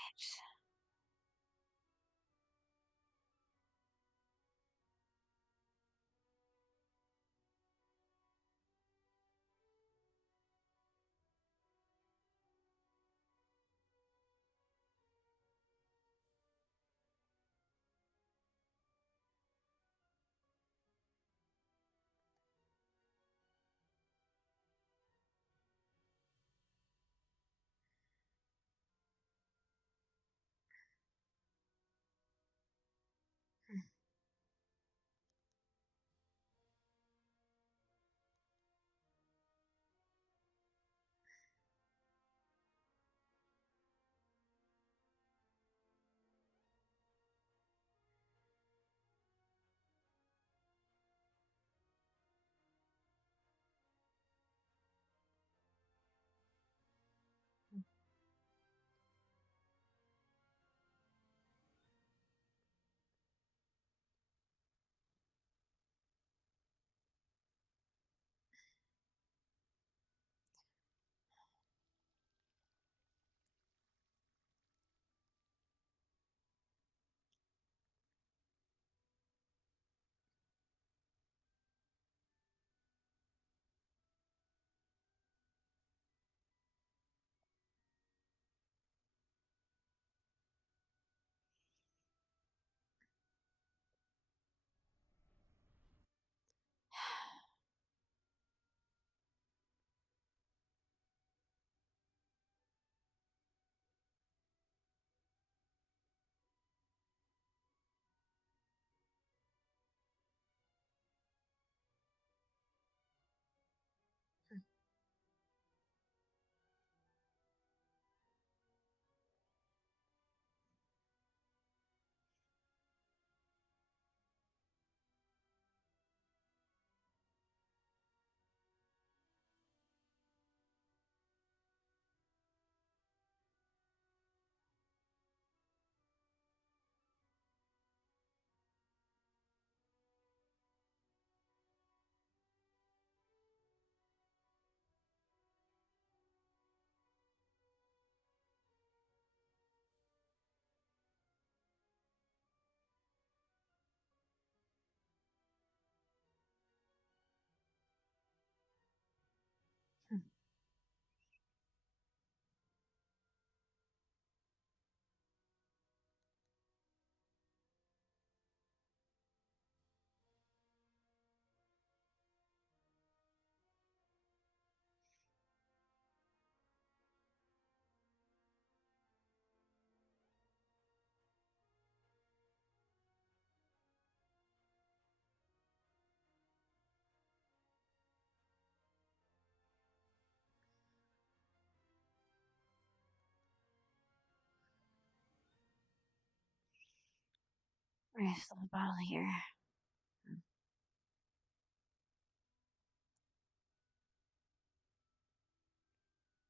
refill the bottle here.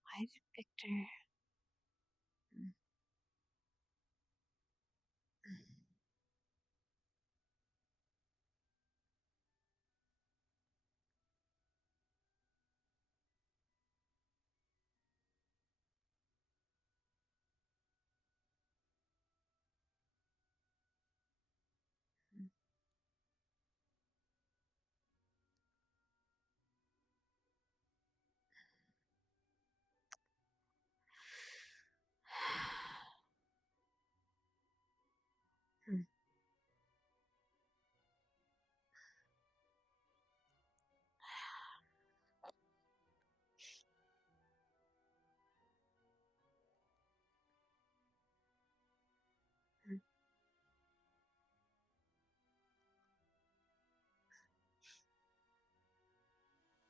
Why did Victor?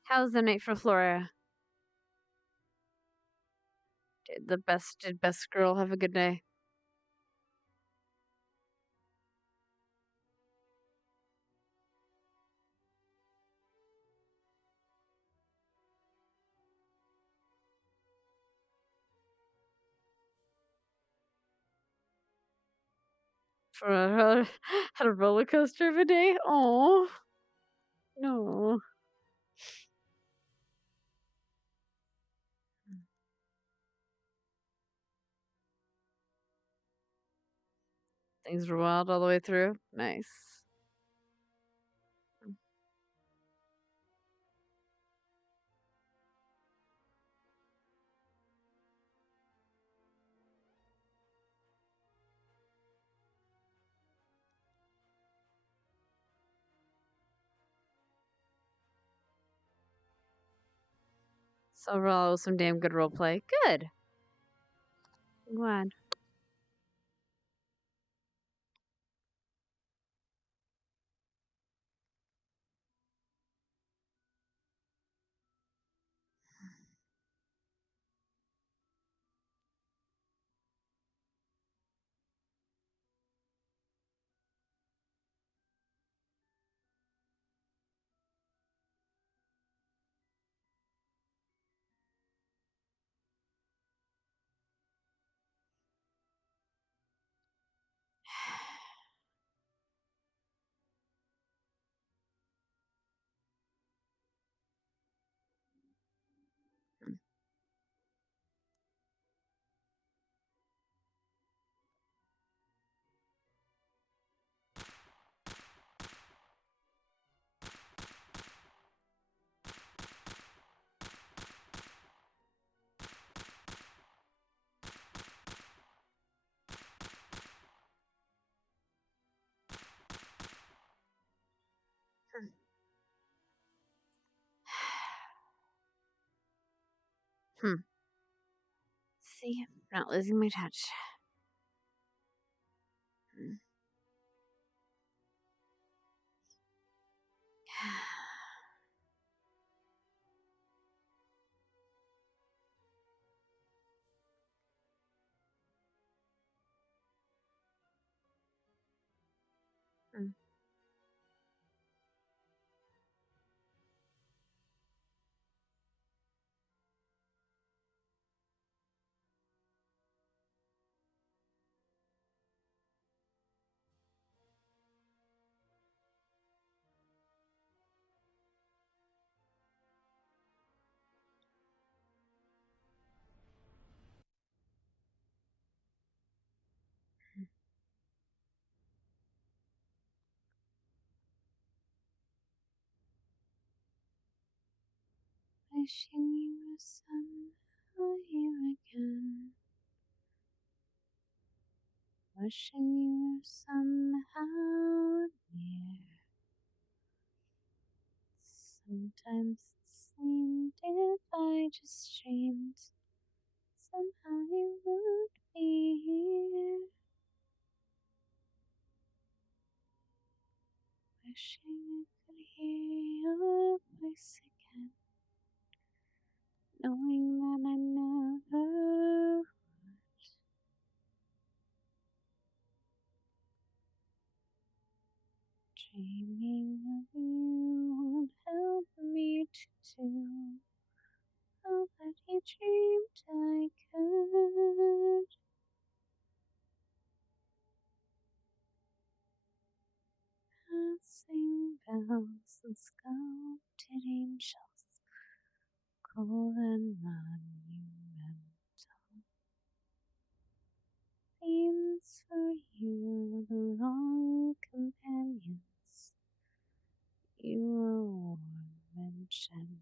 How's the night for Flora? Did best girl have a good day? For had a roller coaster of a day? Oh no. Things were wild all the way through. Nice. So overall, it was some damn good role play. Good. I'm glad. See, I'm not losing my touch. Wishing you were somehow here again. Wishing you were somehow near. Sometimes it seemed if I just dreamed, somehow you would be here. Wishing I could hear your voice again, knowing that I never would. Dreaming of you won't help me to do all that he dreamed I could. Passing bells and sculpted angels, cold and monumental. Themes for you, the wrong companions. You were warm and gentle.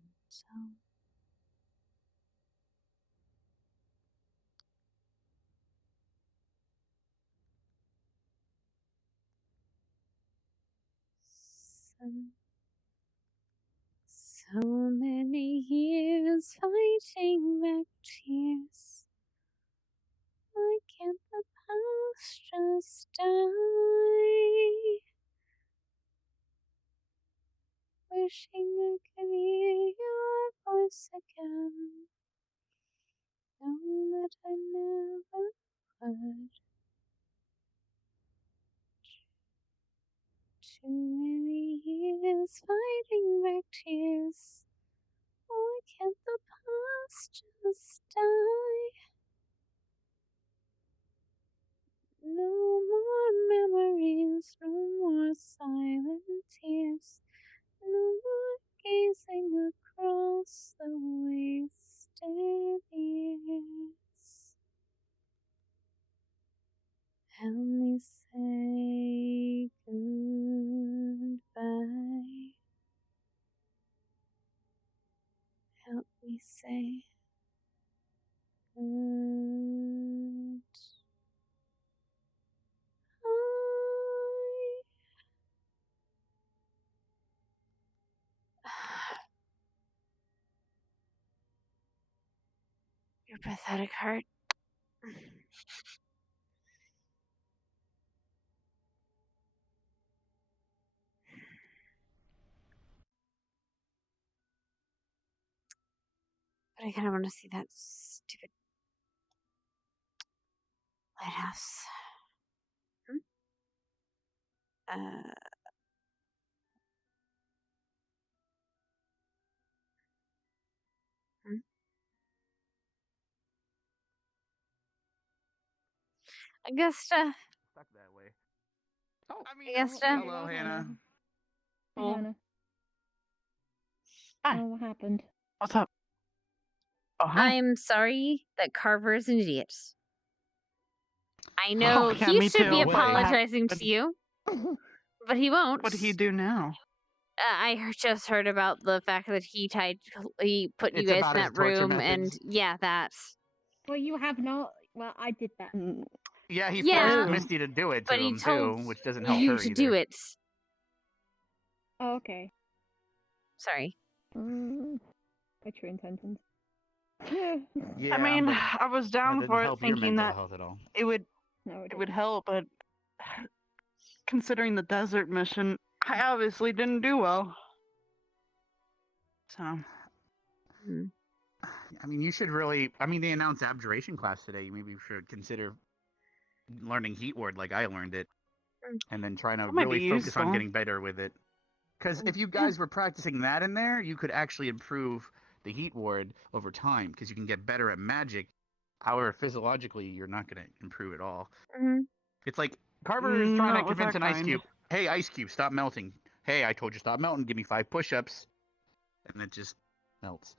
So many years fighting back tears. Why can't the past just die? Wishing I could hear your voice again, knowing that I never would. Too many years fighting back tears. Why can't the past just die? No more memories, no more silent tears, no more gazing across the wasted years. Help me say goodbye. Help me say goodbye. Your pathetic heart. But I kind of want to see that stupid lighthouse. Augusta. Stuck that way. Oh, Augusta. hello, Hannah. Oh. Hannah. Hi. Oh, what happened? What's up? Oh, hi. I'm sorry that Carver is an idiot. I know yeah, he me should be too. apologizing to you, but he won't. What did he do now? Just heard about the fact that he put you It's guys about in his that torture room, and methods. yeah, that's. Well, you have not. Well, I did that. Yeah, he Yeah. forced Misty to do it to But he him told too, which doesn't help you her to either. do it. Oh, okay. Sorry. My true intentions. Yeah, I mean, but I was that down doesn't for it, help your thinking mental that health at all. it would No, it would help, but considering the desert mission, I obviously didn't do well. So. I mean, you should really. I mean, they announced abjuration class today. Maybe you should consider learning Heat Ward like I learned it, and then trying to That might be really focus on useful. getting better with it. Because if you guys were practicing that in there, you could actually improve the Heat Ward over time. Because you can get better at magic. However, physiologically, you're not going to improve at all. It's like Carver is trying to Not with convince that an ice kind. cube. Hey, ice cube, stop melting. Hey, I told you stop melting. Give me 5 push-ups, and it just melts.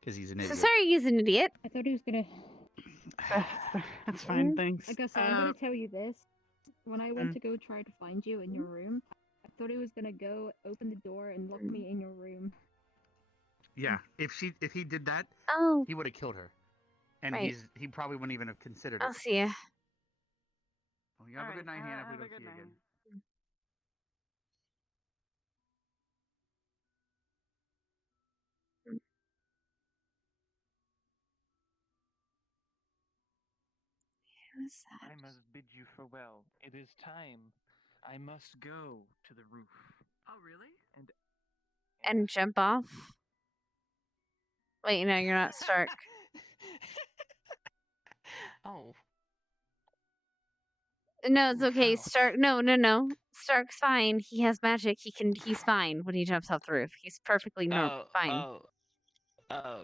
Because he's an idiot. So sorry, he's an idiot. I thought he was gonna. That's fine, thanks. I guess I'm gonna tell you this. When I went to go try to find you in your room, I thought he was gonna go open the door and lock me in your room. Yeah, if he did that, he would have killed her, and Right. he probably wouldn't even have considered it. I'll see ya. Well, you have a good night, Hannah. If we don't see you again. Who's that? I must bid you farewell. It is time. I must go to the roof. Oh, really? And jump off. Wait, no, you're not Stark. Oh. No, it's okay. Stark. No. Stark's fine. He has magic. He's fine when he jumps off the roof. He's perfectly fine. Oh,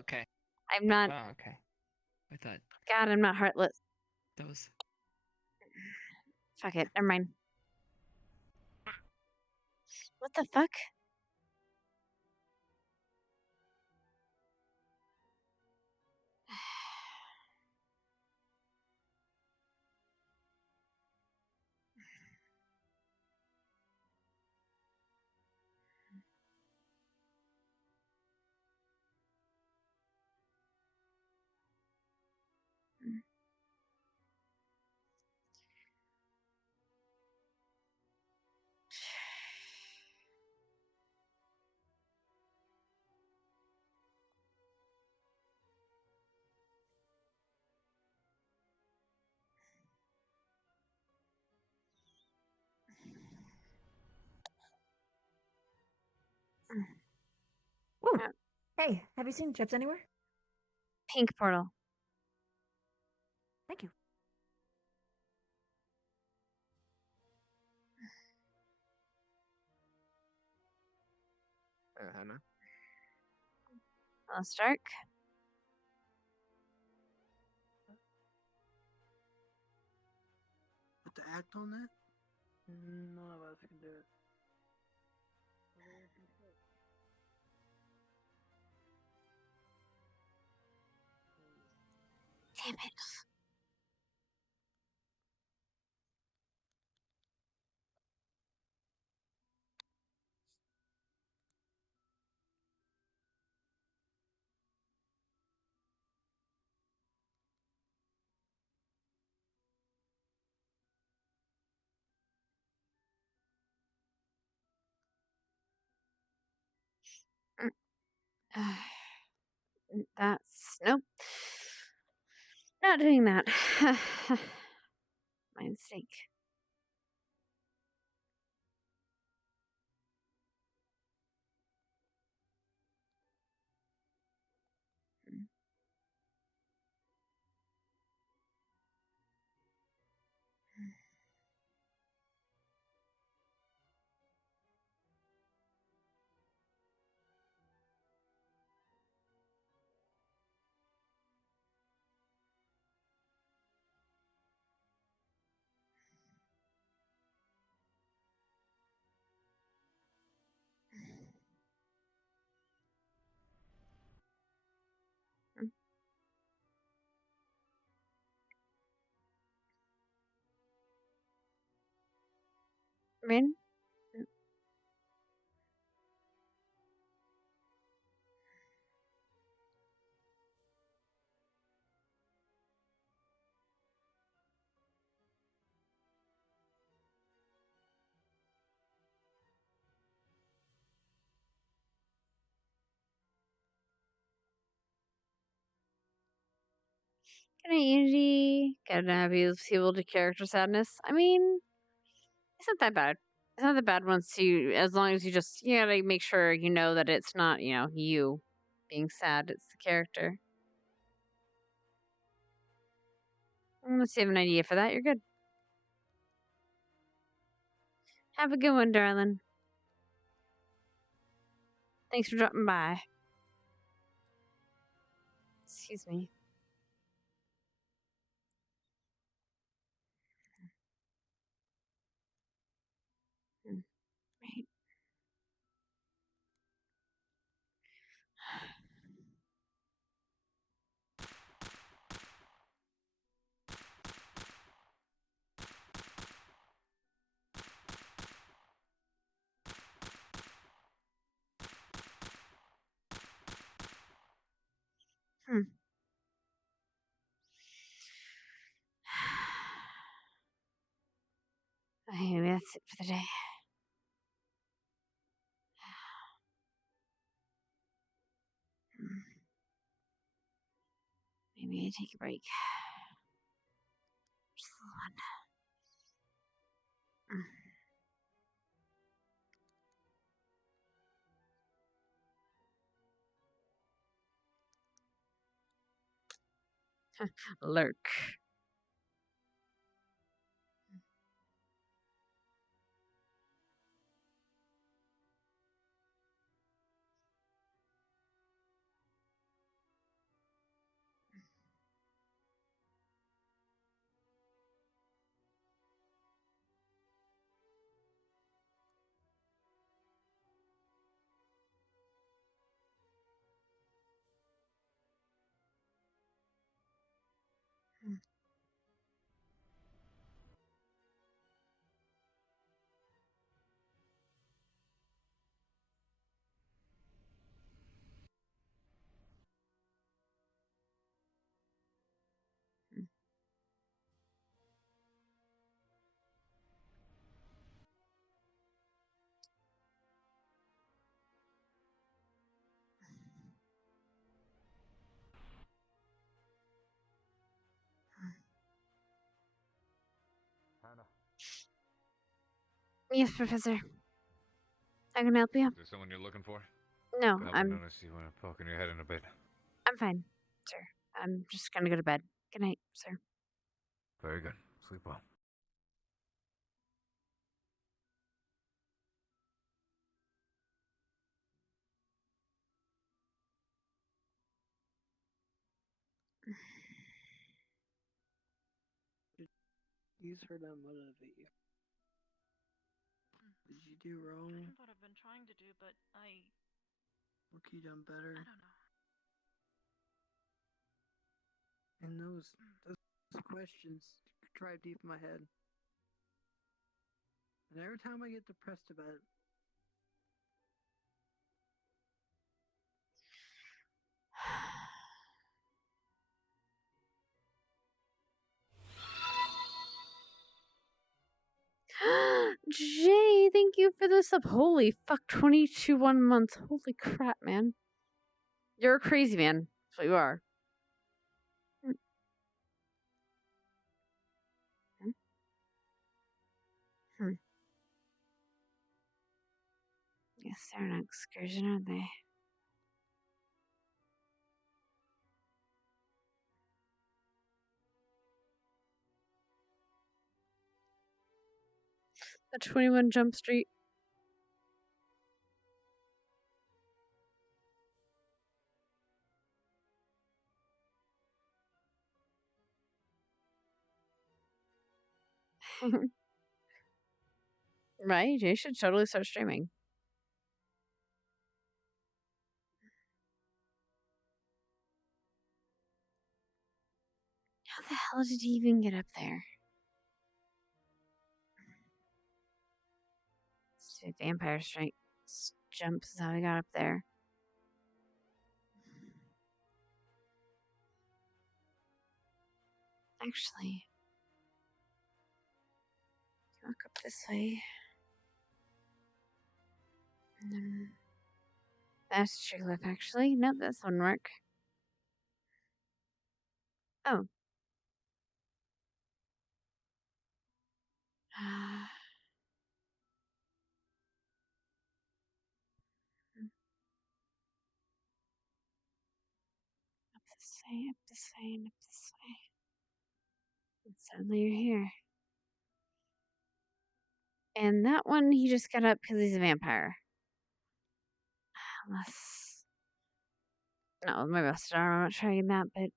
okay. I'm not. Oh, okay. I thought God, I'm not heartless. that was. Fuck it. Never mind. What the fuck? Woo. Hey, have you seen Chips anywhere? Pink portal. Thank you. Hannah? Stark. Put the act on that? None of us can do it. Damn it. That's nope. Not doing that. My mistake. Rin? Good night, Unity. Gotta have you people to character sadness. I mean, it's not that bad. It's not that bad once you, as long as you just, you gotta make sure you know that it's not, you being sad. It's the character. Unless you have an idea for that, you're good. Have a good one, darling. Thanks for dropping by. Excuse me. Right. Maybe that's it for the day. Maybe I take a break. Just a little one. Lurk. Yes, Professor. I can help you. Is there someone you're looking for? No, I've I'm noticed you poking your head in a bit. fine, sir. I'm just gonna go to bed. Good night, sir. Very good. Sleep well. Use her to motivate you. Did you do wrong? That's what I've been trying to do, but What could you done better? I don't know. And those questions drive deep in my head. And every time I get depressed about it, Jay, thank you for the sub. Holy fuck, 22 1 months. Holy crap, man. You're a crazy man. That's what you are. Hmm. Yes, they're an excursion, aren't they? A 21 Jump Street. Right? Jay should totally start streaming. How the hell did he even get up there? Stupid vampire strike jumps is how he got up there. Actually, walk up this way. And then that's true left, actually. Nope, this wouldn't work. Oh. Up this way, up this way, and up this way. And suddenly you're here. And that one, he just got up because he's a vampire. Unless... No, my busted arm, I'm not trying that, but...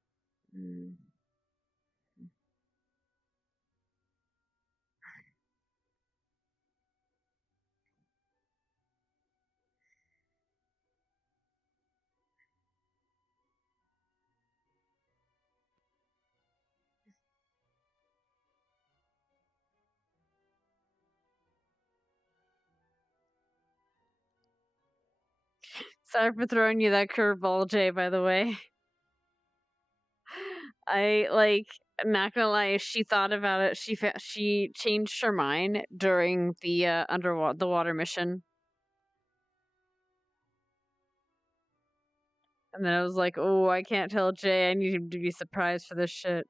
Sorry for throwing you that curveball, Jay, by the way. Not gonna lie, she thought about it. She changed her mind during the the water mission. And then I was like, oh, I can't tell Jay. I need him to be surprised for this shit.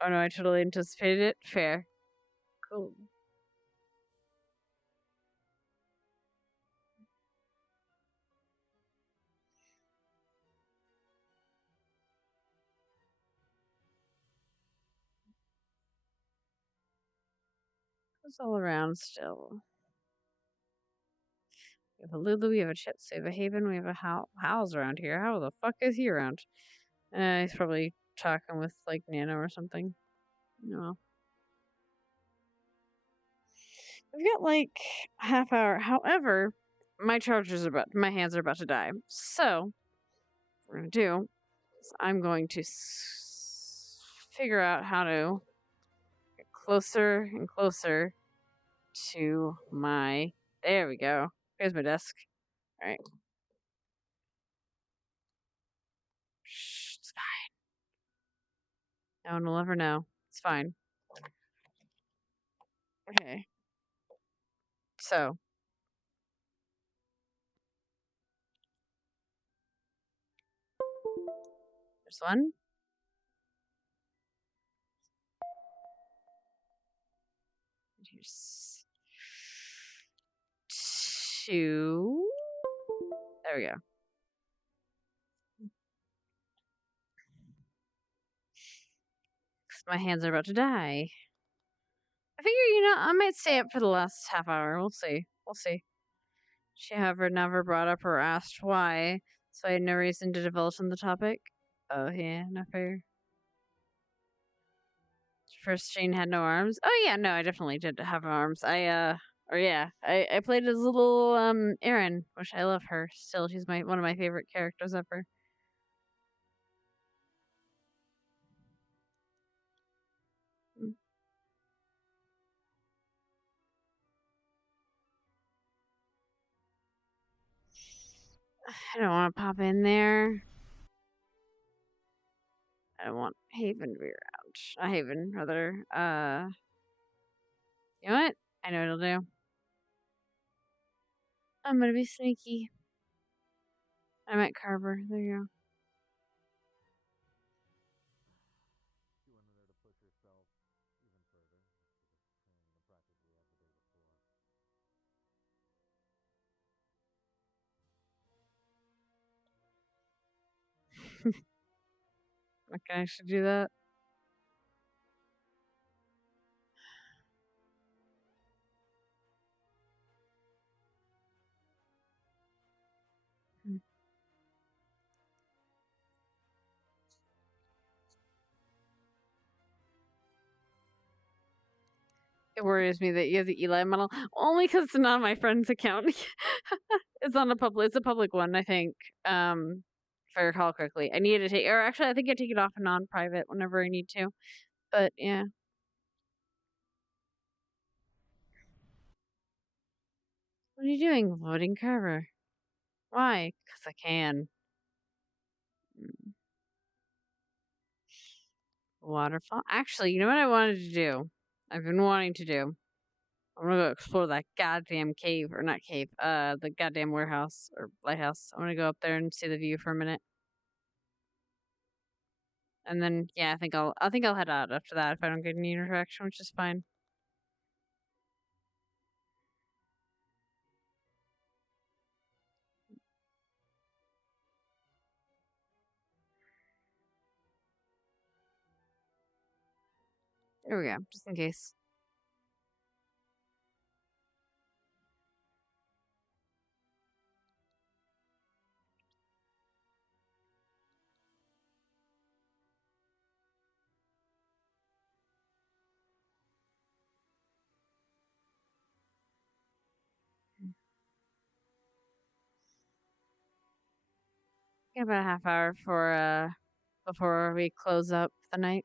Oh no, I totally anticipated it. Fair. Cool. It's all around still. We have a Lulu, we have a Chits, we have a Haven, we have a Howl's around here. How the fuck is he around? He's probably talking with, like, Nano or something. No. We've got, like, a half hour. However, my my hands are about to die. So, what we're gonna do is I'm going to figure out how to get closer and closer to my... There we go. Here's my desk. Alright. Shh, it's fine. No one will ever know. It's fine. Okay. So. There's one. 2. There we go. My hands are about to die. I figure, I might stay up for the last half hour. We'll see. We'll see. She, however, never brought up or asked why, so I had no reason to divulge on the topic. Oh, yeah, not fair. First, Jane had no arms. Oh, yeah, no, I definitely did have arms. I played as little, Erin, which I love her. Still, she's one of my favorite characters ever. I don't want to pop in there. I don't want Haven to be around. Not Haven, rather. You know what? I know what it'll do. I'm gonna be sneaky. I met Carver. There you go. I can actually do that. It worries me that you have the Eli model only because it's not on my friend's account. It's on it's a public one, I think. If I recall correctly, I need to take, or actually, I think I take it off a non-private whenever I need to. But yeah. What are you doing, voting Carver? Why? Because I can. Waterfall. Actually, you know what I wanted to do? I've been wanting to do. I'm gonna go explore that goddamn cave, or not cave, the goddamn warehouse or lighthouse. I'm gonna go up there and see the view for a minute. And then, yeah, I think I'll head out after that if I don't get any interaction, which is fine. There we go, just in case. Got about a half hour before we close up the night.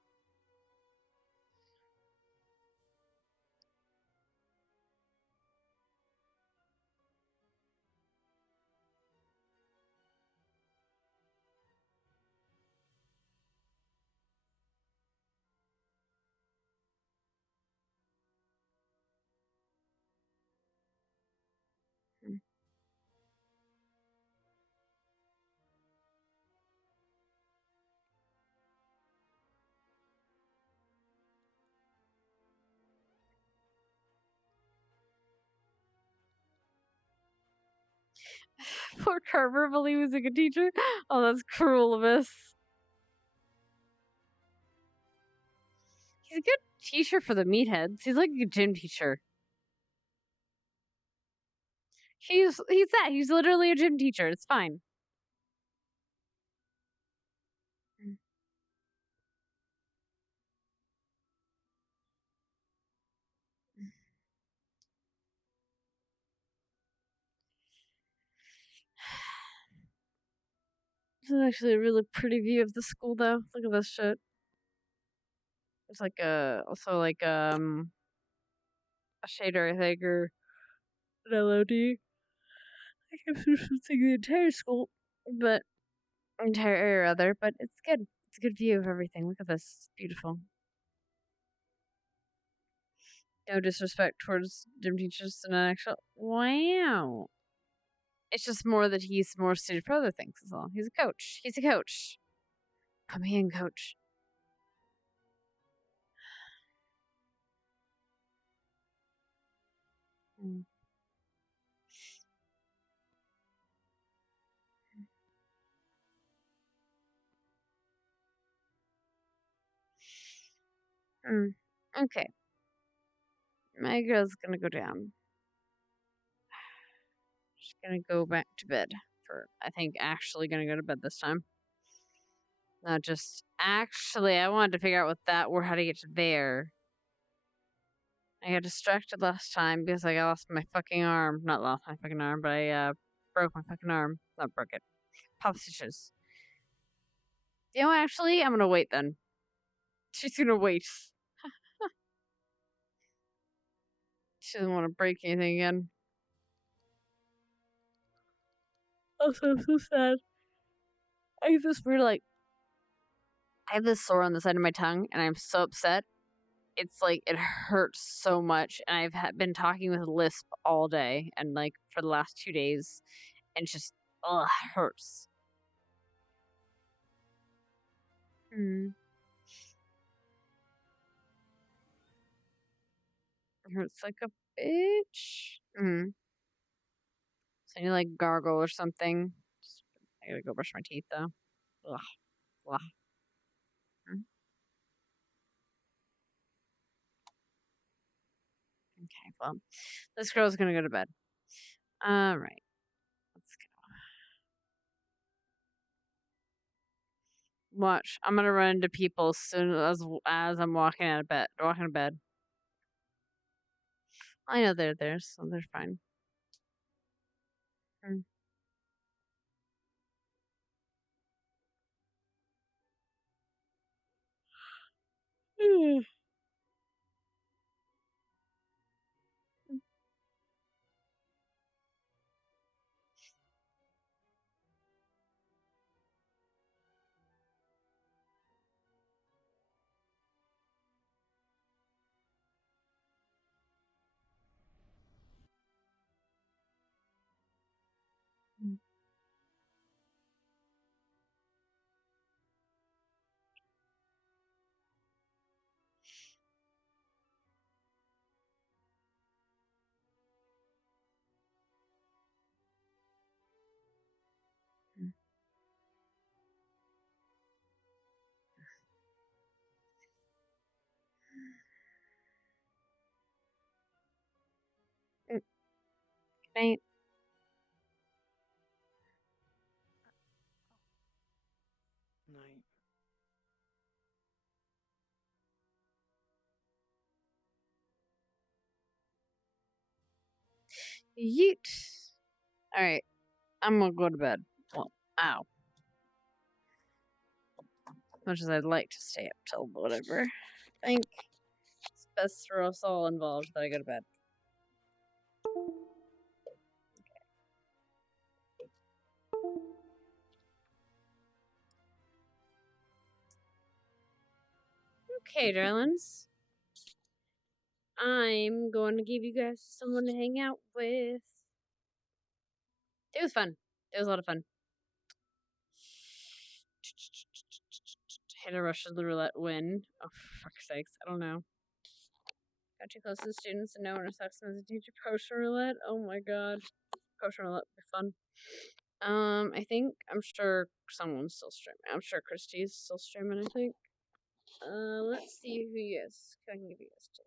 Poor Carver believe he was a good teacher. Oh, that's cruel of us. He's a good teacher for the meatheads. He's like a gym teacher. He's that. He's literally a gym teacher. It's fine. This is actually a really pretty view of the school, though. Look at this shit. There's like a shader, I think, or an LOD. I guess we're seeing the entire school, but entire area rather. But it's good. It's a good view of everything. Look at this. It's beautiful. No disrespect towards gym teachers and an actual. Wow. It's just more that he's more suited for other things as well. He's a coach. He's a coach. Come in, coach. Okay. My girl's gonna go down. She's gonna go back to bed. I think actually gonna go to bed this time. Not just actually. I wanted to figure out what that or how to get to there. I got distracted last time because I lost my fucking arm. Not lost my fucking arm, but I broke my fucking arm. Not broke it. Pop stitches. You know, actually, I'm gonna wait then. She's gonna wait. She doesn't want to break anything again. Also, I'm so sad. I have this weird, like, I have this sore on the side of my tongue, and I'm so upset. It's like, it hurts so much, and I've been talking with a lisp all day, and, like, for the last 2 days, and it's just, ugh, hurts. It hurts like a bitch. So I need to, like, gargle or something. I gotta go brush my teeth, though. Ugh. Ugh. Okay, well, this girl's gonna go to bed. Alright. Let's go. Watch. I'm gonna run into people as soon as I'm walking to bed. I know they're there, so they're fine. Good night. Night. Yeet. Alright. I'm gonna go to bed. Well, ow. Much as I'd like to stay up till whatever. I think it's best for us all involved that I go to bed. Okay, darlings. I'm going to give you guys someone to hang out with. It was fun. It was a lot of fun. Hit a Russian roulette win. Oh, for fuck's sakes. I don't know. Got too close to the students and no one sucks as a teacher. Potion roulette. Oh my god. Potion roulette would be fun. I'm sure someone's still streaming. I'm sure Christy's still streaming, I think. Let's see who yes. I can give you guys two.